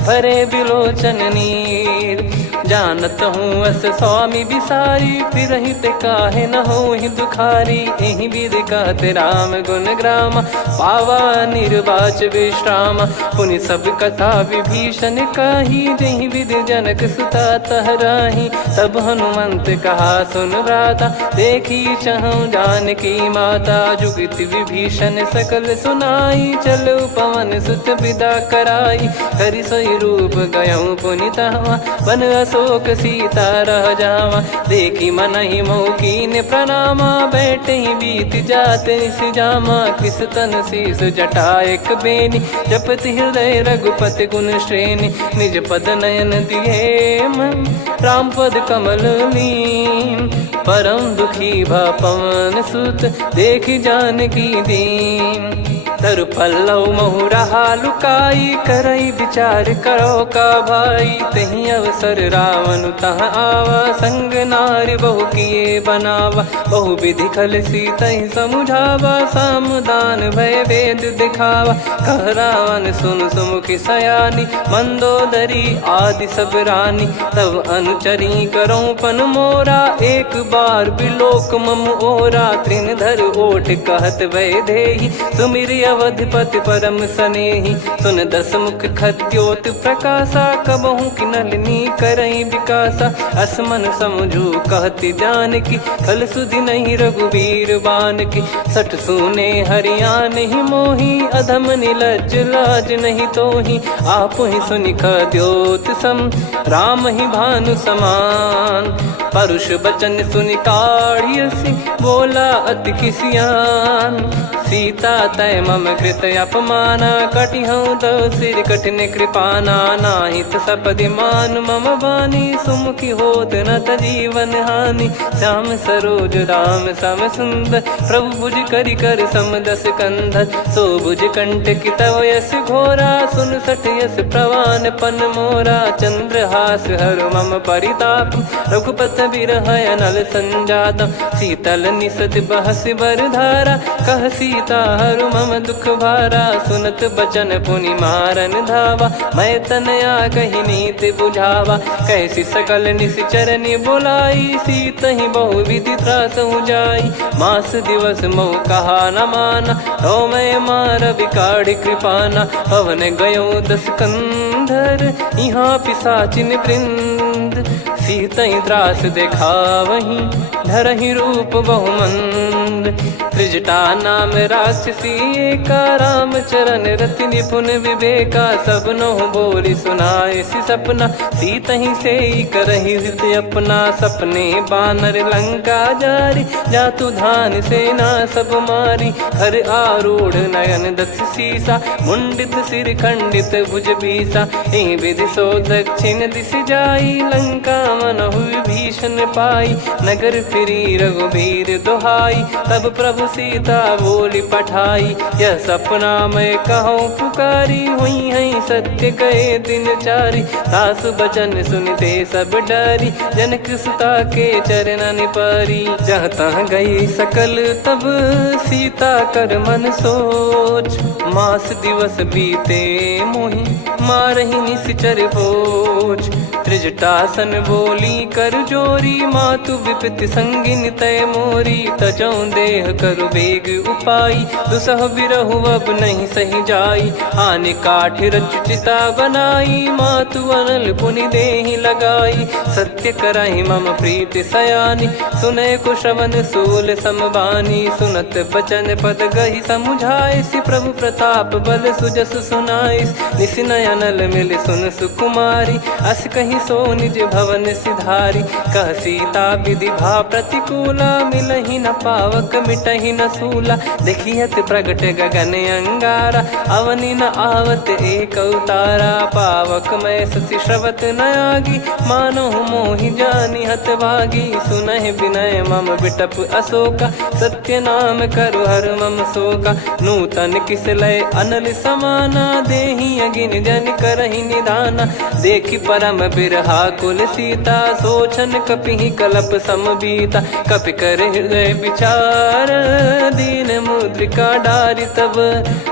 भरे बिलोचन नीर। जानत हूँ अस स्वामी बिसारी, फिरहित काहे न होहि दुखारी। एहि विधि कहत राम गुण ग्राम, पावा निर्वाच विश्राम। पुनि सब कथा विभीषण कही, जहि विधि जनक सुता तहराही। तब हनुमंत कहा सुन भ्राता, देखी चहु जानकी माता। जुगति विभीषण सकल सुनाई, चलो पवन सुत विदा कराई। हरि सोई रूप गयऊँ पुनि तहवा, बन अशोक सीता रह जावा। देखी मनहि मौकीन प्रणामा, बैठे ही बीत जात निस जामा। कृस तन शीस जटा एक बेनी, जपति हृदय रघुपति गुण श्रेणी। निज पद नयन दिए मन, राम पद कमल लीन। परम दुखी भा पवन सुत, देखी जानकी दीन। तरु पल्लव महु रहा लुकाई, करई विचार करो का भाई। तही अवसर रावण तहाँ आवा, संग नारी बहु किए बनावा। बहु विधि खल सीतहि समुझावा, सामदान भय वेद दिखावा। कह रावण सुन सुमुखी सयानी, मंदोदरी आदि सब रानी। तब अनुचरी करो पन मोरा, एक बार बिलोक मम ओरा। तृण धर ओठ कहत भय देहि, सुमिर अवधिपति परम सनेहि। सुन दस मुख खद्योत प्रकाशा, कबहु की नलिनी करई विकासा। असमन समझू कहति जानकी, खल सुधि नहीं रघुवीर बान की। सठ सुने हरियाण ही मोही, अधम निलज लाज नहीं तोही। आप ही सुनि खद्योत सम, राम ही भानु समान। परुष बचन सुनि काढ़ियसि, बोला अति किसियान। सीता तय मम कृत अपमाना, कटिहऊँ तव सिर कठिन कृपाना। नाहित सपदि मान मम बानी, सुमुखी होत न तजीवन हानि। श्याम सरोज राम सम सुंदर, प्रभु भुज करि कर सम दस कंधर। सो भुज कंठ की तव यस घोरा, सुन सठ यस प्रवान पन मोरा। चंद्रहास हर मम परिताप, रघुपत बिरह अनल संजातम। शीतल निसत बहस बर धारा, कह सीता हरु मम दुख भारा। सुनत बचन पुनि मारन धावा, मैं तनया कही नीति बुझावा। कैसी सकल निश्चरनि बुलाई, सीतहि बहु विधि त्रासहु जाई। मास दिवस महु कहा न माना, तो मैं मार बिकाढ़ी कृपाना। पवन गयो दस कंधर, यहाँ पिशाचिन वृंद। सीतई त्रास देखावही धरहि रूप बहुमंद। त्रिजटा नाम राक्षसी एका राम चरण रति निपुण विवेका। सब नहुँ बोली सुनाए सि सपना सीतहि से करहि हृत अपना। सपने बानर लंका जारी जातु धान सेना सब मारी। हर आरूढ़ नयन दस सीसा मुंडित सिर खंडित भुज बीसा। एहि विधि सो दक्षिण दिश जाई लंका मनहु विभीषण पाई। नगर फिरी रघुबीर दुहाई तब प्रभु सीता बोली पठाई। यह सपना मैं कहूँ पुकारी हुई है सत्य कहे दिन चारी। सासु बचन सुनते सब डरी जनक सुता के चरण परी। जहाँ तहाँ गई सकल तब सीता कर मन सोच। मास दिवस बीते मोहि मारहि निश्चर भोज। त्रिजटासन बोली कर जोरी मातु विपति संगिन तय मोरी। तजौ देह करु बेग उपाई दुसह बिरहु अब नहीं सही जाई। आने काठ रचु चिता बनाई मातु अनल पुनि देहि लगाई। सत्य करहि मम प्रीति सयानी सुनय कुशवन सूल समबानी। सुनत बचन पद गहि समुझाए सि प्रभु प्रताप बल सुजस सुनाइस। निस नयनल मिल सुन सुकुमारी अस कहि सो निज भवन सिधारी। कह सीता विधि भा प्रतिकूला मिलहि न पावक मिटहि न सूला। देखियत प्रगट गगन अंगारा अवनि न आवत एक अवतारा। पावक मैं ससि श्रवत न आगी मानो मोहि जानि हत भागी। सुनहि विनय मम बिटप अशोका सत्य नाम करु हर मम शोका। नूतन किस लय अनल समाना देहि अगिन जन करहि निदाना। देखि परम बिरहा कुल सीता सोचन कपिहि कलप समबीता। कपि कर हृदय विचार दीन मुद्रिका डारि तब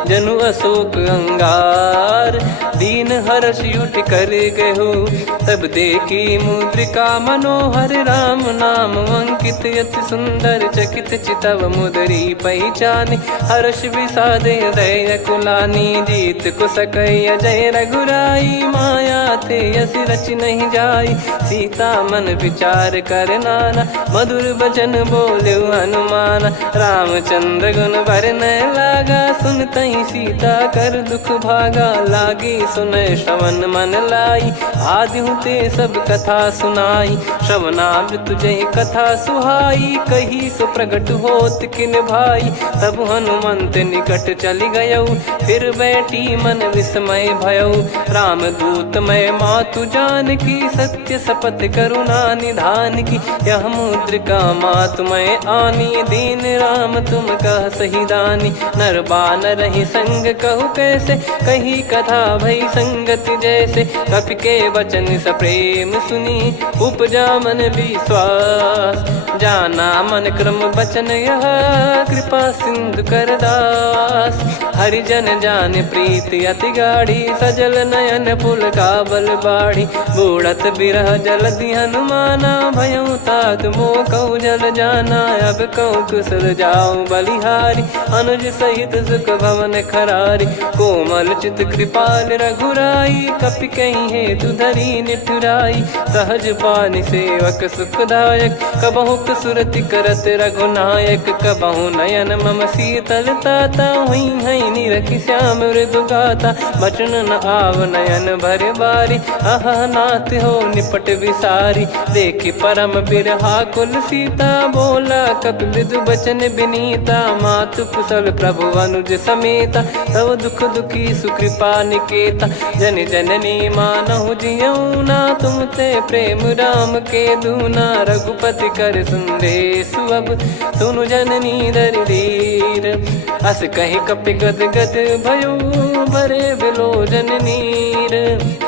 जनु अशोक अंगार। दीन हर्ष युट कर गहु तब देखी मुद्रिका मनोहर। राम नाम अंकित यति सुंदर चकित चितव मुदरी पहचानी। हर्ष विषाद हृदय कुलानी जीत को सकई अजय रघुराई। माया थे यस रच नहीं जाई सीता मन विचार कर नाना। मधुर बचन बोले हनुमान रामचंद्र गुण वरन लागा। सुनतहि सीता कर दुख भागा लागी सुनय श्रवण मन लाई। आदि ते सब कथा सुनाई श्रवणाब तुझे कथा सुहाई। कही सो प्रगट होत किन भाई तब हनुमंत निकट चली गयौ। फिर बैठी मन विस्मय भयौ राम दूत मैं मातु जान की। सत्य शपथ करुणा निधान की यह मुद्रिका मातु मैं आनी। दीन राम तुम कह सही दानी नर बानर ही संग कहु कैसे। कही कथा भई संगति जैसे कपि के वचन सप्रेम सुनी। उपजा मन विश्वास जाना मन क्रम बचन यह। कृपा सिंधु कर दास हरिजन जान प्रीति अति गाढ़ी। सजल नयन पुल का बल बाढ़ी बूढ़त बिरह जलधि हनुमाना। भयउ तात मोह कहु जल जाना अब कहु कुशल जाऊं बलिहारी। अनुज सहित सुख भवन खरारी कोमल चित कृपाल रघुराई। कपि कहीं हेतु धरी निठुराई सहज पानि सेवक सुखदायक। कबहु सुरति करत रघुनायक कबहु नयन मम शीतल ताता। हुई है निरखि श्याम मृदु गाता बचन न आव नयन भर बारी। अह नाथ हो निपट विसारी देखि परम बिरहा कुल सीता। बोला कपि मृदु बचन बिनीता मातु कुशल प्रभु अनुज समेता। तव दुख दुखी सुकृपा निकेता जन जननी मानहु जियऊ ना। तुम ते प्रेम राम के दूना रघुपति कर संदेश अब सुनु जननी दरि धीर। अस कहि कपि गद गद भयो भरे विलोचन नीर।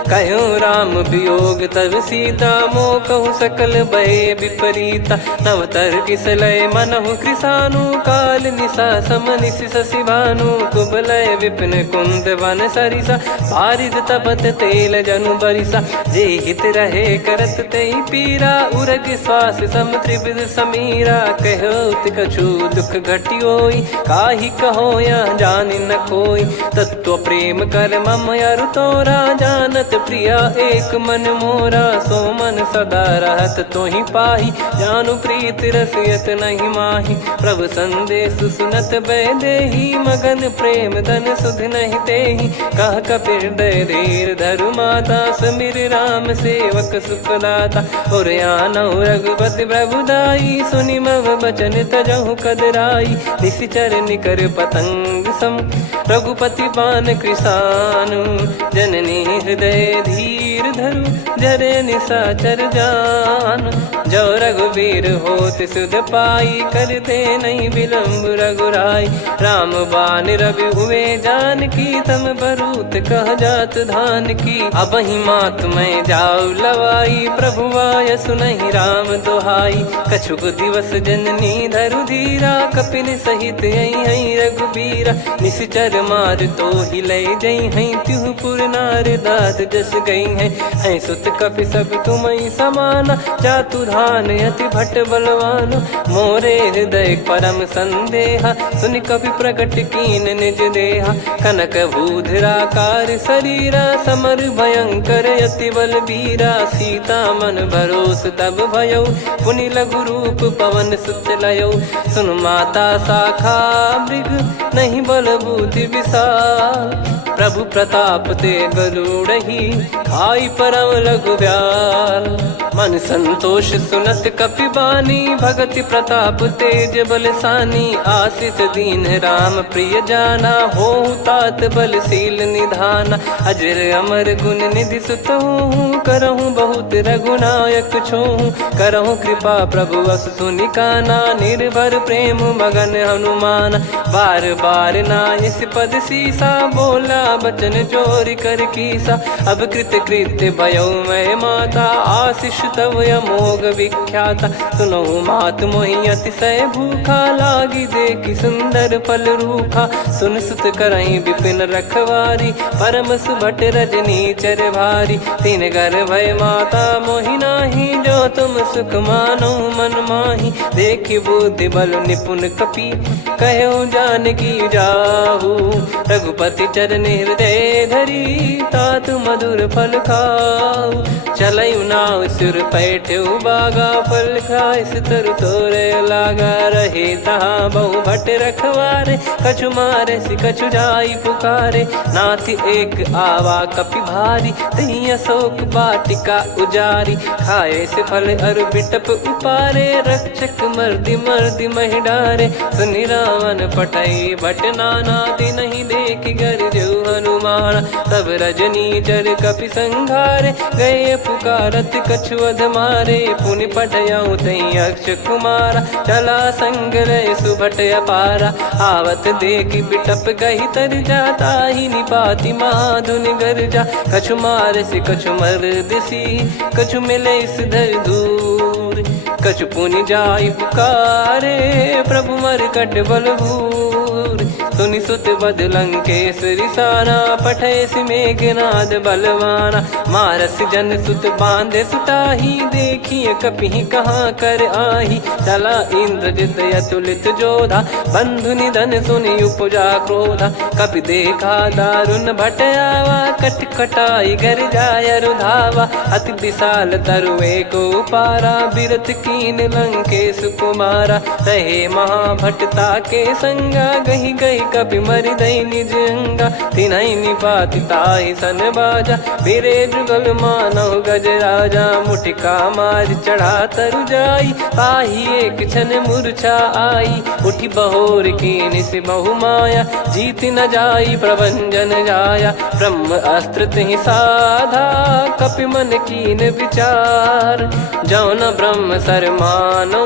कहूँ राम वियोग तब सीता मोह कहूँ सकल भय विपरीता। नव तर किस लय मनहु कृसानु काल निशा सम निशि शशि भानु। कुबलय विपिन कुंद वन सरिसा पारिद तपत तेल जनु बरिसा। जे हित रहे करत ते पीरा उरग श्वास सम त्रिविध समीरा। कहो कछु दुख घटियोई काहि कहो या जानि न कोई। तत्व प्रेम कर मम अरु तोरा कहाँ जानत प्रिया एक मन मोरा, सो मन सदा रहत तो ही पाही, जानु प्रीत रसियत नहीं माही, प्रभु संदेश सुनत बैदेही, मगन प्रेम धन सुध नहीं तेही, कह कपिर दय धीर धरु माता, समीर राम सेवक सुखदाता, और आनौ रघुपति प्रभुदाई, सुनि मव बचन तजहु कदराई, निशिचर निकर पतंग सम, रघुपति पान कृसानु, जननी हृदय धीर धरु, जरे निशाचर जान, जो रघुवीर होत सुध पाई, करते नहीं विलंब रघुराई, राम बान रवि हुए जान की, तम बरूत कह जात धान की, अब ही मात में जाऊ लवाई, प्रभु आय सुनहि राम दोहाई, कछुक दिवस जननी धरु धीरा, कपिन सहित आई रघुबीरा, निश्चर मार तो ही ले जई हैं, त्यों पुर नार दाद जस गई हैं, सुत कपि सब तुमई समाना, जातु धान अति भट बलवान, मोरे हृदय परम संदेहा, सुनि कपि प्रकट कीन निज देहा, कनक भूधराकार शरीरा, समर भयंकर अति बल बीरा, सीता मन भरोस तब भयौ, पुनि लघु रूप पवन सुत लयौ, सुन माता शाखा मृग नहीं बल बुद्धि विशाल, प्रभु प्रताप ते गरुड़हि, खाई परम लघु ब्याल, मन संतोष सुनत कपि बानी, भगति प्रताप तेज बलसानी, आशीष दीन राम प्रिय जाना, होहु तात बलशील निधाना, अजर अमर गुण निधि सुतहु, करहु बहुत रघुनायक छोहु, करहु कृपा प्रभु अस सुनि काना, निर्भर प्रेम मगन हनुमान, बार बार नायस पद सीसा, बोला बचन चोरी कर कीसा, अब कृत कृत्य भयो मैं माता, आशीष तव अमोघ विख्याता, सुनहु मात मोहि अतिशय भूखा, लागी देखी सुंदर फल रूखा, सुन सुत करई विपिन रखवारी, परम सुभट रजनी चर भारी, तीन घर भय माता मोहि नाही, जो तुम सुख मानो मन माही, देखी बुद्धि बल निपुण कपि, कहो जानकी जाहू, रघुपति चरण हृदय धरी, तात मधुर फल खाऊ, चलऊ नाव सुर पैठ्यु बागा, फल खाइस तरु तोरे लागा, रहे तहाँ बहु भट रखवारे, कछु मारे सि कछु जाई पुकारे, नाथि एक आवा कपि भारी, तही अशोक वाटिका उजारी, खाए से फल अरु बिटप उपारे, रक्षक मर्दि मर्दि महि डारे, सुनि रावण पटई भट नाना, नहीं देख गर जो हनुमान, तब रजनी चर कपि संघारे, गए पुकारत कछु अध मारे, पुनि पटयऊ तई अक्ष कुमारा, चला संग रहे सुभट अपारा, आवत देखी बिटप गही तर जाता, ही निपाति माधुन गर्जा, कछु मार से कछु मर दिसी, कछु मिले इस धर दूर, कछु पुनि जाई पुकारे, प्रभु मर कट बलभूर, सुनि सुत बद लंकेश रिसाना, पठय मेघनाद बलवाना, मारस जन सुत बांधे सुताही, देखिए कपि कहाँ कर आही, चला इंद्रजित अतुलित जोधा, बंधु निधन सुनि उपजा क्रोधा, कपि देखा दारुण भट आवा, कट कटाई घर जाय रुधावा, अति विशाल तरुए को पारा, बिरत कीन लंकेश कुमारा, रहे महाभटता के संगा, गही गही कपि मरि दई निज अंगा, तिन्हि निपाति ताहि सन बाजा, बिरे जुगल मानव गज राजा, मुटिका मार चढ़ा तरु जाई, ताहि एक क्षण मूर्छा आई, उठी बहोर कीन से बहु माया, जीत न जाई प्रभंजन जाया, ब्रह्म अस्त्र तिहि साधा, कपि मन कीन विचार, जौ न ब्रह्म सर मानौ,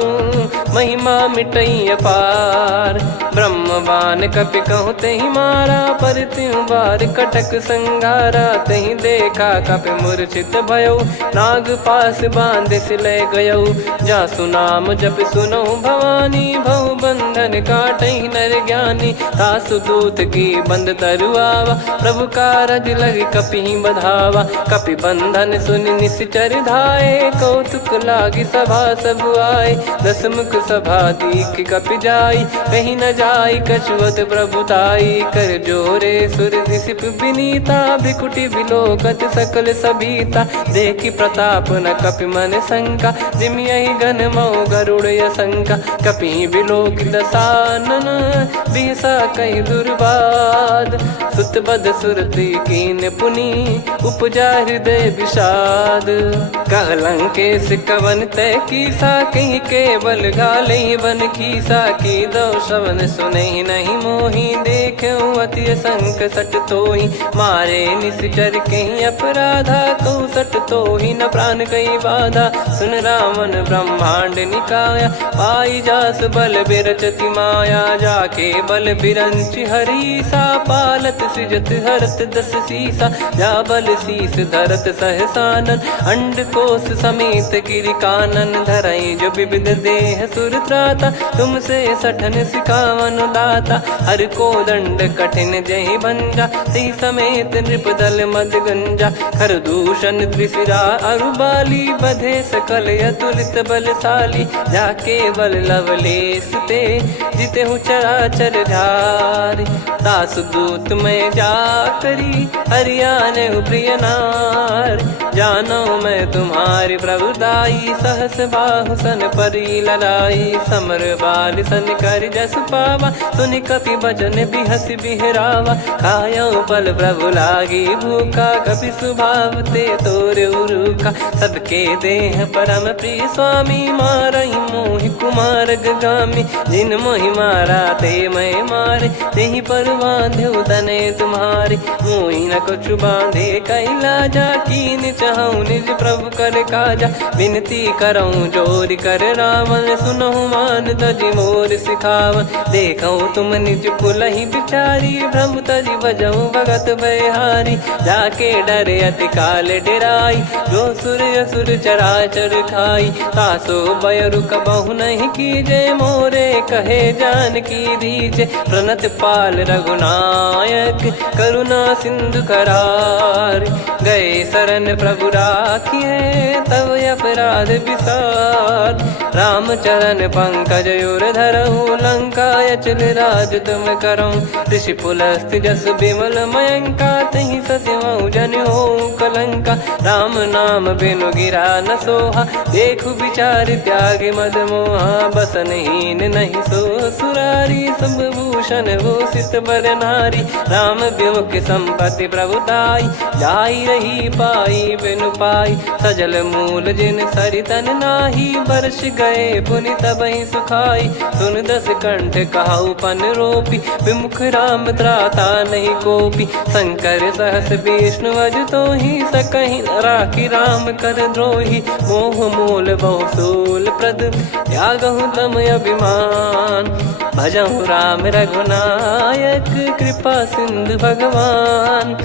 महिमा मिटई अपार, ब्रह्म बान कपि कहूँ तहि मारा, पर त्यों बार कटक संगारा, तहि देखा कपि मूर्छित भयो, नाग पास बांध सिले गयौ, जा सुनाम जप सुनो भवानी, भव बंधन काटहि नर ज्ञानी, तासु दूत की बंद तरुआवा, प्रभु कारज लग कपि बधावा। कपि बंधन सुनि निश्चर धाये, कौतुक लागी सभा सब आए। दस मुख सभा दीख कपि जाई, कहीं न जाई कछुअत प्रभुताई। कर जोरे सुर दिसिप विनीता, भ्रिकुटि विलोकत सकल सबीता। देखी प्रताप न कपि मन शंका, जिमि यही गन मऊ गरुड़ यसंका। कपि विलोक दसानन, बिहसा कहीं दुर्बाद। सुत बद सुरति कीन पुनि, उपजा हृदय विषाद। कहलंकेश कवन तय कीसा, कहीं केवल घाले बन खीसा। की दो श्रवण सुने नहीं मोही, देखूं अति संक सट तोही। मारे निश्चर कहीं अपराधा, कहूँ सट तोही न प्राण कहीं बाधा। सुन रावण ब्रह्मांड निकाया, पाई जास बल बिरचति माया। जाके बल बिरंच हरीसा, पालत सृजत हरत दस सीसा। जा बल शीस धरत सहसानन, अंड कोश समेत गिरि कानन। धरई जो विविध देह सुर त्राता, तुमसे सठन सिखावन दाता। हर को दंड कठिन जहि भंजा, ती समेत नृप दल मद गंजा। खर दूषण त्रिशिरा अरुबाली, बधे सकल अतुलित बलशाली। जाके बल लवलेस ते, जिते हूँ चराचर झारी। दास दूत में जा करी, हरियाने प्रिय नार। जानो मैं तुम्हारी प्रभुदाई, सहस बाहु सन परी लड़ाई। समर बाल सन कर जस पावा, सुनि कपि बचन बिहस बिहरावा। खायो बल प्रभु लागी भूखा, कपि स्वभाव ते तोर उरुखा। सबके देह परम प्रिय स्वामी, मारई मोहि कुमार गामी। जिन मोहि मारा ते मैं मारे, तेहि पर बांधे तने तुम्हारे। मोहि न कुछ बांधे कैलाजा, कीन चाहूं निज प्रभु कर काजा। विनती करऊं जोर कर रावण, सुनहु मान तजि मोर सिखावन। देखऊं तुम निज पुलहि बिचारी, भ्रम तजि बजऊं भगत बहारी। जाके डरे अति काल डेराई, जो सुर असुर चराचर खाई। तासो बयरु कबहु नहीं कीजे, मोरे कहे जानकी दीजे। प्रणत पाल रघुनायक, करुणा सिंधु करार। गए शरण प्रभु राखिए, तब अपराध विसार। राम चरण पंकज उर धरहु, लंका अचल राज तुम करऊं। ऋषि पुलस्त जस विमल मयंका, तहि सत्यमऊ जन हो कलंका। राम नाम बिनु गिरा न सोहा, देखु विचार त्याग मद मोहा। बसनहीन नहीं सो सुरारी, सब भूषण भूषित बर नारी। राम विमुख संपत्ति प्रभुताई, जाई रही पाई बिनु पाई। सजल मूल जिन सरितन नाही, वर्ष गए पुनि तबहि सुखाई। सुन दस कंठ कहाऊ पन रोपी, विमुख राम त्राता नहीं कोपी। शंकर सहस विष्णु अज तोहि, सकहि न राखी राम कर द्रोही। मोह मूल बहु सूल प्रद, त्यागहु तम अभिमान। भजहु राम रघुनायक, कृपा सिंधु भगवान।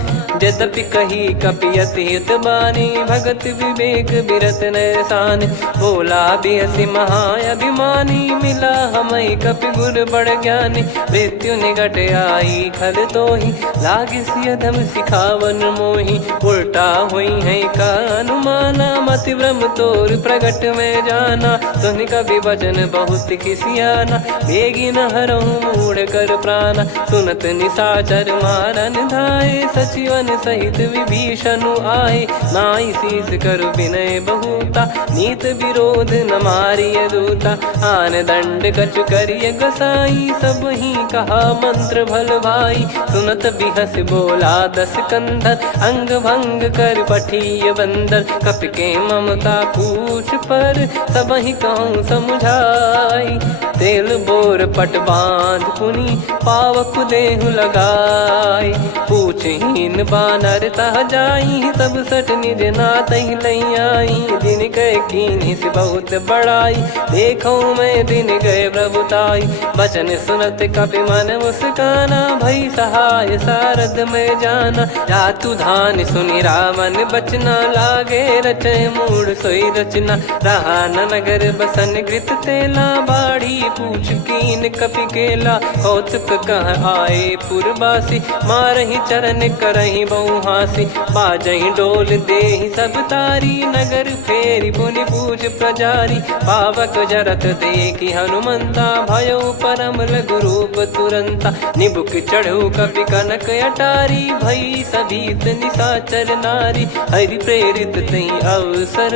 यद्यपि कही कपि अति हित बानी, भगत विवेक बिरत नैसान। बोला बिहसी महाअभिमानी, मिला हमई कपि गुर बड़ ज्ञानी। मृत्यु निकट आई खल तोहि, लागे सियधम सिखावन मोहि। उल्टा हुई है का अनुमाना, मति भ्रम तोर प्रगट में जाना। सुनि कपि वचन बहुत किसियाना, बेगी न हरहु मूढ़ कर प्राणा। सुनत निशाचर मारन धाये, सचिवन सहित विभीषणु आए। नाई शीस करु विनय बहुता, नीत विरोध न मारिय दूता। आन दंड कछु करिय गोसाई, सब ही कहा मंत्र भल भाई। सुनत बिहस बोला दस कंधर, अंग भंग कर पठिय बंदर। कपि के ममता पूछ पर, सब ही कहूँ समझाई। तेल बोर पट बांध पुनि, पावक देहु लगाई। पूछहीन बानर तह जाई, तब सट निज नातहि लई आई। दिन गए कीन्ही से बहुत बड़ाई, देखो मैं दिन गए प्रभुताई। बचन सुनत कपि मन मुस्काना, भई सहाय सारद में जाना। जातु धान सुनि रावण बचना, लागे रचय मूढ़ सोई रचना। रहा न नगर बसन कृत तेला, बाढ़ी पूछ कीन कपि केला, कौतुक कह आए पुरबासी, मारहि चरण करहि बहु हासी, बाजहि डोल देहि सब तारी, नगर फेरी पुनि पूज प्रजारी, पावक जरत देखि हनुमंता, भयो परम लघु रूप तुरंता, निबुक चढ़ऊ कपि कनक अटारी, भई सभीत निशाचर नारी, हरि प्रेरित तई अवसर,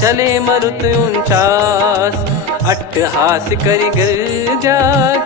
चले मरुत 49, अट्टहास करि गिरजा,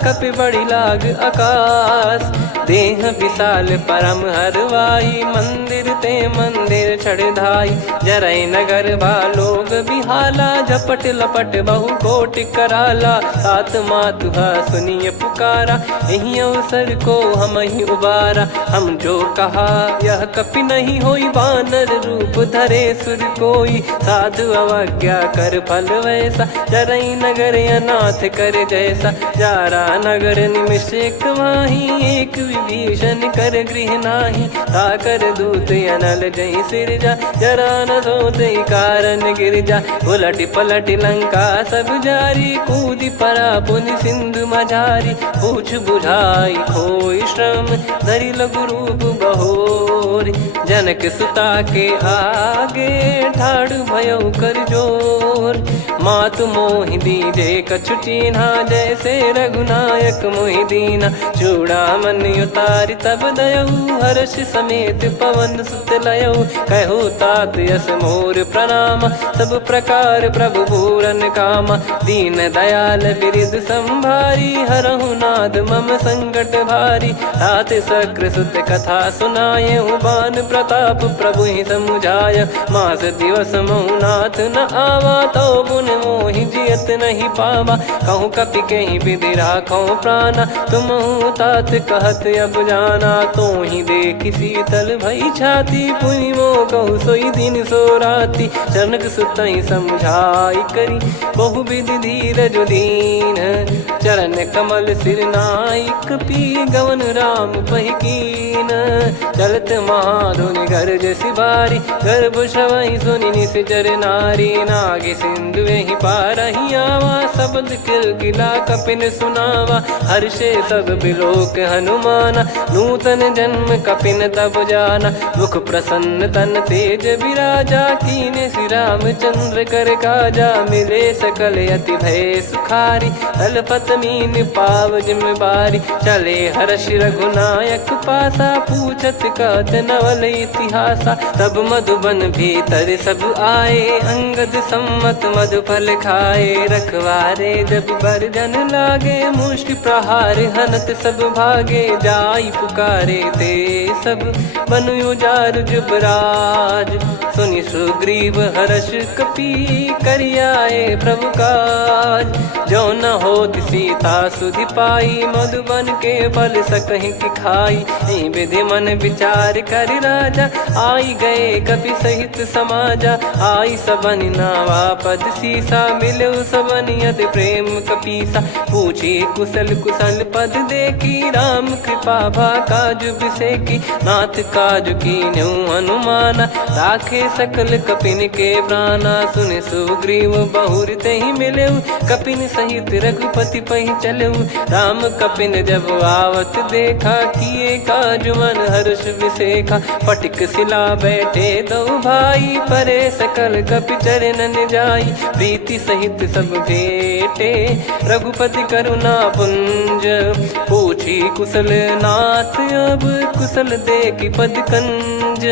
कपि बड़ी लाग आकाश, देह विशाल परम हरवाई, मंदिर ते मंदिर चढ़धाई, जरई नगर बालोग बिहाला, झपट लपट बहु कोटि कराला, तात मातुहा सुनिय पुकारा, यही अवसर को हम ही उबारा, हम जो कहा यह कपि नहीं होई, वानर रूप धरे सुर कोई, साधु अवज्ञा कर फल वैसा, जरई नगर अनाथ कर जैसा, जारा नगर निमिष एक माही, एक विभीषण कर गृह नाही, ताकर दूत अनल जय सिरजा, जरा न सोते कारण गिरजा, उलट पलट लंका सब जारी, कूदी परा पुनि सिंधु मझारी, पूछ बुझाई खोई श्रम, धरि लघु रूप बहोरी, जनक सुता के आगे, ठाड़ भयो कर जोर, मातु मोहि दीजे कछु चीन्हा, जैसे रघुनायक मोहि दीना, चूड़ामन उतारि तब दयऊ, हर्ष समेत पवन सुत लयऊ, कहु तात यस मोर प्रणाम, सब प्रकार प्रभु पूरन कामा, दीन दयाल बिरिद संभारी, हरहु नाद मम संकट भारी, तात सक्र सुत कथा सुनाये, बान प्रताप प्रभु ही समुझाय, मास दिवस महु नाथ न आवा, तो पुन मोहि जियत नहीं पावा, कहूँ कपि कहीं विधि राखो प्राणा, तुम तात कहत अब जाना, तो ही देखि शीतल भई छाती, पुनि मो कहु सोई दिन सो राती, जनक सुतहि समझाई करी, बहु विधि धीरज दीन, चरण कमल सिर नाई, कपि गवन राम पहिकीन, चलत महाधुनि गर्ज सिबारी, गर्भ श्रवहि सुनि निश्चर नारी, नागे सिंधु ही पारहि आवा, शब्द किलकिला कपिन सुनावा, हर्षे सब बिलोक हनुमाना, नूतन जन्म कपिन तब जाना, मुख प्रसन्न तन तेज विराजा, कीने श्री रामचंद्र कर काजा, मिले सकल अति भय सुखारी, तलपत मीन पाव जिम्मेवारी, चले हर्ष रघुनायक पासा, पूछत कहत नवल इतिहासा, तब मधुबन भीतर सब आए, अंगद सम्मत मधुफल खाए, रखवारे जब बरजन लागे, मुष्टि प्रहार हनत सब भागे, जाई पुकारे ते सब बन उजार जुबराज, सुनि सुग्रीव हर्ष कपि करियाए प्रभु काज, जो न होत सीता सुधि पाई, मधुबन के फल सकहि कि खाई, विधि मन विचार कर राजा, आई गए कपि सहित समाजा, आई सबन नावा पद सीसा, मिलो सबन यदि प्रेम कपीसा, पूछी कुशल कुशल पद देखी, राम कृपा भा काज बिसेकी, नाथ काज कीन्हु हनुमाना, राखे सकल कपिन के प्राणा, सुने सुग्रीव बहुर तेहि मिलेऊ, कपिन सहित रघुपति पहि चलेऊ, राम कपिन जब आवत देखा, किए काज मन हर्ष विसेखा, पटिक सिला बैठे दो भाई, परे सकल कपि चरणन जाई, प्रीति सहित सब भेटे, रघुपति करुणा पुंज, पूछी कुशल नाथ अब, कुशल देखि पद कंज,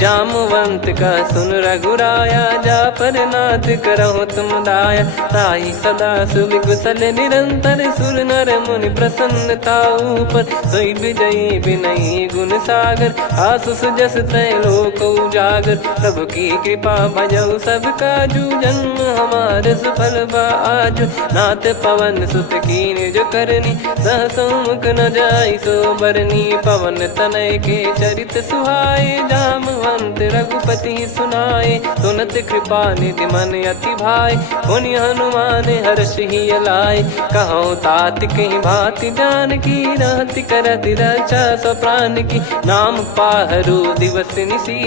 जामवंत का सुन रघुराया, जा पर नाथ करहु तुम दाया, ताहि सदा सुभि कुशल निरंतर, सुर नर मुनि प्रसन्नता ऊपर, सोई विजयी विनयी गुण सागर, आसु सुजस तय लोक उजागर, प्रभु की कृपा भजऊ सब काजू, जन्म हमार सफल बा आज, नाथ पवन सुत कीन जो करनी, सहसो मुख न जाई सो बरनी, पवन तनय के चरित सुहाए, जामवंत रघुपति सुनाए, सुनत कृपा निधि मन अति भाई, पुनि हनुमान हर्ष ही लाए, कहो तात कहीं भांति जान की, रहति करति रक्षा सो प्राण की, नाम पाहरु दिवस निसी,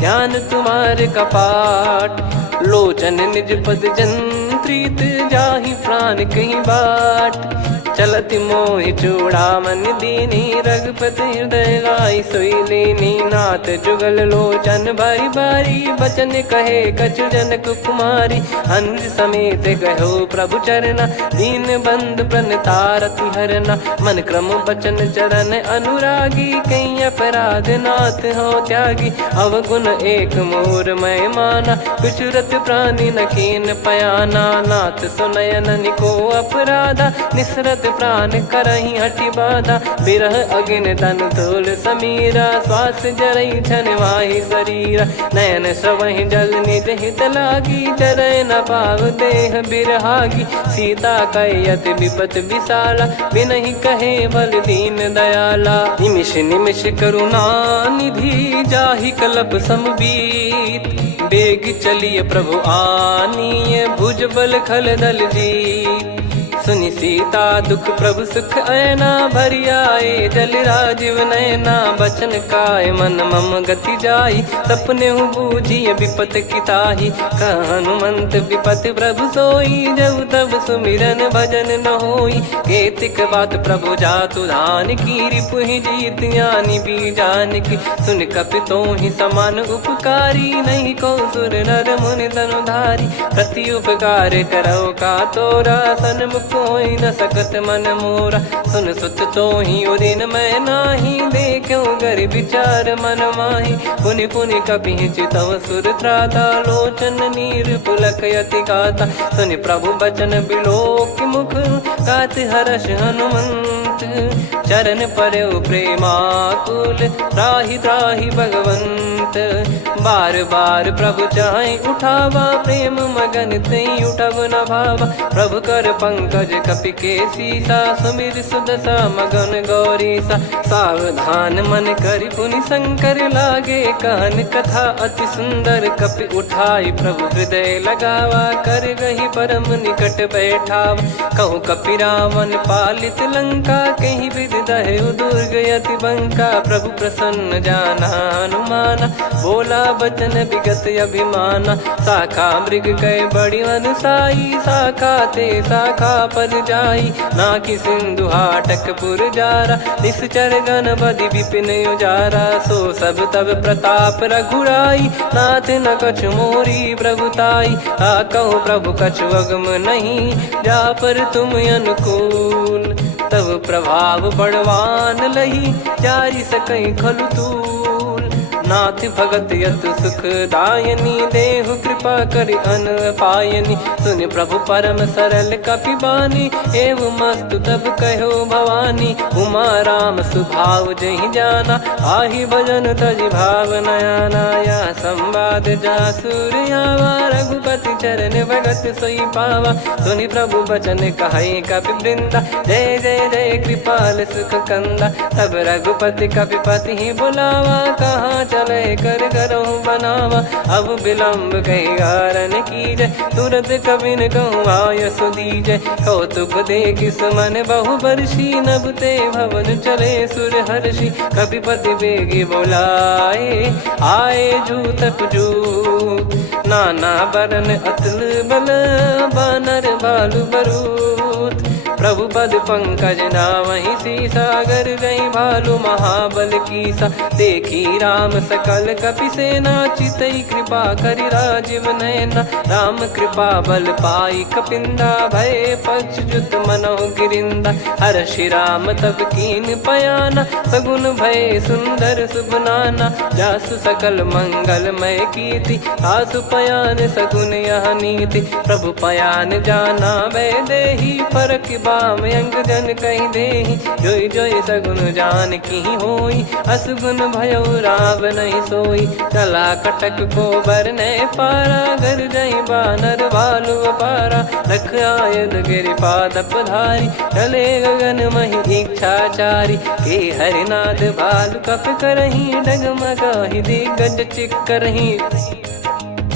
ध्यान तुम्हारे कपाट, लोचन निज पद जंत्र, प्रीत जाहि प्राण कहीं बाट। चलत मोहि चूड़ामन दीनी रघुपति हृदय लाई सोई लीनी। नाथ जुगल लोचन बारी बारी बचन कहे कछु जनक कुमारी। अनुज समेत गयो प्रभु चरना दीन बंधु प्रणतारति हरना। मन क्रम बचन चरण अनुरागी कहीं अपराध नाथ हो त्यागी। अवगुण एक मोर मैं माना कुछुरत प्राणी न कीन पयाना। नाथ सुनयन निको अपराधा निसरत प्राण करही हटि बाधा। बिरह अगिन तन तोल समीरा श्वास जरई छन वाहि शरीरा। नयन सवहि जल निज हित लागी चरय न पाव देह बिरहागी। सीता कयत विपत विशाला बिनहि कहे बल दीन दयाला। निमिष निमिष करुणा निधि जाहि कलप समबीत। बेग चलिए प्रभु आनीय भुज बल खल दल जीत। सुनि सीता दुख प्रभु सुख ऐना भरि आए जल राजीव नैना। बचन काय मन मम गति जाई सपने बूझी विपत किताही। हनुमंत विपत प्रभु सोई जब तब सुमिरन भजन न होई। केतिक बात प्रभु जातु धान की रिपुहि जीत ज्ञानी बीजान की। सुन कपितो ही समान उपकारी नहीं को सुर नर मुनि तनुधारी। प्रति उपकार करो का तोरा सन्मुख होई न सकत मन मोरा। सुन सुत तो ही उदिन मैं नाही देखो गर विचार मन माही। पुनि पुनि कपि चितव सुर त्राता लोचन नीर पुलक यति गाता। सुनि प्रभु बचन बिलोक मुख गात हर्ष हनुमंत। चरण परयो प्रेमाकुल त्राहि त्राहि भगवंत। बार बार प्रभु चाहि उठावा प्रेम मगन तई उठब न भावा। प्रभु कर पंकज कपि के सीसा सुमिर सुदशा मगन गौरीसा। सावधान मन करि पुनि शंकर लागे कहन कथा अति सुंदर। कपि उठाई प्रभु हृदय लगावा कर गही परम निकट बैठावा। कहु कपि रावण पालित लंका कहीं विद दहु दुर्ग यति बंका। प्रभु प्रसन्न जाना हनुमाना बोला बचन विगत अभिमाना। शाखा मृग कह बड़ी अनुसाई शाखा ते शाखा पर जाई। ना कि सिंधु हाटक पुर जारा निश्चर गण बदि विपिन उजारा। सो सब तब प्रताप रघुराई नाथ न कछु मोरी प्रभुताई। कहो प्रभु कछु अगम नहीं जा पर तुम अनुकूल। तब प्रभाव बड़वान लही जारी सकई खलु तूल। नाथ भगत यत सुख दायनी देहु कृपा करि अन पायनी। सुन प्रभु परम सरल कपिबानी एव मस्तु तब कहो भवानी। उमा राम सुभाव जहि जाना आहि भजन तजि भाव नयाना। या संवाद जासुर आवा रघुपति चरण भगत सोई पावा। सुनि प्रभु बचन कहै कपि वृंदा जय जय जय कृपाल सुख कंदा। तब रघुपति कपिपति ही बुलावा कहाँ चले कर करो बनावा। अब विलम्ब कही कारण कीजय तुरंत कबिन कहूँ आय सुदीजय। कौतुक देख सुमन बहु बरसी नभते भवन चले सुर हर्षि। कपिपति बेगी बोलाए आए जूतक जूत। नाना बरन अतुल बल बानर बालु बरूत। प्रभु पद पंकज नामहि सीसागर गई भालु महाबल कीसा। देखी राम सकल कपि सेना चितई कृपा करि राजीव नैना। राम कृपा बल पाई कपिंदा भय पक्षजुत मनोह गिरिंदा। हर्षि राम तब कीन पयाना सगुन भय सुंदर सुबनाना। जासु सकल मंगलमय कीर्ति आसु पयान सगुन यह नीति। प्रभु पयान जाना वै देहि फरक बाम अंग जन कहीं देहि। जोई जोई सगुन जान की होई असुगुन भयो राव नहीं सोई। चला कटक को बरने पारा घर जई बानर भालु पारा। रख आयद गिरि पाद पधारी चले गगन मही इच्छाचारी। के हरिनाथ भालु कप करही डगमगाहि दिग्गज चिक करही।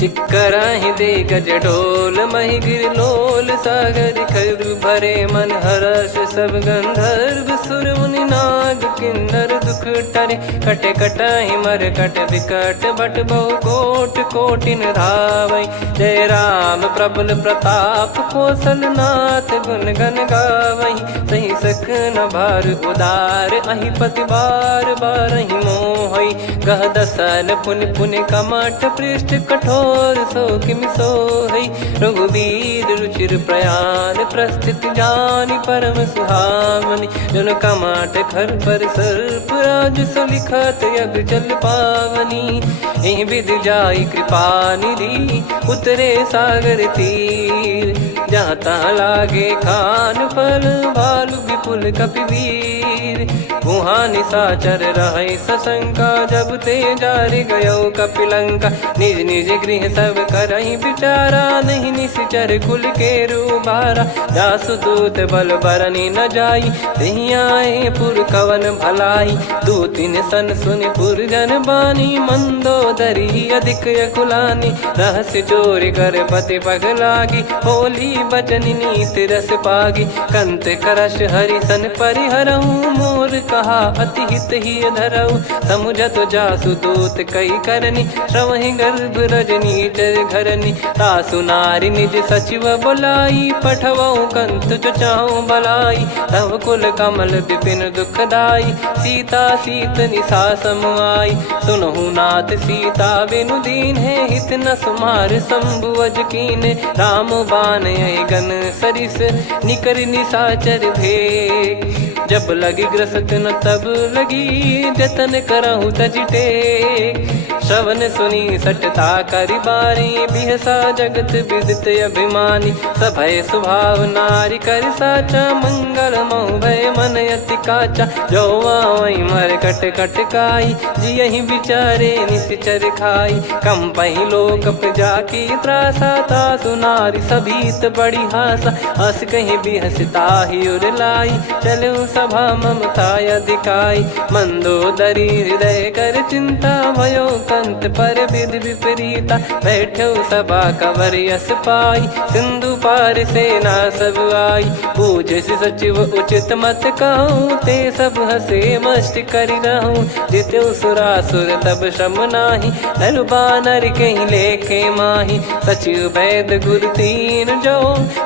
चिक्कराहि दे गज ढोल मही गिर लोल सागर खर भरे मन हर्ष सब गंधर्व सुर मुनि नाग किन्नर दुख टरे कटे कटाहि मर कट विकट भट बहु कोट कोटिन धावै जय राम प्रबल प्रताप कौशल नाथ गुण गन गावै सही सख न भार उदार अहि पति बार बारहि मोहै गह दसन पुन पुन कमठ पृष्ठ कठोर सो किमि सोहै रघुवीर रुचिर प्रयाण प्रस्थित जानि परम सुहावनि जन कमठ खर पर सर्प राज सलिखत यग चल पावनी एहि विधि जाई कृपा निधि उतरे सागर तीर जाता लागे खान पल भालु विपुल कपिवीर वहाँ निशाचर रहे सशंका जब ते जारि गयो कपिलंका निज निज गृह सब करहि विचारा नहीं निश्चर कुल के रूबारा जासु दूत बल बरनी न जाई तहि आए पुर कवन भलाई दू तीन सन सुनि पुर जन बानी मंदोदरी अधिक यकुलानी रहस्य चोर कर पति पग लागी होली बचन नीत रस पागी कंत करश हरि सन परिहरहु मोर कहा अति हित ही धरऊ समुझत जासु दूत कई करनी श्रवहि गर्भ रजनी चर घरनी तासु नारी निज सचिव बुलाई पठवऊ कंत जो चाहूं बलाई तव कुल कमल विपिन दुखदाई सीता सीत निशा समाई सुनहु नाथ सीता बिनु दीन है हित न सुमार शंभुवज कीने राम बान गन सरिस निकर निशाचर भेग जब लगी ग्रसत न तब लगी जतन करहु तज टेक श्रवण सुनी सटता करि बारी बिहसा जगत विदित अभिमानी सभय स्वभाव नारी कर साचा मंगल मऊ भय मन अति काचा जो आवई मर कट कट काई जियहि विचारे निश्चर खाई कम पही लोक जाकी त्रासा तासु नारी सभीत बड़ी हासा हस कहीं बिहसता ही उर लाई चलऊ सभा ममता अधिकाई मंदोदरी हृदय कर चिंता भयो कंत पर विधि विपरीता बैठो सभा कवर यस पाई सिंधु पार सेना सब आई पूज सचिव उचित मत कहूँ ते सब हसे मस्त करि रहूं जित्यु सुरासुर तब श्रम नाही नल बानर कहीं लेखे माही सचिव वैद गुरु तीन जो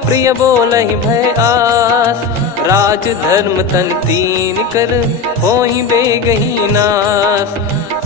प्रिय बोलहि भय आस राज धर्म तन तीन कर होहि बेगही नास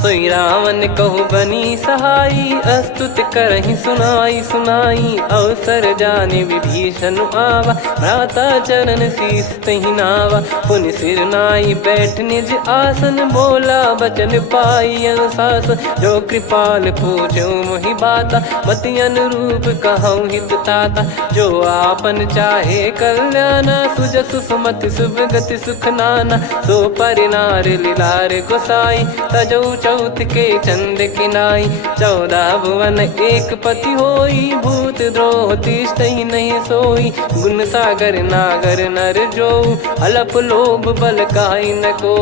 सोई रावण कहु बनी सहाई अस्तुत करहि सुनाई सुनाई अवसर जाने विभीषण आवा भ्राता चरण शीस तहि नावा पुनि सिर नाई बैठ निज आसन बोला बचन पाई अनुशासन जो कृपाल पूछो मोहि बाता मति अनुरूप कहूँ हित ताता जो आपन चाहे कल्याणा सुजसु सुमति शुभ गति सुख नाना सो परिनार लीलार गोसाई तजौ चौथ के चंद किनाई 14 भुवन एक पति होई भूत द्रोह तिष्ठहि नहीं सोई गुण सागर नागर नर जो अलप लोभ बल काई न को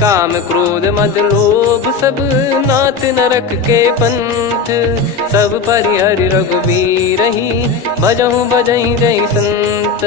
काम क्रोध मद लोभ सब नाथ नरक के पंथ सब परिहरि रघुवीर ही भजहु भजहि जय संत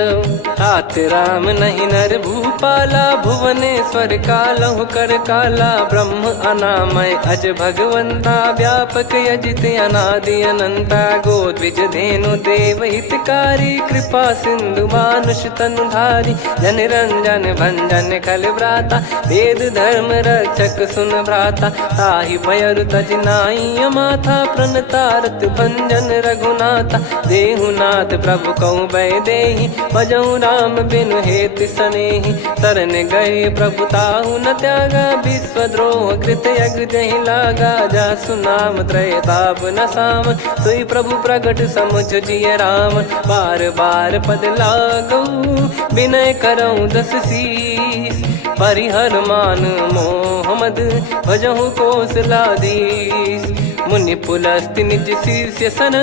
तात राम नहीं नर भूपाला भुवनेश्वर कालहु कर काला ब्रह्म अनामय अज भगवंता व्यापक यजित अनादि अनंता गोद्विज धेनु देव हितकारी कृपा सिंधु मानुष तनुधारी जन रंजन भंजन कल भ्राता वेद धर्म रक्षक सुन भ्राता ताहि भयरु तज नाई माथा प्रणतारत भंजन रघुनाथा देहुनाथ प्रभु कहु भय देहि भजहु राम बिनु हेत सनेहि शरण गए प्रभु ताहु न त्यागा विश्वद्रोह कृत यज्ञ जहि लागा जासु नाम त्रय ताप न साम सोई प्रभु प्रगट समुझ जिय राम बार बार पद लागऊ विनय करऊँ दस शीस परिहर मान मोह मद भजहु कौशलाधीश मुनि पुलस्त्य निज शीर्ष सन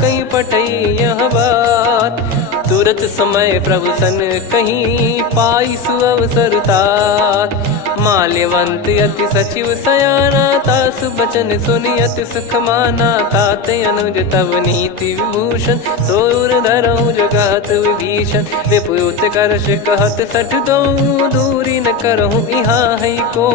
कहीं पटई यह बात तुरत समय प्रभु सन कहीं पाई सुअवसर तात माल्यवंत अति सचिव सयाना, तास बचन सुनि अति सुख माना। तात अनुज तव नीति विभूषण, सोर धरहु जगत विभीषण। विपुत करश कहत सठ दो, दूरी न करहु इहाँ है को।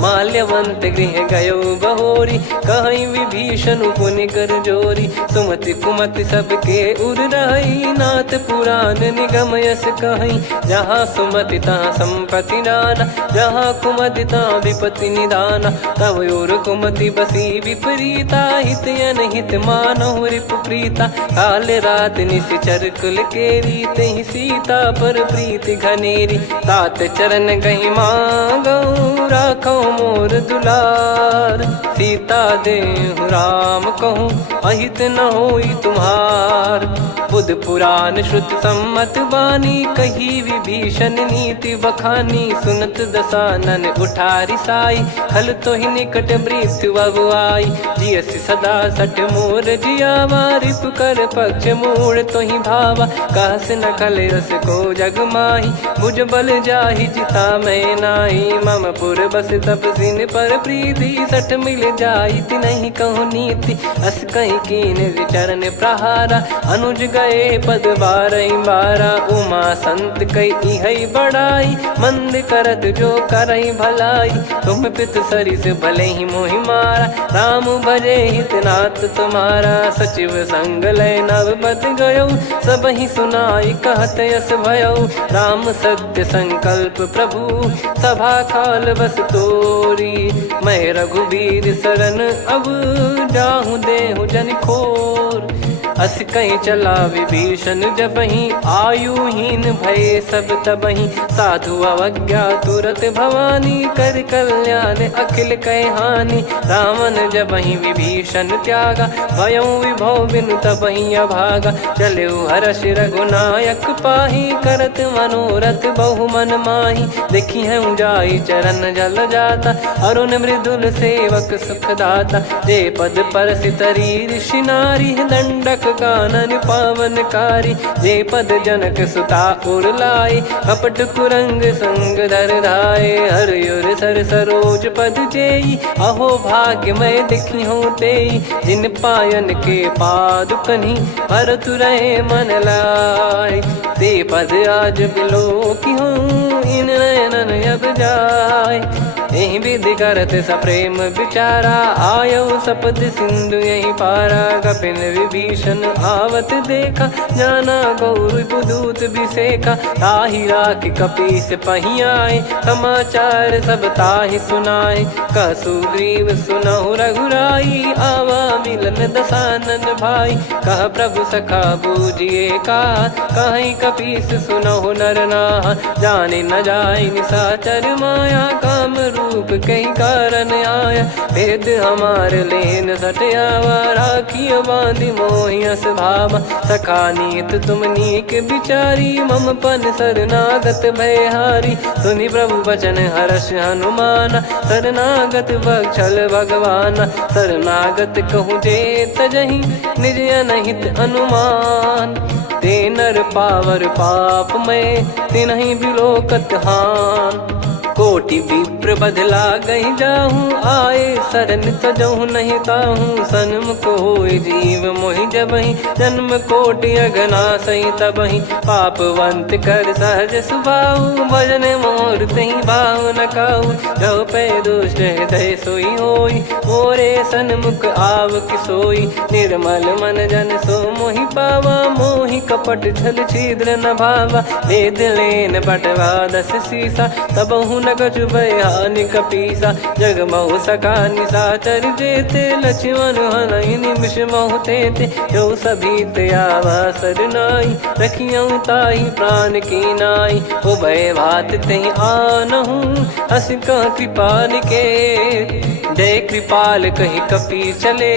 माल्यवंत गृह गयो बहोरी, कहीं विभीषण पुनि कर जोरी। सुमति कुमति सबके उर रही, नाथ पुराण निगम यस कहीं। जहाँ सुमति तहाँ संपत्ति नाना, जहाँ कुमति तहाँ विपत्ति निदाना। तव और कुमति बसी विपरीता, हित अनहित मानहु रिपु प्रीता। काल रात निशिचर कुल केरी, तेहि सीता पर प्रीति घनेरी। तात चरण कहीं मांगऊ, राखो मोर दुलार। सीता देहु राम कहूँ, अहित न होई तुम्हार। बुध पुराण श्रुत सम्मत बानी, कही विभीषण नीति बखानी। सुनत दसानन उठारी साई, खल तो ही निकट मृत्यु अब आई। जियसि सदा सठ मोर जियावा, रिप कर पक्ष मूड़ तो ही भावा। कहस न खल रस को जग माही, भुज बल जाहि जिता मैं नाई। मम पुर बस तपसिन पर प्रीति, सठ मिल जाई तिनहि कहूँ नीति। अस कहीं कीन चरण प्रहारा, अनुज गए पद बारई बारा। उमा संत कई इहै बड़ाई, मंद करत जो करई भलाई। तुम पित सरिस भले ही मोहि मारा, राम भजे हित नाथ तुम्हारा। सचिव संग लय नव बत गयो, सब ही सुनाई कहत यस भयो। राम सत्य संकल्प प्रभु, सभा काल बस तोरी। मैं रघुबीर शरण अब, जाहूँ देहु जन खोर। अस कहीं चला विभीषण जबहि, आयुहीन भये सब तबहि। साधु अवज्ञा तुरत भवानी, कर कल्याण अखिल कह हानि। रावण जबहि विभीषण त्यागा, भयउ विभव बिनु तबहि अभागा। चलऊ हर्ष रघुनायक पाहि, करत मनोरथ बहु मन माहि। देखी है जाई चरण जल जाता, अरुण मृदुल सेवक सुखदाता। जे पद परसि तरी ऋषि नारी, दंडक कानन पावनकारी। जे पद जनक सुता उर लाए, कपट कुरंग संग धर धाये। हरियुर सर सरोज पद जेई, अहो भाग्य मैं दिखी हूँ तेई। जिन पायन के पादुकनि, भरतु रहे मन लाय। ते पद आज बिलो की हूँ, इन नयनन अब जाय। यही विधि करत सप्रेम विचारा, आयो सपद सिंधु यही पारा। कपिन विभीषण आवत देखा, जाना गौर बुदूत बिसेखा। ताहि राख कपीस पही आए, समाचार सब ताहि सुनाए। कह सुग्रीव सुनहु रघुराई, आवा मिलन दसानन भाई। कह प्रभु सखा बूझिए का, कहीं कपीस सुनहु नर नाहा। जाने न जाय निशाचर माया, काम रूप कई कारण आया। भेद हमार लेन सटयावा, राखिय बांधि मोहियस भावा। सखा नीत तुम नीक बिचारी, मम पन शरणागत भयहारी। सुनि प्रभु बचन हर्ष हनुमाना, शरणागत बक्षल भगवाना। शरणागत कहूँ जे तजहि, निज अनहित अनुमान। ते नर पावर पाप में, तिन्हि बिलोकत हान। कोटि विप्र बदला गई जाहूँ, आए शरण तजहु नहीं ताहूँ। सन्मुख होय जीव मोहि जबहि, जन्म कोटि अगना सही तबहि। पापवंत कर सहज सुभाऊ, भजन मोर तहि भाव न काऊ। जो पै दुष्ट हृदय सोई होई, मोरे सन्मुख आव किसोई। निर्मल मन जन सो मोहि पावा, मोहि कपट छल छिद्र न भावा। वेद लेन बटवा दस सीसा, तबहु न कछु भयानि कपीसा। जग महु सका निशाचर जेते, लक्ष्मण हनहि निमिष महु तेते। जो सभी त्यावा सरनाई, रखियऊ ताहि प्राण की नाई। उभय भात तहि आनहु, हस कह कृपाल के। जय कृपाल कहि कपी चले,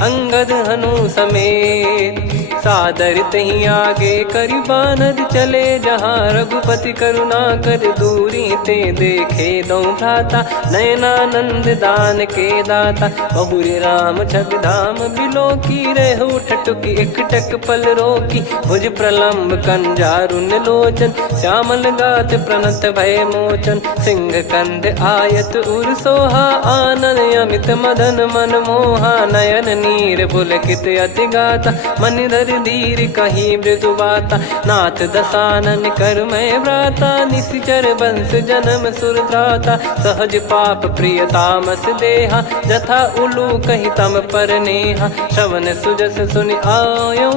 अंगद हनु समेत। सादर तही आगे करी बानर चले जहाँ रघुपति करुणा कर दूरी ते देखे दो भ्राता नयनानंद दान के दाता बहुरे राम छवि धाम बिलो की रेहू ठटुकी एकटक पल रोकी भुज प्रलम्ब कंजारुन लोचन श्यामल गात प्रणत भय मोचन सिंह कंध आयत उर सोहा आनन अमित मदन मन मोहा नयन नीर पुलकित अति गाता मन धर धीर कहीं मृदु बाता नाथ दसानन कर मैं व्राता निशिचर बंस जन्म सुरत्राता सहज पाप प्रिय तामस देहा जथा उलू कही तम पर नेहा श्रवण सुजस सुनि आयो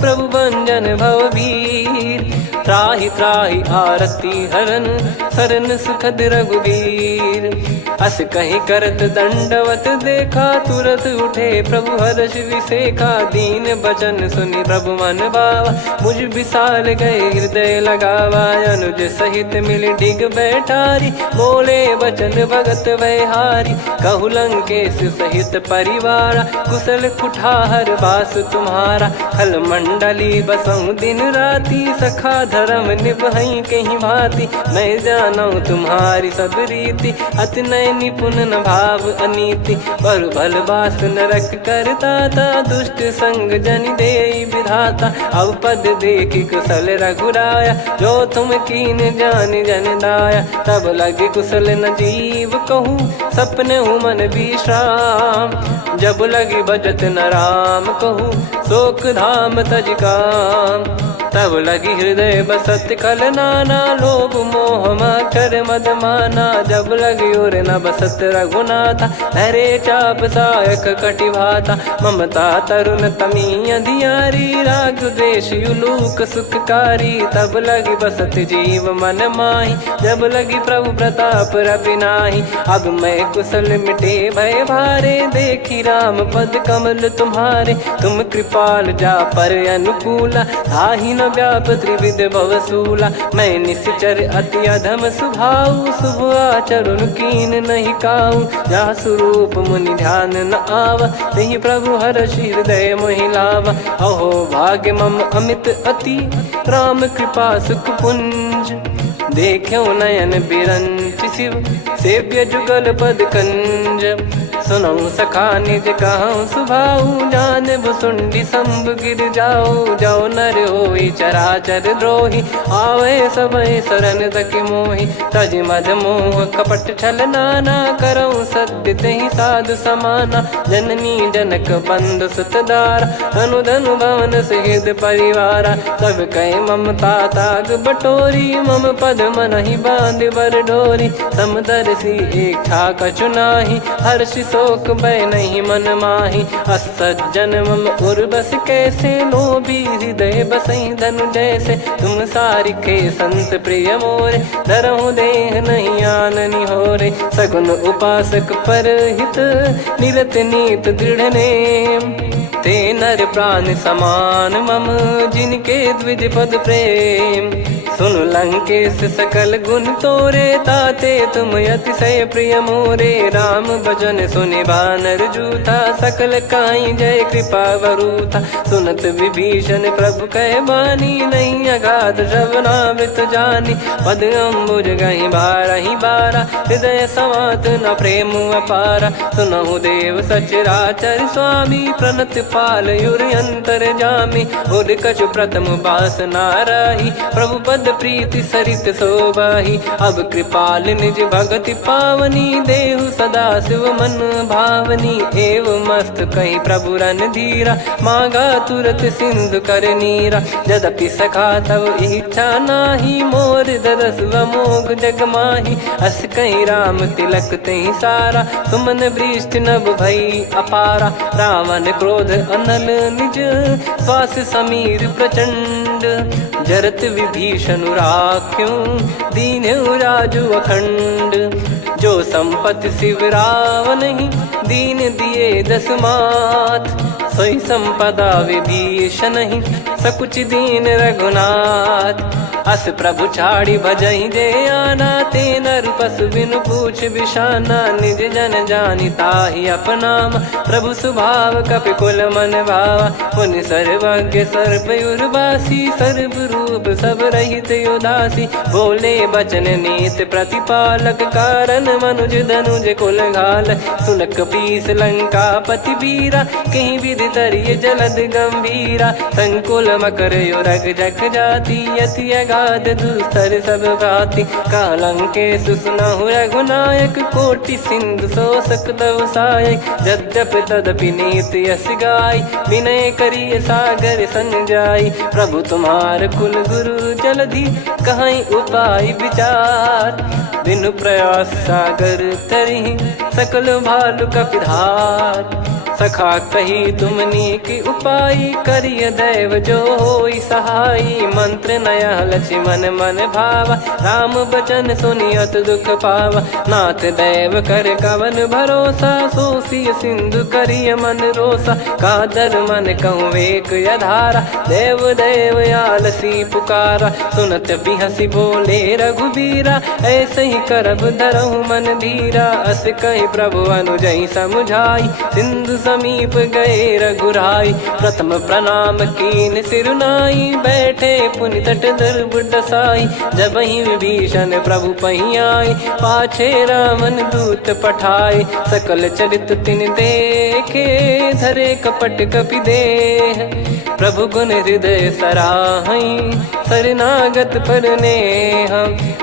प्रभु भंजन भववीर त्राहि त्राहि आरती हरन सरन सुखद रघुवीर अस कहीं करत दंडवत देखा तुरत उठे प्रभु हर्ष विसेखा दीन बचन सुनि प्रभु मन भावा मुझ विशाल गए हृदय लगावा अनुज सहित मिल डिग बैठारी बोले बचन भगत वैहारी कहु लंकेश सहित परिवारा कुशल कुठार बास तुम्हारा खल मंडली बसऊं दिन राती सखा धर्म निभई कहीं भांति मैं जानू तुम्हारी सब रीति अति नय निपुण न भाव अनीति पर भल बास नरक करता था दुष्ट संग जन दे विधाता अब पद देखी कुशल रघुराया जो तुम कीन जान जन दाया तब लगे कुशल न जीव कहूँ सपने मन विश्राम जब लगी बजत न राम कहूँ शोक धाम तज काम तब लगी हृदय बसत खल नाना लोभ मोह मकर मद माना जब लगी और न बसत रघुनाथा हरे चाप सायक कटि भाता ममता तरुण तमी अधियारी राग द्वेष युलूक सुखकारी तब लगी बसत जीव मन माही जब लगी प्रभु प्रताप रवि नाही अब मैं कुशल मिटे भय भारे देखी राम पद कमल तुम्हारे तुम कृपाल जा पर अनुकूला ताहि न व्याप त्रिविध भवसूला मैं निश्चर अति अधम सुभाऊ शुभ आचरण कीन नहीं काऊ जा स्वरूप मुनि ध्यान न आवा नहीं प्रभु हर्ष हृदय मोहिलावा अहो भाग्य मम अमित अति राम कृपा सुख पुंज देखो नयन बिरंच शिव सेव्य जुगल पद कंज सुनो सखा निज कहूँ सुभाऊ जान भुसुंडी संभ गिर जाओ जाओ नर होई चराचर द्रोही आवे समय शरण तक मोहि तज मद मोह कपट छल नाना करऊँ सत्य तहि साधु समाना जननी जनक बंधु सुतदार अनुधनु भवन सहित परिवारा सब कहे ममता ताग बटोरी मम पद मन ही बांध बर डोरी समदर्शी इच्छा कछु नाही हर्ष शोक भय नहीं मन माही असज्जन मम उर्वश कैसे लोभी हृदय बसई धनु जैसे तुम सारिखे संत प्रिय मोरे धरहु देह नहीं आननि होरे सगुन उपासक पर हित निरत नीत दृढ़ नेम ते नर प्राण समान मम जिनके द्विज पद प्रेम सुन लंकेश सकल गुण तोरे ताते तुम अतिशय प्रिय मोरे राम भजन सुनि बानर जूथा सकल काई जय कृपा वरूथा सुनत विभीषण प्रभु कह बानी नहीं अगाध श्रवणामृत जानी पद अम्बुज गही बारही बारा हृदय समात न प्रेम अपारा सुनहु देव सचराचर स्वामी प्रणत पाल युर अंतर जामी उर कछु प्रथम बास नाराही प्रभु पद प्रीति सरित शोभाही अब कृपाल निज भगति पावनी देहु सदा शिव मन भावनी एव मस्त कहीं प्रभु रन धीरा मांगा तुरत सिंधु कर नीरा यद्यपि सखा तव इच्छा नाही मोर दरस मोग जग माही अस कहीं राम तिलक तही सारा सुमन वृष्टि नभ भई अपारा रावण क्रोध अनल निज श्वास समीर प्रचंड जरत विभीषण राख्यों दीन राजु अखंड जो संपत्ति शिव रावण ही दीन दिए दस मात सोई संपदा विभीषण ही सकुच दीन रघुनाथ। अस प्रभु छाड़ी भजई जे आना, ते नर पशु बिनु पूछ बिशाना। निज जन जानि ताहि अपनाम, प्रभु स्वभाव कपि कुल मन भावा। पुनि सर्वज्ञ सर्वयुर्वासी, सर्व रूप सब रहित उदासी। बोले बचन नीत प्रतिपालक, कारण मनुज धनुज कुल घाल। सुनक पीस लंका पति वीरा, कहीं विधि तरिय जलद गंभीरा। संकुल मकर युरग जख जाति, यति अगाध दुस्तर सब भाति। कालंकेश सुनहु रघुनायक, कोटि सिंधु शोषक तव सहायक। यद्यप तदपि नीति यस गाय, विनय करिय सागर सन जाई। प्रभु तुम्हार कुल गुरु जलधि, कहीं उपाय विचार। बिनु प्रयास सागर तरिहि, सकल भालु कपिधार। सखा कही तुमनी की उपाय, करिय दैव जो होई सहाई। मंत्र नया लक्ष्मण मन भावा, राम बचन सुनियत दुख पावा। नाथ दैव कर कवन भरोसा, सोसिय सिंधु करिय मन रोसा। कादर मन कहूँ एक यधारा, देव देव आलसी पुकारा। सुनत बिहसी बोले रघुबीरा, ऐसे ही करब धरहु मन धीरा। अस कही प्रभु अनुजई समुझाई, सिंधु समीप गए रघुराई। प्रथम प्रणाम कीन सिरुनाई, बैठे पुनि तट दर्भ डसाई। जब ही विभीषण प्रभु पही आए, पाछे रामन दूत पठाए। सकल चरित तिन देखे, धरे कपट कपि देह। प्रभु गुण हृदय सराहई, शरणागत पर नेह।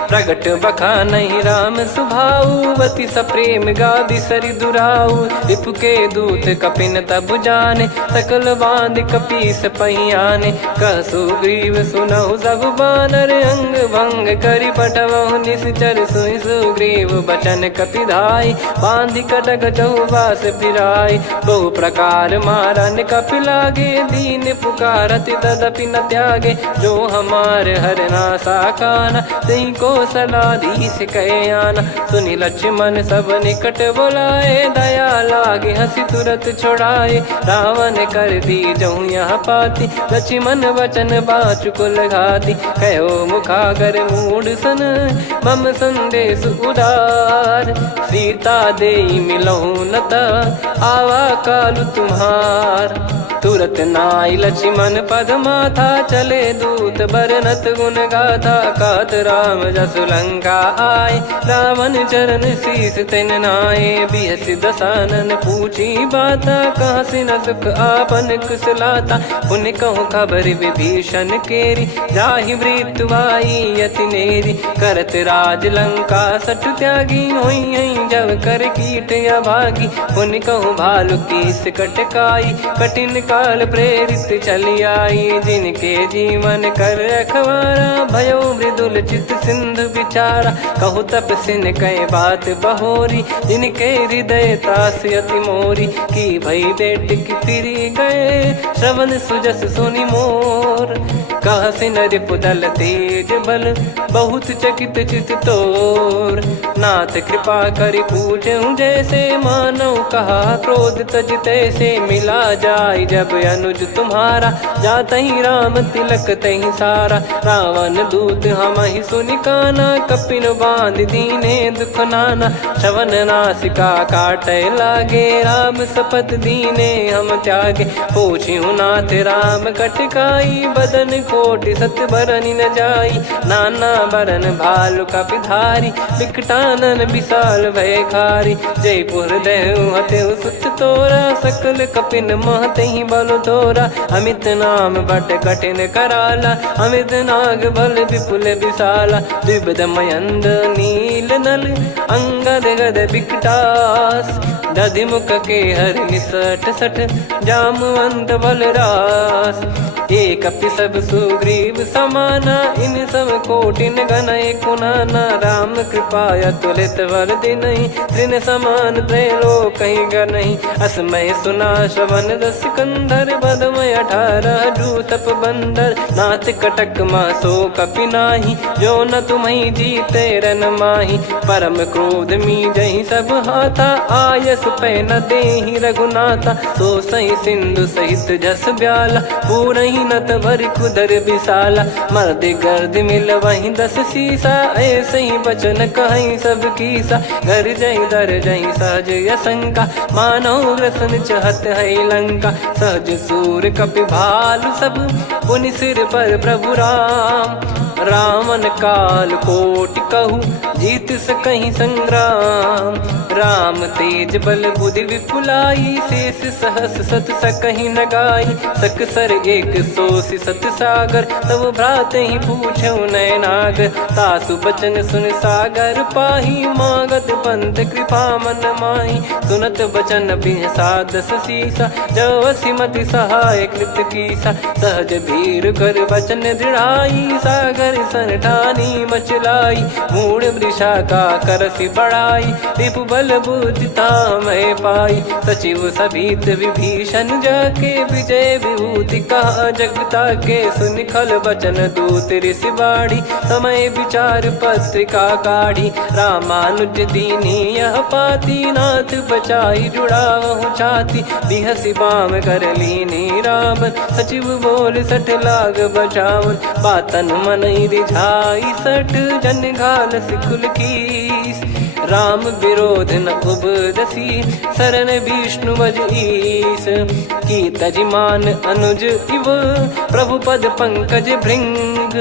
प्रगट बखानहि राम सुभाऊ, बति सप्रेम गादि सरि दुराऊ। रिपु के दूत कपिन तब जाने, सकल बांध कपीस पहियाने। कह सुग्रीव सुनहु सब बानर, अंग भंग करि पठवहु निश्चर। सुनि सुग्रीव बचन कपिधाई, बांधि कटक चौबास फिराई। बहु प्रकार मारन कपि लागे, दीन पुकारति तदपि न त्यागे। जो हमार हरना साकाना, तई को सलाधीश कहे आना। सुनि लक्ष्मण सब निकट बोलाए, दया लागे हंसी तुरत छोड़ाए। रावण कर दी जऊँ यहाँ पाती, लक्ष्मण वचन बाचु कुल घाती। कहो मुखागर मूड सन, मम संदेश उदार। सीता देई मिलहु नता, आवा कालु तुम्हार। तुरत नाई लक्ष्मण पद माथा, चले दूत बरनत गुण गाथा। कहत राम जसु लंका आए, रावण चरण शीस तिन नाये। बिहसि दसानन पूछी बाता, कहाँ से न सुख आपन कुशलाता। पुनि कहूँ खबर विभीषण केरी, जाहि मृत्यु आई यति नेरी। करत राज लंका सठ त्यागी, होई जब कर कीट अभागी। पुनि कहूँ भालु कीस कटकाई, कठिन काल प्रेरित चली आई। जिनके जीवन कर रखवारा, भयो मृदुल चित सिंधु विचारा। कहु तपसिन कई बात बहोरी, जिनके हृदय तास अति मोरी। की भई बेट की फिरी गए, श्रवण सुजस सुनि मोर। कहसिन रिपुदल तेज बल, बहुत चकित चित तोर। नाथ कृपा करि पूछऊँ जैसे, मानव कहा क्रोध तज तैसे। मिला जाय जब अनुज तुम्हारा, जातहि राम तिलक तहि सारा। रावण दूत हमहि सुनि काना, कपिन बांध दीने दुख नाना। श्रवण नासिका काटय लागे, राम शपथ दीने हम त्यागे। पूछिहु नाथ राम कटकाई, बदन कोटि सत बरनि न जाई। नाना बरन भालु कपिधारी, विकटानन विशाल भयखारी। जयपुर देहु हतेउ सुत तोरा, सकल कपिन महतहि बल तोरा। अमित नाम बट कठिन कराला, अमित नाग बल विपुल विशाला। द्विविध मयंद नील नल, अंगद गद विकटास। दधिमुख के हर निसठ सठ, जामवंत बलरास। एक अपि सब सुग्रीव समाना, इन सब कोटिन गनय कुनाना। राम कृपा अतुलित बल दिनहि, तृण समान त्रैलोकहि गनहि। असमय सुना श्रवण रस कंधर, बदमय 18 जूतप बंदर। नाथ कटक मासो कपि नाही, जो न तुम्हि जीते रन माही। परम क्रोध मी जहि सब हाथा, आयस पै न देहि रघुनाथा। सो सही सिंधु सहित जस ब्याला, पूरहि कीनत भर कुदर विशाला, मर्द गर्द मिल वहीं 10 शीशा, ऐसे ही बचन कहीं सब कीसा, घर जई दर जई सहज असंका, मानव ग्रसन चहत है लंका, सहज सूर कपि भालु सब, पुनि सिर पर प्रभु राम, रामन काल कोटि कहू, जीत सकहीं संग्राम, राम तेज बल बुद्धि विपुलाई, शेष सहस सत सकहीं न गाई, सकसर एक सोसी सत सागर, तब भ्रात ही पूछो नयनागर, तासु बचन सुन सागर पाही, मागत पंथ कृपा मन माही, सुनत बचन बिहसादस शीसा, जवसी मति सहाय कृत कीसा, सहज धीर कर बचन दृढ़ाई, सागर सन ठानी मचलाई, मूड वृषा का करसी बढ़ाई, विपु बल बुद्धिता मैं पाई, सचिव सभीत विभीषण जाके, विजय विभूति कहा जगता के, सुन खल बचन दूत ऋषि बाड़ी, समय विचार पत्रिका काढ़ी, रामानुज दीनी यह पाती, नाथ बचाई जुड़ावहु छाती, बिहसी बाम कर लीनी राम, सचिव बोल सठ लाग बचावन, बातन मन रिझाई सठ, जन घाल सिकुल कीस, राम विरोध न उपदसी, शरण विष्णु बज ईस, की तजिमान अनुज इव, प्रभु पद पंकज भृंग,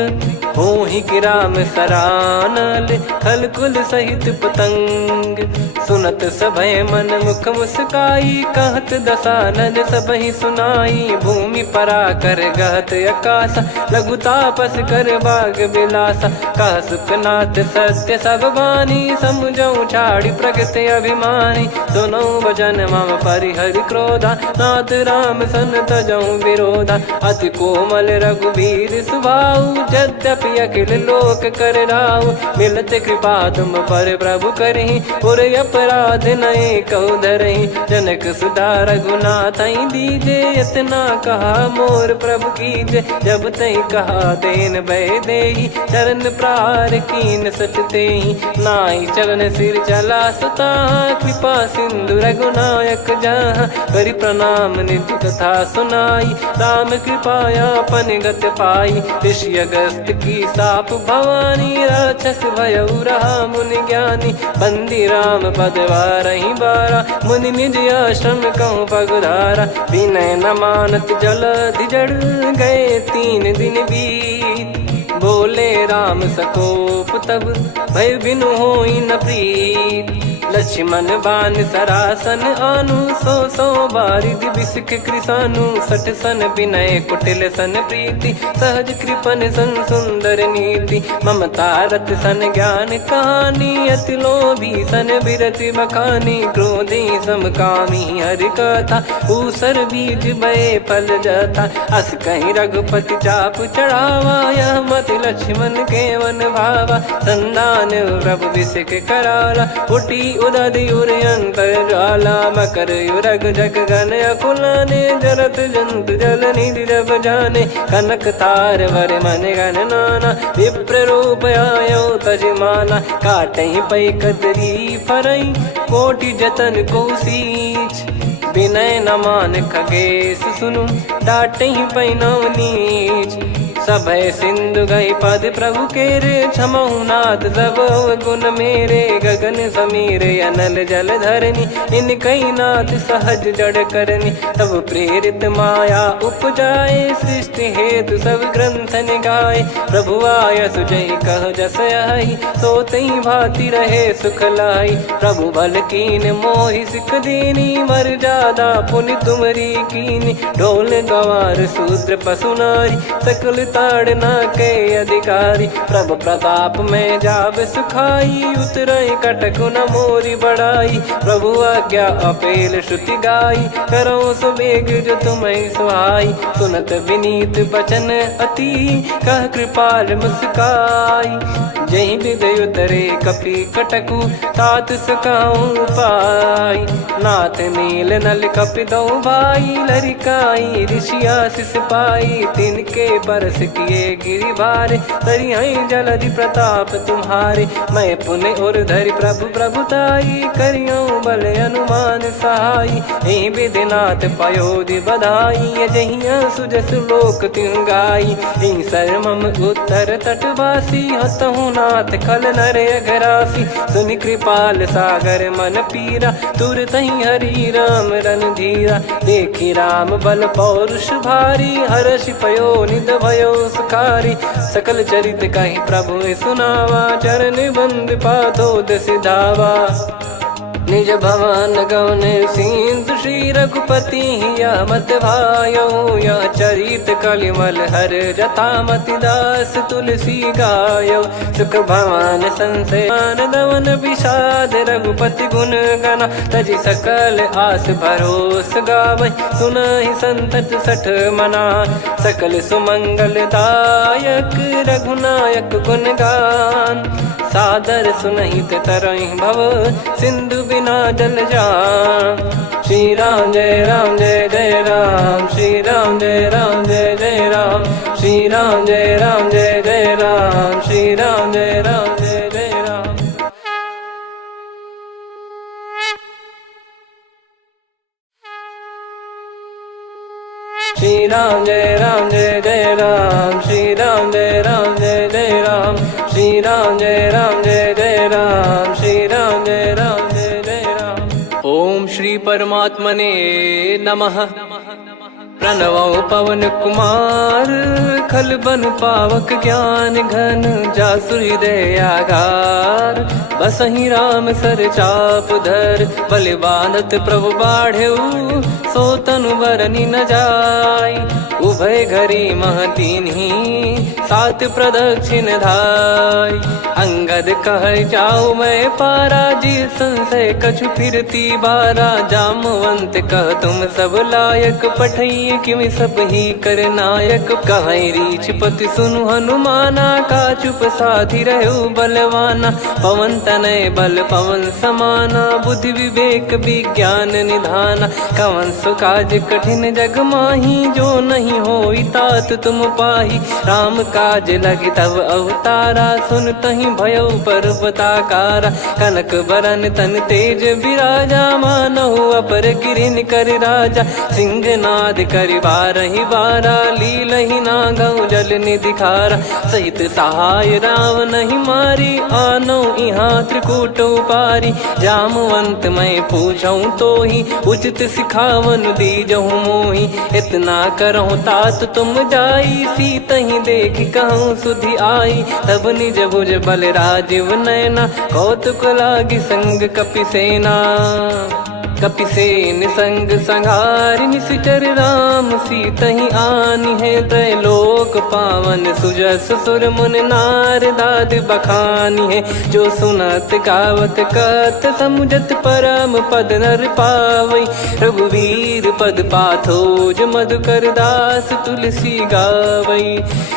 होहि कि राम सरानल, खल कुल सहित पतंग, सुनत सभय मन मुख मुस्काई, कहत दसानन सबहि सुनाई, भूमि परा कर गहत आकाशा, लघु तापस कर बाग बिलासा, कह सुखनाथ सत्य सब बानी, समझऊ छाड़ी प्रगति अभिमानी, सुनो भजन मम परिहरि क्रोधा, नाथ राम सन तजऊ विरोधा, अति कोमल रघुवीर सुभाऊ, यद्यपि अखिल लोक कर राऊ, मिलत कृपा तुम पर प्रभु करहि, और अपराध नये कौ धरहि, जनक सुधा रघुनाथ दीजे, इतना कहा मोर प्रभु कीजे, जब तई कहा देन भय देहि, चरण प्रार कीन सटतेहि, नाई चरण सिर चला सता, कृपा सिंधु रघुनायक जहाँ, करि प्रणाम निज कथा सुनाई, राम कृपाया पन गत पाई, ऋषि अगस्त की साप भवानी, राक्षस भयउ रहा मुनि ज्ञानी, बंदी राम पद वारहि बारा, मुनि निज आश्रम कहूँ पगुधारा, विनय न मानत जलधि जड़, गए 3 दिन बीत, बोले राम सकोप तब, भय बिनु होई न प्रीत, लक्ष्मण बान सरासन आनु, 100 बारिद बिसिख कृसानु, 60 सन विनय कुटिल सन प्रीति, सहज कृपन सन सुंदर नीति, ममता रत सन ज्ञान कहानी, अति लोभी सन बिरति बखानी, क्रोधी समकामी हरि कथा, ऊसर बीज बये फल जथा, अस कहीं रघुपति चाप चढ़ावा, यह मत लक्ष्मण के वन भावा, संदान प्रभु बिसिख कराला, उठी उदधि उर अंतर ज्वाला, मकर युरग जग गण अकुलाने, जरत जंतु जल निधि जब जाने, कनक तार वर मन गण नाना, विप्र रूप आयो तजमाना, काटहि पै कतरी फरई, कोटि जतन को सींच, विनय न मान खगेश सुनु, डांटहि पै नव नीच, सभय सिंधु गई पद प्रभु केरे, क्षमहु नाथ सब गुण मेरे, गगन समीरे अनल जल धरनी, इन कई नाथ सहज जड़ करनी, तब प्रेरित माया उपजाए, सृष्टि हेतु सब ग्रंथ निगाए, प्रभु आय सुजई कह जस आई, सोतई भांति रहे सुख लाई, प्रभु बल कीन मोहि सिख दीनी, मर जादा पुनि तुमरी कीनी, ढोल गवार शूद्र पशु नारी, सकल ताड़ना के अधिकारी, प्रभु प्रताप में जाब सुखाई, उतरई कटक न मोरी बढ़ाई, प्रभु आज्ञा अपेल श्रुति गाई, करो सुबेग जो तुम्हें सुहाई, सुनत विनीत बचन अति, कह कृपाल मुस्काई, जही विदय उतरे कपि कटकु तात सकाऊं पाई। नाथ नील नल कपि दो भाई लरिकाई ऋषिया शिष पाई। तिनके परस किए गिरि भारे तरिहई जलधि प्रताप तुम्हारे। मैं पुण्य और धरि प्रभु प्रभुताई करियऊं बल अनुमान सहाई। एहि विधिनाथ पयोधि बधाई जहिया सुजस लोक तिहु गाई। एहि सरमम उत्तर तटवासी हतहु नाथ खल नर अघरासी। सुनि कृपाल सागर मन पीरा तुरतहि हरि राम रणधीरा। देखि राम बल पौरुष भारी हर्षि पयो निध भयो सुखारी। सकल चरित कहि प्रभु सुनावा चरण बंद पादोद सिधावा। निज भवन गवन सिंधु श्री रघुपति या मत भायो। या चरित कलिमल हर जथामति दास तुलसी गायो। सुख भवन संसयान दवन विषाद रघुपति गुण गना। तजि सकल आस भरोस गावै सुनहि संतत सठ मना। सकल सुमंगल दायक रघुनायक गुण गान। सादर सुनहित तरहि भव सिंधु बिना जल जान। श्री राम जय जय राम। श्री राम जय जय राम। श्री राम जय जय राम। श्री राम जय जय राम। श्री राम जय जय राम। श्री राम जय जय राम। श्री राम जय जय राम। श्री राम जय जय राम। ओम श्री परमात्मने नमः। प्रणवौ पवन कुमार खल बन पावक ज्ञान घन। जासु हृदय आगार बसहि राम सर चाप धर। बलि बांधत प्रभु बाढ़ेऊ सो तनु बरनि न जाय। उभय घरी महतीन्ही सात प्रदक्षिण धाय। अंगद कह जाऊ मैं पारा जी संशय कछु फिरती बारा। जामवंत कह तुम सब लायक पठई किमि सब ही कर नायक। कहीं रीछ पति सुनु हनुमाना का चुप साधि रहु बलवाना। पवन तनय बल पवन समाना बुद्धि विवेक विज्ञान निधाना। कवन सो काज कठिन जग माही जो नहीं होई तात तुम पाही। राम काज लगी तब अवतारा सुन तहि भयो पर्वताकारा। कनक बरन तन तेज विराजा मानहु अपर गिरिन कर राजा। सिंहनाद करि बारहि बारा लीलहि नागौ जल निधि खारा। सहित सहाय राव नहीं मारी आनो इहाँ त्रिकूट उपारी। जामवंत मैं पूछऊं तो ही उचित सिखावन दीजहु मोही। इतना करहु तात तुम जाई सीतहि देख कहूँ सुधि आई। तब निज भुज बल राजीव नैना कौतुक लागी संग कपि सेना। कपिसेन संग संघारि निशिचर राम सीतहि आनि है। त्रैलोक पावन सुजस सुर मुन नार दाद बखानी है। जो सुनत गावत कथ समुझत परम पद नर पावै। रघुवीर पद पाथोज मधुकर दास तुलसी गावै।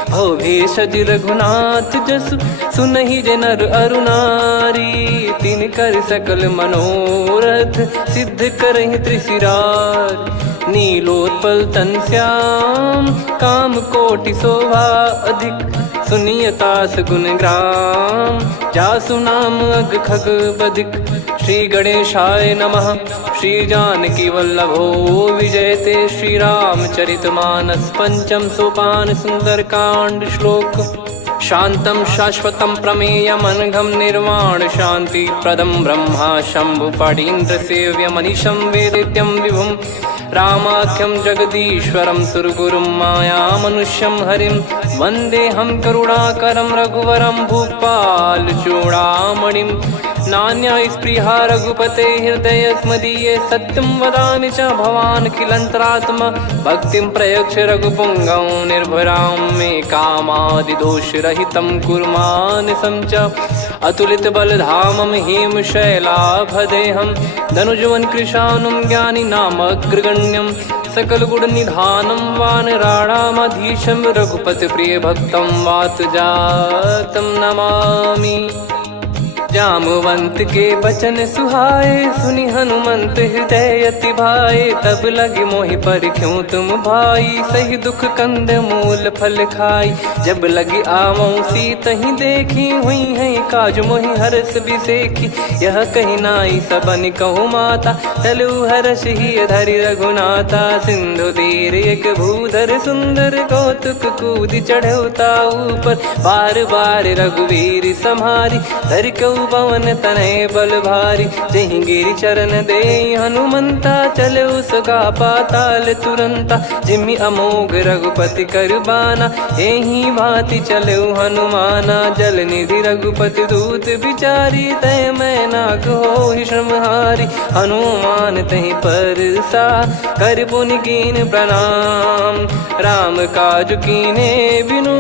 भव भेषज रघुनाथ जसु सुनहि जे नर अरु नारी। तिन कर सकल मनोरथ सिद्ध करहि त्रिशिरार। नीलोत्पल तन श्याम काम कोटि शोभा अधिक। सुनियतास गुण ग्राम जासु नाम अग खग बधिक। श्री गणेशाय नमः। श्री जानकी वल्लभो विजयते। श्री रामचरित मानस पंचम सोपान सुंदर कांड श्लोक। शांतं शाश्वतं प्रमेयमनघं निर्वाण शांति प्रदं ब्रह्मा शंभु फणीन्द्र सेव्य मनीषं वेदित्यं विभुं। रामाख्यं जगदीश्वरं सुरगुरुं माया मनुष्यं हरिं। वन्देऽहं करुणाकरं रघुवरं भूपाल चूडामणिं। नान्या स्पृहा रघुपते हृदय स्मदीये। सत्यं वदामि च भवान् खिलन्तरात्मा। भक्तिं प्रयच्छ रघुपुङ्गं निर्भरां मे कामादिदोषरहितं कुर्मानिसं च। अतुलित बलधामं हेमशैलाभदेहं। धनुजवन् कृशानुं ज्ञानिनामग्रगण्यं। सकल गुण निधानम वानराणामधीशम रघुपति प्रिय भक्तम वात जातम नमामि। जामवंत के बचन सुहाए सुनि हनुमंत हृदय अति भाए। तब लगे मोहि पर क्यों तुम भाई सही दुख कंद मूल फल खाई। जब लगी आवऊं सीतहि देखी हुई है काज मोहि हरस बिसेखी। यह कही नाई सबन कहु माता चलु हरष ही धरि रघुनाथा। सिंधु तीर एक भूधर सुंदर कौतुक कूद चढ़ौता ऊपर। बार बार रघुवीर सम्हारी धर कऊ पवन तनय बल भारी। जहि गिरि चरण दे हनुमंता चले उसका पाताल तुरंता। जिमि अमोघ रघुपति कर बाना एहि भांति चले हनुमाना। जल निधि रघुपति दूत बिचारी तय मैं नाग होहि श्रमहारी। हनुमान तहि परसा कर पुनि कीन प्रणाम। राम काज कीने बिनु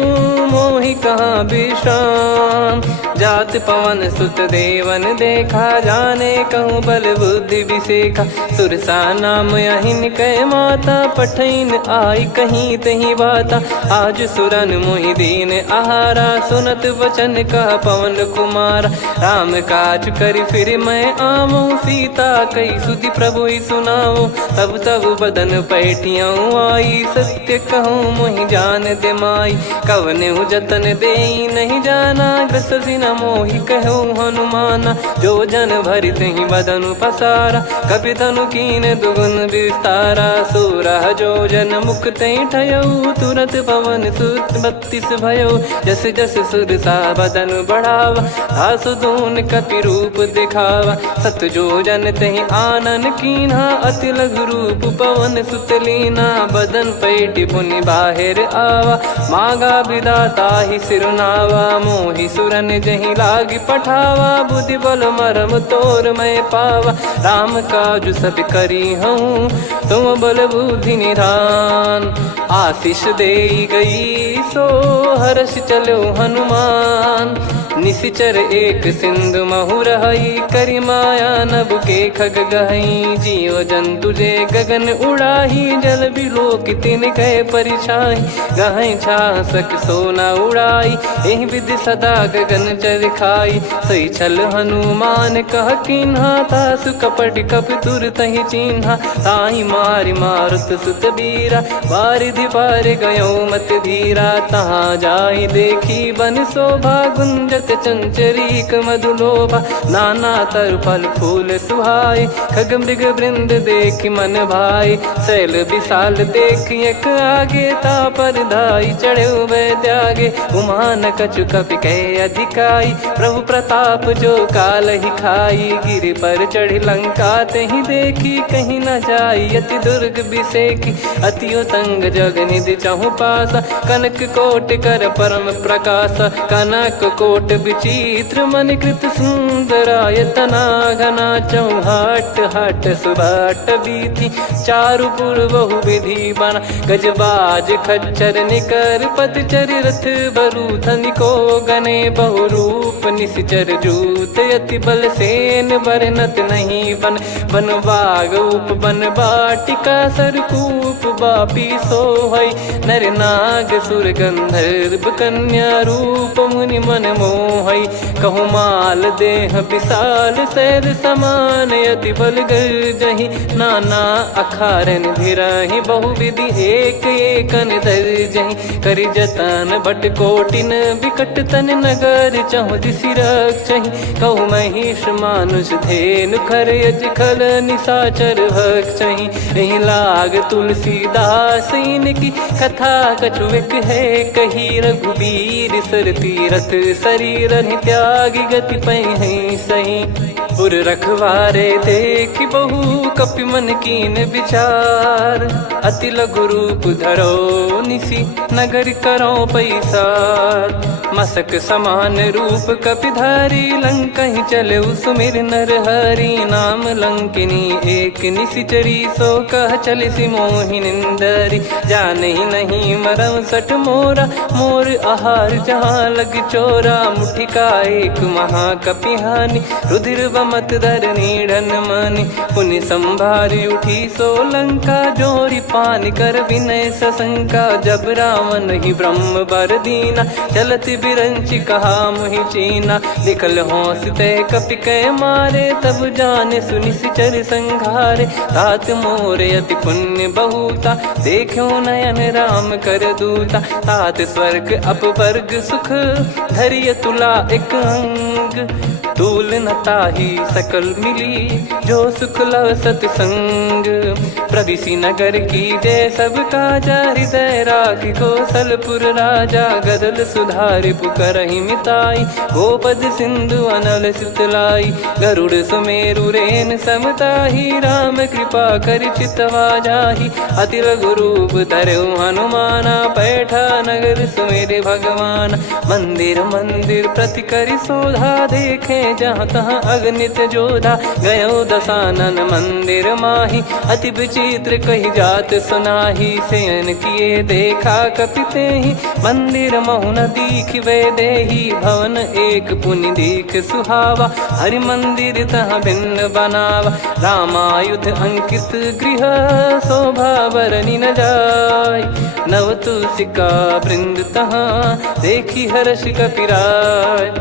मोहि कहाँ विश्राम। जात पवन सुत देवन देखा जाने कहूँ बल बुद्धि विसेखा। सुरसा नाम अहिन कै माता पठैन आई कहीं तही बाता। आज सुरन मोहि दीन आहारा सुनत वचन कह पवन कुमारा। राम काज करि फिर मैं आवऊं सीता कई सुधि प्रभु ही सुनाओ। तब तब बदन पैठियाँ आई सत्य कहूँ मोहि जान दे माई। कवने जतन दे नहीं जाना ग्रसि न मोहि कहूँ हनुमाना। जो जन भरि तहि बदनु पसारा कपि तनु कीन दुगुन विस्तारा। सोरह जो जन मुख तहि ठयऊ तुरत पवन सुत 32 भयऊ। जस जस सुरसा बदन बढ़ावा आसु दून कपि रूप दिखावा। सत जो जन तहि आनन कीन्हा अति लघु रूप पवन सुत लीना। बदन पैटि पुनि बाहिर आवा मागा विधाता ही सिरुनावा। मोहि सुरन जहि लागी पठावा बुद्धि बल मरम तोर मैं पावा। राम काजु सब करी हूँ तुम बल बुद्धि निधान। आशीष दे गई सो हर्ष चलो हनुमान। निशिचर एक सिंधु महु रही करी माया नभ के खग गहई। जीव जंतु जे गगन उड़ाही जल बिलो की तिन कह परिछाई। गहई छासक सोना उड़ाई एहि विधि सदा गगन चर खाई। सही छल हनुमान कह किन्हा तासु कपट कप तुर तहि चिन्हा। ताहि मारि मारुत सुत बीरा बारिधि पार गयो मत धीरा। तहाँ जाई देखी बन शोभा गुंजत चंचरीक मधुलोभा। नाना तर फल फूल सुहाई खग मृग वृंद देख मन भाई। शैल विशाल देख एक आगे ता पर धाई चढ़े वै त्यागे। उमान कछु कपि कहे अधिकाई प्रभु प्रताप जो काल ही खाई। गिर पर चढ़ी लंका तहि देखी कहीं न जाई। अति दुर्ग बिसेखी अति उतंग जग निधि चहु पासा। कनक कोट कर परम प्रकाश कनक कोट विचित्र मन कृत सुंदरायतना। घना चौहाट हाट सुबाट बीथी चारु पुर बहु विधि बना। गजबाज खच्चर निकर पतचर रथ बरु धनिको गने बहु रूप। निशिचर जूत अति बल सेन बरनत नहीं बन। बन बाग उप बन बाटिका सरकूप बापी सोहई। नर नाग सुर गंधर्व कन्या रूप मुनि मन मोहई। कहु माल देह विशाल शैल समान अति बल गर्जहि। नाना अखारन भिरहि बहु विधि एक एकन दर्जहि। करि जतन भट कोटिन विकट तन नगर चहु दिसि रक्षहि। कहु महिष मानुष धेनु खर यज खल निशाचर भक्षहि। एहि लाग तुलसीदास इनकी कथा कछु एक है कही। रघुबीर सर तीरथ शरीर त्यागी गति पै सही। पुर रखवारे देख बहु कपि मन कीन विचार। अति लघु रूप धरो निसी नगर करो पैसार। मसक समान रूप कपिधारी लंका ही चले सुमिर नर हरि। नाम लंकिनी एक निशिचरी सो कह चल सी मोहि निंदरी। जान ही नहीं मरम सट मोरा मोर आहार जहाँ लग चोरा। मुठिका एक महाकपिहानी रुधिर मत धरनी ढन मानी। पुनि संभारी उठी सो लंका, जोरी पान कर विनय सशंका। जब रावण ही ब्रह्म बर दीना, चलत बिरंच कहा मुहि चीना। निकल होंस तय कपि कै मारे, तब जाने सुनि सिचर संघारे। तात मोर अति पुण्य बहुता, देखो नयन राम कर दूता। तात स्वर्ग अपवर्ग सुख, धैर्य तुला एक अंग। तूल न ताहि सकल मिली, जो सुख लव सतसंग। प्रविशि नगर की जय सब काजा, हृदय राखि कौशलपुर राजा। गदल सुधारि पुकारहि मिताई, गोपद सिंधु अनल सितलाई। गरुड़ सुमेरु रेन समताहि, राम कृपा कर चितवा जाहि। अति लघु रूप धरऊ हनुमाना, पैठा नगर सुमेरे भगवान। मंदिर मंदिर प्रति करि शोधा, देखे जहाँ तहाँ अगणित जोधा। गयो दशानन मंदिर माही, अति विचित्र कही जात सुनाही। शयन किए देखा कपिते ही, मंदिर महु न दीख वे देही। भवन एक पुनि दीख सुहावा, हरि मंदिर तहाँ भिन्न बनावा। रामायुध अंकित गृह, शोभा बरनि न जाय। नव तुलसिका वृंद तहाँ, देखी हर्ष कपिराय।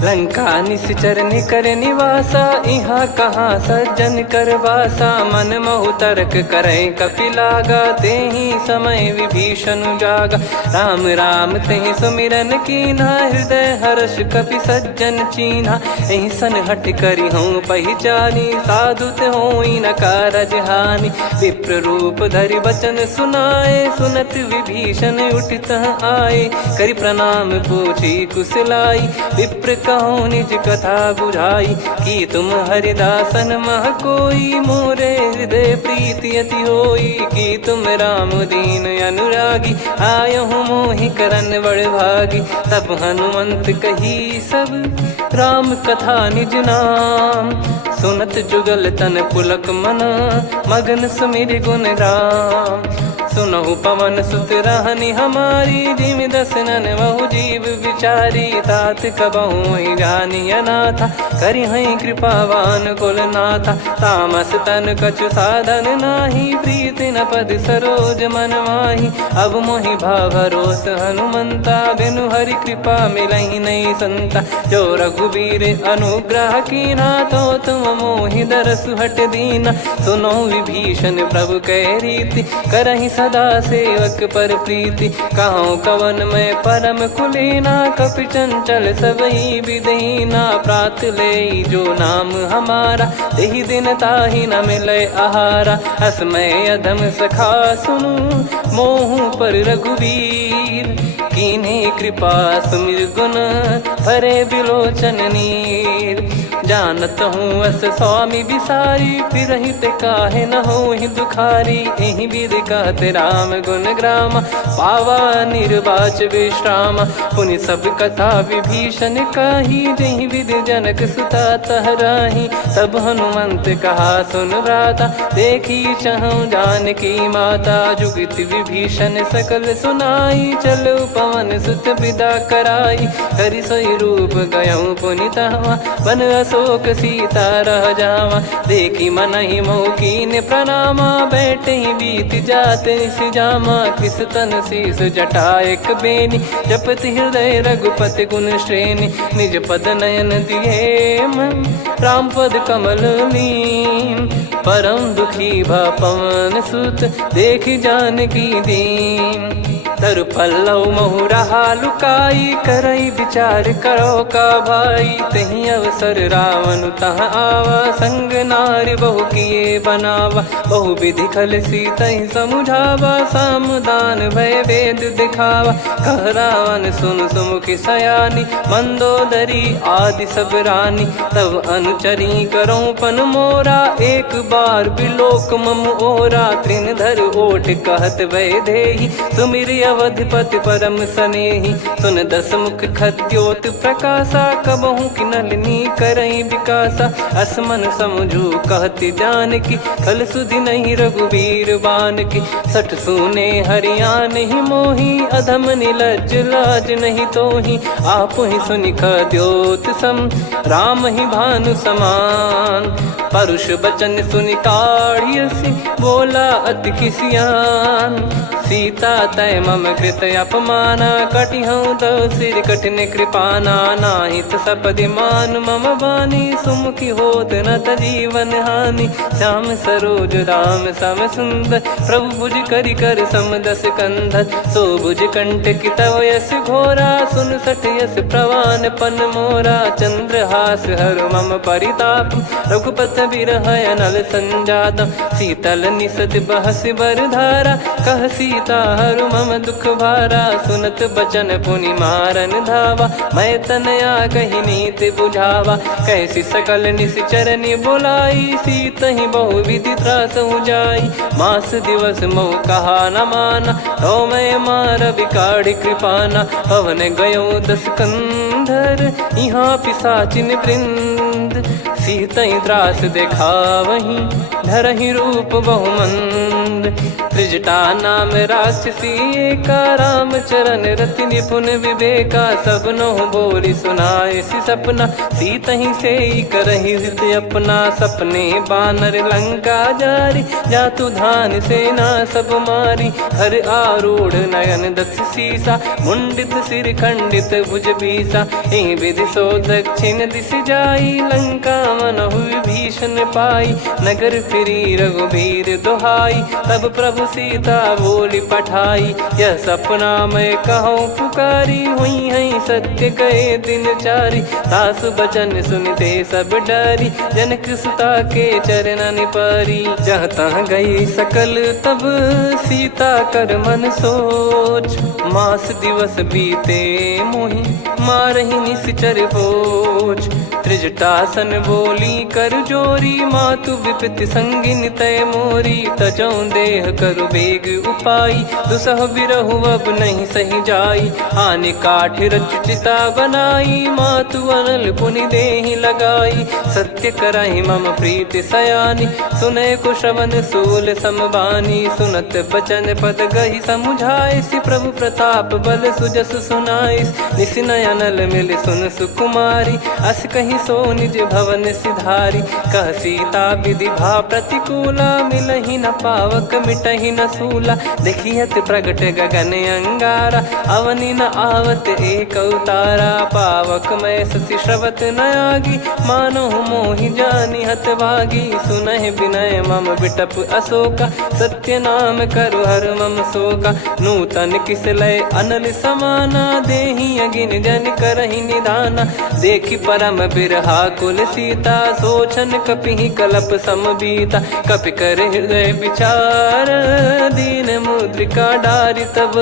लंका निश्चर निकर निवासा, यहाँ कहाँ सज्जन कर वासा। मन महु तर्क करें कपिलागा, तेहि समय विभीषण जागा। राम राम तेहि सुमिरन कीन्हा, हृदय हर्ष कपि सज्जन चीन्हा। एहि सन हठ करि हूँ पहिचानी, साधुत होई न कारज हानि। विप्र रूप धरि बचन सुनाए, सुनत विभीषण उठित आए। करि प्रणाम पूछी कुशलाई, विप्र कहूँ निज कथा बुझाई। कि तुम हरिदासन मह कोई, मोरे हृदय प्रीति अति होई। कि तुम राम दीन अनुरागी, आयहु मोहि करन बड़ भागी। तब हनुमंत कही सब, राम कथा निज नाम। सुनत जुगल तन पुलक मना, मगन सुमिर गुण राम। सुनहु पवन सुत रहनी हमारी, जिम दसनन बहु जीव विचारी। तात कबहु जानी अनाथा, करि हई कृपावान कुल नाथा। तामस तन कछु साधन नाही, प्रीति न पद सरोज मन माही। अब मोहि भावरोस हनुमंता, बिनु हरि कृपा मिलहि नहीं संता। जो रघुबीर अनुग्रह कीन्हा, तो तुम मोहि दरसु हट दीना। सुनो विभीषण प्रभु कै रीति, करहि सदा सेवक पर प्रीति। कहूँ कवन में परम कुलीना, कपि चंचल सबई विदहीना। प्रात ले जो नाम हमारा, तेहि दिन ताहि न मिले आहारा। असमय अधम सखा सुनु, मोहु पर रघुवीर। कीन्हे कृपा सुमिर गुण, भरे बिलोचन नीर। जानत हूँ अस स्वामी बिसारी, फिरहि ते काहे न होहि दुखारी। एहि विधि कहते राम गुण ग्राम, पावा निर्वाच विश्राम। पुनि सब कथा विभीषण कही, जहि विधि जनक सुता तहराही। तब हनुमंत कहा सुन भ्राता, देखी चहु जानकी माता। जुगित विभीषण सकल सुनाई, चलो पवन सुत विदा कराई। हरि सोई रूप गयऊँ पुनि तहवा, बन अशोक सीता रह जावा। देखी मनहि मोह कीन्ह प्रणामा, बैठे ही बीत जात निस जामा। किस तन शीस जटा एक बेनी, जपति हृदय रघुपति गुण श्रेणी। निज पद नयन दिए मन, राम पद कमल लीन। परम दुखी भा पवन सुत, देखि जानकी दीन। तरु पल्लव महु रहा लुकाई, करई विचार करो का भाई। तहि अवसर रावण तहाँ आवा, संग नार बहु किए बनावा। बहु विधि खल सीतहि समुझावा, सामदान भय वेद दिखावा। कह रावण सुन सुमुखि सयानी, मंदोदरी आदि सब रानी। तब अनुचरी करो पन मोरा, एक बार बिलोक मम ओरा। तृण धर ओठ कहत भय देहि, सुमिर अवधिपति परम स्नेही। सुन दस मुख खद्योत प्रकाशा, कबहू की नलिनी करई विकासा। असमन समझू कहती जान की, कल सुधि नहीं रघुबीर बान की। सठ सुने हरियाण ही मोही, अधम निलज लाज नहीं तोही। आप ही सुनि खद्योत सम, राम ही भानु समान। परुष बचन सुनि काढ़ियसि, बोला अति किसियान। सीता तय मम कृत अपमाना, कटिहऊँ तव सिर कठिन कृपाना। नाहित सपदि मान मम बानी, सुमुखी होत न जीवन हानि। श्याम सरोज राम सम सुंदर, प्रभु भुज करि कर समदस कंधर। सो भुज कंटक तव यस घोरा, सुन सठ यस प्रवान पन मोरा। चंद्रहास हर मम परिताप, रघुपत बिरह अनल संजात। शीतल निसत बहस बर धारा, कह सीता हरु मम दुख भारा। सुनत बचन पुनि मारन धावा, मैं तनया कही नीति बुझावा। कैसी सकल निश्चर बुलाई, सीत ही बहु विधि त्रास जाई। मास दिवस मऊ कहा न माना, तो मैं मार बिकाढ़ कृपाना। पवन गयो दस कंधर, यहाँ पिशाचिन वृंद। सीतई त्रास देखावहीं, धरहि रूप बहुमंद। त्रिजटा नाम राक्षसी एका, राम चरण रति निपुण विवेका। सबनो बोली सुनाए सि सपना, सीतहि से करहि हित अपना। सपने बानर लंका जारी, जातु धान सेना सब मारी। हर आरूढ़ नयन दस सीसा, मुंडित सिर खंडित भुज बीसा। एहि विधि सो दक्षिण दिश जाई, लंका मनहु भीषण पाई। नगर फिरी रघुबीर दुहाई, तब प्रभु सीता बोली पठाई। यह सपना मैं कहूँ पुकारी, हुई है सत्य कहे दिन चारी। सासु बचन सुनते सब डरी, जनक सुता के चरणन परी। जहाँ तहाँ गई सकल तब, सीता कर मन सोच। मास दिवस बीते मोहि, मारहि निश्चर बोझ। त्रिजटासन बोली कर जोरी, मातु विपति संगिन तय मोरी। तजौ देह करु बेग उपाई, दुसह बिरहु अब नहीं सही जाई। आने काठ रचिता बनाई, मातु अनल पुनि देहि लगाई। सत्य करहि मम प्रीति सयानी, सुनय को श्रवण सूल समबानी। सुनत बचन पद गहि समुझाए, सि प्रभु प्रताप बल सुजस सुनाइस। निसिनय अनल मिल सुन सुकुमारी, अस कहि सो निज भवन सिधारी। कह सीता विधि भा प्रतिकूला, मिलहि न पावक मिटहि न सूला। देखियत प्रगट गगन अंगारा, अवनि न आवत एक अवतारा। पावक मैं शशि श्रवत न आगी, मानो मोहि जानि हत भागी। सुनहि विनय मम बिटप अशोका, सत्य नाम करु हर मम शोका। नूतन किस लय अनल समाना, देहि अगिन जन करहि निधाना। देखि परम बिरहा कुल सीता, सोचन कपिहि कलप समबीता। कपि कर हृदय विचार, दीन मुद्रिका डारि तब।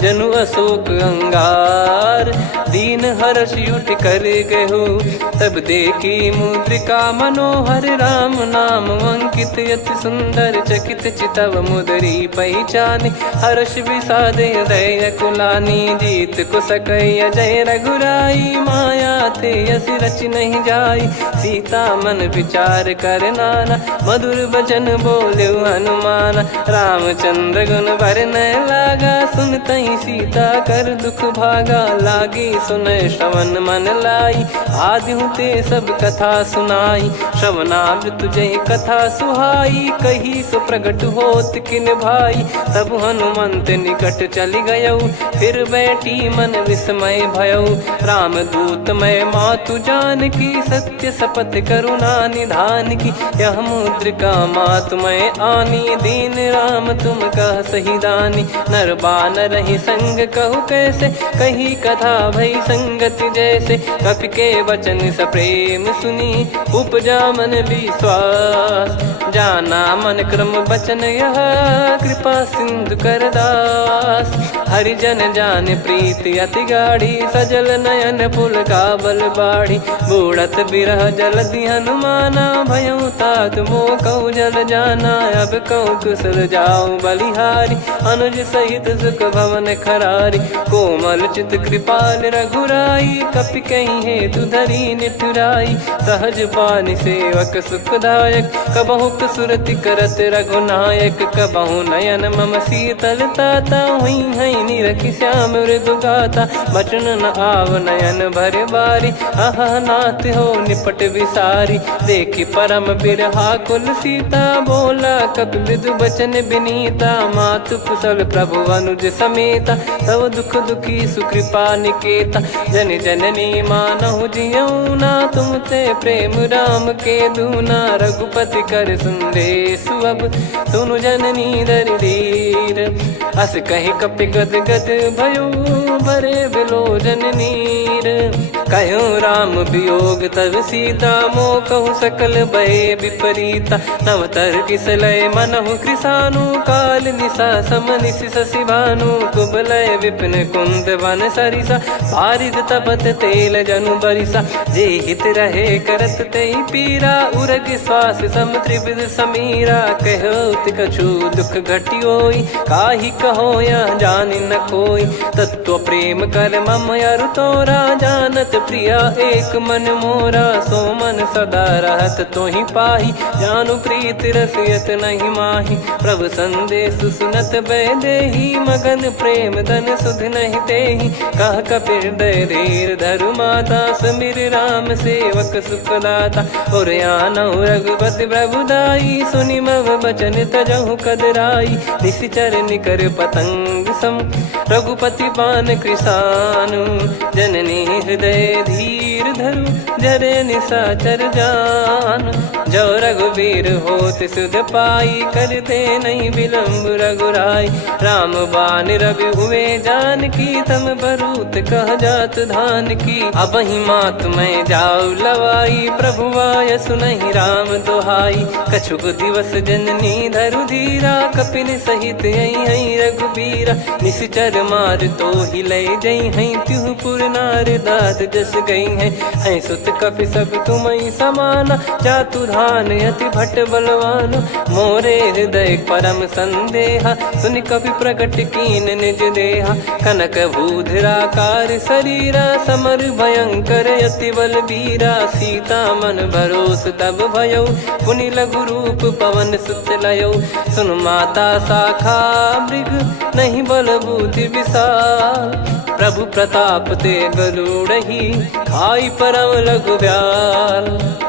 जनु अशोक अंगार, दीन हर्ष उठ कर गहु। तब देखी मुद्रिका मनोहर, राम नाम अंकित अति सुंदर। चकित चितव मुदरी पहचाने, हर्ष विषाद हृदय कुलानी। जीत को सकय जय रघुराई, माया थे यस रच नहीं जाई। सीता मन विचार कर नाना, मधुर बचन बोले हनुमान। रामचंद्र गुण बरनय लागा, सुनतहि सीता कर दुख भागा। लागी सुनय श्रवण मन लाई, आदि ते सब कथा सुनाई। श्रवणामृत जय कथा सुहाई, कही सो प्रगट होत किन भाई। तब हनुमंत निकट चली गयऊ, फिर बैठी मन विस्मय भयऊ। राम दूत मैं मातु जान की, सत्य शपथ करुणा निधान की। यह मुद्रिका मातु मैं आनी, दीन राम तुम कह सही दानी। नर बानर ही संग कहु कैसे, कही कथा भई संगति जैसे। कपि के वचन सप्रेम सुनी, उपजा मन विश्वास। जाना मन क्रम बचन यह, कृपा सिंधु कर दास। हरिजन जान प्रीति अति गाढ़ी, सज सजल नयन पुल का बल बाढ़ी बूढ़त बिरह जलधि हनुमाना भयउ तात मोह कहु जल जाना अब कहु कुशल जाऊं बलिहारी अनुज सहित सुख भवन खरारी कोमल चित कृपाल रघुराई कपि कहीं हेतु धरी निठुराई सहज पानि सेवक सुखदायक कबहु सुरति करत रघुनायक कबहु नयन मम शीतल ताता हुई है निरखि श्याम मृदु गाता बचन न आव नयन भर बारी अह नाथ हो निपट विसारी देखी परम बिरहा कुल सीता बोला कपि मृदु बचन बिनीता मातु कुशल प्रभु अनुज समेता तव दुख दुखी सुकृपा निकेता जन जननी मानहु जियऊ ना तुम ते प्रेम राम के दूना रघुपति कर संदेश अब सुनु जननी दर धीर अस कहीं कपि गद गद भयो भरे बिलोचन नीर कहो राम वियोग तब सीता मोह कहु सकल भय विपरीता नवतर किसलय मनहु कृसानु काल निशा समनिश शशि भानु कुबलय विपिन कुंद वन सरिसा पारिद तपत तेल जनु बरिसा जे हित रहे करत तई पीरा उरग श्वास सम त्रिविध समीरा कहो कछु दुख घटियोई काहि कहो या जानि न कोई तत्व प्रेम कर मम अरु तोरा जानत प्रिया एक मन मोरा सो मन सदा रहत तोहि पाही जानु प्रीत रसियत नहीं माही प्रभु संदेश सुनत बैदेही मगन प्रेम धन सुध नहीं तेहि कह कपिर दय धीर धरु माता समिर राम सेवक सुखदाता और आनौ रघुपति प्रभुदाई सुनि मव बचन तजहु कदराई निशिचर निकर पतंग सम रघुपति पान कृसानु जननी हृदय धीर धरु जरे निशाचर जान जो रघुवीर होत सुध पाई करते नहीं विलम्ब रघुराई राम बान रवि हुए जान की तम बरूत कह जात धान की अब ही मात मैं जाऊ लवाई प्रभु आय सुनहि राम दोहाई कछुक दिवस जननी धरु धीरा कपिन सहित यही रघुबीरा निश्चर मार तो ही ले जई हैं त्युह पुर नार दाद जस गई हैं सुत कपि सब तुमई समाना जातु धान अति भट बलवान मोरे हृदय परम संदेहा सुनि कपि प्रकट कीन निज देहा कनक भूधराकार शरीरा समर भयंकर अति बल बीरा सीता मन भरोस तब भयउ पुनि लघु रूप पवन सुत लयौ सुन माता शाखा मृग नहीं बल बुद्धि विशाल प्रभु प्रताप ते गरुड़ही खाई परम लघु ब्याल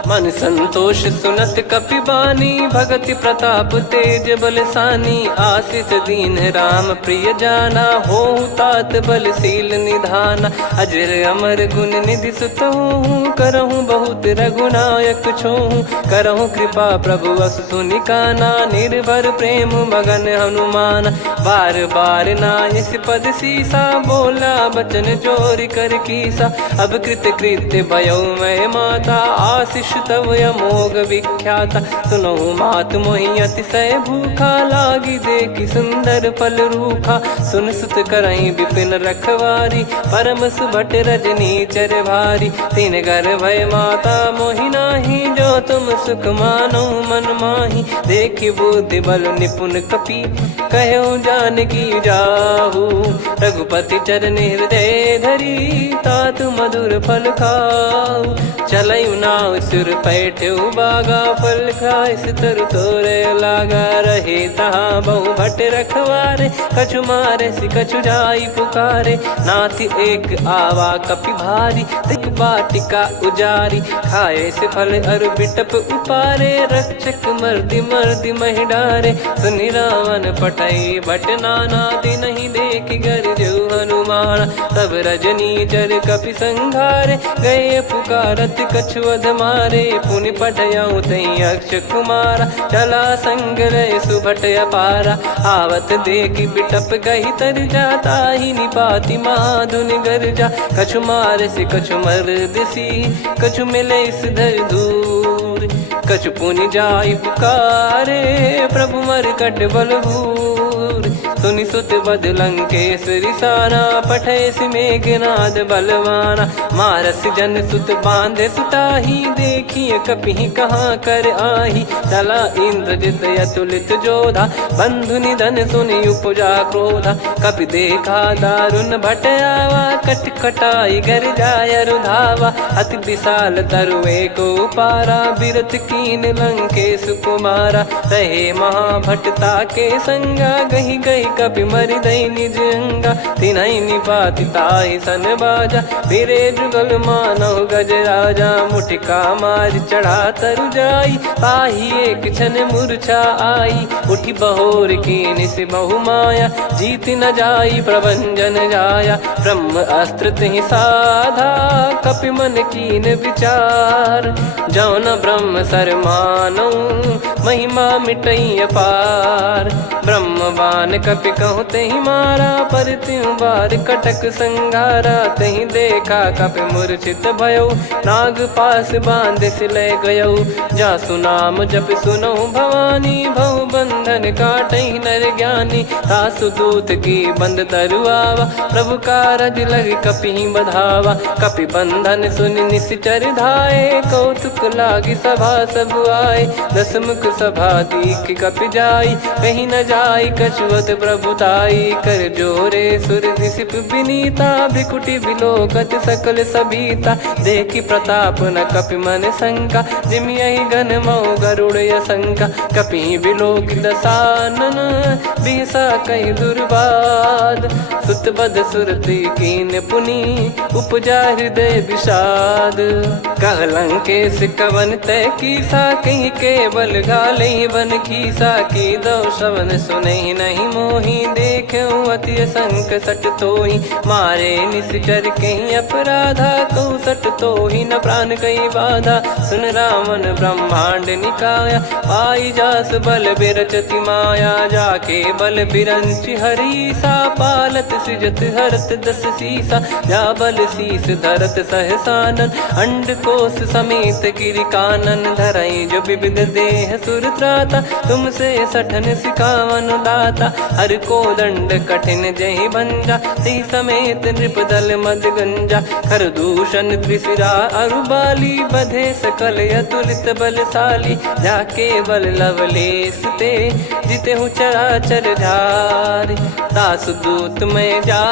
मन संतोष सुनत कपि बानी भगति प्रताप तेज बलसानी आशीष दीन राम प्रिय जाना हो तात बलशील निधाना अजर अमर गुण निधि सुत हूँ करहूँ बहुत रघुनायक छोहूँ करहूँ कृपा प्रभु अस सुनि काना निर्भर प्रेम मगन हनुमान बार बार नायस पद सीसा बोला बचन चोरी कर कीसा अब कृत कृत्य भयो मैं माता आशीष तव अमोघ विख्याता सुनो मात मोहि अतिशय भूखा लागी देखी सुंदर फल रूखा सुन सुत करई विपिन रखवारी परम सुभट रजनी चर भारी तीन घर भय माता मोहि नाही जो तुम सुख मानो मन माही देखी बुद्धि बल निपुण कपि कहो जानकी जाहू रघुपति चरण हृदय धरी तात मधुर फल खाऊ चलयु नाव सुर पैठ्यु बागा फल खाय सितर तोरे लागा रहे तहाँ बहु भट रखवारे कछु मारे सि कछु जाई पुकारे नाथ एक आवा कपि भारी दिख बाटिका उजारी खाए से फल अर बिटप उपारे रक्षक मर्दि मर्दि महि डारे सुनि रावण पटई भट नाना दिन नहीं देख गर जो हनुमान तब रजनी चर कपि संघारे गए पुकारत कछु अध मारे पुनि पटयऊ तई अक्ष कुमारा चला संग लय सुभट अपारा आवत देखि बिटप गही तर जाता ही निपाति माधुनि गर्जा कछु मार से कछु मर्द सी कछु मिले इस धर दूर कछु पुनि जाई पुकारे प्रभु मरकट बलभूर सुनि सुत बद लंकेश्वरी साना, पठैसि मेघनाद बलवाना। मारस जन सुत बांधे सुताही, देखिए कपिहि कहाँ कर आही। चला इंद्रजित अतुलित जोधा, बंधु निधन सुनि उपजा क्रोधा। कपि देखा दारुण भट आवा, कट कटाई गर जाय रुधावा। अति विशाल तरुए को पारा, बिरथ कीन लंकेश कुमारा। रहे महाभटता के संगा, गही गही कपि मरि दई निज अंगा। तिन्हि निपाति ताहि सन बाजा, फिरे जुगल मानव गज राजा। मुटिका मार चढ़ा तरु जाई, पाही एक क्षण मूर्छा आई। उठी बहोर कीन से बहु माया, जीत न जाई प्रभंजन जाया। ब्रह्म अस्त्र तिहि साधा, कपि मन कीन विचार। जौन ब्रह्म सर मानौ, महिमा मिटई अपार। ब्रह्म बान कपि कहूँ तेहि मारा, पर त्यों बार कटक संघारा। तेहि देखा कपि मूर्छित भयौ, नाग पास बांध सिले गयौ। जासु नाम जप सुनौ भवानी, भव बंधन काटई नर ज्ञानी। तासु दूत की बंद तरुआवा, प्रभु कारज लग कपि बधावा। कपि बंधन सुनि निश्चर धाये, कौतुक लागी सभा सब आए। दस मुख सभा दीख कपि जाई, कहीं न जाई कछुअत प्रभुताई। कर जोरे सुर निसिप विनीता, भ्रिकुटि बिलोकत सकल सबीता। देखि प्रताप न कपि मन शंका, जिमि यही गन मऊ गरुड़ असंका। कपि बिलोक दसानन, बिहसा कहीं दुर्बाद। सुत बद सुरति कीन पुनि, उपजा हृदय विषाद। कह लंकेश कवन तय कीसा, कहीं केवल गाले बन खीसा। की दो श्रवण सुनहि नहीं मोही, देखऊं अति संक सट तोहि। मारे निश्चर कहीं अपराधा, कहूँ सट तोहि न प्राण कहीं बाधा। सुन रावण ब्रह्मांड निकाया, पाई जास बल बिरचति माया। जाके बल बिरंचि हरीसा, पालत सृजत हरत दस सीसा। जा बल शीस धरत सहसानन, अंड कोश समेत गिरि कानन। धरई जो विविध देह सुर त्राता, तुमसे सठन सिखावन दाता। हर को दंड कठिन जहि भंजा, ती समेत नृपदल मद गंजा। खर दूषण त्रिशिरा अरुबाली, बधे सकल अतुलित बलशाली। जाके बल लवलेस ते, जिते हूँ चराचर झार। तासु दूत में जा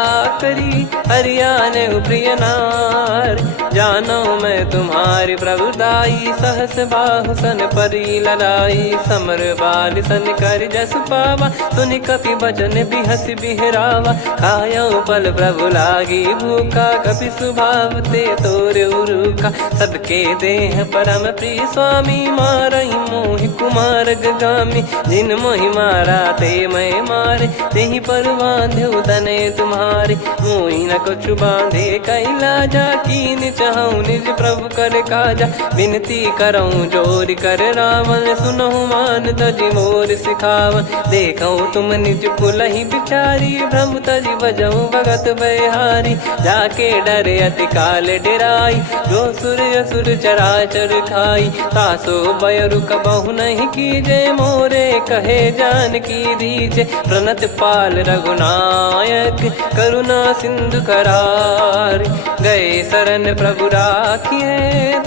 करी, हरियाने प्रिय नार। जानो मैं तुम्हारी प्रभुदाई, सहस बाहु सन परी लड़ाई। समर बाल सन कर जस पावा, सुनि कपि बचन बिहस बिहरावा। खायऊ पल प्रभु लागी भूखा, कपि स्वभाव ते तोर उरुखा। सबके देह परम प्रिय स्वामी, मारई मोहि कुमार गामी। जिन मोहि मारा ते मैं मारे, तेहि पर बांधे तने तुम्हारे। मोहि न कुछ बांधे कैलाजा, कीन चाहूं निज प्रभु कर काजा। विनती करऊं जोर कर रावण, सुनहु मान तजि मोर सिखावन। देखऊं तुम निज कुलहि बिचारी, भ्रम तजि बजऊं भगत बहारी। जाके डरे अति काल डेराई, जो सुर असुर चराचर खाई। तासो बयरु कबहु नहीं कीजे, मोरे कहे जान की दीजे। प्रणत पाल रघुनायक, करुणा सिंधु करार। गए शरण प्रभु राखिए,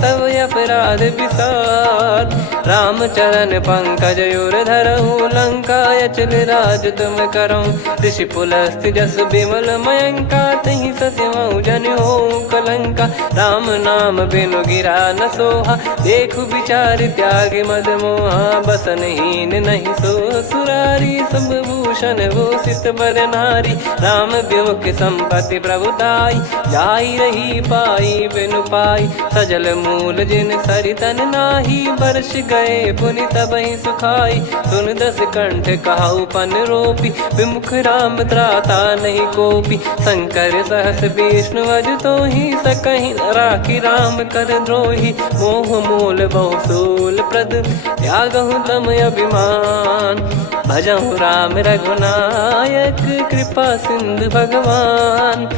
तब अपराध विसार। राम चरण पंकज उर धरहु, लंका अचल राज तुम करऊं। ऋषि पुलस्त्य जस विमल मयंका, तहि ससिमऊ जन हो कलंका। राम नाम बिनु गिरा न सोहा, देखु विचार त्याग मद मोहा। बसनहीन नहीं सो सुरारी, सब भूषण भूषित बर नारी। राम विमुख संपत्ति प्रभुताई, जाई रही पाई बिनु पाई। सजल मूल जिन सरितन नाही, बरस गए पुनि तबहि सुखाई। सुन दस कंठ कहाऊ पन रोपी, विमुख राम त्राता नहीं कोपी। शंकर सहस विष्णु अजतो ही, सकहि राखी राम कर द्रोही। मोह मूल बहु सूल प्रद, त्यागहु तम अभिमान। भजहु राम रघुनायक, कृपा सिंधु भगवान।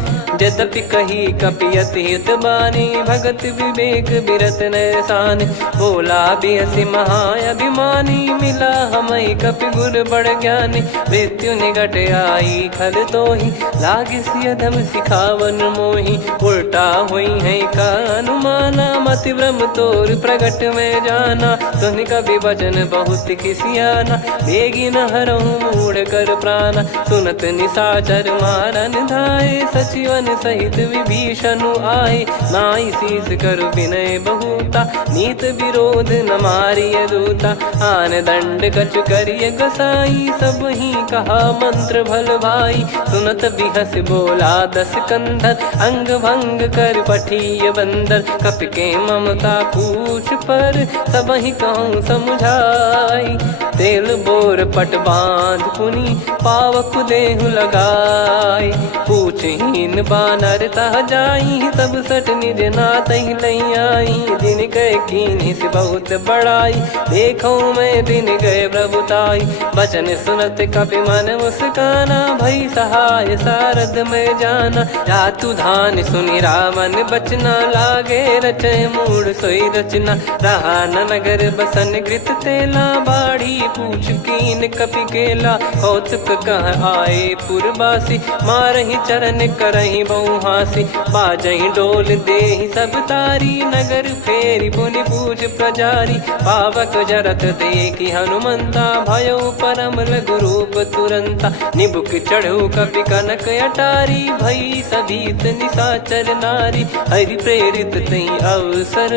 यद्यपि कही कपियति हित बानी, भगत विवेक बिरत नैसान। बोला बिहसी महाअभिमानी, मिला हमई कपि गुर बड़ ज्ञानी। मृत्यु निकट आई खल तोहि, लागे सियधम सिखावन मोहि। उल्टा हुई है का अनुमाना, मति भ्रम तोर प्रगट में जाना। सुन कवि वचन बहुत खिसियाना, बेगी न हरहु मूढ़ कर प्राण। सुनत निशाचर मारन धाये, सचिवन सहित विभीषण आए। नाई शीस कर विनय बहुता, नीत विरोध न मारिय दूता। आन दंड कछु करिय गसाई, सब ही कहा मंत्र भल भाई। सुनत बिहस बोला दस कंधर, अंग भंग कर पठिय बंदर। कपि के ममता पूछ पर, सब ही कहूँ समझाई। तेल बोर पट बांध पुनि, पावक देहु लगाई। पूछहीन बानर तह जाई, तब सट निज नाथ ही लई आई। दिन गए कीन्ही से बहुत बड़ाई, देखो मैं दिन गए प्रभुताई। बचन सुनत कपि मन मुस्काना, भई सहाय सारद में जाना। जातु धान सुनि रावण बचना, लागे रचय मूढ़ सोई रचना। रहा न नगर बसन कृत तेला, बाड़ी पूछ कीन कपि केला। कौतुक कह आए पुरबासी, मारहि चरण करहि बहु हासी। बाजहि डोल देहि सब तारी, नगर फेरी पुनि पूछ प्रजारी। पावक जरत देखि हनुमंता, भयो परम लघु रूप तुरंता। निबुक चढ़ऊ कपि कनक अटारी, भई सभीत निशाचर नारी। हरि प्रेरित तई अवसर,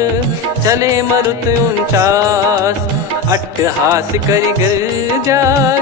चले मरुत 49। अट्टहास करि गिरजा,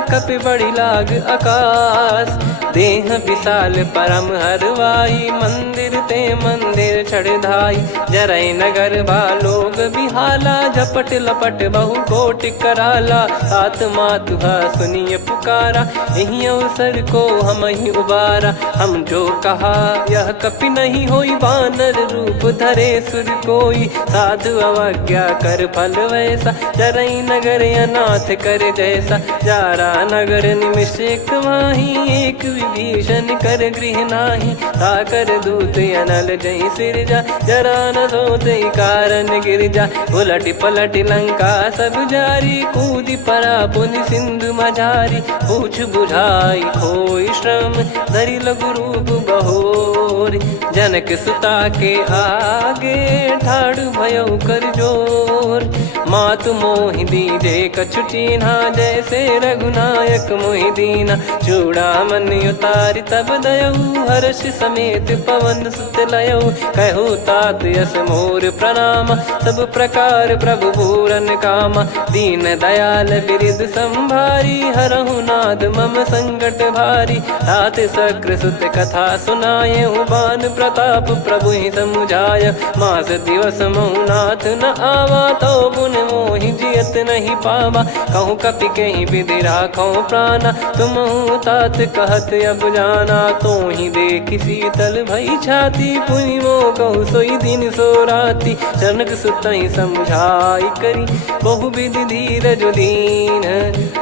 कपि बड़ी लाग आकाश। देह विशाल परम हरवाई, मंदिर ते मंदिर चढ़ धाई। जरई नगर बालोग बिहाला, झपट लपट बहु कोटि कराला। सात मातुहा सुनिय पुकारा, यही अवसर को हम ही उबारा। हम जो कहा यह कपि नहीं होई, बानर रूप धरे सुर कोई। साधु अवज्ञा कर फल वैसा, जरई नगर अनाथ कर जैसा। जारा नगर निमिष एक माही, एक विभीषण कर गृह नाही। ताकर दूत अनल जय सिरजा, जरा न सोते कारण गिरजा। उलट पलट लंका सब जारी, कूदि परा पुनि सिंधु मझारी। पूछ बुझाई खोई श्रम, धरि लघु रूप बहोरी। जनक सुता के आगे, ठाड़ भयउ कर जोर। मातु मोहि दीजे कछु चीन्हा, जैसे रघुनायक मोहि दीना। चूड़ामन उतारि तब दयऊ, हर्ष समेत पवन सुत लयऊ। कहु तात यस मोर प्रणाम, सब प्रकार प्रभु पूरन कामा। दीन दयाल बिरिद संभारी, हरहु नाद मम संकट भारी। तात शक्र सुत कथा सुनाये, बान प्रताप प्रभु ही समुझाय। मास दिवस महु नाथ न आवा, तो गुण मोहि जियत नहीं पावा। कहूँ कपि कहीं विधि राखो प्राणा, तुमहु तात कहत अब जाना। तो ही देखि शीतल भई छाती, पुनि मो कहु सोई दिन सो राती। जनक सुतहि समझाई करी, बहु विधि धीरज दीन।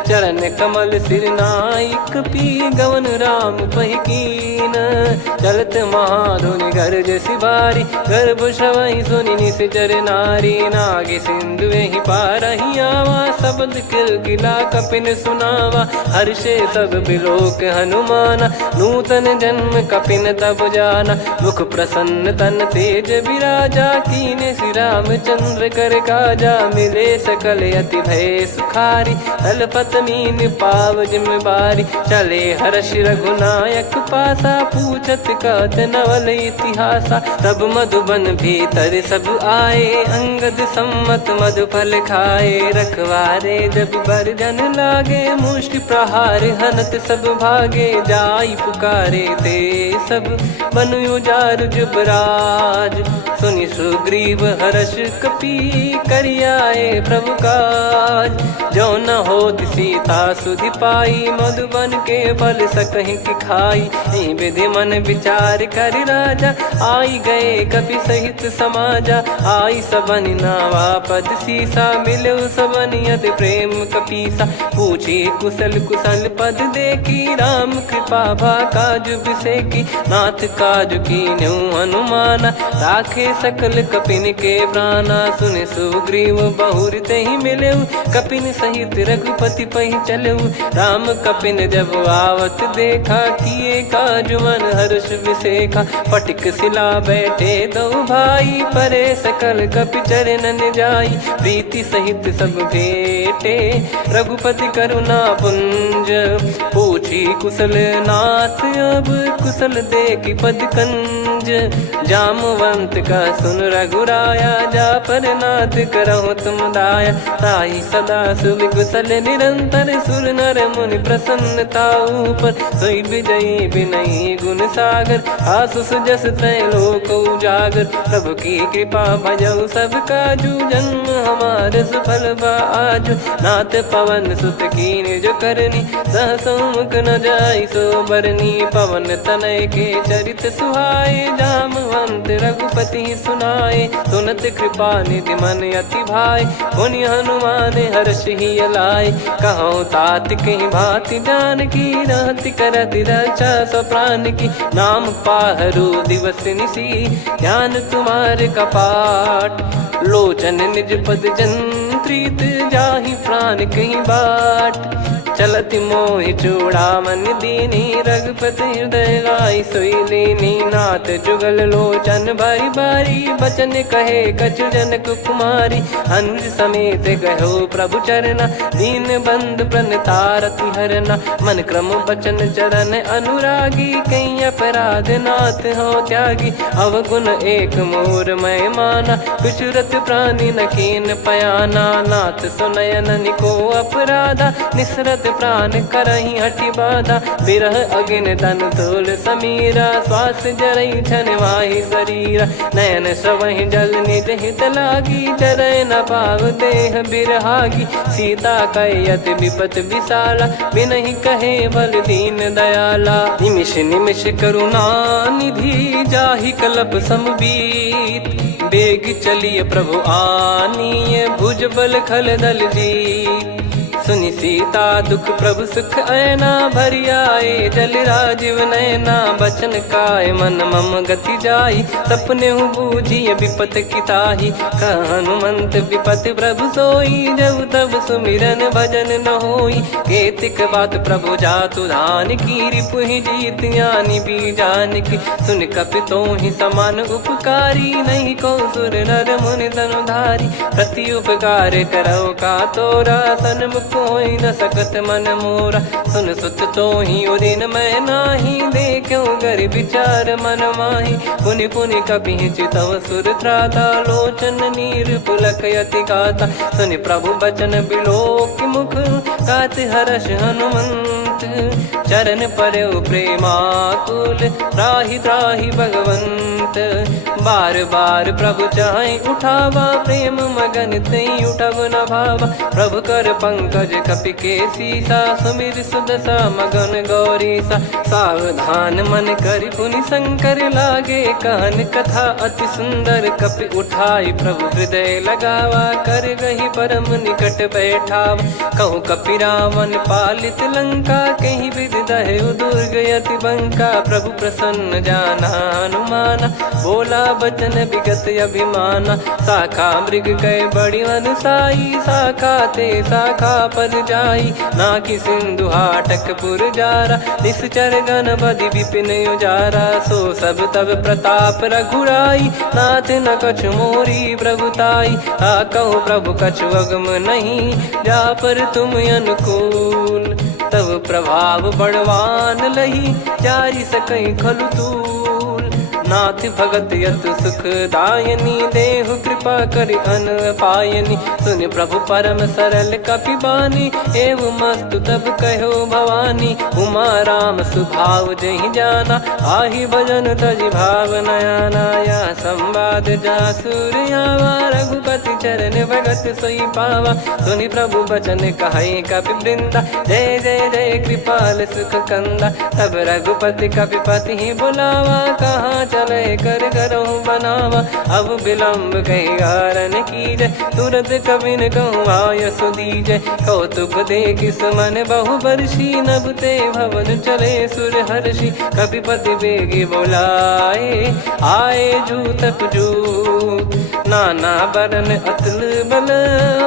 चरण कमल सिर नाई, कपि गवन राम पहि कीन। चलत महाधुनि गरज सिबारी, गर्भ श्रवहि सुनि निश्चर नारी। नागे सिंधु ही पारहि आवा, शब्द किलकिला कपिन सुनावा। हर्षे सब बिलोक हनुमाना, नूतन जन्म कपिन तब जाना। मुख प्रसन्न तन तेज विराजा, कीने श्री रामचंद्र कर काजा। मिले सकल अति भय सुखारी, तलपत मीन पाव जिम बारी। चले हर्ष रघुनायक पासा, पूछत कहत नवल इतिहासा। तब मधुबन भीतर सब आए, अंगद सम्मत मधुफल खाए। रखवारे जब बरजन लागे, मुष्टि प्रहार हनत सब भागे। जाई पुकारे ते सब, बनु उजारु जुबराज। सुनि सुग्रीव हर्ष कपि, करियाए प्रभु काज। जो न होत सीता सुधि पाई, मधुबन के फल सकहि की खाई। यही विधि मन विचार कर राजा, आई गए कपि सहित समाजा। आई सबनि नावा पद सीसा, मिलो सबनि अति प्रेम कपीसा। पूछी कुशल कुशल पद देखी, राम कृपा भा काज बिसेकी। नाथ काज कीन्हु हनुमाना, राखे सकल कपिन के प्राणा। सुनि सुग्रीव बहुर तेहि मिलेउ, कपिन सहित रघुपति पहि चलेउ। राम कपिन जब आवत देखा, किए काज मन हर्ष विसेखा। फटिक सिला बैठे दो भाई, परे सकल कपि चरणन जाई। प्रीति सहित सब भेटे, रघुपति करुणा पुंज। पूछी कुशल नाथ, अब कुशल देखि पद कंज। जामवंत का सुन रघुराया, जा पर नाथ करहु तुम दाया। ताई सदा सुभि कुशल निरंतर, सुर नर मुनि प्रसन्नता ऊपर। सोई विजयी विनयी गुण सागर, आसु सुजस त्रैलोक उजागर। प्रभु की कृपा भजऊ सब काजू, जन्म हमार सफल बा आजु। नाथ पवन सुत कीन्ह जो करनी, सहसो मुख न जाई सो बरनी। पवन तनय के चरित सुहाए, जामवंत रघुपति सुनाए। सुनत कृपा निधि मन अति भाई, पुनि हनुमान हर्ष ही लाए। कहूँ तात कहीं भांति जानकी, रहति करति रक्षा सो प्राण की। नाम पाहरु दिवस निसी, ध्यान तुम्हारे कपाट। लोचन निज पद जंत्रित, जाहि प्राण कहीं बाट। चलति मोहि चूड़ामन दीनी, रघुपति हृदय लाई सोई लीनी। नाथ जुगल लोचन बारी बारी, बचन कहे कछु जनक कुमारी। अनुज समेत गयो प्रभु चरना, दीन बंद प्रणतारति हरना। मन क्रम बचन चरण अनुरागी, कहीं अपराध नाथ हो त्यागी। अवगुण एक मोर मैं माना, विचुरत प्राणी न कीन पयाना। नाथ सुनयन निको अपराधा, निसरत प्राण करही हटि बाधा। बिरह अगिन तन तोल समीरा, श्वास जरई छन वाहि शरीरा। नयन श्रवहि जल निज हित लागी, जरय न पाव देह बिरहागी। सीता कयत विपत विशाला, बिनहि कहे बल दीन दयाला। निमिष निमिष करुणा निधि, जाहि कल्प समबीत। बेग चलिए प्रभु आनीय, भुज बल खल दल जीत। सुनि सीता दुख प्रभु सुख ऐना, भरि आए जल राजीव नैना। बचन काय मन मम गति जाई, सपने हूँ बूझिए विपत किताही। हनुमंत विपत प्रभु सोई, जब तब सुमिरन भजन न होई। केतिक बात प्रभु जातु धान की, रिपुहि जीत यानी बीजान की। सुन कपि तोहि समान उपकारी, नहीं को सुर नर मुनि धनुधारी। प्रति उपकार करो का तोरा, सन्मुख कोई न सकत मन मोरा। सुन सुत तो ही उदिन मैं नाही, देखो गर विचार मन माही। पुनि पुनि कपि चितव सुर त्राता, लोचन नीर पुलक यति गाता। सुनि प्रभु बचन बिलोक मुख, गात हर्ष हनुमंत। चरण परउ प्रेमाकुल, त्राहि त्राहि भगवंत। बार बार प्रभु चाहि उठावा, प्रेम मगन तई उठब न भावा। प्रभु कर पंकज कपि के सीसा, सुमिर सुदशा मगन गौरीसा। सावधान मन करि पुनि शंकर लागे, कहन कथा अति सुंदर। कपि उठाई प्रभु हृदय लगावा, कर गही परम निकट बैठावा। कहूँ कपि रावण पालित लंका, कहीं विधि दहेउ दुर्ग यति बंका। प्रभु प्रसन्न जाना हनुमाना, बोला बचन विगत अभिमाना। शाखा मृग कह बड़ी अनुसाई, शाखा ते शाखा पर जाई। नाकि सिंधु हाटक पुर जारा, निश्चर गण बधि विपिन उजारा। सो सब तब प्रताप रघुराई, नाथ न कछु मोरी प्रभुताई। कहो प्रभु कछु अगम नहीं, जा पर तुम अनुकूल। तब प्रभाव बड़वान लही, जारी सकई खलु तूल। नाथ भगत यत सुख दायनी, देहु कृपा करि अन पायनी। सुन प्रभु परम सरल कपि बानी, एव मस्तु तब कहो भवानी। उमा राम सुभाव जहि जाना, आहि भजन तजि भाव नयाना। या संवाद जासुर आवा, रघुपति चरण भगत सोई पावा। सुनि प्रभु बचन कहै कपि वृंदा, जय जय जय कृपाल सुख कंदा। तब रघुपति कपिपति ही बुलावा, कहाँ चले कर करहु बनावा। अब विलम्ब कही कारण कीजय, तुरत कबिन कहूँ आय सुदीजय। कौतुक देखि सुमन बहु बरसी, नभ ते भवन चले सुर हर्षि। कपिपति बेगी बुलाए, आए जूतक जूत। नाना बरन अतुल बल,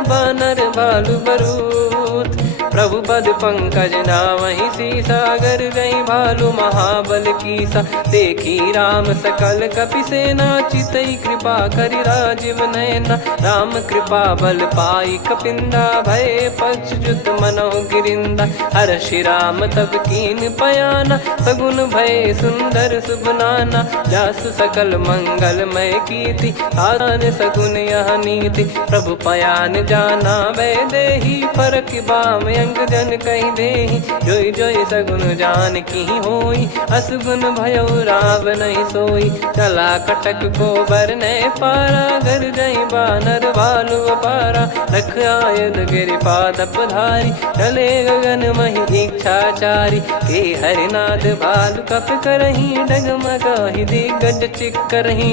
बानर बालु बरूत। प्रभु पद पंकज नामहि सीसा, गर गई भालु महाबल कीसा। देखी राम सकल कपि सेना, चितई कृपा करि राजीव नयना। राम कृपा बल पाई कपिंदा, भय पक्षजुत मनोह गिरिंदा। हर्षि राम तब कीन पयाना, सगुन भय सुंदर शुभ नाना। जासु सकल मंगलमय कीर्ति, आसान सगुन यह नीति। प्रभु पयान जाना वै देहि, फरक बाम अंग जन कहि देहि। जोई जोई सगुन जान की होई, असगुन भयो राव नहीं सोई। चला कटक को बरने पारा, घर जई बानर भालु अपारा। रख आयद गिरि पादप धारी, चले गगन महि इच्छाचारी। के हरिनाथ भालु कप करही, डगमगाहि दिग्गज चिक्करही।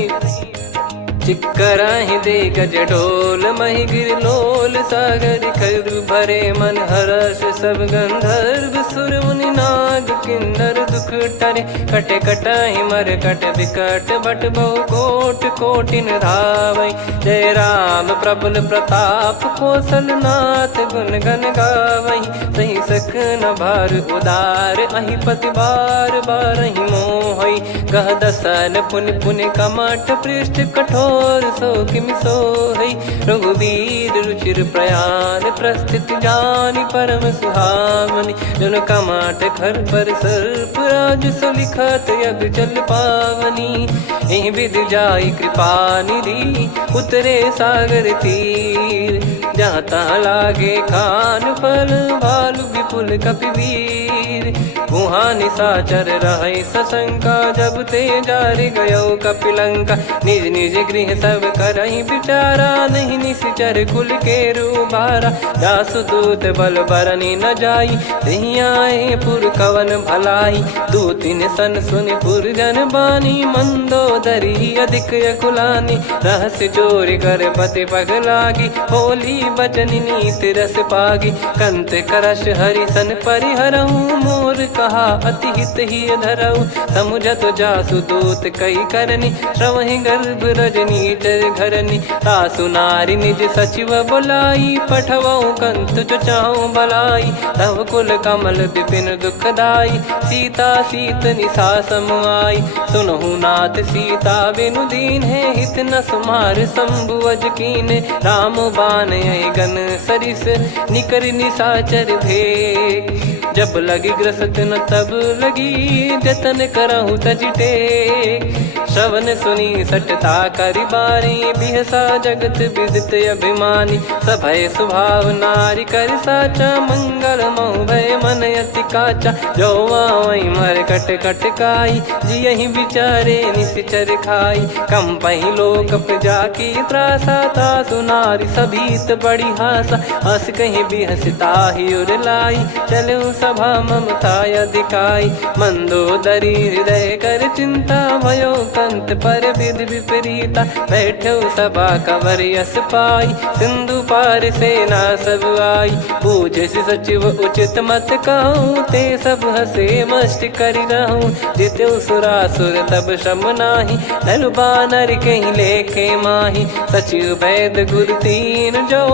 चिक्कराहि दिग्गज डोल, महि गिर लोल सागर खरु भरे मन हर्ष। सब गंधर्व सुर मुनि नाग किन्नर दुख टरे। कटे कटाहि मर कट विकट, बट बहु कोट कोटिन धावै। जय राम प्रबल प्रताप, कौशल नाथ गुण गन गावै। सही सकन भार उदार, अहि पति बार बारहि मोहै। गह दसन पुनि पुनि कमठ, पृष्ठ कठोर सो किमि सोहै। रघुवीर रुचिर प्रयाण, प्रस्थित जानि परम सुहावनी। जन कमाट खर पर सर्प, राज सलिखत अब चल पावनी। एहि विध जाई कृपा निधि, उतरे सागर तीर। जहाँ तहाँ लागे खान फल, भालु विपुल कपिवीर। वहाँ निशाचर रहै सशंका, जब ते जारि गयो कपिलंका। निज निज गृह सब करहि विचारा, नहीं निश्चर कुल के रूबारा। जासु दूत बल बरनि न जाई, तेहि आए पुर कवन भलाई। दूतिन सन सुनि पुर जन बानी, मंदोदरी अधिक अकुलानी। रहस्य चोरी कर पति पग लागी, होली बचन नीत रस पागी। कंत करश हरि सन परिहरहु, मोर कहा अति हित ही धरऊ। समुझत जासु दूत कई करनी, श्रवहि गर्भ रजनी चर घरनी। तासु नारी निज सचिव बुलाई, पठवऊ कंत जो चाहूं भलाई। तव कुल कमल विपिन दुखदाई, सीता सीत निशा समुआई। सुनहु नाथ सीता बिनु दीन है, हित न सुमार शंभु अज कीने। राम बान यही गन सरिस, निकर निशाचर भेग। जब लगी ग्रसत न तब लगी, जतन करहु तज टेक। श्रवण सुनी सटता करि बारी, बिहसा जगत विदित अभिमानी। सभय स्वभाव नारी कर साचा, मंगल मोह भय मन अति काचा। जो आवै मर कट कट काई, जियहि विचारे निश्चर खाई। कम पहि लोक प्रजा की त्रासा, तासु नारी सभीत बड़ी हासा। हस कहीं बिहसता ही उर लाई, चलऊ सभा ममता अधिकाई। मंदोदरी हृदय कर चिंता, भयो कंत पर विधि विपरीता। बैठो सभा कवर यस पाई, सिंधु पार सेना सब आई। पूछे सचिव उचित मत कहूँ, ते सब हसे मस्त करि रहूं। जित्यु सुरासुर तब श्रम नाही, धनु बानर कहीं लेखे माही। सचिव वैद गुरु तीन जो,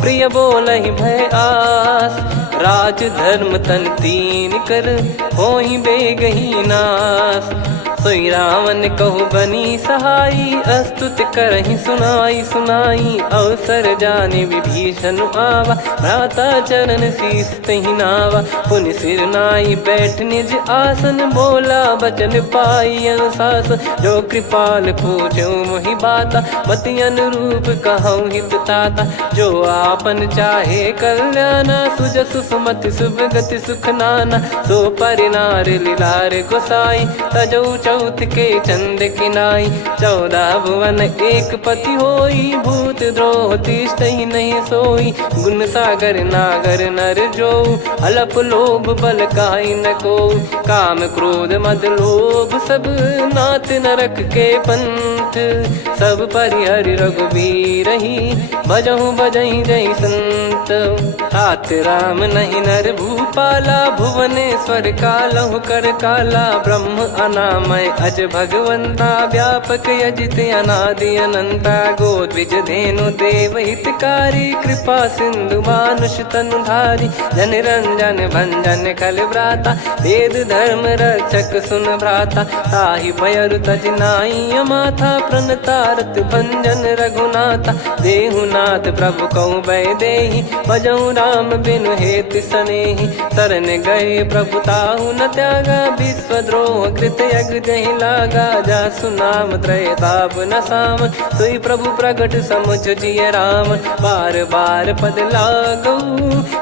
प्रिय बोलहि भय आस। राज धर्म तन तीन कर, होहि बेगहि नास। सोई रावण कहु बनी सहाई, अस्तुत करहि सुनाई सुनाई। अवसर जाने विभीषण आवा, भ्राता चरण शीस तहि नावा। पुनि सिर नाई बैठ निज आसन, बोला बचन पाई अनुशासन। जो कृपाल पूछो मोहि बाता, मति अनुरूप कहूँ हित ताता। जो आपन चाहे कल्याणा, सुजसु सुमति सुभगति सुख नाना। सो परिनार लीलार गोसाई, तजौ चौथ के चंद किनाई। 14 भुवन एक पति होई, भूत द्रोह तिष्ठहि नहीं सोई। गुण सागर नागर नर जो, अलप लोभ बल काई न को। काम क्रोध मद लोभ सब, नाथ नरक के पंथ। सब परिहरि रघुबीर ही, भजहु भजहि जय संत। तात राम नहीं नर भूपाला, भुवनेश्वर कालहु कर काला। ब्रह्म अनामय अज भगवंता, व्यापक यजित अनादि अनंता। गोद्विज धेनु देव हितकारी, कृपा सिंधु मानुष तनुधारी। जन रंजन भंजन खल व्राता, वेद धर्म रक्षक सुन भ्राता। ताहि भयरु तज नाई माथा, प्रणतारत भंजन रघुनाथा। देहुनाथ प्रभु कहु बै देहि, भजहु राम बिनु हेतु सनेहि। शरण गए प्रभु ताहु न त्यागा, विश्वद्रोह कृत यज्ञ जहि लागा। जासु नाम त्रय ताप न सामन, सोई प्रभु प्रगट समुझ जिय रामन। बार बार पद लागऊ,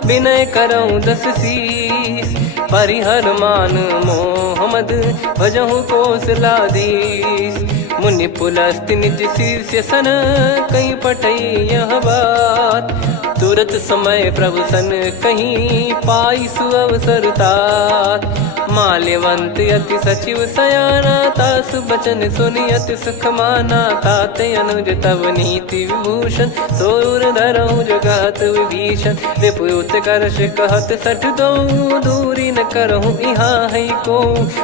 विनय करऊँ 10 शीस। परिहर मान मोह मद, भजहु कौशलाधीश। मुनि पुलस्त्य निज शीर्ष सन, कहीं पटई यह बात। तुरत समय प्रभु सन कहीं, पाई सुअवसर तात। माल्यवंत अति सचिव सयाना, तासु बचन सुनि अति सुख माना। ताते अनुज तव नीति विभूषण, सोर धरहु जगत विभीषण। विपुत करश कहत सठ दो, दूरी न करहु यहाँ है को।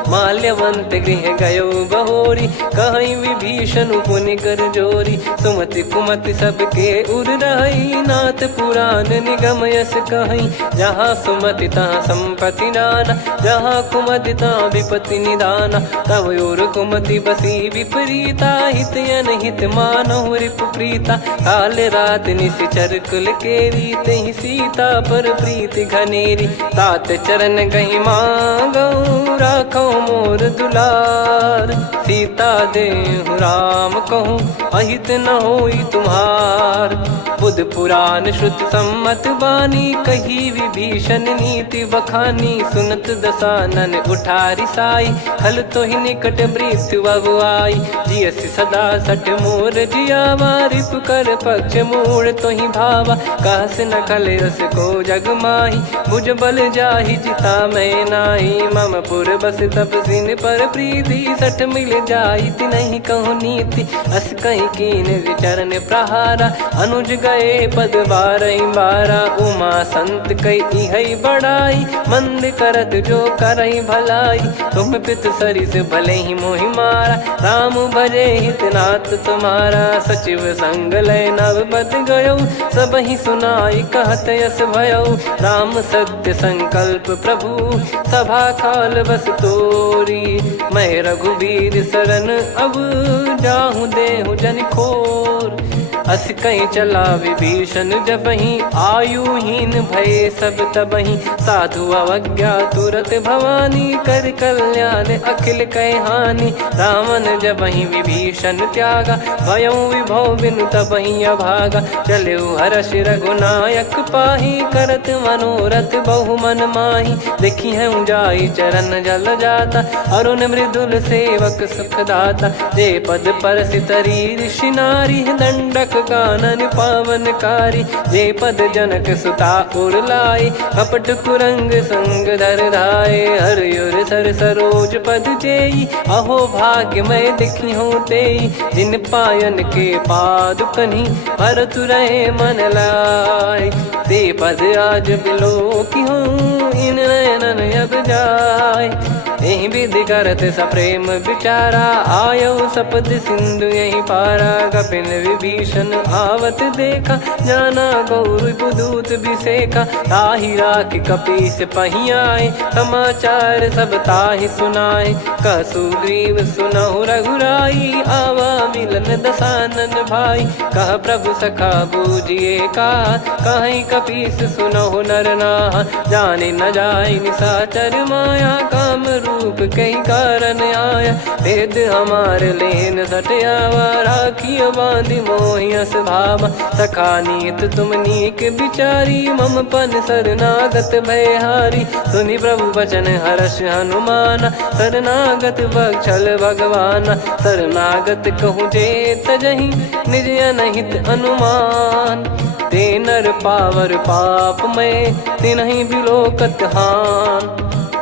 माल्यवंत गृह गयो बहोरी, कहीं विभीषण पुनि कर जोरी। सुमति कुमति सबके उर रही, नाथ पुराण निगम यस कहीं। जहाँ सुमति तहाँ संपत्ति नाना, जहाँ कुमति तहाँ विपत्ति निदाना। तव और कुमति बसी विपरीता, हित अनहित मानहु रिपु प्रीता। काल रात निश्चर कुल केरी, तहि सीता पर प्रीति घनेरी। तात चरण गहि मांगऊ, राखो मोर दुलार। सीता देहु राम कहूँ, अहित न होई तुम्हार। बुध पुराण श्रुत सम्मत बानी, कही विभीषण नीति बखानी। सुनत दसानन उठारी साई, खल तो ही निकट मृत्यु अब आई। जियस सदा सठ मोर जियावा, रिप कर पक्ष मूड़ तो ही भावा। कहस न खल रस को जग माही, भुज बल जाहि जिता मैं नाई। मम पुर बस तपसिन पर प्रीति, सठ मिल जाई नहीं कहूँ नीति। अस कहीं कीन विचरण प्रहारा, अनुज गए पद 12 उमा संत कई है बड़ाई। मंद करत जो करई भलाई, तुम पित सरिस भले ही मोहि मारा। राम भजे हित नाथ तुम्हारा, सचिव संग लय नव बद गयो। सब ही सुनाई कहत यस भयो, राम सत्य संकल्प प्रभु। सभा काल बस तोरी, मैं रघुबीर शरण अब जाहूँ देहु जन खोर। अस कहीं चला विभीषण जबहि, आयुहीन भये सब तबहि। साधु अवज्ञा तुरत भवानी, कर कल्याण अखिल कह हानि। रावण जबहि विभीषण त्यागा, भयउ विभव बिनु तबहि अभागा। चलऊ हर्ष रघुनायक पाहि, करत मनोरथ बहु मन माहि। देखी है जाई चरण जल जाता, अरुण मृदुल सेवक सुखदाता। जे पद पर सितरी ऋषि नारी, दंडक कानन पावनकारी। जे पद जनक सुता उर लाई, कपट कुरंग संग धर धाये। हरियुर सर सरोज पद जेई, अहो भाग्य मैं दिखी हूँ तेई। जिन पायन के पादुकनि, भरत रहे मन लाई। ते पद आज बिलो की हूँ, इन नयनन अब जाय। यही विधि करत सप्रेम विचारा, आयो सपद सिंधु यही पारा। कपिल विभीषण आवत देखा, जाना गौर बुदूत बिसेखा। ताहि राखि कपीस पहियाए, समाचार सब ताहि सुनाए। कह सुग्रीव सुनहु रघुराई, आवा मिलन दसानन भाई। कह प्रभु सखा बूझिए का, कहीं कपीस सुनहु नर नाहा। जाने न जाय निशाचर माया, काम रूप कई कारण आया। वेद हमार लेन सटयावा, राखिय बांधि मोहियस भावा। सखा नीत तुम नीक बिचारी, मम पन शरणागत भयहारी। सुनि प्रभु वचन हर्ष हनुमाना, शरणागत बक्षल भगवाना। शरणागत कहूँ जेत जहीं, निज अनहित अनुमान। ते नर पावर पाप में, तिन्हि बिलोकत हान।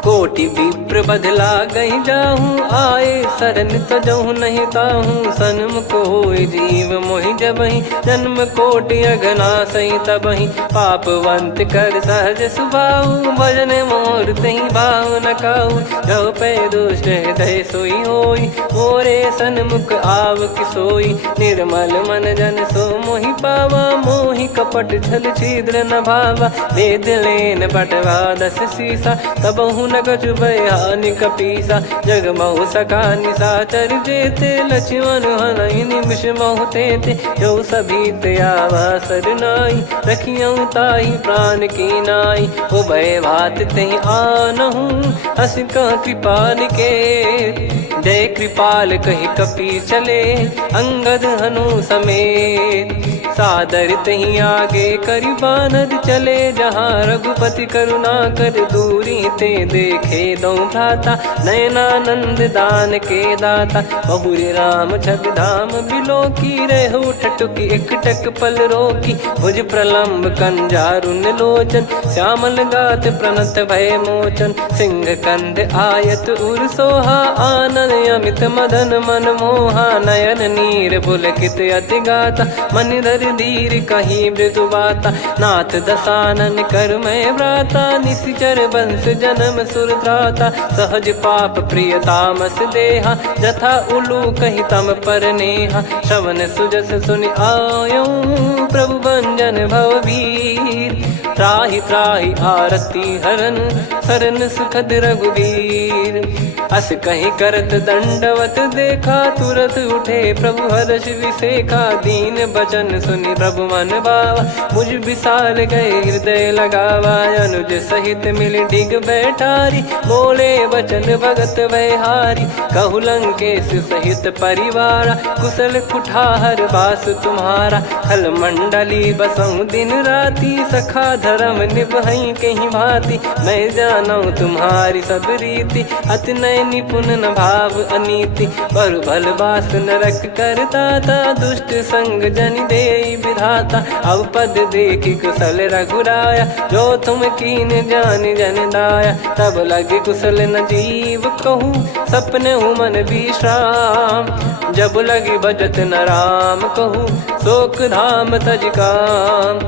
कोटि विप्र बदला गई जाहूँ, आए शरण तजहु नहीं ताहूँ। सन्मुख होय जीव मोहि जबहि, जन्म कोटि अघना सही तबहि। पापवंत कर सहज सुभाऊ, भजन मोर तहि भाव न काऊ। जो पै दुष्ट हृदय सोई होई, मोरे सन्मुख आव किसोई। निर्मल मन जन सो मोहि पावा, मोहि कपट छल छिद्र न भावा। वेद लेन बटवा दस सीसा, तबहु न कछु भयानि कपीसा। जग महु सका निशाचर जेते, लक्ष्मण हनहि निमिष महु तेते। जो सभी त्यावा सरनाई, रखियऊ ताहि प्राण की नाई। उभय भात तहि आनहु, हस कह कृपाल के। जय कृपाल कहि कपी चले, अंगद हनु समेत। सादर तहि आगे करि बानर चले, जहाँ रघुपति करुणा कर दूरी ते देखे दो भ्राता। नयनानंद दान के दाता, बहुरी राम छवि धाम बिलोकी। रहु ठटुकी एकटक पल रोकी, भुज प्रलम्ब कंजारुन लोचन। श्यामल गात प्रणत भय मोचन, सिंह कंद आयत उर सोहा। आनन अमित मदन मन मोहा, नयन नीर पुलकित अति गाता। मन धर धीर कहीं मृदु बाता, नाथ दसानन कर मैं व्राता। निशिचर वंश जन्म सुरत्राता, सहज पाप प्रिय तामस देहा। जथा उलू कही तम पर नेहा, श्रवण सुजस सुनि आयो। प्रभु भंजन भवभीर, त्राहि त्राहि आरती हरन। शरण सुखद रघुवीर, अस कहीं करत दंडवत देखा। तुरत उठे प्रभु हर्ष विसेखा, दीन बचन सुनि प्रभु मन भावा। मुझ विसाल गए हृदय लगावा, अनुज सहित मिल डिग बैठारी। बोले वचन भगत वैहारी, कहु लंकेश सहित परिवारा। कुशल कुठार बास तुम्हारा, खल मंडली बसऊं दिन राती। सखा धर्म निभई कहीं भांति, मैं जानू तुम्हारी सब रीति। अति नय निपुण न भाव अनीति, पर भल बास नरक करताता। दुष्ट संग जन देई विधाता, अब पद देखि कुशल रघुराया। जो तुम कीन जान जन दाया, तब लगे कुशल न जीव कहूँ। सपने मन विश्राम, जब लगे बजत न राम कहूँ। शोक धाम तज काम,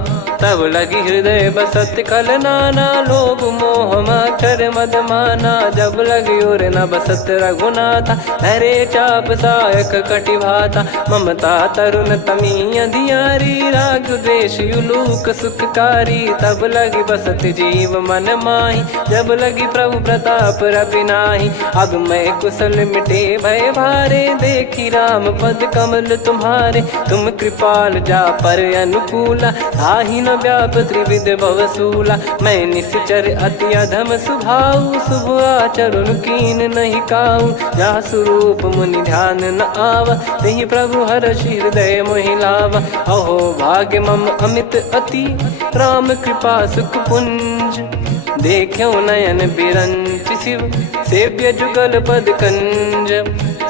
तब लगी हृदय बसत खल नाना। लोभ मोह मच्छर मद माना, जब लगी उर न बसत रघुनाथा। हरे चाप सायक कटि भाता, ममता तरुण तमी अधियारी। राग द्वेष युलूक सुखकारी, तब लगी बसत जीव मन माही। जब लगी प्रभु प्रताप रवि नाही, अब मैं कुशल मिटे भय भारे। देखी राम पद कमल तुम्हारे, तुम कृपाल जा पर अनुकूला। आही न व्याप त्रिविध भवसूला, मैं निश्चर अति अधम सुभाऊ। शुभ आचरण कीन नहीं काऊ, जा स्वरूप मुनि ध्यान न आवा। तेहि प्रभु हर्ष हृदय मोहि लावा। अहो भाग्य मम अमित अति, राम कृपा सुख पुंज। देखो नयन बिरंच शिव, सेव्य जुगल पद कंज।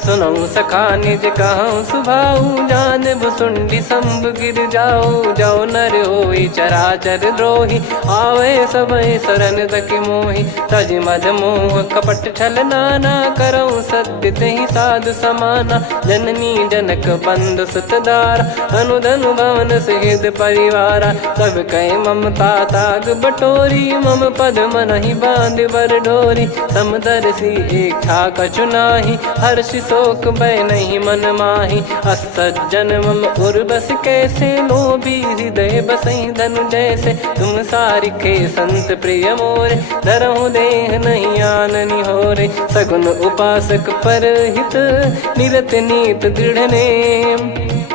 सुनऊ सखा निज कहूँ सुभाऊ जान भुसुंडी संभ गिर जाओ जाओ नर होई चराचर द्रोही आवे सबई शरण तक मोहि तज मद मोह कपट छल नाना करऊँ सत्य तेहि साधु समाना जननी जनक बंधु सुतदार धनु धनु भवन सहित परिवारा सब कहे ममता ताग बटोरी मम पद मनहि बांध बर डोरी समदर्शी इच्छा कछु नाही हर्ष शोक भय नहीं मन माही असज्जन मम उर्वश कैसे लोभी हृदय बसई धनु जैसे तुम सारिखे संत प्रिय मोरे धरहु देह नहीं आननि होरे सगुन उपासक पर हित निरत नीत दृढ़ नेम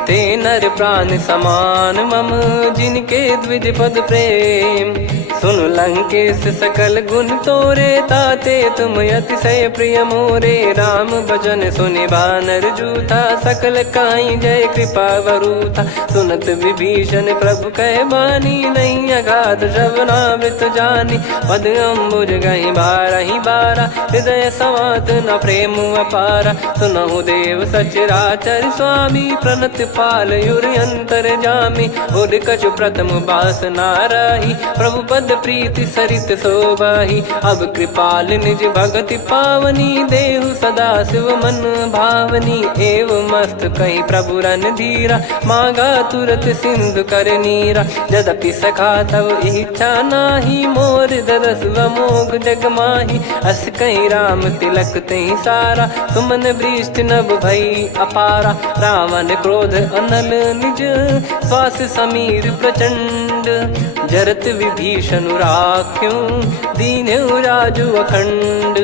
ते नर प्राण समान मम जिनके द्विज पद प्रेम सुन लंकेश सकल गुण तोरे ताते तुम अतिशय प्रिय मोरे राम भजन सुनि बानर जूथा सकल काई जय कृपा वरूथा सुनत विभीषण प्रभु कह बानी नहीं अगाध श्रवणामृत जानी पद अम्बुज गहि बारहि बारा हृदय समात न प्रेम अपारा सुनहु देव सचराचर स्वामी प्रणत पाल युर अंतर जामी उद कछु प्रथम बास नाराही प्रभु पद प्रीति सरित शोभाही अब कृपाल निज भगति पावनी देहु सदा शिव मन भावनी एव मस्त कहीं प्रभु रन धीरा मांगा तुरत सिंधु कर नीरा यद्यपि सखा तब इच्छा नाही मोर दरस मोग जग माही अस कहीं राम तिलक तही सारा सुमन वृष्ट नभ भई अपारा रावण क्रोध अनल निज श्वास समीर प्रचंड जरत विभीषण राख्यों दीन राजु अखंड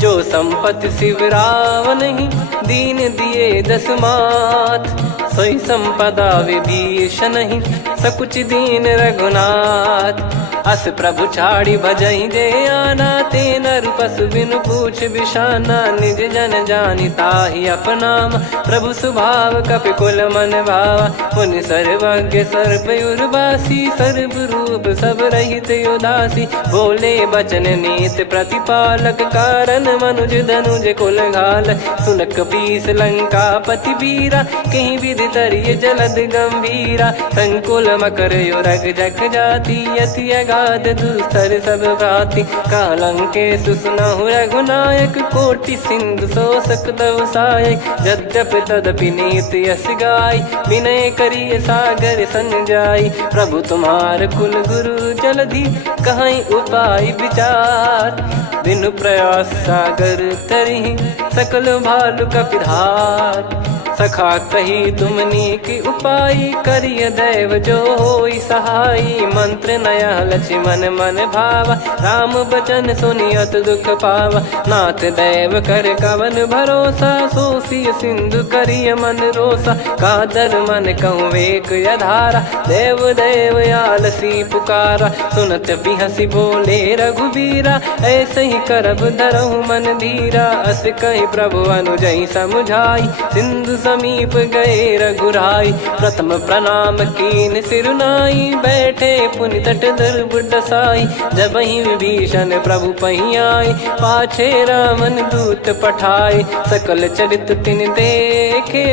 जो संपत्ति शिव रावण ही दीन दिए दस मात सोई संपदा विभीषण ही सकुच दीन रघुनाथ अस प्रभु छाड़ी भजई जे आना ते नर पशु बिनु पूछ बिशाना निज जन जानि ताहि अपनाम प्रभु स्वभाव कपि कुल मन भावा मुनि सर्वज्ञ सर्वयुर्वासी सर्व रूप सब रहित उदासी बोले बचन नीत प्रतिपालक कारण मनुज धनुज कुल घाल सुनक पीस लंका पति वीरा कहीं विधि तरिय जलद गंभीरा संकुल मकर युरग जग जाति यति अगाध दुस्तर सब भांति कालंके सुसनहु रघुनायक कोटि सिंधु शोषक तव सहायक यद्यपि तदपि नीति यस गाय विनय करिय सागर सन जाय प्रभु तुम्हार कुल गुरु जलधि कहीं उपाय विचार बिनु प्रयास सागर तरहि सकल भालु कपिधार सखा कही तुमनी की उपाय करिय दैव जो होई सहाई मंत्र नया लक्ष्मण मन भावा राम बचन सुनियत दुख पावा नाथ दैव कर कवन भरोसा सोसिय सिंधु करिय मन रोसा कादर मन कहूँ वेक यधारा देव देव आलसी पुकारा सुनत बिहसी बोले रघुबीरा ऐसे ही करब धरहु मन धीरा अस कही प्रभु अनुजई समुझाई सिंधु समीप गए रघुराई प्रथम प्रणाम कीन सिरुनाई बैठे पुनि तट दर्भ डसाई जब ही विभीषण प्रभु पही आए पाछे रामन दूत पठाए सकल चरित तिन देखे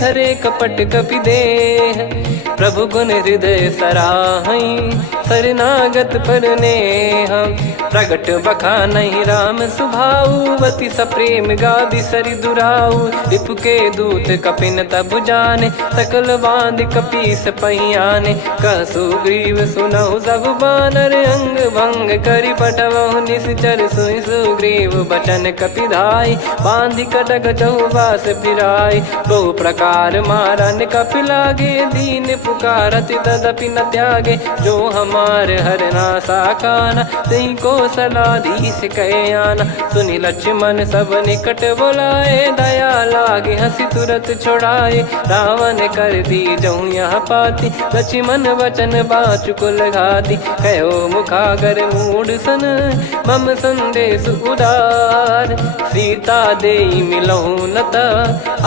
धरे कपट कपि देह प्रभु गुण हृदय सराहई शरणागत पर नेह प्रगट बखानहि राम सुभाऊ वति सप्रेम गादि सरि दुराऊ रिपु के दूत कपिन तब जाने सकल बांध कपीस पहियाने कह सुग्रीव सुनहु सब बानर अंग भंग करि पटवहु निश्चर सुनि सुग्रीव बचन कपिधाई बांधि कटक चहुबास फिराई बहु प्रकार मारन कपि लागे दीन पुकारति तदपि न त्यागे जो हमार हरना साकाना तई को सलाधीश कहे आना सुनि लक्ष्मण सब निकट बुलाए दया लागे हंसी तुरत छोड़ाए रावण कर दी जऊँ यहाँ पाती लक्ष्मण वचन बाचु कुल घाती कहो मुखागर मूड सन मम संदेश उदार सीता देई मिलहु नता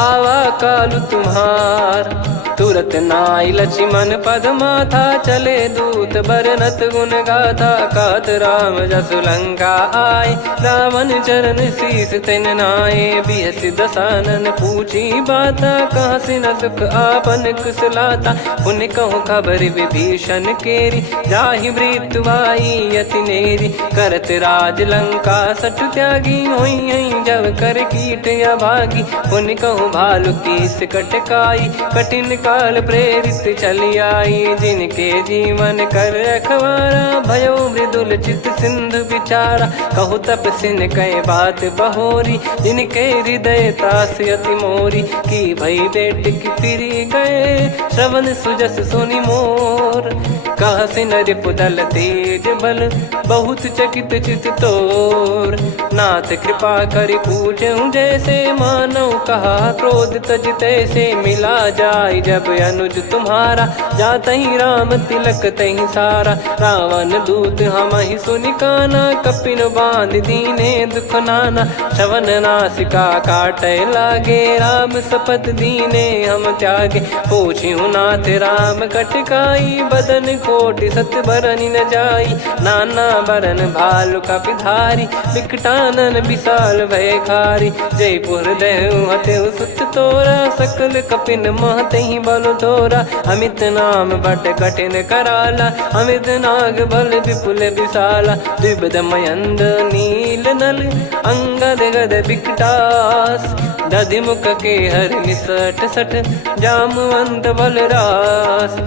आवा कालु तुम्हार। तुरत नाई लक्ष्मण पद माथा, चले दूत बरनत गुण गाथा। कहत राम जसु लंका आए, रावण चरण शीस तिन नाये। बिहसि दसानन पूछी बाता, कहाँ से न सुख आपन कुशलाता। पुन कहूँ खबर विभीषण केरी, जाहि मृत्यु आई अति नेरी। करत राज लंका सठ त्यागी, होई जब कर कीट अभागी। पुन कहूँ भालु कीस कटकाई, कठिन काल प्रेरित चली आई। जिनके जीवन कर रखवारा, भयो मृदुल चित सिंधु विचारा। कहु तपसिन कह बात बहोरी, जिनके हृदय तास अति मोरी। की भई बेट की फिरी गए, श्रवण सुजस सुनि मोर। कहसि नरिपु दल तेज बल, बहुत चकित चित तोर। नाथ कृपा करि पूछऊँ जैसे, मानव कहा क्रोध तज तैसे। मिला जाय जब अनुज तुम्हारा, जातहि राम तिलक तहि सारा। रावण दूत हमहि सुनि काना, कपिन बांध दीने दुख नाना। श्रवण नासिका काटै लागे, राम शपथ दीने हम त्यागे। पूछिहु नाथ राम कटकाई, बदन कोटि सत बरनि न जाई। नाना बरन भालु कपिधारी, विकटानन विशाल भयखारी। जयपुर देहु हतेउ सुत तोरा, सकल कपिन महतहि बल तोरा। अमित नाम बट कठिन कराला, अमित नाग बल विपुल विशाला। द्विविध मयंद नील नल, अंगद गद विकटास। दधिमुख के हर निसठ सठ, जामवंत बलरास।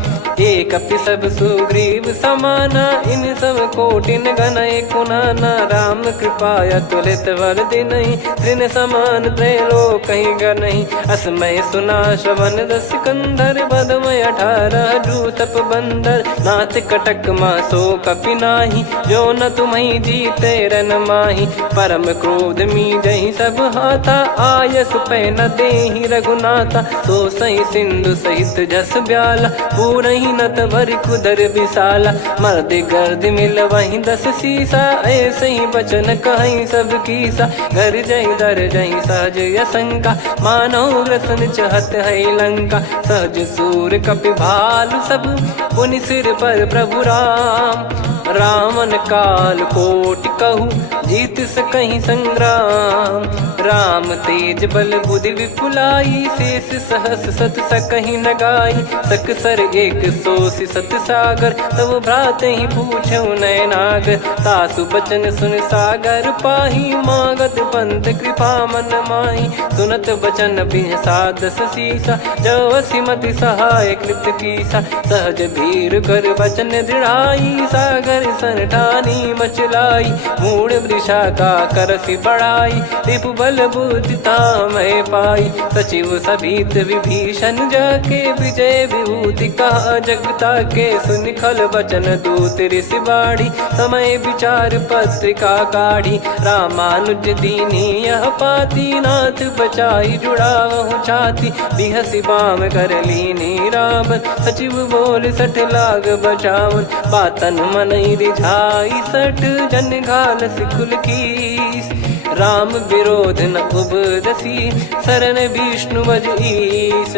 एक कपि सब सुग्रीव समाना, इन सब कोटिन गनय कुनाना। राम कृपा अतुलित बल दिनहि, तृण समान त्रैलोक कहीं गनहि। असमय सुना श्रवण दस कंधर, बदमय 18 जूतप बंदर। नाथ कटक मासो कपि नाही, जो न तुम्हि जीते रन माही। परम क्रोध मी जहि सब हाथा, आयस पै न देहि रघुनाथा। सो सही सिंधु सहित जस ब्याला, पूरहि नत भर कुदर विशाला। मर्द गर्द मिल वहीं 10 सीसा, ऐसे ही बचन कहीं सब कीसा। घर जय दर जय सहज यसंका, मानव ग्रसन चहत है लंका। सहज सूर कपि भालु सब, पुनि सिर पर प्रभु राम। रामन काल कोटि कहु, जीत सकहि संग्राम। राम तेज बल बुद्धि विपुलाई, शेष सहस सत सकहि न गाई। सकसर एक सोसि सत सागर, तब भ्राते ही पूछौ नयनागर। तासु बचन सुन सागर पाही, मागत पंथ कृपा मन माही। सुनत बचन बिहसा 10 सीसा, जवसि मति सहाय कृत कीसा। सहज भीर कर बचन दृढ़ाई, सागर सन ठानी मचलाई। मूढ़ वृषा का करसि बढ़ाई, रिपु बल बुद्धि तामय पाई। सचिव सभीत विभीषण जाके, विजय विभूति कहा जगता के। सुनि खल बचन दूत ऋषि बाढ़ी, समय विचार पत्रिका काढ़ी। रामानुज दीनी यह पाती, नाथ बचाई जुड़ावहु छाती। बिहसि बाम कर लीनी रावण, सचिव बोल 60 लाग बचावन। बातन मन रिझाई 60, जन घाल सिकुल कीस। राम विरोध न उपदसी, शरण विष्णु बज ईस।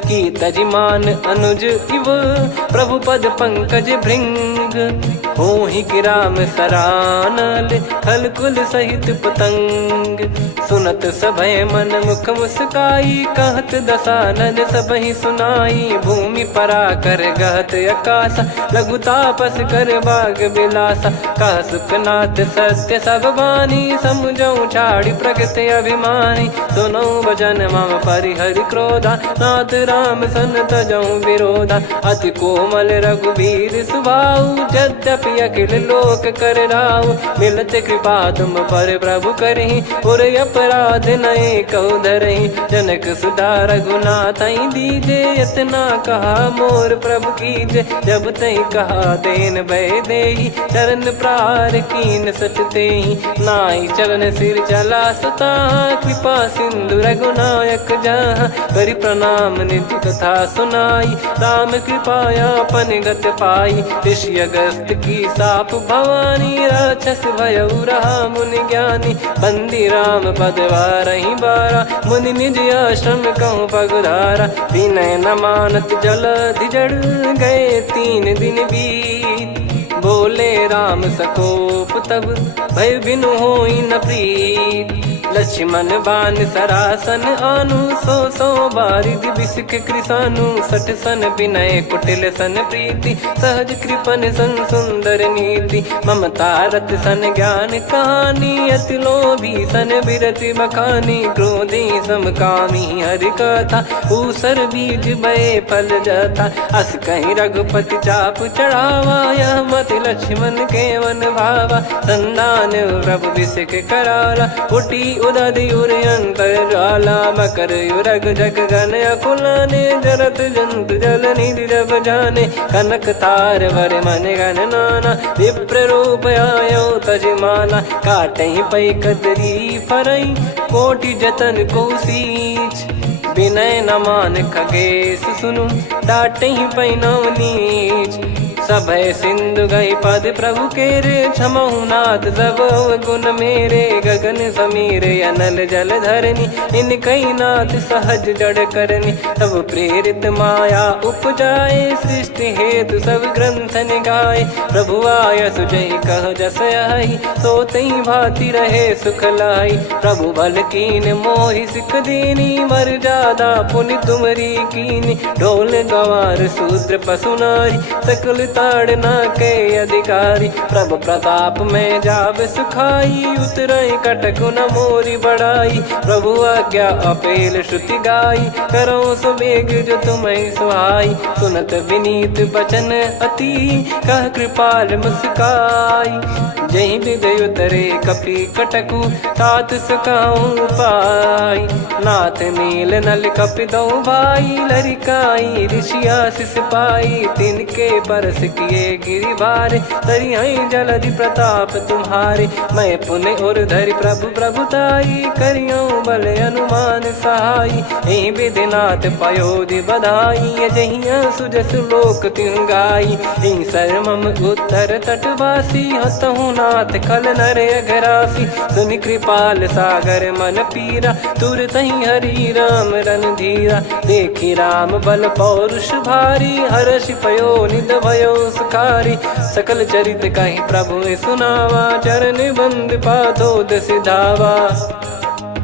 की तजिमान अनुज इव, प्रभु पद पंकज भृंग। होहि कि राम सरानल, खल कुल सहित पतंग। सुनत सभय मन मुख मुस्काई, कहत दसानन सबहि सुनाई। भूमि परा कर गहत आकाशा, लघु तापस कर बाग बिलासा। कह सुखनाथ सत्य सब बानी, समुझौ छाड़ी प्रकृति अभिमानी। सुनो भजन मम परिहरि क्रोधा, नाथ राम सन तजौ विरोधा। अति कोमल रघुवीर सुभाऊ, यद्यपि अखिल लोक कर राऊ। मिलत कृपा तुम पर प्रभु करहि, और अपराध नये कौ धरहि। जनक सुधा रघुनाथ दीजे, इतना कहा मोर प्रभु कीजे। जब तई कहा देन भय देहि, चरण प्रार कीन सट तेहि। नाई चरण सिर चला सता, कृपा सिंधु रघुनायक जहाँ। करि प्रणाम निधि कथा सुनाई, राम कृपाया पन गत पाई। ऋषि अगस्त की साप भवानी, राक्षस भयउ रहा मुनि ज्ञानी, बंदी राम पद वारहि बारा, मुनि निज आश्रम कहूँ पगुधारा, विनय न मानत जलधि जड़ गए 3 दिन बीत, बोले राम सकोप तब भय बिनु होई न प्रीत, लक्ष्मण बान सरासन आनु, 100 बारिद बिसक कृसानु, 60 सन विनय कुटिल सन प्रीति, सहज कृपन सन सुंदर नीति, ममता रत सन ज्ञान कहानी, अति लोभी सन बिरति बखानी, क्रोधी समकामी हरि कथा, ऊसर बीज बये फल जथा, अस कहीं रघुपति चाप चढ़ावा, यह मत लक्ष्मण के मन भावा, संदान प्रभु बिसक कराला, उठी उदधि उर अंतर ज्वाला, मकर युरग जग गण अकुलाने, जरत जंतु जल निधि जब जाने, कनक तार वर मन गण नाना, विप्र रूप आयो तजमाना, काटहि पै कदरी फरई, कोटि जतन को सींच, विनय न मान खगेश सुनु, डांटहि पै नव नीच, सभय सिंधु गई पद प्रभु केरे, क्षमहु नाथ सब गुण मेरे, गगन समीरे अनल जल धरनी, इन कई नाथ सहज जड़ करनी, तब प्रेरित माया उपजाए, सृष्टि हेतु सब ग्रंथ निगाए, प्रभु आय सुजय कह जस आई, सोतई भांति रहे सुख लाई, प्रभु बल कीन मोहि सिख दीनी, मर जादा पुनि तुमरी कीनी, ढोल गवार शूद्र पशु नारी, सकल ताड़ना के अधिकारी, प्रभु प्रताप में जाब सुखाई, उतरई कटक न मोरी बढ़ाई, प्रभु आज्ञा अपेल श्रुति गाई, करो सुबेग जो तुम्हें सुहाई, सुनत विनीत बचन अति, कह कृपाल मुस्काई, जही विदय उतरे कपि कटकु, तात सकाऊं पाई, नाथ नील नल कपि दो भाई, लरिकाई ऋषिया शिष पाई, तिनके परस किए गिरि भारे, तरिहै जलधि प्रताप तुम्हारे, मैं पुण्य और धरि प्रभु प्रभुताई, करियऊँ बल अनुमान सहाई, एहि विधिनाथ पयोधि बधाई, जहिया सुजस लोक तिहुँ गाई, एहि सरमम उत्तर तटवासी, हतहु नाथ खल नर अघरासी, सुनि कृपाल सागर मन पीरा, तुरतहि हरि राम रणधीरा, देखि राम बल पौरुष भारी, हर्षि पयो निध भयो सुखारी, सकल चरित कहीं प्रभु सुनावा, चरण बंद पादोद सिधावा,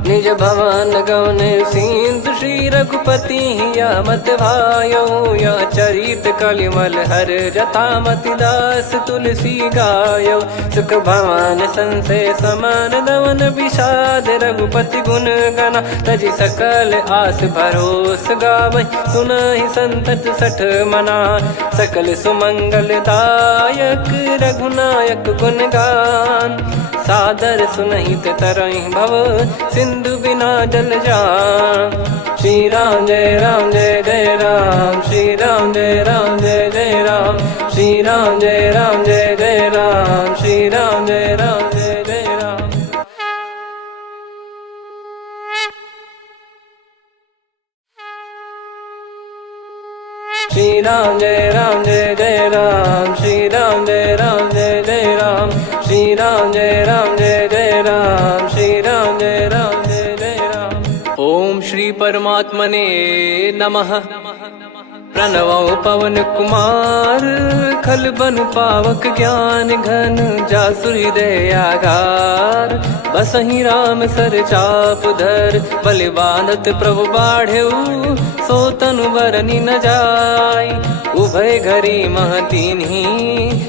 निज भवन गौन सिंधु श्री रघुपति या मत भायो, या चरित कलिमल हर जथा मति दास तुलसी गायो, सुख भवन संशय समान दवन विषाद, रघुपति गुण गना तजि सकल आस भरोस गावै, सुनहि संतत सठ मना, सकल सुमंगल दायक रघुनायक गुण गान, सादर सुनहित तरहि भव सिंधु बिना जल जान, श्री राम जय जय राम, श्री राम जय जय राम, श्री राम जय जय राम, श्री राम जय जय राम, श्री राम जय जय राम, श्री राम जय जय राम, श्री राम जय जय राम, श्री राम जय जय राम। ओम श्री परमात्मने नमः। प्रणवो पवन कुमार, खल बन पावक ज्ञान घन, जासुरी दयागार, बसहि राम सर चाप धर, बलि बांधत प्रभु बाढ़ेऊ, सो तनु बरनि न जाय, उभय घरी महतीन्ही,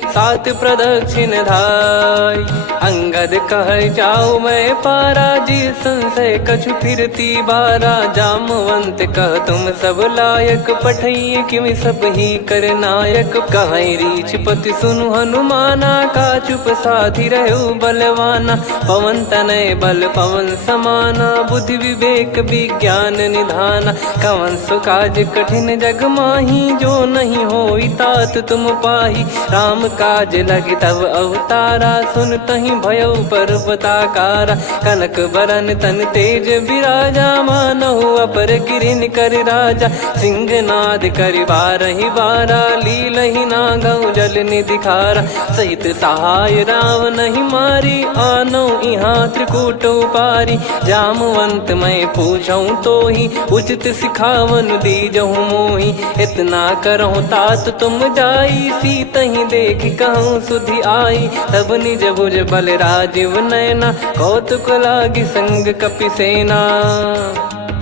सात प्रदक्षिण धाय, अंगद कह जाऊ मैं पारा, जी संशय कछु फिरती बारा, जामवंत कह तुम सब लायक, पठई किमि सब ही कर नायक, कहीं रीछ पति सुनु हनुमाना, का चुप साधि रहु बलवाना, पवन तनय बल पवन समाना, बुद्धि विवेक विज्ञान निधाना, कवन सो काज कठिन जग माही, जो नहीं होई तात तुम पाही। राम काज लगे तब अवतारा, सुन तहीं भयो पर्वताकारा। कनक बरन तन तेज बिराजा, मानहु अपर गिरिन कर राजा। सिंहनाद कर बारहि बारा, लीलहि नागौ जल निधि खारा। सहित सहाय राम नहीं मारी, आनो इहाँ त्रिकूट उपारी। जामवंत मैं पूछऊँ तो ही, उचित सिखावन दीजहु मोही। इतना करहु तात तुम जाई, सीतहि देख कहूँ सुधि आई। तब निज भुज बल राजीव नयना, कौतुक लागी संग कपिसेना।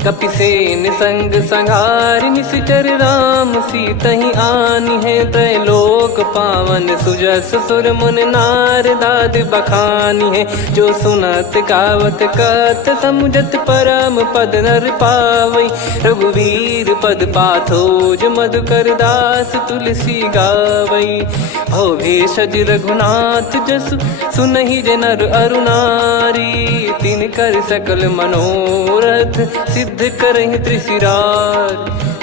कपिसेन संग संहारि निशिचर राम, सीतहि आनि है त्रैलोक पावन। सुजस सुर मुन नार दाद बखानी है, जो सुनत गावत कथ समुझत परम पद नर पावई। रघुवीर पद पाथोज मधुकर दास तुलसी गावई। भव भेषज रघुनाथ जसु, सुनहि जे नर अरु नारी। तिन कर सकल मनोरथ, सिद्ध करहि त्रिशिरार।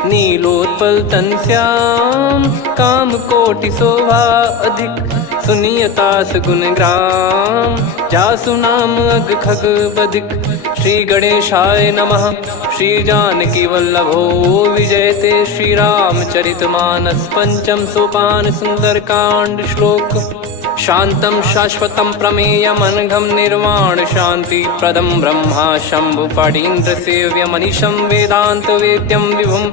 नीलोत्पल तन श्याम, काम कोटि शोभा अधिक। सुनियतास गुण ग्राम, जासु नाम अग खग बधिक। श्री गणेशाय नमः। श्री जानकी वल्लभो विजयते, श्री रामचरित मानस पंचम सोपान सुंदरकांड श्लोक। शांतं शाश्वतं प्रमेयमनघं निर्वाण शांति प्रदं ब्रह्मा शंभु फणीन्द्र सेव्य मनीषं वेदांत वेद्यं विभुं।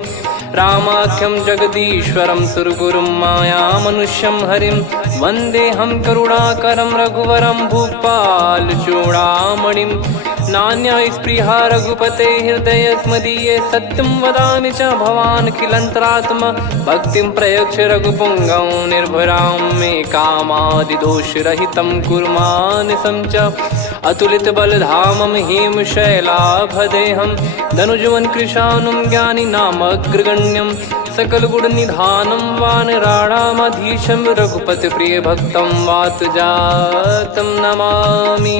रामाख्यं जगदीश्वरं सुरगुरुं माया मनुष्यं हरिं। वन्देऽहं करुणाकरं रघुवरं भूपाल चूडामणिं। नान्या स्पृहा रघुपते हृदय स्मदीये, सत्यं वदामि च भवान् खिलन्तरात्मा। भक्तिं प्रयच्छ रघुपुङ्गं निर्भरां मे कामादिदोषरहितं कुर्मानसं च। अतुलित बलधामं हेमशैलाभदेहं, धनुजवन कृशानुं ज्ञानिनामग्रगण्यं। सकल गुण निधानं वानराणामधीशं, रघुपति प्रिय भक्तं वात जातं नमामि।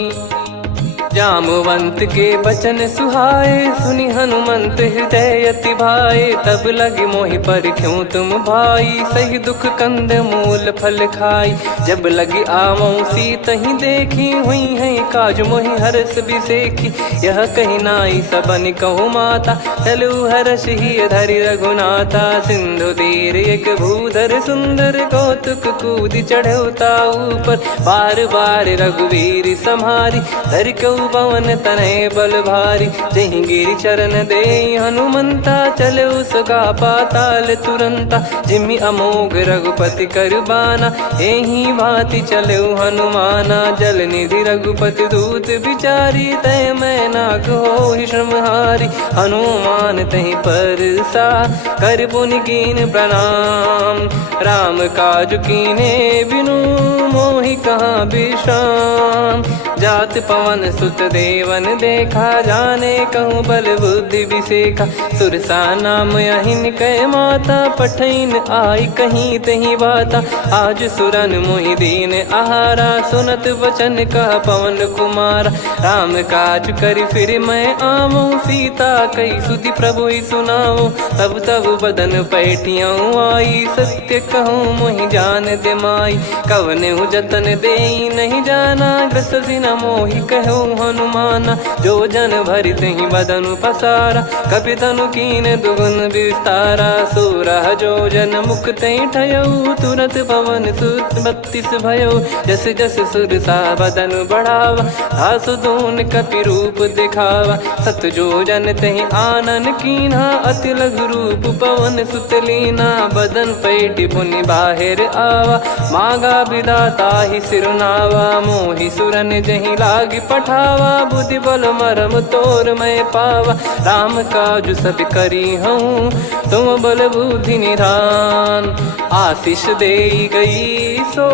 जामवंत के बचन सुहाए, सुनि हनुमंत हृदय अति भाए। तब लगे मोहि परख्यूं तुम भाई, सही दुख कंद मूल फल खाई। जब लगी आवऊं सीतहि देखी, हुई है काज मोहि हरस बिसेखी। यह कही नाई सबन कहु माता, चलु हरष ही धरि रघुनाथा। सिंधु तीर एक भूधर सुंदर, कौतुक कूद चढ़ौता ऊपर। बार बार रघुवीर सम्हारी, धरि कहु पवन तनय बल भारी। जहि गिरि चरण दे हनुमंता, चलो सगा पाताल तुरंता। जिमि अमोघ रघुपति कर बाना, एहि भांति चलो हनुमाना। जल निधि रघुपति दूत बिचारी, तय मैं नाक होहि श्रमहारी। हनुमान तहि परसा, कर पुनि कीन प्रणाम। राम काज कीने बिनु, मोहि कहाँ विश्राम। जात पवन सुत देवन देखा, जाने कहूँ बल बुद्धि विसेखा। सुरसा नाम अहिन कै माता, पठैन आई कहीं तहीं बाता। आज सुरन मोहि दीन आहारा, सुनत वचन कह पवन कुमारा। राम काज करि फिर मैं आवऊं, सीता कई सुधि प्रभु ही सुनाऊं। तब तब बदन पैठियाँ आई, सत्य कहूँ मोहि जान दे माई। कवनेहु जतन देई नहीं जाना, ग्रसि न मोहि कहूँ हनुमाना। जो जन भरि तहि बदनु पसारा, कपितनु कीन दुगुन विस्तारा। सोरह जो जन मुख तहि ठयऊ, तुरत पवन सुत 32 भयऊ। जस जस सुरसा बदनु बढ़ावा, आसु दून कपि रूप दिखावा। सत जो जन तहि आनन कीन्हा, अति लघु रूप पवन सुत लीना। बदन पैठि पुनि बाहिर आवा, मांगा विधाता ही सिरुनावा। मोहि सुरन जहि लागी पठावा, बुद्धि बल मरम तोर मैं पावा। राम काज सब करी हूँ, तुम बल बुद्धि निधान। आशीष देई गई सो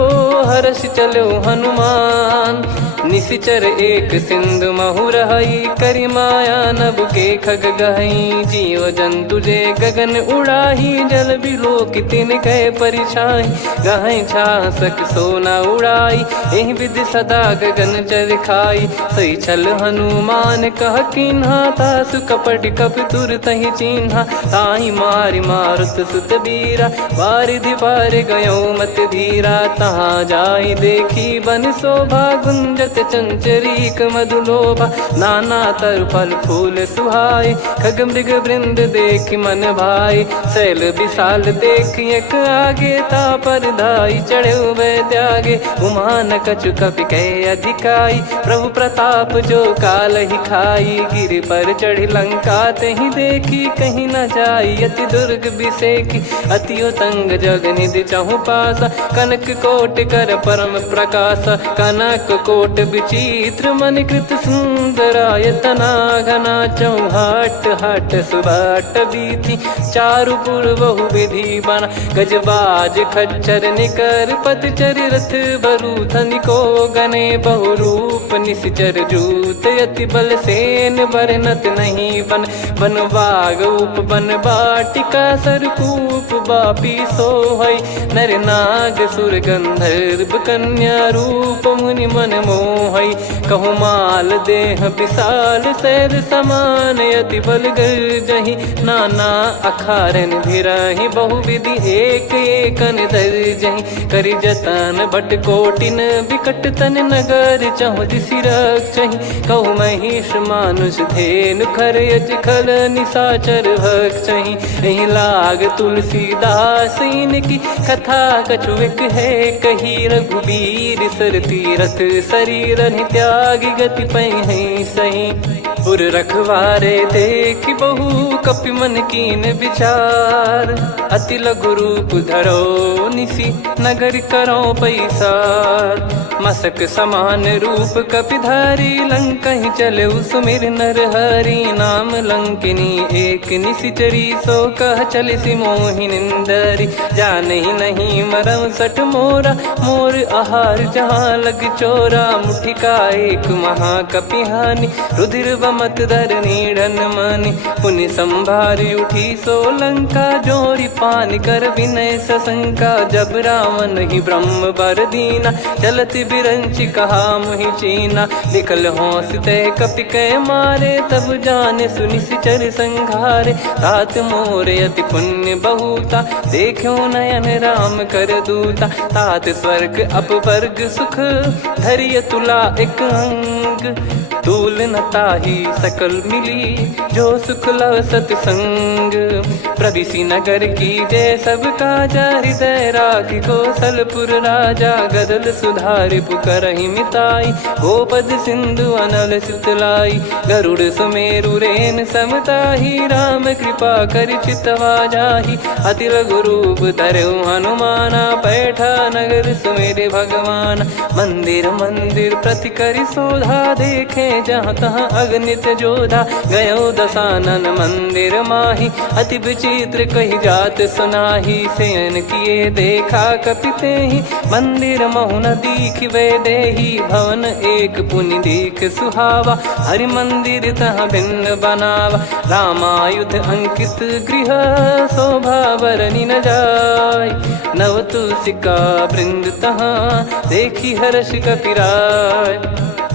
हर्ष चलो हनुमान। निशिचर एक सिंधु महु रहई, करि माया नभ के खग गहई। जीव जंतु जे गगन उड़ाही, जल बिलो तिन कह परिछाई। गहई छासक सोना उड़ाई, एहि विधि सदा गगन चर खाई। सही छल हनुमान कह किन्हा, तासु पट कप तुर तहि चिन्हा ताहि मारि मारुत सुत बीरा वारिधि पार गयो मत धीरा तहाँ जाई देखी बन शोभा गुंजत चंचरीक मधुलोभा नाना तर फल फूल सुहाए खग मृग वृंद देख मन भाई शैल विशाल देख एक आगे ता पर धाई चढ़े वै त्यागे उमा न कछु कपि कह अधिकाई प्रभु प्रताप जो काल ही खाई गिर पर चढ़ी लंका तहि देखी कहीं न जाई अति दुर्ग बिसेकी अति उतंग जग निधि चहु पासा कनक कोट कर परम प्रकाश कनक कोट विचित्र मन कृत सुंदरायतना घना चौहाट हाट सुबाट बीथी चारु पुर बहु विधि बना गजबाज खच्चर निकर पतचर रथ बरु धनिको गने बहु रूप निश्चर जूत अति बल सेन बरनत नहीं बन बन बाग उप बन बाटिका सरकूप बापी सोहई नर नाग सुर गंधर्व कन्या रूप मुनि मन मोहई कहु माल देह विशाल शैल समान अति बल गर्जहि नाना अखारन भिरहि बहु विधि एक एकन दर्जहि करि जतन भट कोटिन विकट तन नगर चहु दिसि रक्षहि कहु महिष मानुष धेनु खर यज खल निशाचर भक्षहि एहि लाग तुलसीदास इनकी कथा कछु एक है कही रघुबीर सर तीरथ शरीर त्यागी गति पै सही पुर रखवारे देख बहु कपि मन कीन विचार अति लघु रूप धरो निसी नगर करो पैसार मसक समान रूप कपिधारी लंकहि चले सुमिर नर हरि नाम लंकिनी एक निशिचरी सो कह चले सि मोहि निंदरी जानहि नहीं मरम सठ मोरा मोर आहार जहाँ लग चोरा मुठिका एक महाकपिहानि रुधिर बमत धरनी ढन मानि पुनि संभारी उठी सो लंका जोरी पान कर विनय सशंका जब रावण ही ब्रह्म बर दीना चलति बिरंचि कहा मुहि चीना निकल होंस तय कपि कै मारे तब जाने सुनि सिचर संघारे तात मोरे अति पुण्य बहुता देखो नयन राम कर दूता तात स्वर्ग अपवर्ग सुख धरिय तुला एक अंग तूल न ताही सकल मिली जो सुख लव सतसंग प्रविसी नगर की जय सब काजा हृदय राखी कौशलपुर राजा गदल सुधारि पुकरहि मिताई गोपद सिंधु अनल सितलाई गरुड़ सुमेरु रेन समताही राम कृपा कर चितवा जाही अति लघु रूप धरऊ हनुमाना बैठा नगर सुमेरे भगवान मंदिर मंदिर प्रति करि शोधा देखे जहाँ तहाँ अगणित जोधा गयो दशानन मंदिर माही अति विचित्र कही जात सुनाही सेन किए देखा कपिते ही मंदिर महु न दीख वे देही भवन एक पुनि दीख सुहावा हरि मंदिर तहाँ भिन्न बनावा रामायुध अंकित गृह शोभा बरनी न जाय नव तुलसिका वृंद तहाँ देखी हर्ष कपिराय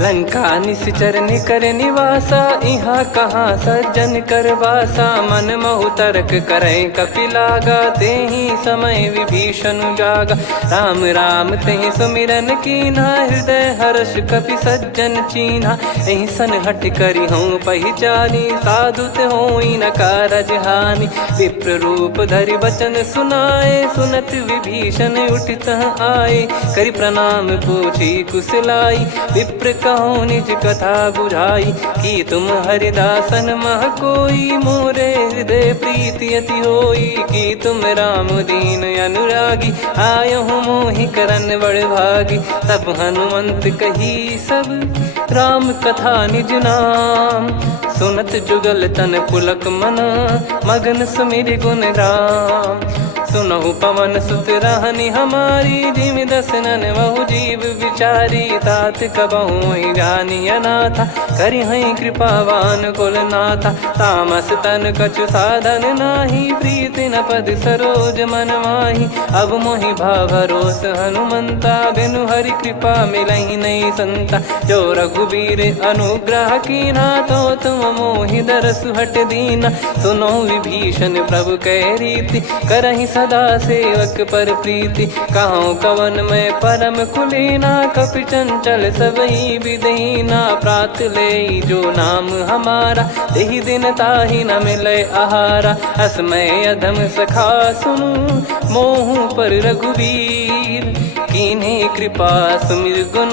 लंका निश्चर निकर निवासा इहाँ कहाँ सज्जन कर वासा मन महु तर्क करे कपिलागा तेहि समय विभीषण जागा राम राम तेहि सुमिरन कीना हृदय हर्ष कपि सज्जन चीन्हा एहि सन हट करी हूँ पहिचानी साधु ते होई न कारज हानि विप्र रूप धरि वचन सुनाए सुनत विभीषण उठित आए करि प्रणाम पूछी कुशलाई विप्र कहो निज कथा बुझाई कि तुम हरिदासन मह कोई मोरे हृदय प्रीति अति होई कि तुम राम दीन अनुरागी आयहु मोहि करन बड़ भागी तब हनुमंत कही सब राम कथा निज नाम सुनत जुगल तन पुलक मन मगन सुमिर गुण राम सुनहु पवन सुत रहनी हमारी जिमि दसनन बहु जीव विचारी तात कबहु ही जानी अनाथा करी हई कृपावान कुल नाथा तामस तन कछु साधन नाही प्रीति न पद सरोज मन माही अब मोहि भरोस हनुमंता बिनु हरि कृपा मिलहि नहीं संता जो रघुबीर अनुग्रह कीना तो तुम मोहि दरसु हट दीना सुनो विभीषण प्रभु कह रीति करहि सदा सेवक पर प्रीति कहूँ कवन में परम कुलीना कपि चंचल सबही विदहीना प्रात ले जो नाम हमारा तेहि दिन ताहि न मिले आहारा असमय अधम सखा सुनु मोहु पर रघुवीर कीन्ही कृपा सुमिर गुण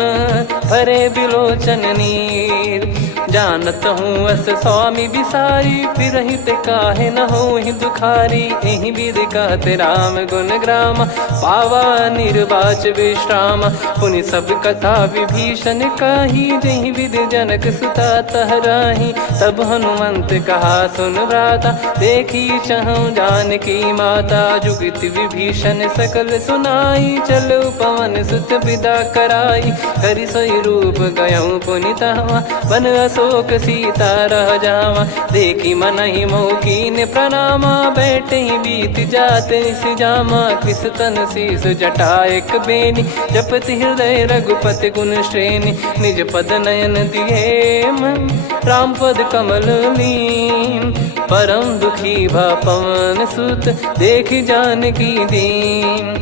भरे बिलोचन नीर जानत हूँ अस स्वामी बिसारी फिर हित काहे न हो ही दुखारी यही विधि कहते राम गुण ग्राम पावा निर्वाच विश्राम पुनि सब कथा विभीषण काही जही विधि जनक सुता तहराही तब हनुमंत कहा सुन भ्राता देखी चहु जानकी माता जुगित विभीषण सकल सुनाई चलो पवन सुत विदा कराई करि सोई रूप गयऊँ पुनितवा बन अशोक सीता रह जावा देखी मनहि मौकीन प्रणामा बैठे ही बीत जात निस जामा कृस तन शीस जटा एक बेनी जपति हृदय रघुपति गुण श्रेणी निज पद नयन दिए मन राम पद कमल लीन परम दुखी भा पवन सुत देखी जानकी दीन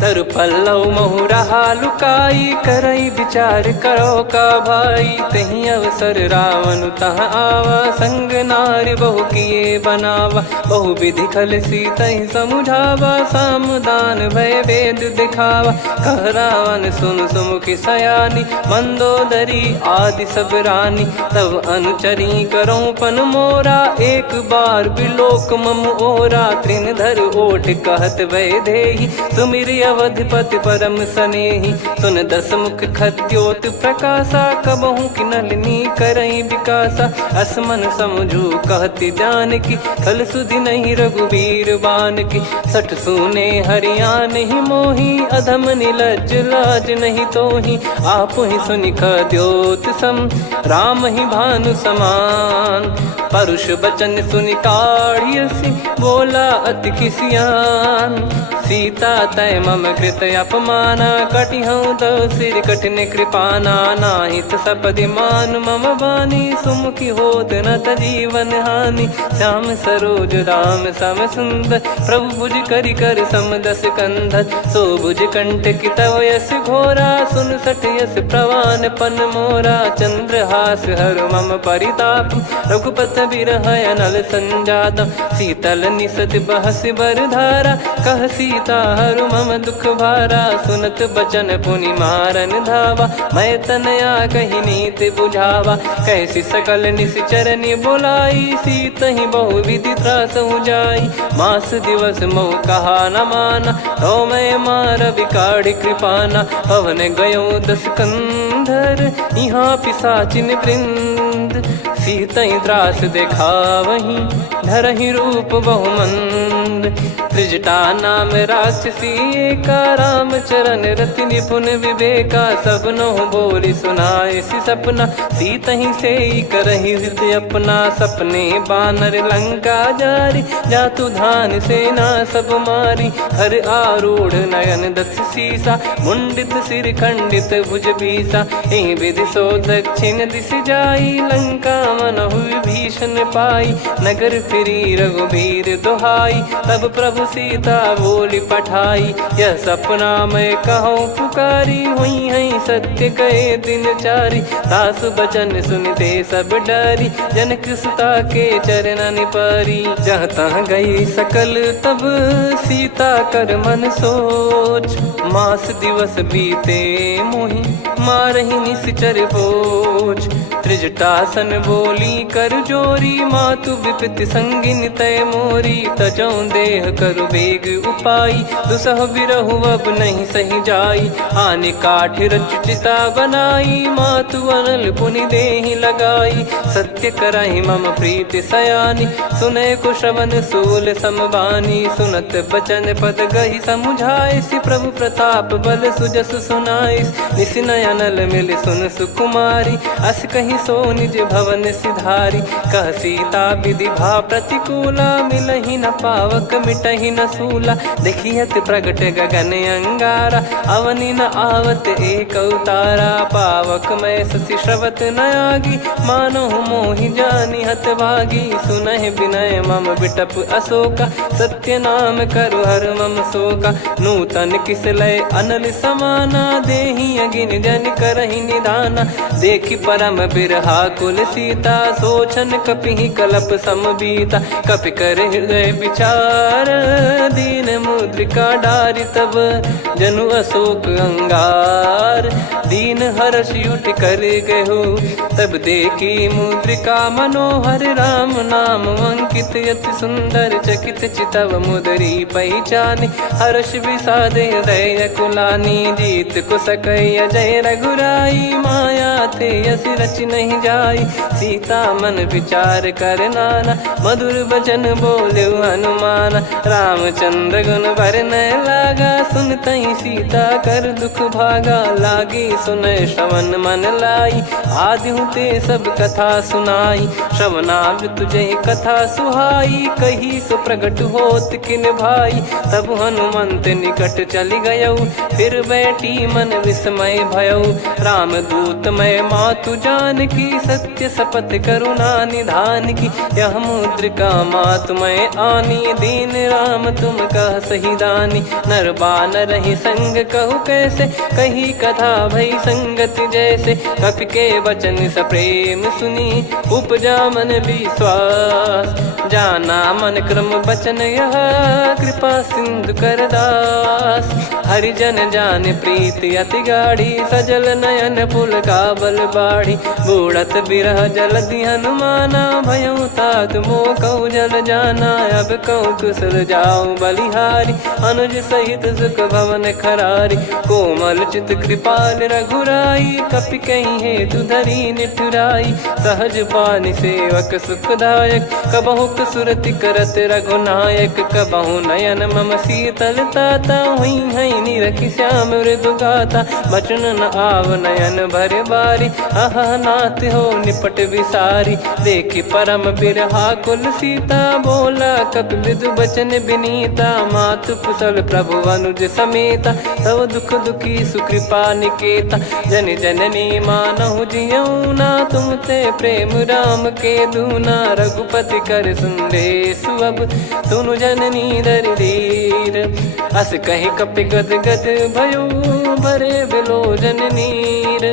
तरु पल्लव महु रहा लुकाई करई विचार करो का भाई तही अवसर रावण तह आवा संग नार बहु किए बनावा बहु विधि खल सीतहि समुझावा सामदान भय वेद दिखावा कह रावण सुन सुमुखी सयानी मंदोदरी आदि सब रानी तब अनुचरी करो पन मोरा एक बार बिलोक मम ओरा त्रिन धर ओट कहत भय देहि सुमिर अवधिपति परम सनेही सुन दस मुख खद्योत प्रकाशा कबहू की नलिनी करई विकासा असमन समझू कहती जानकी खल सुधि नहीं रघुबीर बान की सठ सुने हरियाण ही मोही अधम निलज लाज नहीं तोही आप ही सुनि खद्योत सम राम ही भानु समान परुष बचन सुनि काढ़ियसी बोला अति किसियान सीता तय मम कृत अपमाना कटिहऊँ तो सिर कठिन कृपाना नाहित सपदि मान मम बानी सुमुखी होत न जीवन हानि श्याम सरोज राम सम सुंदर प्रभु भुज करि कर सम दस कंधर सो भुज कंठ की तव यस घोरा सुन सठ यस प्रवान पन मोरा चंद्रहास हर मम परिताप रघुपत बिरह अनल संजात शीतल निसत बहस बर धारा कह सीता हरु मम दुख भारा सुनत बचन पुनि मारन धावा मैं तनया कही नीत बुझावा कैसी सकल निश्चरनि बोलाई सीतहि बहु विधि त्रास जाई मास दिवस मोह कहा न माना तो मैं मार बिकाढ़ कृपाना पवन गयो दस कंधर यहाँ पिसाचिन वृंद सीतहि त्रास देखावही धरहि रूप बहुमंद त्रिजटा नाम राक्षसी का राम चरण रति निपुण विवेका सब नहुँ बोली सुनाए सि सपना सीतहि से करहि हृद अपना सपने बानर लंका जारी जातु धान सेना सब मारी हर आरूढ़ नयन दस सीसा मुंडित सिर खंडित भुज भीसा एहि विधि सो दक्षिण दिश जाई लंका मनहु विभीषण पाई नगर फिरी रघुबीर दुहाई तब प्रभु सीता बोली पठाई यह सपना मैं कहूँ पुकारी हुई है सत्य कहे दिन चारी दास बचन सुनते सब डरी जनक सुता के चरण पारी जहाँ तहाँ गई सकल तब सीता कर मन सोच मास दिवस बीते मोहि मारहि निश्चर बोझ त्रिजटासन बोली कर जोरी मातु विपति संगिन तय मोरी तजौ देह कर करु बेग उपाई, दुसह बिरहु अब नहीं सही जाई, आने काठ रचिता बनाई, मातु अनल पुनि देहि लगाई, सत्य करहि मम प्रीति सयानी, सुने को श्रवण सूल समबानी, सुनत बचन पद गहि समुझाए, सि प्रभु प्रताप बल सुजस सुनाइस, निसि नयनल मिल सुन सुकुमारी, अस कहि सो निज भवन सिधारी, कह सीता विधि भा प्रतिकूला, मिलहि न पावक मिटहि न सूला, देखियत प्रगट गगन अंगारा, अवनि न आवत एक अवतारा, पावक मैं ससि श्रवत न आगी, मानो मोहि जानि हत भागी, सुनहि विनय मम बिटप अशोका, सत्य नाम करु हर मम शोका, नूतन किस लय अनल समाना, देहि अगिन जन करहि निदाना, देखि परम बिरहा कुल सीता, सोचन कपिहि कलप समबीता, कपि कर हृदय विचार, दीन मुद्रिका डारि तब जनु अशोक अंगार, दीन हर्ष उठ कर गहो, तब देखी मुद्रिका मनोहर, राम नाम अंकित अति सुंदर, चकित चितव मुदरी पहचानी, हर्ष विषाद हृदय कुलानी, जीत को सकय अजय रघुराई, माया थे यसी रच नहीं जाई, सीता मन विचार कर नाना, मधुर बचन बोले हनुमान, रामचंद्र गुण बरनय लागा, सुनतहि सीता कर दुख भागा, लागी सुनय श्रवण मन लाई, आदि ते सब कथा सुनाई, श्रवणाव तुझे कथा सुहाई, कही सो प्रगट होत किन भाई, तब हनुमंत निकट चली गयौ, फिर बैठी मन विस्मय भयौ, राम दूत मैं मातु जान की, सत्य शपथ करुणा निधान की, यह मुद्रिका मातु मैं आनी, दीन राम तुम कह सही दानी, नर बानर ही संग कहु कैसे, कही कथा भई संगति जैसे, कपि के वचन सप्रेम सुनी, उपजा मन विश्वास, जाना मन क्रम बचन यह, कृपा सिंधु कर दास, हरिजन जान प्रीति अति गाढ़ी, सजल नयन पुल काबल बाढ़ी, बूढ़त बिरह जलधि हनुमाना, भयउ तात मोह कहु जल जाना, अब कहु कुशल जाऊं बलिहारी, अनुज सहित सुख भवन खरारी, कोमल चित कृपाल रघुराई, कपि कहीं हेतु धरी निठुराई, सहज पानि सेवक सुखदायक, कबहु सुरति करत रघुनायक, कबहु नयन मम शीतल ताता, हुई हई निरखि श्याम मृदु गाता, बचन न आव नयन भर बारी, अह नाथ हो निपट विसारी, देखि परम बिरहा कुल सीता, बोला कपि मृदु बचन बिनीता, मातु कुशल प्रभु अनुज समेता, तव दुख दुखी सुकृपा निकेता, जन जननी मानहु जियऊ ना, तुम ते प्रेम राम के दूना, रघुपति कर संदेश अब सुनु जननी दर धीर, अस कहि कपि गद गद भयो, भरे बिलोचन नीर,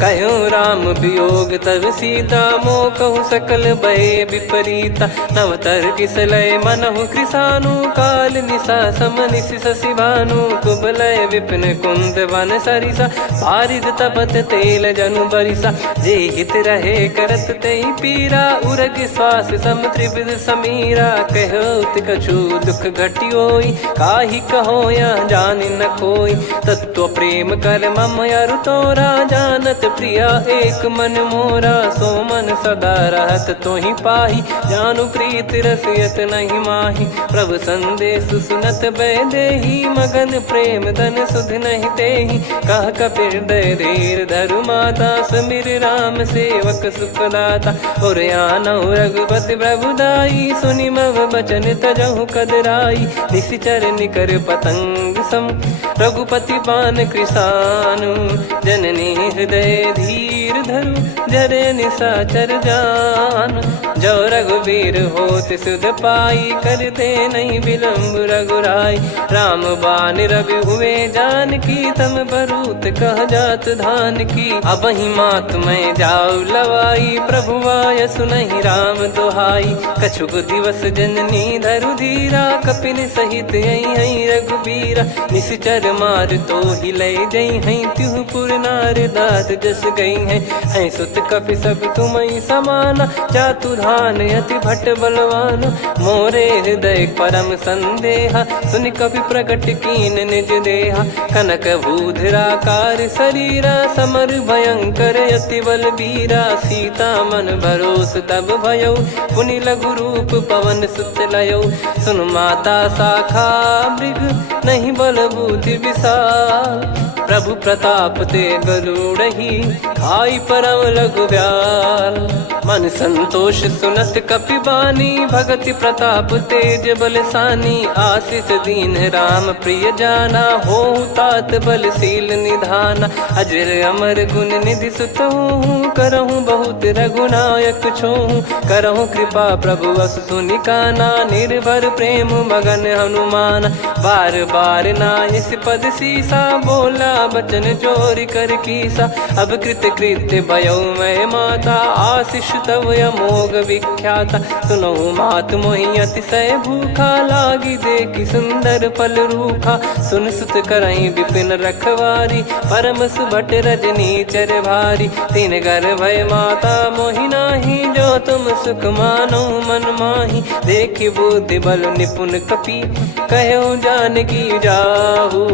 कहूँ राम वियोग तब सीता, मोह कहूँ सकल भय विपरीता, नवतर किसलय मनहु कृसानु, काल निशा समनिशि शशि भानु, कुबलय विपिन कुंद वन सरिसा, पारिद तपत तेल जनु बरिसा, जे हित रहे करत तेहि पीरा, उरग श्वास सम त्रिविध समीरा, कहत कछु दुख घटियोई, काहि कहो या जानि न कोई, तत्व प्रेम कर मम अरु तोरा, जानत प्रिया एक मन मोरा, सो मन सदा रहत तोहि पाही, जानु प्रीति रसियत नहीं माही, प्रभु संदेश सुनत बै देही, मगन प्रेम धन सुध नहीं तेहि, कह कपिर दय धीर धरु माता, समीर राम सेवक सुखदाता, और आनहु रघुपति प्रभुदाई, सुनि मव बचन तजहु कदराई, निशिचर निकर पतंग सम, रघुपति पान कृसानु, जननी हृदय धीर धरु, जरे निशाचर जान, जो रघुवीर होत सुध पाई, करते नहीं विलम्ब रघुराई, राम बान रवि हुए जान की, तम बरूत कह जात धान की, अब ही मात मैं जाऊ लवाई, प्रभु आय सुनहि राम दोहाई, कछुक दिवस जननी धरु धीरा, कपिन सहित यही रघुबीरा, निश्चर मार तो ही ले जई हैं, त्यों पुर नार दात जस गई हैं, सुत कपि सब तुम समाना, जातु महान अति भट्ट बलवान, मोरे हृदय परम संदेहा, सुन कपि प्रकट कीन निज देहा। कनक भूधराकार शरीरा, समर भयंकर अति बलबीरा, सीता मन भरोस तब भयो, पुनि लघु रूप पवन सुत लयो। सुन माता शाखा मृग, नहीं बल बुद्धि विशाल, प्रभु प्रताप ते गरुड़हि, खाई परम लघु ब्याल। मन संतोष सुनत कपि बानी, भगति प्रताप तेज बलसानी, आशीष दीन राम प्रिय जाना, होहु तात बलशील निधाना। अजर अमर गुण निधि सुतहु, करहु बहुत रघुनायक छोहु, करहु कृपा प्रभु अस सुनि काना, निर्भर प्रेम मगन हनुमान। बार बार नायस पद सीसा, बोला बचन चोरी कर कीसा, अब कृत कृत्य भयो मैं माता, आशीष तव अमोघ विख्याता। सुनहु मात मोहि अतिशय भूखा, लागी देखी सुंदर फल रूखा, सुन सुत करहि विपिन रखवारी, परम सुभट रजनी चर भारी। तीन घर भय माता मोहि नाही, जो तुम सुख मानो मन माही, देखी बुद्धि बल निपुण कपि, कहो जानकी जाहू।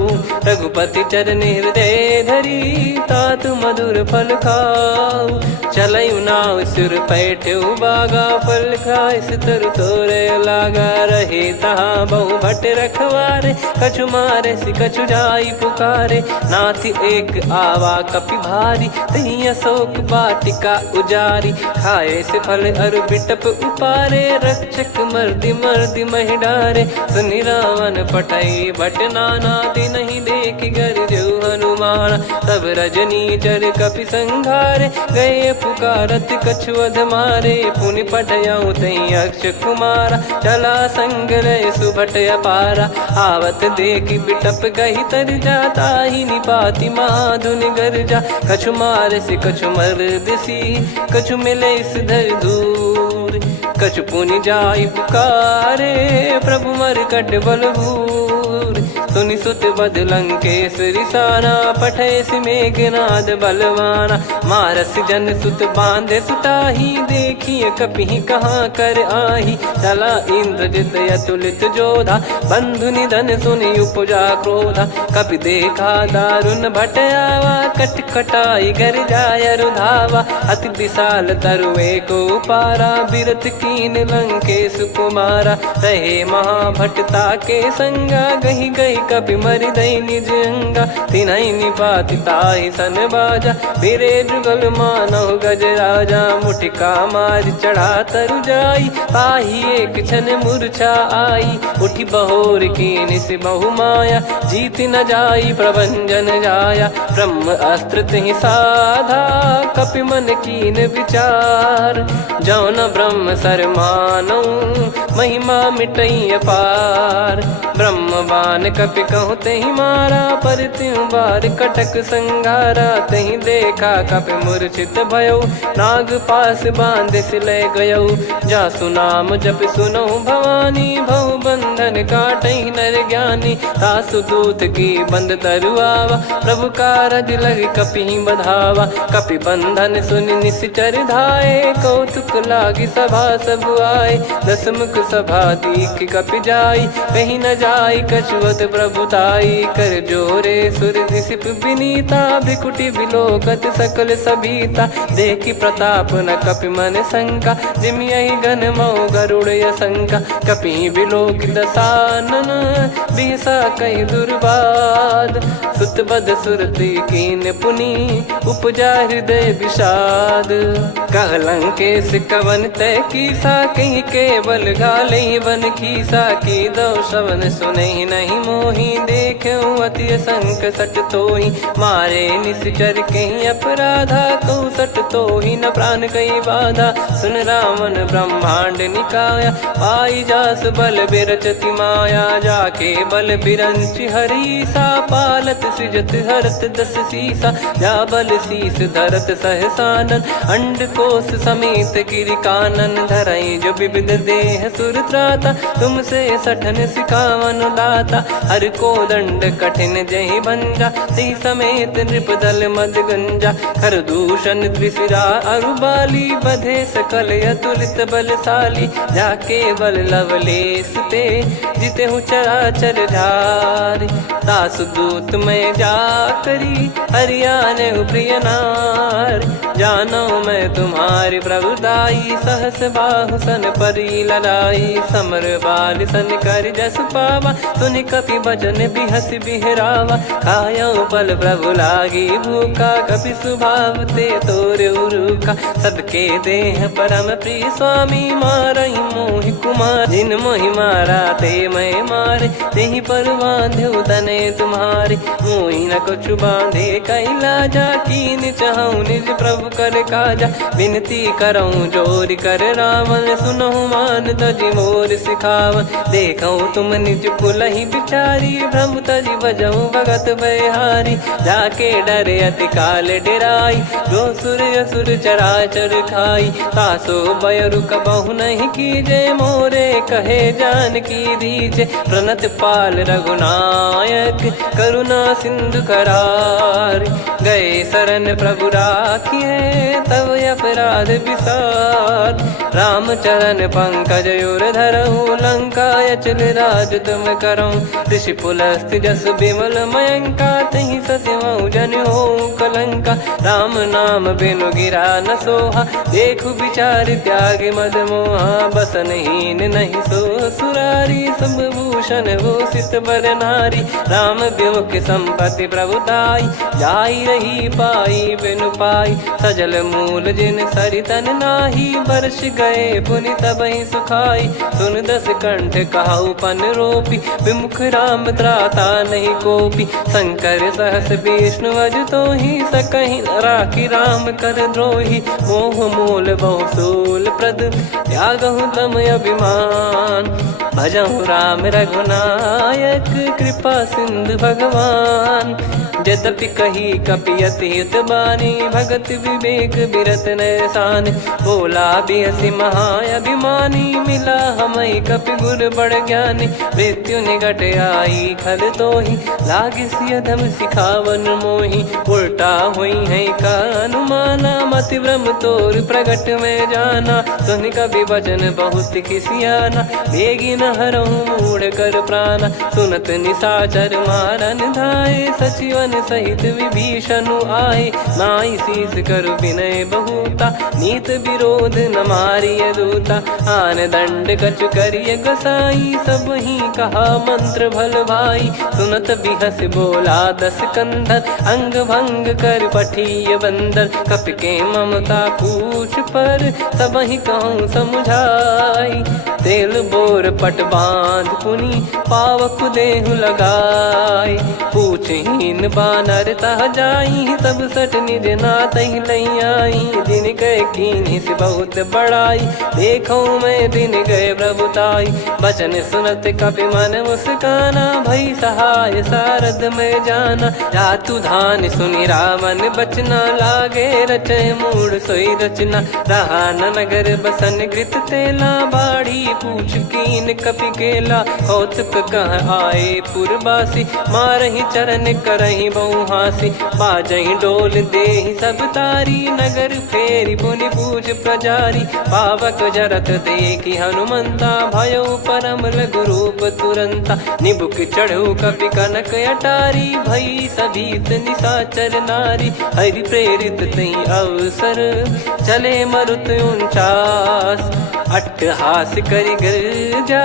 रघुपति चरण हृदय धरी, तात मधुर फल खाऊ, चलयु नाव सिर पैठ्यु बागा, फल खाइस तरु तोरे लागा। रहे तहाँ बहु भट रखवारे, कछु मारे सि कछु जाई पुकारे, नाथि एक आवा कपि भारी, तही अशोक वाटिका उजारी। खाए से फल अरु बिटप उपारे, रक्षक मर्दि मर्दि महि डारे। सुनि रावण पटई भट नाना, तिनहि देखि गरजु हनुमान। तब रजनी चर कपि संघारे, गए पुकारत कछु अध मारे, पुनि पटयउ तई अक्ष कुमारा, चला संग रहे सुभट अपारा। आवत देखि बिटप गही तर जाता, ही निपाति माधुन गर्जा। कछु मारे से कछु मर्दिसी, कछु मिले इस धर दूर, कछु पुनि जाई पुकारे, प्रभु मरकट बलभूर। सुनि सुत बद लंकेश रिसाना, पठेस मेघनाद बलवाना। मारस जन सुत बांधे सुताही, देखिए कपि कहाँ कर आही। चला इंद्रजित अतुलित जोधा, बंधु निधन सुनि उपजा क्रोधा। कपि देखा दारुण भट आवा, कट कटाई घर जाय रुधावा। अति विशाल तरुए को पारा, बिरत कीन लंकेश कुमारा। रहे महाभटता के संगा, गही गही कपि मरि दई निज अंगा। तिन्हि निपाति ताहि सन बाजा, बिरे जुगल मानव गज राजा। मुटिका मार चढ़ा तरु जाई, ताहि एक क्षण मूर्छा आई। उठि बहोर कीन से बहु माया, जीत न जाई प्रभंजन जाया। ब्रह्म अस्त्र तिहि साधा, कपि मन कीन विचार। जौ न ब्रह्म सर मानौ, महिमा मिटई अपार। ब्रह्म बान कपि कहु तहि मारा, पर त्यों बार कटक संगारा। तहि देखा कपि मूर्छित भयो, नाग पास बांध सिले गयो। जासु नाम जप सुनो भवानी, भव बंधन काटहि नर ज्ञानी। तासु दूत की बंद तरुआवा, प्रभु कारज लग कपि बधावा। कपि बंधन सुनि निश्चर धाये, कौतुक लागी सभा सब आए। दस मुख सभा दीख कपि जाई, कहीं न जाई कछुवत प्रभुताई। कर जोरे सुर दिसिप विनीता, भ्रिकुटि बिलोकत सकल सबीता। देखि प्रताप न कपि मन शंका, जिमियहि गन मऊ गरुड़ असंका। कपि बिलोक दसानन, बिहसा कहि दुर्बाद। सुत बद सुरति कीन पुनि, उपजा हृदय विषाद। कह लंकेश कवन तय कीसा, कहीं केवल घाले बन खीसा। की दो श्रवण सुनहि नहीं मोहि, देखऊं अति संक सट तोहि। मारे निश्चर कहीं अपराधा, कहूँ सट तोहि न प्राण कहीं बाधा। सुन रावण ब्रह्मांड निकाया, पाई जास बल बिरचति माया। जाके बल बिरंच हरीसा, पालत सृजत हरत दस सीसा। जा बल शीस धरत सहसानन, अंड कोश समेत गिरि कानन। धरई जो विविध देह सुर त्राता, तुमसे सठन सिखावन दाता। हर को दंड कठिन जहि भंजा, ती समेत नृपदल मद गंजा। कर दूषण त्रिशिरा अरुबाली, बधे सकल अतुलित बलशाली। जाके बल लवलेस ते, जितेहु चराचर झार। दास दूत में जा करी, हरियाने प्रिय नार। जानो मैं तुम्हारी प्रभुताई, सहस बाहु सन परी लड़ाई। समर बाल सन कर जस पावा, सुनि कपि भजन बिहस बिहरावा। खायो बल प्रभु लागी भूखा, कपि स्वभाव ते तोर उरुका। सबके देह परम प्रिय स्वामी, मारहि मोहि कुमार। जिन मोहि मारा ते मैं मारे, तेहि पर बांधे तने तुम्हारे। मोहि न कुछ बांधे कैलाजा, कीन चाहूं निज प्रभु कर काजा। विनती करऊं जोर कर रावण, सुनहु मान तजि मोर सिखावन। देखऊं तुम निज कुलहि बिचारी, भ्रम तजि बजऊं भगत बहारी। जाके डरे अति काल डेराई, जो सुर असुर चराचर खाई। तासो बयरु कबहु नहीं कीजे, मोरे कहे जान की दीजे। प्रणत पाल रघुनायक, करुणा सिंधु करार। गए शरण प्रभु राखिए, तब अपराध विसार। राम चरण पंकज उर धरहु, लंका अचल राज तुम करऊं। ऋषि पुलस्त जस विमल मयंका, तहि ससिमऊ जन हो कलंका। राम नाम बिनु गिरा न सोहा, देखु विचार त्याग मद मोहा। बसनहीन नहीं सो सुरारी, सब भूषण हो सित बर नारी। राम विमुख संपत्ति प्रभुताई, जाई रही पाई बिनु पाई। सजल मूल जिन सरितन नाही, बरस गए पुनि तबहि सुखाई। सुन दस कंठ कहाऊ पन रोपी, विमुख राम त्राता नहीं कोपी। शंकर सहस विष्णु अजतो ही, सकहि राखी राम कर द्रोही। मोह मूल बहु सूल प्रद, त्यागहु तम अभिमान। भजहु राम रघुनायक, कृपा सिंधु भगवान। यद्यपि कही कपियति हित बानी, भगत विवेक बिरत नैसान। बोला बिहसी महाअभिमानी, मिला हमई कपि गुर बड़ ज्ञानी। मृत्यु निकट आई खल तोहि, लागे सियधम सिखावन मोहि। उल्टा हुई है का अनुमाना, मति भ्रम तोर प्रगट में जाना। सुन कवि वचन बहुत खिसियाना, बेगी न हरहु मूढ़ कर प्राणा। सुनत निशाचर मारन धाये, सचिवन सहित विभीषणु आए। नाई शीस करु विनय बहुता, नीत विरोध न मारिय दूता। आन दंड कछु करिय गोसाई, सब ही कहा मंत्र भल भाई। सुनत बिहस बोला दस कंधर, अंग भंग कर पठिय बंदर। कपि के ममता पूछ पर, सब ही कहूँ समुझाई। तेल बोर पट बांध पुनि, पावक देहु लगाई। पूछहीन बानर तह जाई, तब सट निज नातहि लई आई। दिन गए कीन्ही से बहुत बड़ाई, देखो मैं दिन गए प्रभुताई। बचन सुनत कपि मन मुस्काना, भई सहाय सारद में जाना। जातु धान सुनि रावण बचना, लागे रचे मूढ़ सोई रचना। रहा न नगर बसन कृत तेला, बाढ़ी पूछ कीन कपि केला। कौतुक कह आए पुरबासी, मारहि चरण करहि बहु हासी। बाजहि डोल देहि सब तारी, नगर फेरी पुनि पूछ प्रजारी। पावक जरत देखि हनुमंता, भयो परम लघु रूप तुरंता। निबुक चढ़ऊ कपि कनक अटारी, भई सभीत निशाचर नारी। हरि प्रेरित तहि अवसर, चले मरुत 49। अट्टहास करि गिरजा,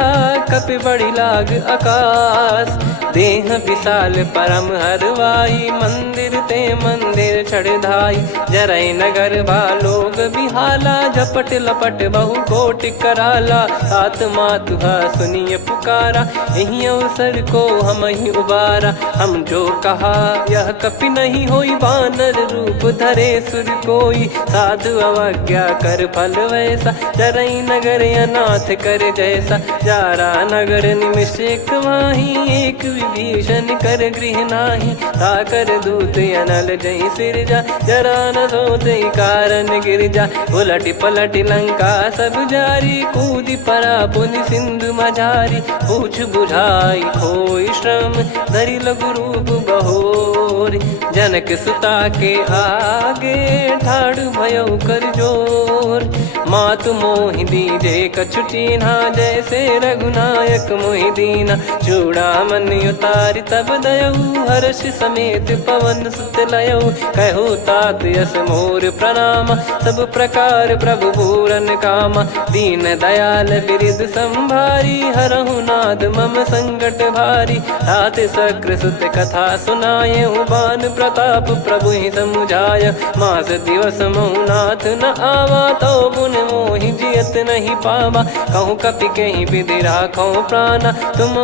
कपि बड़ी लाग आकाश। देह विशाल परम हरवाई, मंदिर ते मंदिर चढ़धाई। जरै नगर बालोग बिहाला, झपट लपट बहु कोटि कराला। आत्मा तुहा सुनिय पुकारा, यही अवसर को हम ही उबारा। हम जो कहा यह कपि नहीं होई, वानर रूप धरे सुर कोई, साधु अवज्ञा कर फल वैसा, चरई नगर अनाथ कर जैसा, जारा नगर निमिष एक माही, एक विभीषण कर गृह नाही, ताकर दूत अनल जय सिरजा, जरा न सोते कारण गिरजा, उलट पलट लंका सब जारी, कूदी परा पुनि सिंधु मझारी, पूछ बुझाई खोई श्रम, धरि लघु रूप बहोरी, जनक सुता के आगे ठाड़ भयउ कर जोर, मातु मोहि दीजे कछु चीन्हा, जैसे रघुनायक मोहि दीना, चूड़ामन उतारि तब दयऊ, हर्ष समेत पवन सुत लयऊ, कहो तात यस मोर प्रणाम, सब प्रकार प्रभु पूरन कामा, दीन दयाल बिरिद संभारी, हरहु नाद मम संकट भारी, तात सक्र सुत कथा सुनाये, बान प्रताप प्रभु ही समुझाय, मास दिवस महु नाथ न आवा, तो पुन मोहि जियत नहीं पावा, कहूँ कपि कहीं विधि राखो प्राणा, तुम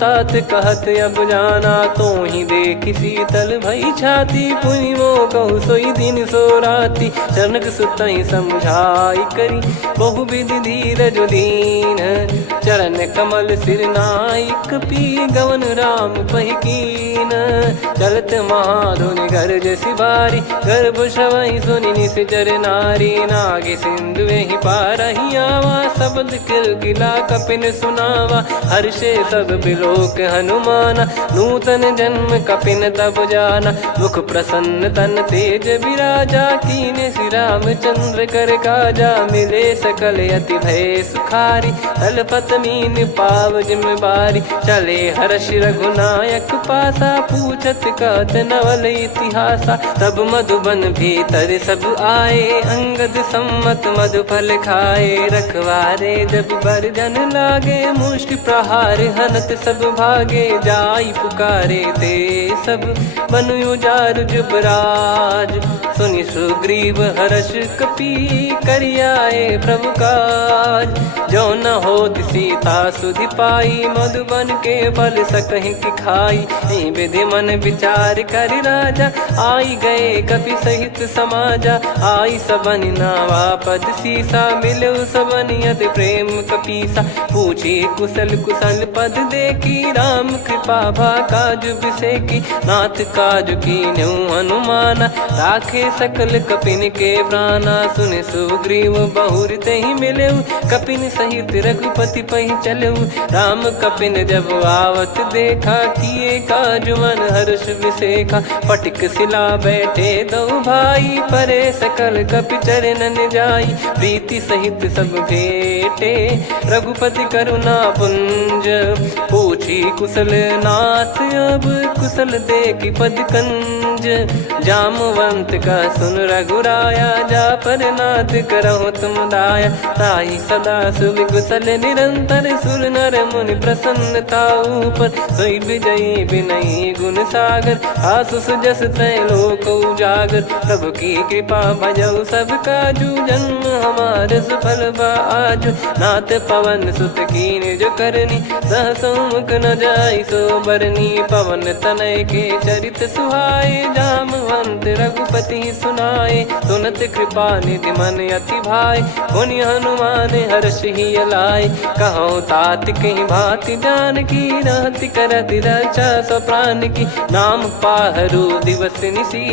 तात कहत अब जाना, तो ही देखी शीतल भई छाती, पुनि मो कहूँ सोई दिन सो राती, जनक सुत ही समझाई करी, बहु विधि धीरज दीन, चरण कमल सिर नाई, कपि गवन राम पहि कीन, चलत महाधुनि गर्ज सिबारी, गर्भ श्रवहि सुनि निश्चर नारी, नागे सिंधु ही पारहि आवा, शब्द किलकिला कपिन सुनावा, हर्षे सब बिलोक हनुमाना, नूतन जन्म कपिन तब जाना, मुख प्रसन्न तन तेज विराजा, कीने श्री रामचंद्र कर काजा, मिले सकल अति भय सुखारी, तलपत मीन पाव जिम बारी, चले हर्ष रघुनायक पासा, पूछत कहत नवल इतिहासा, तब मधुबन भीतर सब आए, अंगद सम्मत मधु फल खाए, रखवारे जब बरजन लागे, मुष्टि प्रहार हनत सब भागे, जाई पुकारे ते सब बन उजारु जुबराज, सुनि सुग्रीव हर्ष कपि करियाए प्रभु काज, जो न होत सीता सुधि पाई, मधुबन के फल सकहि कि खाई, विधि मन विचार कर राजा, आई गए कपि सहित समाजा, आई सबन नावा पद सीसा, मिलो सबन यत प्रेम कपीसा, पूछी कुशल कुशल पद देखी, राम कृपा भा काज बिसेकी, नाथ काज कीन्हु हनुमाना, राखे सकल कपिन के प्राणा, सुन सुग्रीव बहुर तेहि मिलेऊ, कपिन सहित रघुपति पहि चलेऊ, राम कपिन जब आवत देखा, किए काज मन हर्ष विसेखा, फटिक सिला बैठे दो भाई, परे सकल कपि चरणन जाई, प्रीति सहित सब भेटे, रघुपति करुणा पुंज, पूछी कुशल नाथ अब कुशल देखि पद कंज, जामवंत का सुन रघुराया, जा पर नाथ करहु तुम दाया, ताहि सदा सुभि कुशल निरंतर, सुर नर मुनि प्रसन्नता ऊपर, सोई विजयी विनयी गुण सागर, आसु सुजस त्रैलोक उजागर, प्रभु की कृपा भजऊ सब काजू, जन्म हमार सफल बा आजु, नाथ पवन सुत कीन जो करनी, सहसो मुख न जाई सो बरनी, पवन तनय के चरित सुहाए, जामवंत रघुपति सुनाए, सुनत कृपा निधि मन अति भाई, पुनि हनुमान हर्ष ही लाए, कहो तात कहीं भांति जान की, रहति करति रक्षा सो प्राण की, नाम पाहरू दिवस निसी,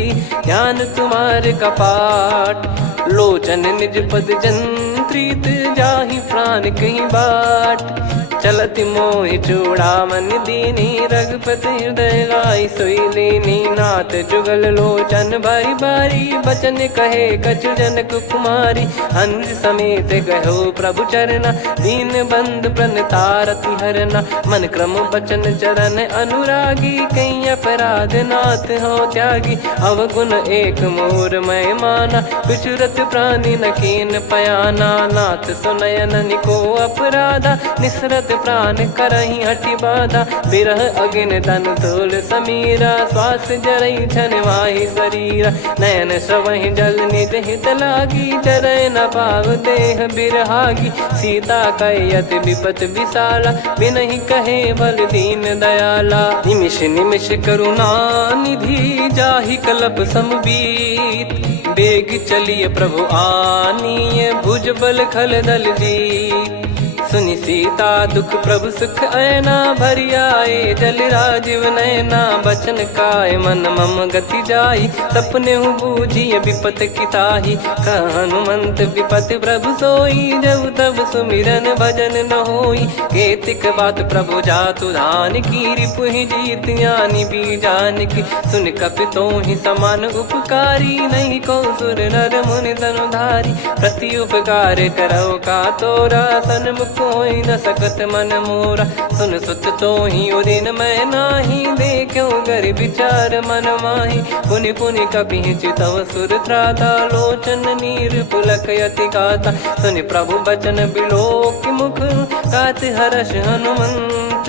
ज्ञान तुम्हारे कपाट, लोचन निज पद जंत्रित, जाहि प्राण कहीं बाट, चलति मोहि चूड़ामन दीनी, रघुपति हृदय लाई सोई लीनी, नाथ जुगल लोचन बारी बारी, बचन कहे कछु जनक कुमारी, अनुज समेत गहो प्रभु चरना, दीन बंद प्रणतारति हरना, मन क्रम बचन चरण अनुरागी, कहीं अपराध नाथ हो त्यागी, अवगुण एक मोर मैं माना, विचुरत प्राणी न कीन पयाना, नाथ सुनयन को अपराधा, निसरत प्राण करही हटि बाधा, बिरह अगिन तन तोल समीरा, श्वास जरई छन माही शरीरा, नयन श्रवहि जल निज हित लागी, जरय न पाव देह बिरहागी, सीता कैयत विपत विशाला, बिनहि कहे बल दीन दयाला, निमिष निमिष करुणा निधि, जाहि कलप समबीत, बेग चलिए प्रभु आनीय, भुज बल खल दल जीत, सुनि सीता दुख प्रभु सुख ऐना, भरि आए जल राजीव नैना, बचन काय मन मम गति जाई, सपने हूँ बूझिए विपत किताही, हनुमंत विपत प्रभु सोई, जब तब सुमिरन भजन न होई, केतिक बात प्रभु जातु धान की, रिपुहि जीत ज्ञानी बीजान की, सुन कपितो ही समान उपकारी, नहीं को सुर नर मुनि धनुधारी, प्रति उपकार करो का तोरा, सन्मुख कोई न सकत मन मोरा, सुन सुत तो ही उदिन मैं नाही, देखो गर विचार मन माही, पुनि पुनि कपि चितव सुर त्राता, लोचन नीर पुलक यति गाता, सुनि प्रभु बचन बिलोक मुख, गात हर्ष हनुमंत,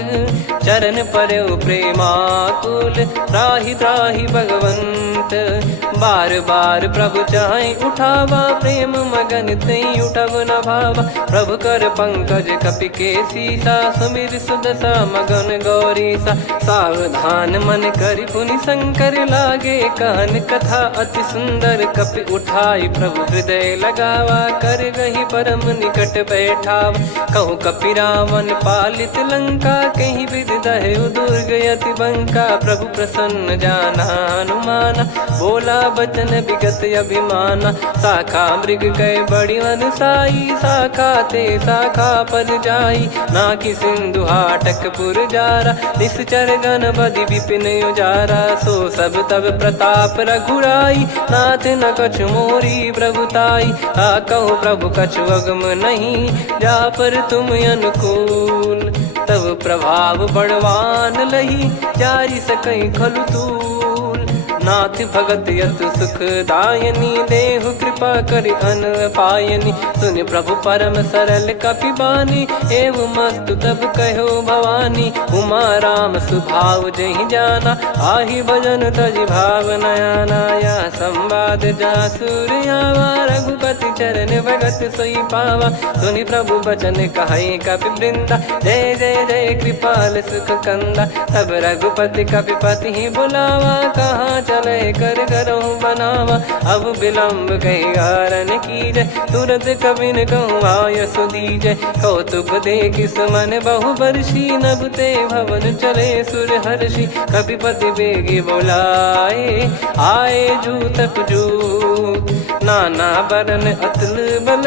चरण परयो प्रेमाकुल, त्राहि त्राहि भगवंत, बार बार प्रभु चाहि उठावा, प्रेम मगन तई उठब न भावा, प्रभु कर पंकज कपि के सीसा, सुमिर सुदशा मगन गौरीसा, सावधान मन करि पुनि शंकर लागे, कहन कथा अति सुंदर, कपि उठाई प्रभु हृदय लगावा, कर गही परम निकट बैठावा, कहु कपि रावण पालित लंका, कहीं विद दहु दुर्ग यति बंका, प्रभु प्रसन्न जाना हनुमाना, बोला बचन विगत अभिमाना, शाखा मृग गए बड़ी अनुसाई, शाखा ते शाखा पर जाई, ना कि सिंधु हाटक पुर जारा, निश्चर गण बदि विपिन उजारा, सो सब तब प्रताप रघुराई, नाथ न कछु मोरी प्रभुताई, आ कहो प्रभु कछु अगम नहीं, जा पर तुम अनुकूल, तब प्रभाव बड़वान लही, जारी सकई खलु तूल, नाथ भगत यत सुख दायनी, देहु कृपा करि अन पायनी, सुनि प्रभु परम सरल कपि बानी, एव मस्तु तब कहो भवानी, उमा राम सुभाव जहि जाना, आहि भजन तजि भाव नयाना, या संवाद जासुर आवा, रघुपति चरण भगत सोई पावा, सुनि प्रभु बचन कहै कपि वृंदा, जय जय जय कृपाल सुख कंदा, तब रघुपति कपि पति ही बुलावा, कहाँ चले कर करहु बनावा, अब विलम्ब कही कारण कीजय, तुरंत कवि न कहूँ आयस दीजय, कौतुक देख सुमन बहु बरसी, नभ ते भवन चले सुर हर्षि, कपिपति बेगी बोलाए, आए जूतक जूत, नाना बरन अतुल बल,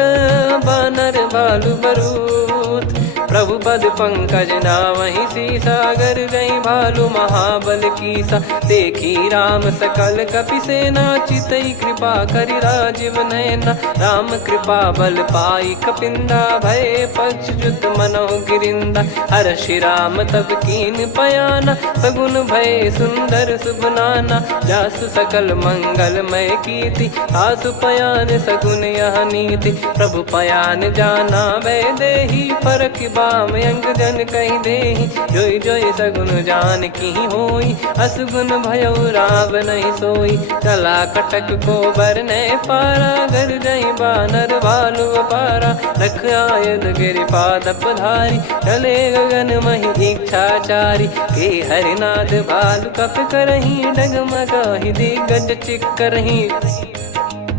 बानर बालु बरूत, प्रभु पद पंकज नामहि सीसा, गर गई भालु महाबल कीसा, देखी राम सकल कपि सेना, चितई कृपा करि राजीव नयना, राम कृपा बल पाई कपिंदा, भय पक्ष जुत मनोह गिरिंदा, हर्षि राम तब कीन पयाना, सगुन भय सुंदर शुभ नाना, जासु सकल मंगलमय कीर्ति, आसु पयान सगुन यह नीति, प्रभु पयान जाना वै देहि, फरक बाम अंग जन कहि देहि, जोई जोई सगुन जान की होई, असगुन भयो राव नहीं सोई, चला कटक को बरने पारा, घर जई बानर भालु अपारा, रख आयद गिरि पाद पधारी, चले गगन महि इच्छाचारी, के हरिनाथ भालु कप करही, डगमगाहि दिग्गज चिक्करही,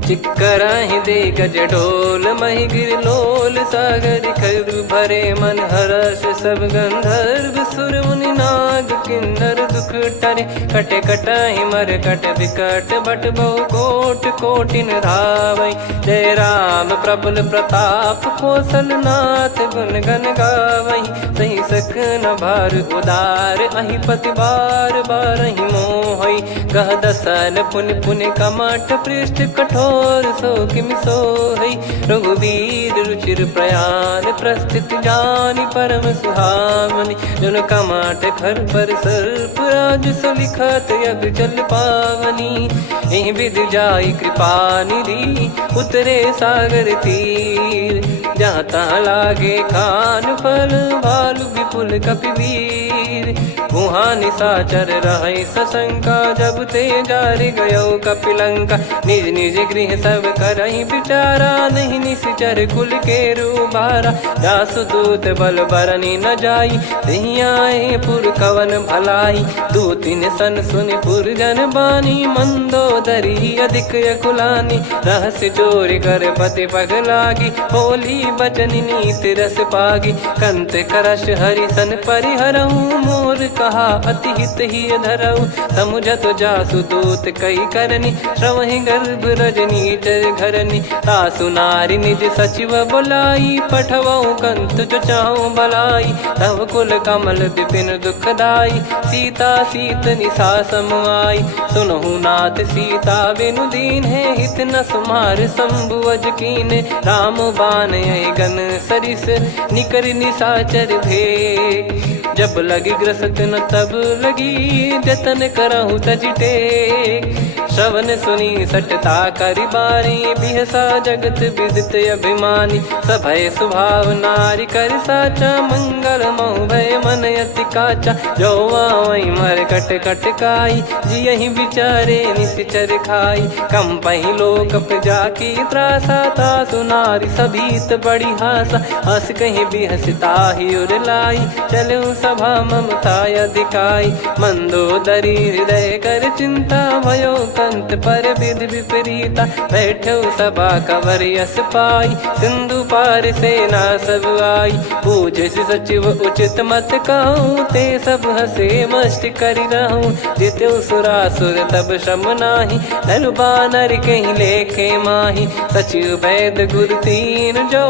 चिक्कराहि दे गज डोल, महि गिर लोल, सागर खरु भरे मन हर्ष, सब गंधर्व सुर मुनि नाग किन्नर दुख टरे, कटे कटाहि मर कट विकट, बट बहु कोट कोटिन धावै, जय राम प्रबल प्रताप, कौशल नाथ गुण गण गावै, सही सक न भार उदार, अहि पति बार बारहि मोहै, गह दसन पुनि पुनि कमठ पृष्ठ कठोर, किशोर सो किमि सोहई। रघुवीर रुचिर प्रयाण प्रस्थित जानि परम सुहावनी। जन कमाट खर पर सर्प राज सलिखत अब चल पावनी। एहि विध जाई कृपा निधि उतरे सागर तीर। जहाँ तहाँ लागे खान फल भालु विपुल कपिवीर। वहाँ निशाचर रहे सशंका जब ते जारि गयो कपिलंका। निज निज गृह सब करहि विचारा नहीं निश्चर कुल के रूबारा। जासु दूत बल बरनी न जाई तेहि आए पुर कवन भलाई। दू तीन सन सुनि पुर जन बानी मंदोदरी अधिक अकुलानी। रहस्य चोरी कर पति पग लागी होली बचन नीत रस पागी। कंत करश हरि सन परिहरऊ मोर कहा अति हित ही धरऊ। समुझत जासु दूत कई करनी श्रवहि गर्भ रजनी चर घरनी। तासु नारी निज सचिव बुलाई पठवऊ कंत जो चाहूं भलाई। तव कुल कमल विपिन दुखदाई सीता सीत निशा समुआई। सुनहु नाथ सीता बिनु दीन है हित न सुमार शंभुअज कीन। राम बान गन सरिस निकर निशाचर भेग। जब लगी ग्रसत न तब लगी जतन करहु तज टेक। श्रवण सुनी सटता करि बारी बिहसा जगत विदित अभिमानी। सभय स्वभाव नारी कर साचा मंगल मऊ भय मन अति काचा। जो आवई मर कट कट काई जियहि विचारे निश्चर खाई। कम पही लोक प्रजा की त्रासा तासु नारी सभीत बड़ी हासा। हस कहीं बिहसता ही उर लाई चलऊ सभा ममता अधिकाई। मंदोदरी हृदय कर चिंता भयो कंत पर विधि विपरीता। बैठो सभा कवर यस पाई सिंधु पार सेना सब आई। पूजे सचिव उचित मत कहूँ ते सब हसे मस्त करि रहूं। जित्यो सुरासुर तब श्रम नाही धनु बानर कहीं लेखे माही। सचिव वैद गुरु तीन जो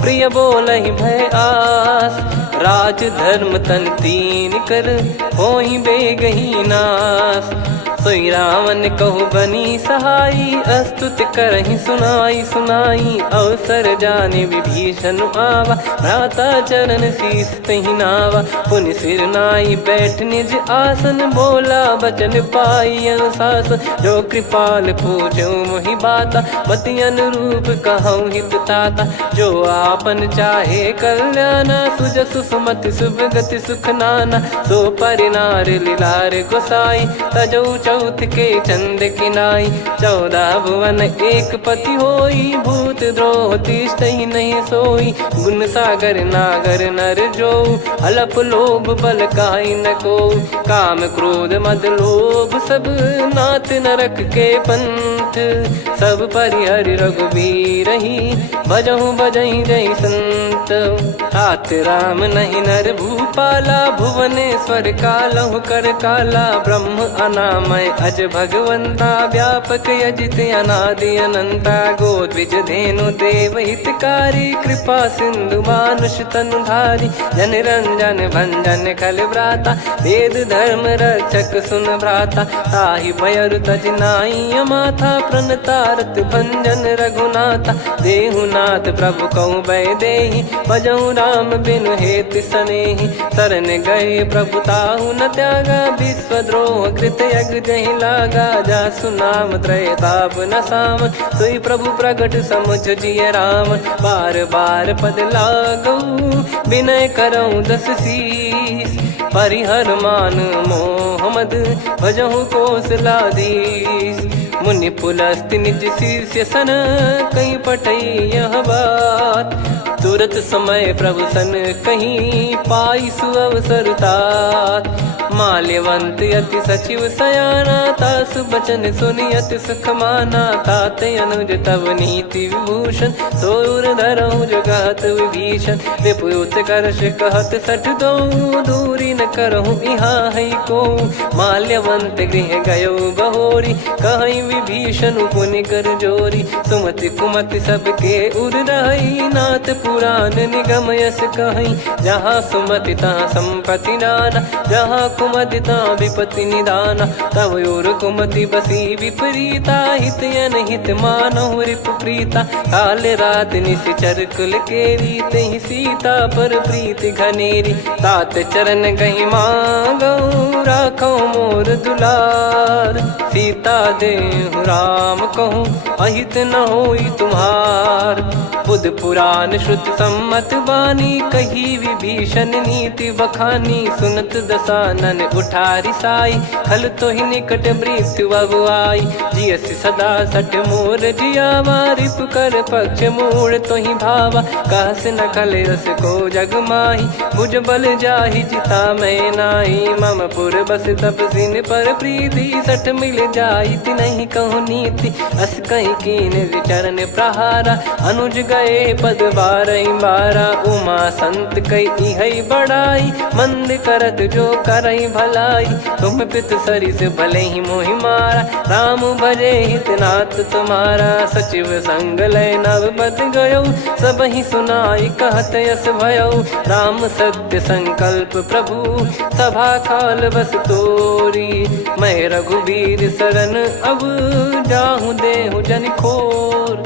प्रिय बोलहि भय आस। राज धर्म तन तीन कर होई बेगही नास। सोई रावण कहु बनी सहाई अस्तुत करहि सुनाई सुनाई। अवसर जाने विभीषण आवा भ्राता चरण शीस तहि नावा। पुनि सिर नाई बैठ निज आसन बोला बचन पाई अनुशासन। जो कृपाल पूछो मोहि बाता मति अनुरूप कहूँ हित ताता। जो आपन चाहे कल्याणा सुजसु सुमति शुभ गति सुख नाना। सो परिनार लीलार गोसाई तजौ चौथ के चंद किनाई। 14 भुवन एक पति होई भूत द्रोह तिष्ठहि नहीं सोई। गुण सागर नागर नर जो अलप लोभ बल काई न को। काम क्रोध मद लोभ सब नाथ नरक के पंथ। सब परिहर रघुबीर ही भजहु भजहि जय संत। हाथ राम नहीं नर भूपाला भुवनेश्वर कालहु कर काला। ब्रह्म अनामय अज भगवंता व्यापक यजित अनादि अनंता। गोद्विज धेनु देव हितकारी कृपा सिंधु मानुष तनुधारी। जन रंजन भंजन खल व्राता वेद धर्म रक्षक सुन भ्राता। ताहि भयर तज नाई माथा प्रणतारत भंजन रघुनाथा। देहुनाथ प्रभु कहु भय देहि भजहु राम बिनु हेतु सनेहि। शरण गए प्रभु ताहु न त्यागा विश्वद्रोह कृत यज्ञ जहि लागा। जासु नाम त्रय ताप न सामन सोई प्रभु प्रगट समुझ जिय रामन। बार बार पद लागऊ विनय करऊँ 10 शीस। परिहर मान मोह मद भजहु कौशलाधीश। मुनि पुलस्त्य निज शिष्य सन कहीं पटई यह बात। तुरत समय प्रभु सन कहीं पाई सुअवसर तात। माल्यवंत अति सचिव सयाना तासु बचन सुनि अति सुख माना। तात अनुज तव नीति विभूषण सोर धरऊ जगत विभीषण। विपुत करश कहत सठ दो दूरी न करहु यहाँ है को। माल्यवंत गृह गयो बहोरी कहीं विभीषण पुनि कर जोरी। सुमति कुमति सबके उर रही नाथ पुराण निगम यस कहीं। जहाँ सुमति तहाँ संपत्ति नाना जहाँ कुमदिता विपत्ति निदाना तव योर कुमति बसी विपरीता हित अनहित मानव रिप प्रीता काल रात निश्चर कुल केरी तहि सीता पर प्रीति घनेरी तात चरण गही मांगऊ राखो मोर दुलार सीता देहु राम कहूँ अहित न होई तुम्हार बुध पुराण श्रुत सम्मत बानी कही विभीषण नीति बखानी सुनत दसानन उठारी साई खल तो ही निकट मृत्यु अब आई जियस सदा सट मोर जियावा रिप कर पक्ष मूड़ तो ही भावा कहस न खल रस को जग माही भुज बल जाहि जिता मैं नाई मम पुर बस तब सिन पर प्रीति सठ मिल जाई ति नहीं कहूँ नीति अस कहीं कीन विचरण प्रहारा अनुज गए पद बारई बारा उमा संत कई हई बड़ाई मंद करत जो करई भलाई तुम पित सरिस भले ही मोहि मारा राम भजे हित नाथ तुम्हारा सचिव संग लय नव बद गयो सब ही सुनाई कहत यस भयो राम सत्य संकल्प प्रभु सभा काल बस तोरी मैं रघुबीर शरण अब जाहू देहु जन खोर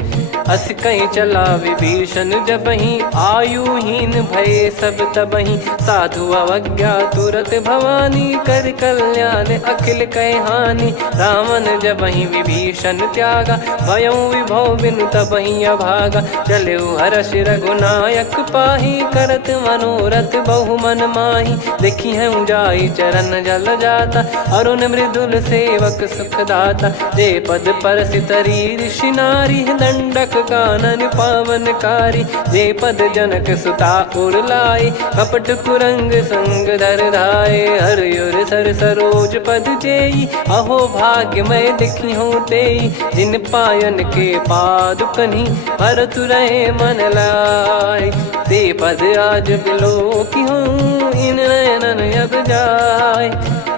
अस कहीं चला विभीषण जबहि आयुहीन भय सब तबहि साधु अवज्ञा तुरत भवानी कर कल्याण अखिल कह हानि रावण जबहि विभीषण त्यागा भयउ विभव बिनु तबहि अभागा चलऊ हर्ष रघुनायक पाही करत मनोरथ बहु मन माही देखी है जाई चरण जल जाता अरुण मृदुल सेवक सुखदाता जे पद पर सितरी ऋषि नारी दंडक कानन पावनकारी जे पद जनक सुता उर लाए कपट कुरंग संग धर धाये हरियुर सर सरोज पद जेई अहो भाग्य मैं दिखी हूँ तेई जिन पायन के पादुकनी भरत रहे मन लाए ते पद आज बिलो की हूँ इन नयनन अब जाय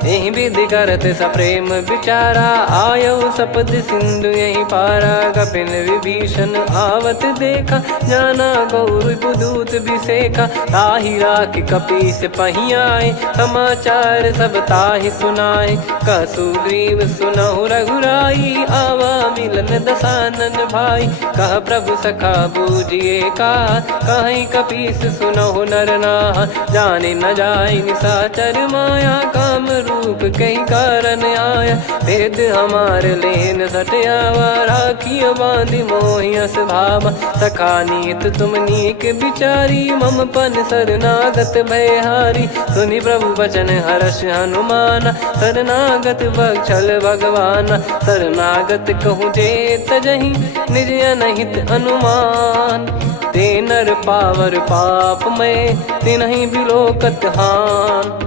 यही विधि करत सप्रेम विचारा आयो सपद सिंधु यही पारा कपिन विभीषण आवत देखा जाना गौर बुदूत विसेखा ताहि राख कपीस पहियाए समाचार सब ताहि सुनाए कसु ग्रीव सुनहु रघुराई आवा मिलन दसानन भाई कह प्रभु सखा बूझिए का कहीं कपीस सुनहु नर नाहा जाने न जाय निसाचर माया काम रूप कई कारण आया भेद हमार लेन सटयावा राखिय बांधि मोहियस भावा सखा नीत तुम नीक बिचारी मम पन शरणागत भयहारी सुनि प्रभु वचन हर्ष हनुमाना शरणागत बक्षल भगवाना शरणागत कहूँ जे तजहि निज अनहित अनुमान ते नर पावर पाप में तिन्हि बिलोकत हान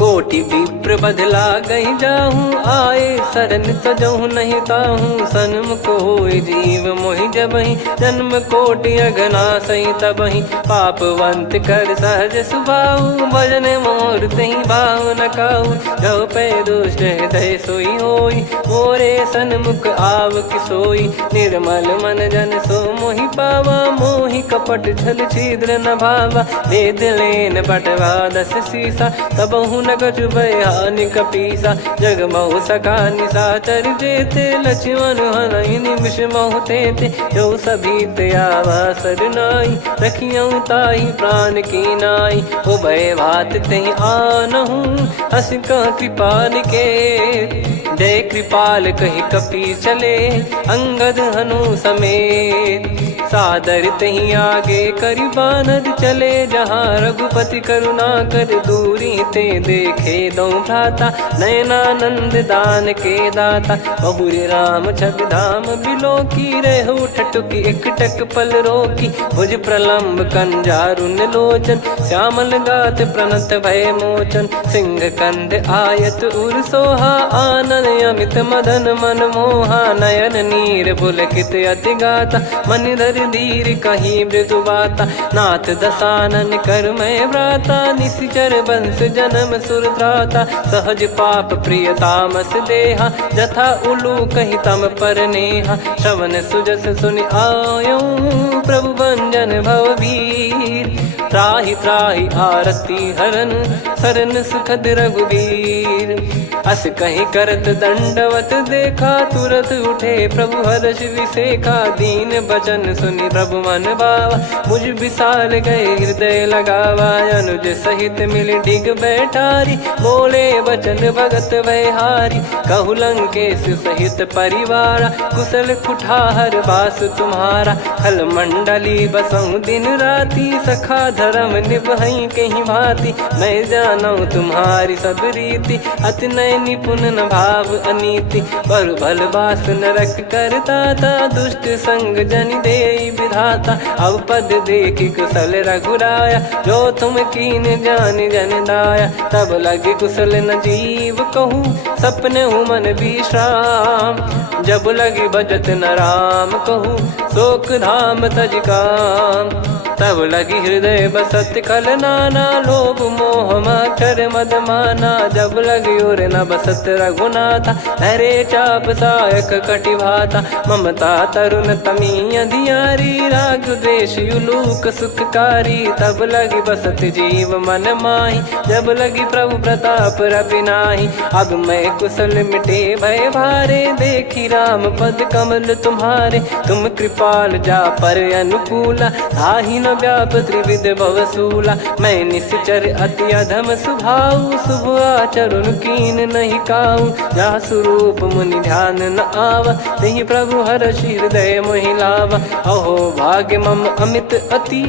कोटि विप्र बदला गई जाहूँ आए शरण तजहु नहीं ताहूँ सन्मुख होय जीव मोहि जबहि जन्म कोटि अघना सही तबहि पापवंत कर सहज सुभाऊ भजन मोर तहि भाव न काऊ जो पै दुष्ट हृदय सोई होई मोरे सन्मुख आव किसोई निर्मल मन जन सो मोहि पावा मोहि कपट छल छिद्र न भावा वेद लेन बटवा दस सीसा तबहु न कछु भयानि कपीसा जग महु सखा निसाचर जेते लक्ष्मण हनहि निमिष महु तेते जो सभी त्यावा सरनाई रखियऊ ताहि प्राण की नाई उभय भात तहि आनहु हस कह कृपाल के जय कृपाल कहि कपी चले अंगद हनु समेत सादर तही आगे करि बानर चले जहाँ रघुपति करुणा कर दूरी ते देखे दो भ्राता नयनानंद दान के दाता बहुरी राम छवि धाम बिलो की रहु ठटुकी एकटक पल रोकी भुज प्रलम्ब कंजारुन लोचन श्यामल गात प्रणत भय मोचन सिंह कंद आयत उर सोहा आनन अमित मदन मन मोहा नयन नीर पुलकित अति गाता मन धर धीर कहीं मृदु बाता नाथ दसानन कर मैं व्राता निश्चर वंश जन्म सुरत्राता सहज पाप प्रिय तामस देहा जथा उलू कही तम पर नेहा श्रवण सुजस सुनि आयो प्रभु भंजन भववीर त्राहि त्राहि आरती हरन सरन सुखद रघुबीर। अस कहीं करत दंडवत देखा तुरत उठे प्रभु हर्ष विसेखा। दीन बचन सुनि प्रभु मन भावा मुझ विसाल गए हृदय लगावा। अनुज सहित मिल डिग बैठारी बोले बचन भगत वैहारी। कहु लंकेश सहित परिवारा कुशल कुठार बास तुम्हारा। खल मंडली बसहु दिन राति सखा धर्म निभई कहीं भांति। मैं जानू तुम्हारी सब रीति अति नय निपुण न भाव अनीति। पर भल बास नरक करता था दुष्ट संग जन दे विधाता। अब पद देखि कुशल रघुराया जो तुम कीन जान जन दाया। तब लगे कुशल न जीव कहूँ सपने हूँ मन विश्राम। जब लगे भजत न राम कहूँ शोक धाम तज काम। तब लगी हृदय बसत खल नाना लोभ मोह मकर मद माना। जब लगी और न बसत रघुनाथा हरे चाप सायक कटिभाता। ममता तरुण तमी अधियारी राग द्वेष युलूक सुखकारी। तब लगी बसत जीव मन माही जब लगी प्रभु प्रताप रविनाही। अब मैं कुशल मिटे भय भारे देखी राम पद कमल तुम्हारे। तुम कृपाल जा पर अनुकूला ताहि न व्याप त्रिविध भवसूला। मैं निश्चर अति अधम स्वभाव शुभ आचरण कीन नहीं काऊ। जा स्वरूप मुनि ध्यान न आवा नहीं प्रभु हर्ष हृदय मोहि लावा। अहो भाग्य मम अमित अति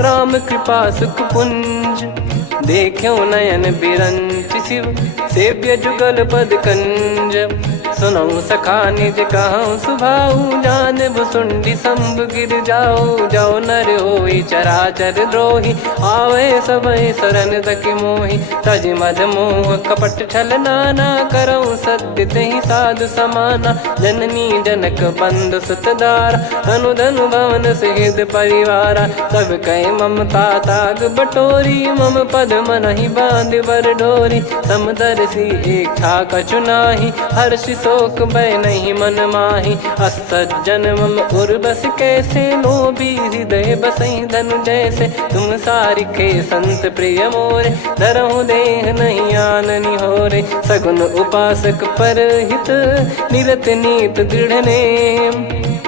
राम कृपा सुख पुंज। देखो नयन बिरंच शिव सेव्य जुगल पद कंज। सुनऊ सखा निज कहूँ सुभाऊ जान भुसुंडी संभ गिर जाओ। जाओ नर होई चराचर द्रोही आवे सबय शरण तक मोहि। तज मद मोह कपट छल नाना करऊँ सत्य तहि साधु समाना। जननी जनक बंधु सुतदारा धनु धनु भवन सहित परिवारा। सब कहे ममता ताग बटोरी मम पद मनहि बांध बर डोरी। समदर्शी इच्छा कछु नाही हर्ष शोक भय नहीं मन माही। असज्जन मम उर्वश कैसे लोभी हृदय बसई धनु जैसे। तुम सारिके संत प्रिय मोरे धरहु देह नहीं आननि होरे। सगुन उपासक पर हित निरत नीत दृढ़ नेम।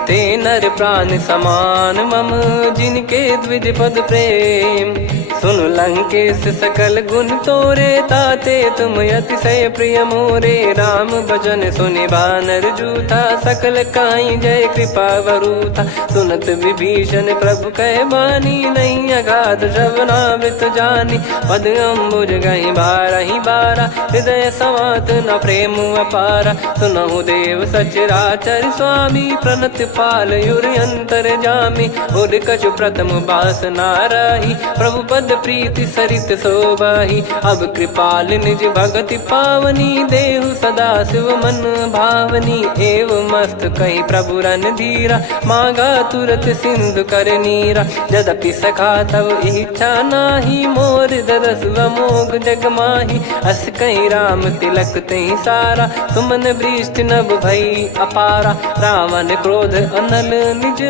ते नर प्राण समान मम जिनके द्विज पद प्रेम। सुन लंकेश सकल गुण तोरे ताते तुम अतिशय प्रिय मोरे। राम भजन सुनि बानर जूथा सकल काई जय कृपा वरूथा। सुनत विभीषण प्रभु कह बानी नहीं अगाध श्रवणामृत जानी। पद अम्बुज गहि बारहि बारा हृदय समात न प्रेम अपारा। सुनहु देव सचराचर स्वामी प्रणत पाल युर अंतर जामी। उर कछु प्रथम बास नाराही प्रभु पद प्रीति सरित शोभाही। अब कृपाल निज भगति पावनी देहु सदा शिव मन भावनी। एव मस्त कही प्रभु रन धीरा मांगा तुरत सिंधु कर नीरा। यद्यपि सखा तब इच्छा नाही मोर दरस मोग जग माही। अस कहीं राम तिलक तही सारा सुमन वृष्टि नभ भई अपारा। रावण क्रोध अनल निज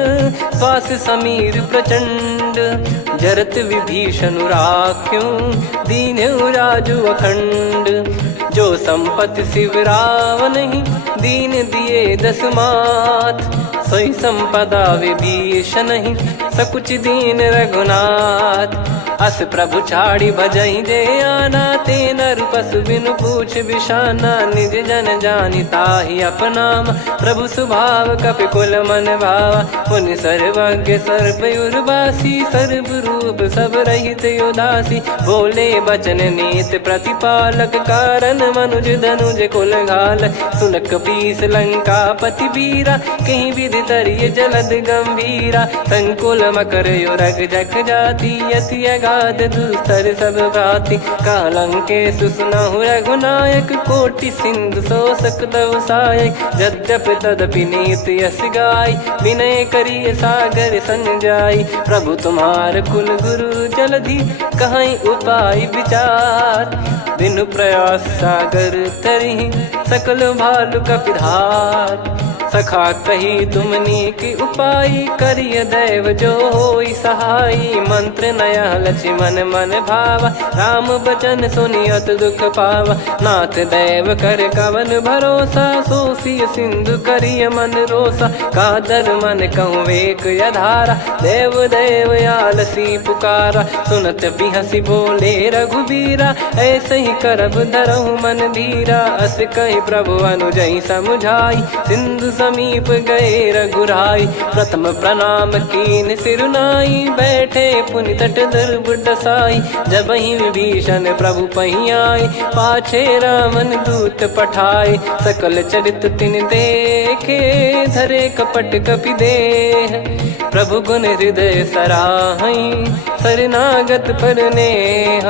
श्वास समीर प्रचंड। जरत विभीषण राख्यों दीन्हु राजु अखंड। जो संपत्ति शिव रावण ही दीन दिए दस मात। सोई संपदा विभीषण ही सकुच दीन रघुनाथ। अस प्रभु छाड़ी भजई जे आना ते नर पशु बिनु पूछ बिशाना। निज जन जानि ताहि अपनाम प्रभु स्वभाव कपि कुल मन भावा। पुनि सर्वज्ञ सर्वयुर्वासी सर्व रूप सब रहित उदासी। बोले बचन नीत प्रतिपालक कारण मनुज धनुज कुल घाल। सुन कपीस लंका पति वीरा कहीं विधि तरिय जलद गंभीरा। संकुल मकर युरग जग जाति अति अगाध दुस्तर सब भाति। कालंकेश सुनहु रघुनायक कोटि सिंधु शोषक तव सहायक। यद्यपि तदपि नीति यस गाय विनय करिय सागर संजाई। प्रभु तुम्हार कुल गुरु जलधि कहीं उपाय विचार। बिनु प्रयास सागर तरिहि सकल भालु कपिधार। सखा कही तुमनी की उपाय, करिय दैव जो होई सहाई। मंत्र नया लक्ष्मण मन भावा, राम बचन सुनियत दुख पावा। नाथ दैव कर कवन भरोसा, सोसी सिंधु करिय मन रोसा। कादर मन कहूँ एक यधारा, देव देव आलसी पुकारा। सुनत बिहसी बोले रघुबीरा, ऐसे ही करब धरहु मन धीरा। अस कही प्रभु अनुजई समझाई, सिंधु समीप गए रघुराई। प्रथम प्रणाम कीन सिरुनाई, बैठे पुनि तट दर्ब डसाई। जब ही विभीषण प्रभु पही आए, पाछे रामन दूत पठाए। सकल चरित तिन देखे, धरे कपट कपि देह। प्रभु गुण हृदय सराहई, शरणागत पर नेह।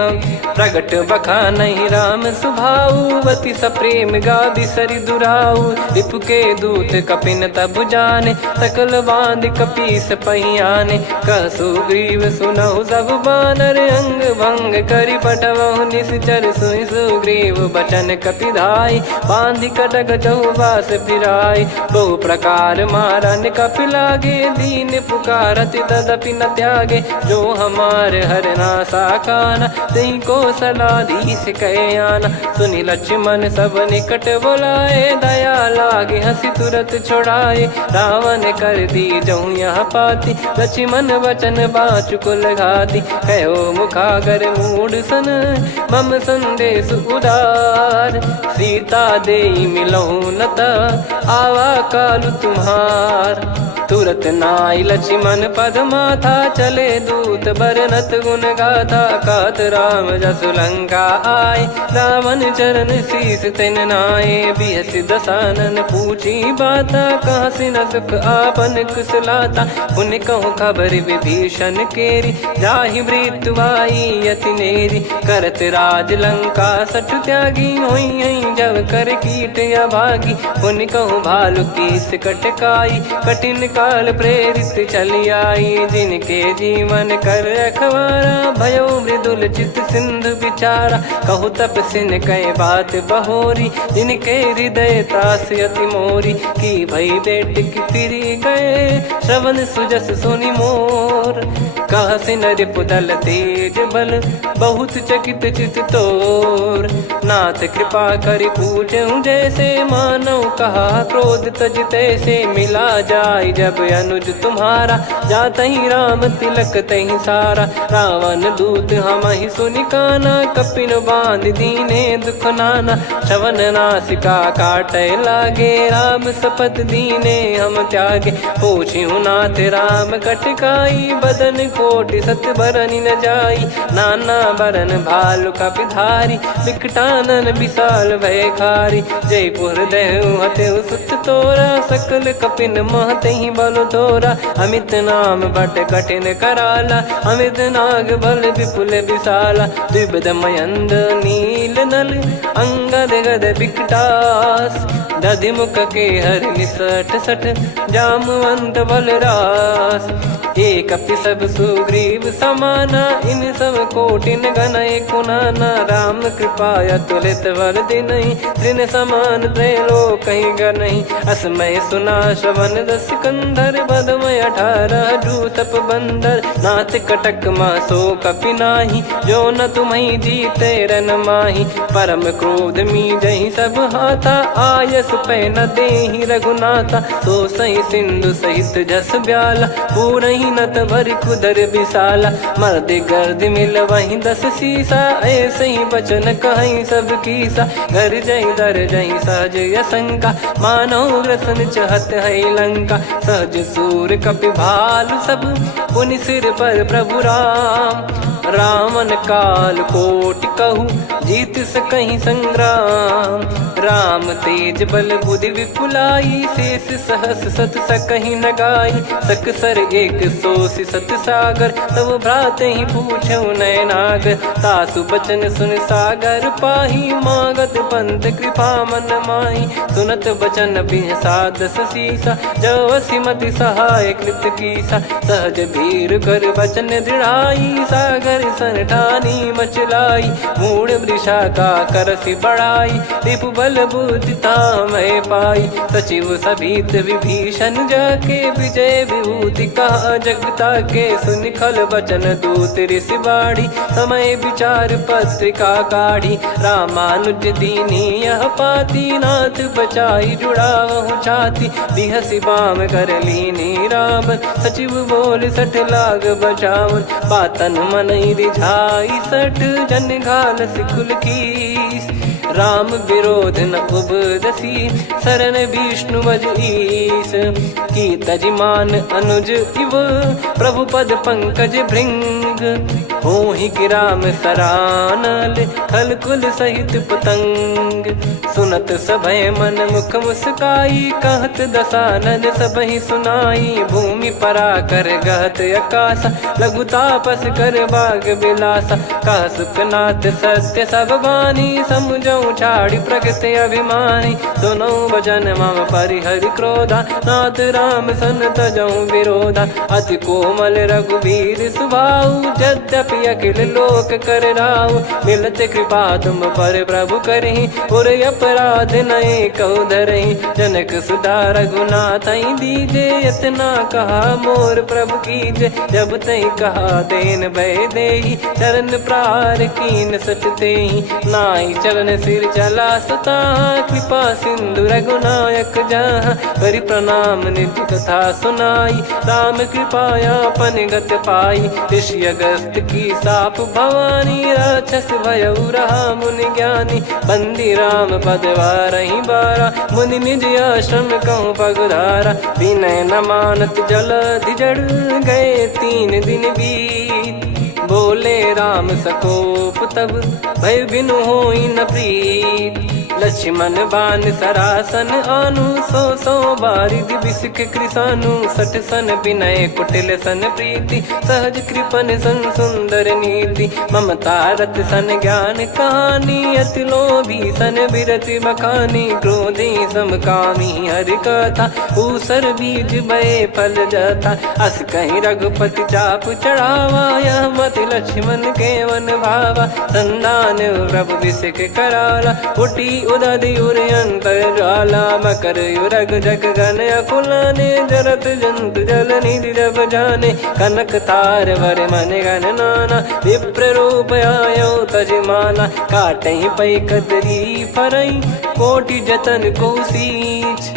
प्रगट बखानहि राम सुभाऊ, बति सप्रेम गादि सरि दुराऊ। रिपु के दूत कपिन तब जाने, सकल बांध कपीस पहियाने। कह सुग्रीव सुनहु सब बानर, अंग भंग करि पटवहु निश्चर। सुनि सुग्रीव बचन कपिधाई, बांधि कटक चौबास फिराई। बहु प्रकार मारन कपि लागे, दीन पुकारत तदपि न त्यागे। जो हमार हरना साकाना, तही को सलाधीश कहे आना। सुनि लक्ष्मण सब निकट बुलाए, दया लागे हंसी तुरत छुड़ाए। रावण कर दी जऊँ यह पाती, लक्ष्मण वचन बाचुकुल घाती। कहो मुखागर मूढ़ सन, मम संदेश उदार। सीता देई मिलहु नता, आवा कालु तुम्हार। तुरत नाई लक्ष्मण पद माथा, चले दूत बरनत गुण गाथा। कहत राम जसु लंका आए, रावण चरण शीस तिन नाये। बिहस दसानन पूछी बाता, कहाँ से न सुख आपन कुशलाता। पुन कहूँ खबर विभीषण केरी, जाहि मृत्यु आई अति नेरी। करत राज लंका सठ त्यागी, होई जब कर कीट अभागी। पुन कहूँ भालु कीस कटकाई, कठिन काल प्रेरित चली आई। जिनके जीवन कर रखवारा, भयो मृदुल चित सिंधु विचारा। कहु तपसिन कह बात बहोरी, जिनके हृदय तास अति मोरी। की भई बेट की फिरी गए, श्रवण सुजस सुनि मोर। कहसिन रिपुदल तेज बल, बहुत चकित चित तोर। नाथ कृपा करि पूछऊँ जैसे, मानव कहा क्रोध तज तैसे। मिला जाय जब अनुज तुम्हारा, जातहि राम तिलक तहि सारा। रावण दूत हमहि सुनि काना, कपिन बांध दीने दुख नाना। श्रवण नासिका काटै लागे, राम शपथ दीने हम त्यागे। पूछिहु नाथ राम कटकाई, बदन कोटि सत बरनि न जाई। नाना बरन भालु कपिधारी, विकटानन विशाल भयखारी। जयपुर देहु हतेउ सुत तोरा, सकल कपिन महतहि बल तोरा। अमित नाम बट कठिन कराला, अमित नाग बल विपुल विशाला। द्विविध मयंद नील नल, अंगद गद विकटास। दधिमुख के हर निसठ सठ, जामवंत बलरास। एक अपि सब सुग्रीव समाना, इन सब कोटिन गणय कुनाना। राम कृपा अतुलित बल दिनहि, तृण समान त्रैलोक कहीं गनहि। असमय सुना श्रवण दस कंधर, बदमय 18 जूतप बंदर। नाथ कटक मासो कपि नाही, जो न तुम्हि जीते रन माही। परम क्रोध मी जहि सब हाथा, आयस पै न देहि रघुनाथा। सो सही सिंधु सहित जस ब्याला, पूरहि नत भरि कुदर विशाला। मर्द गर्द मिल वही 10 सीसा, ऐसे ही बचन कहीं सब कीसा। घर जहि दर जहि सहज यसंका, मानो ग्रसन चहत है लंका। सहज सूर कपि भालु सब, पुनि सिर पर प्रभु राम। रावण काल कोटि कहूँ, जीत सकहीं संग्राम। राम तेज बल बुद्धि विपुलाई, शेष सहस सत सकहीं न गाई। सकसर 180 सत सागर, तब भ्रात ही पूछऊ नयनागर। तासु बचन सुन सागर पाही, मागत पंथ कृपा मन माही। सुनत बचन बिहसा 10 सीसा, जो असिमति सहाय कृत कीसा। सहज भीर कर बचन दृढ़ाई, सागर सन ठानी मचलाई। मूढ़ वृषा का करसि बढ़ाई, रिपु बल बुद्धिता मैं पाई। सचिव सभीत विभीषण जाके विजय विभूति कहा। जगता के सुनि खल बचन दूत ऋषि बाड़ी। समय विचार पत्रिका काढ़ी। रामानुज दीनी यह पाती। नाथ बचाई जुड़ावहु छाती। बिहसी बाम कर लीनी रावण। सचिव बोल सठ लाग बचावन। बातन मनई रिझाई सठ जन घाल सिकुल कीस। राम विरोध न उपदसी शरण विष्णु बज ईस। की तजिमान अनुज इव प्रभु पद पंकज भृंग। होहि कि राम सरानल खल कुल सहित पतंग। सुनत सभय मन मुख मुस्काई। कहत दसानन सबहि सुनाई। भूमि परा कर गहत आकाशा। लघु तापस कर बाग बिलासा। कह सुखनाथ सत्य सब बानी। समुझऊ छाड़ी प्रकृति अभिमानी। सुनो भजन मम परिहरि क्रोधा। नाथ राम सन तजऊ विरोधा। अति कोमल रघुवीर सुभाऊ। यद्यपि अखिल लोक कर राऊ। मिलत कृपा तुम पर प्रभु करहि। और अपराध नए कौ धरहि। जनक सुता रघुनाथ दीजे। इतना कहा मोर प्रभु कीजे। जब तई कहा देन भय देहि। चरण प्रार कीन सटतेहि। नाई चरण सिर चला सता। कृपा सिंधु रघुनायक जहाँ। करि प्रणाम निज कथा सुनाई। राम कृपाया पन गत पाई। ऋषि अगस्त की साप भवानी। राक्षस भयउ रहा मुनि ज्ञानी। बंदी राम पद वारहि बारा। मुनि निज आश्रम कहूँ पगधारा। विनय न मानत जलधि जड़ गए 3 दिन बीत। बोले राम सकोप तब भय बिनु होई न प्रीत। लक्ष्मण बान सरासन आनु। 100 बारिद बिसिक कृसानु। 60 सन विनय कुटिल सन प्रीति। सहज कृपन सन सुंदर नीति। ममता रत सन ज्ञान कहानी। अति लोभी सन विरति बखानी। क्रोधी समकामी हरि कथा। ऊसर बीज भय फल जथा। अस कहीं रघुपति चाप चढ़ावा। यह मति लक्ष्मण के वन भावा। संदान प्रभु बिसिक कराला। उटी उदधि उर अंतर ज्वाला। मकर युरग जग गन अकुलाने। जरत जंतु जल निधि जब जाने। कनक तार वर मन गण नाना। विप्र रूप आयो तजमाना। काटहि पै कदरी फरई। कोटि जतन को सींच।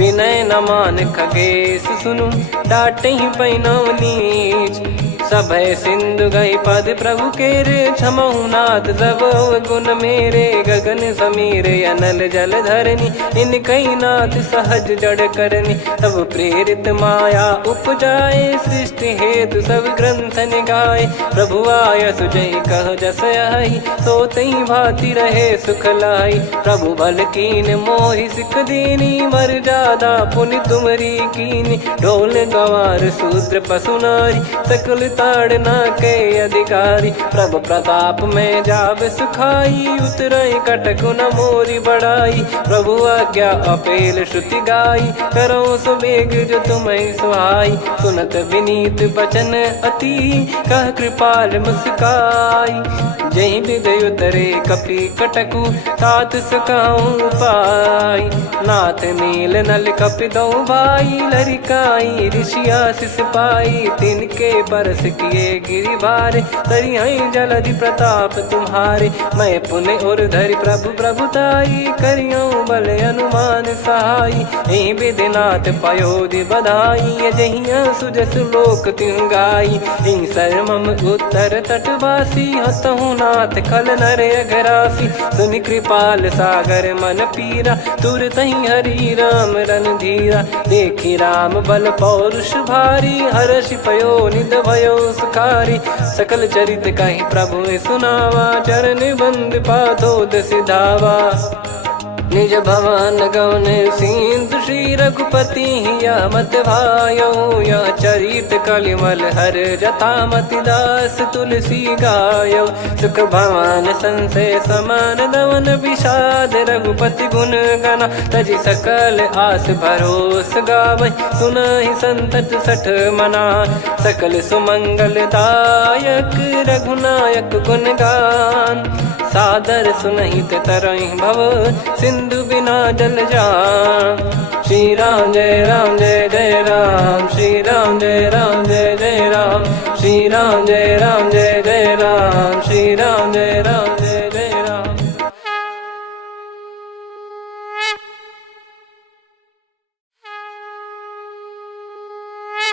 विनय न मान खगेश सुनु। डाटहि पै नव नीच। सभय सिंधु गई पद प्रभु केरे। क्षमहु नाथ सब गुण मेरे। गगन समीर अनल जल धरनी। इनकई नाथ सहज जड़ करनी। तब प्रेरित माया उपजाए। सृष्टि हेतु सब ग्रंथ निगाए। प्रभु आय सुजय कह जस आई। सोतई भांति रहे सुख लाई। प्रभु बल कीन मोहि सिख दीनी। मर्यादा पुनि तुमरी कीनी। ढोल गवार शूद्र पशु नारी। सकल ताड़ना के अधिकारी। प्रभु प्रताप में जाव सुखाई। उतरई कटक न मोरी बढ़ाई। प्रभु आज्ञा अपेल श्रुति गाई। करो सुबेग जो तुम्हें सुहाई। सुनत विनीत बचन अति। कह कृपाल मुस्काई। जही विदय उतरे कपि कटकु। तात सकाऊं पाई। नाथ नील नल कपि दो भाई। लरिकाई ऋषि आशीष पाई। तिनके परस किए गिरि भारे। तरिहै जलधि प्रताप तुम्हारे। मैं पुण्य और धरि प्रभु प्रभुताई। करियऊँ बल अनुमान सहाई। एहि विधिनाथ पयोधि बधाई। जहिया सुजस लोक तिहु गाई। एहि सरमम उत्तर तटवासी। हतहु नाथ खल नर अघरासी। सुनि कृपाल सागर मन पीरा। तुरतहि हरि राम रन धीरा। देखि राम बल पौरुष भारी। हर्षि पयो निध भयो सुखारी। सकल चरित कहि प्रभु सुनावा। चरण बंद पाथोद सिधावा। निज भवन गौन सिंधु श्री रघुपति हिया मत भायो। या चरित कलिमल हर जथा मति दास तुलसी गायो। सुख भवन संशय समान दवन विषाद। रघुपति गुण गना तजि सकल आस भरोस गावै। सुनहि संतत सठ मना। सकल सुमंगल दायक रघुनायक गुण गान। सादर सुनहित तरहि भव। सिंधु पिंड बिना जल जा। श्री राम जय जय राम, श्री राम जय जय राम, श्री राम जय जय राम, श्री राम जय जय राम।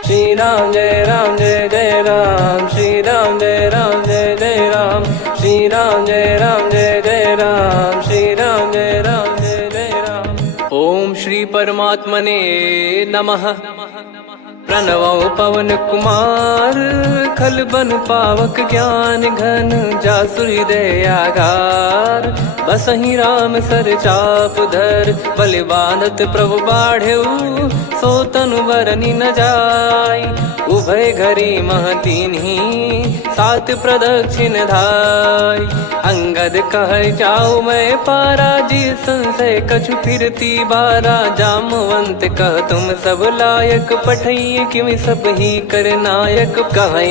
श्री राम जय जय राम, श्री राम जय जय राम, श्री राम जय जय राम, श्री राम जय जय राम। ओम श्री परमात्मने नमः। प्रणवो पवन कुमार, खल बन पावक ज्ञान घन, जासु हृदय आगार। बसहि राम सर चाप धर, बलि बांधत प्रभु बाढ़ेऊ, सो तनु बरनि न जाय। उभय घरी मह दीन्ही, सात प्रदक्षिण धाय। अंगद कह जाऊ मैं पारा, जी संशय कछु फिरती बारा। जामवंत कह तुम सब लायक, पठई किमि सब ही कर नायक। कह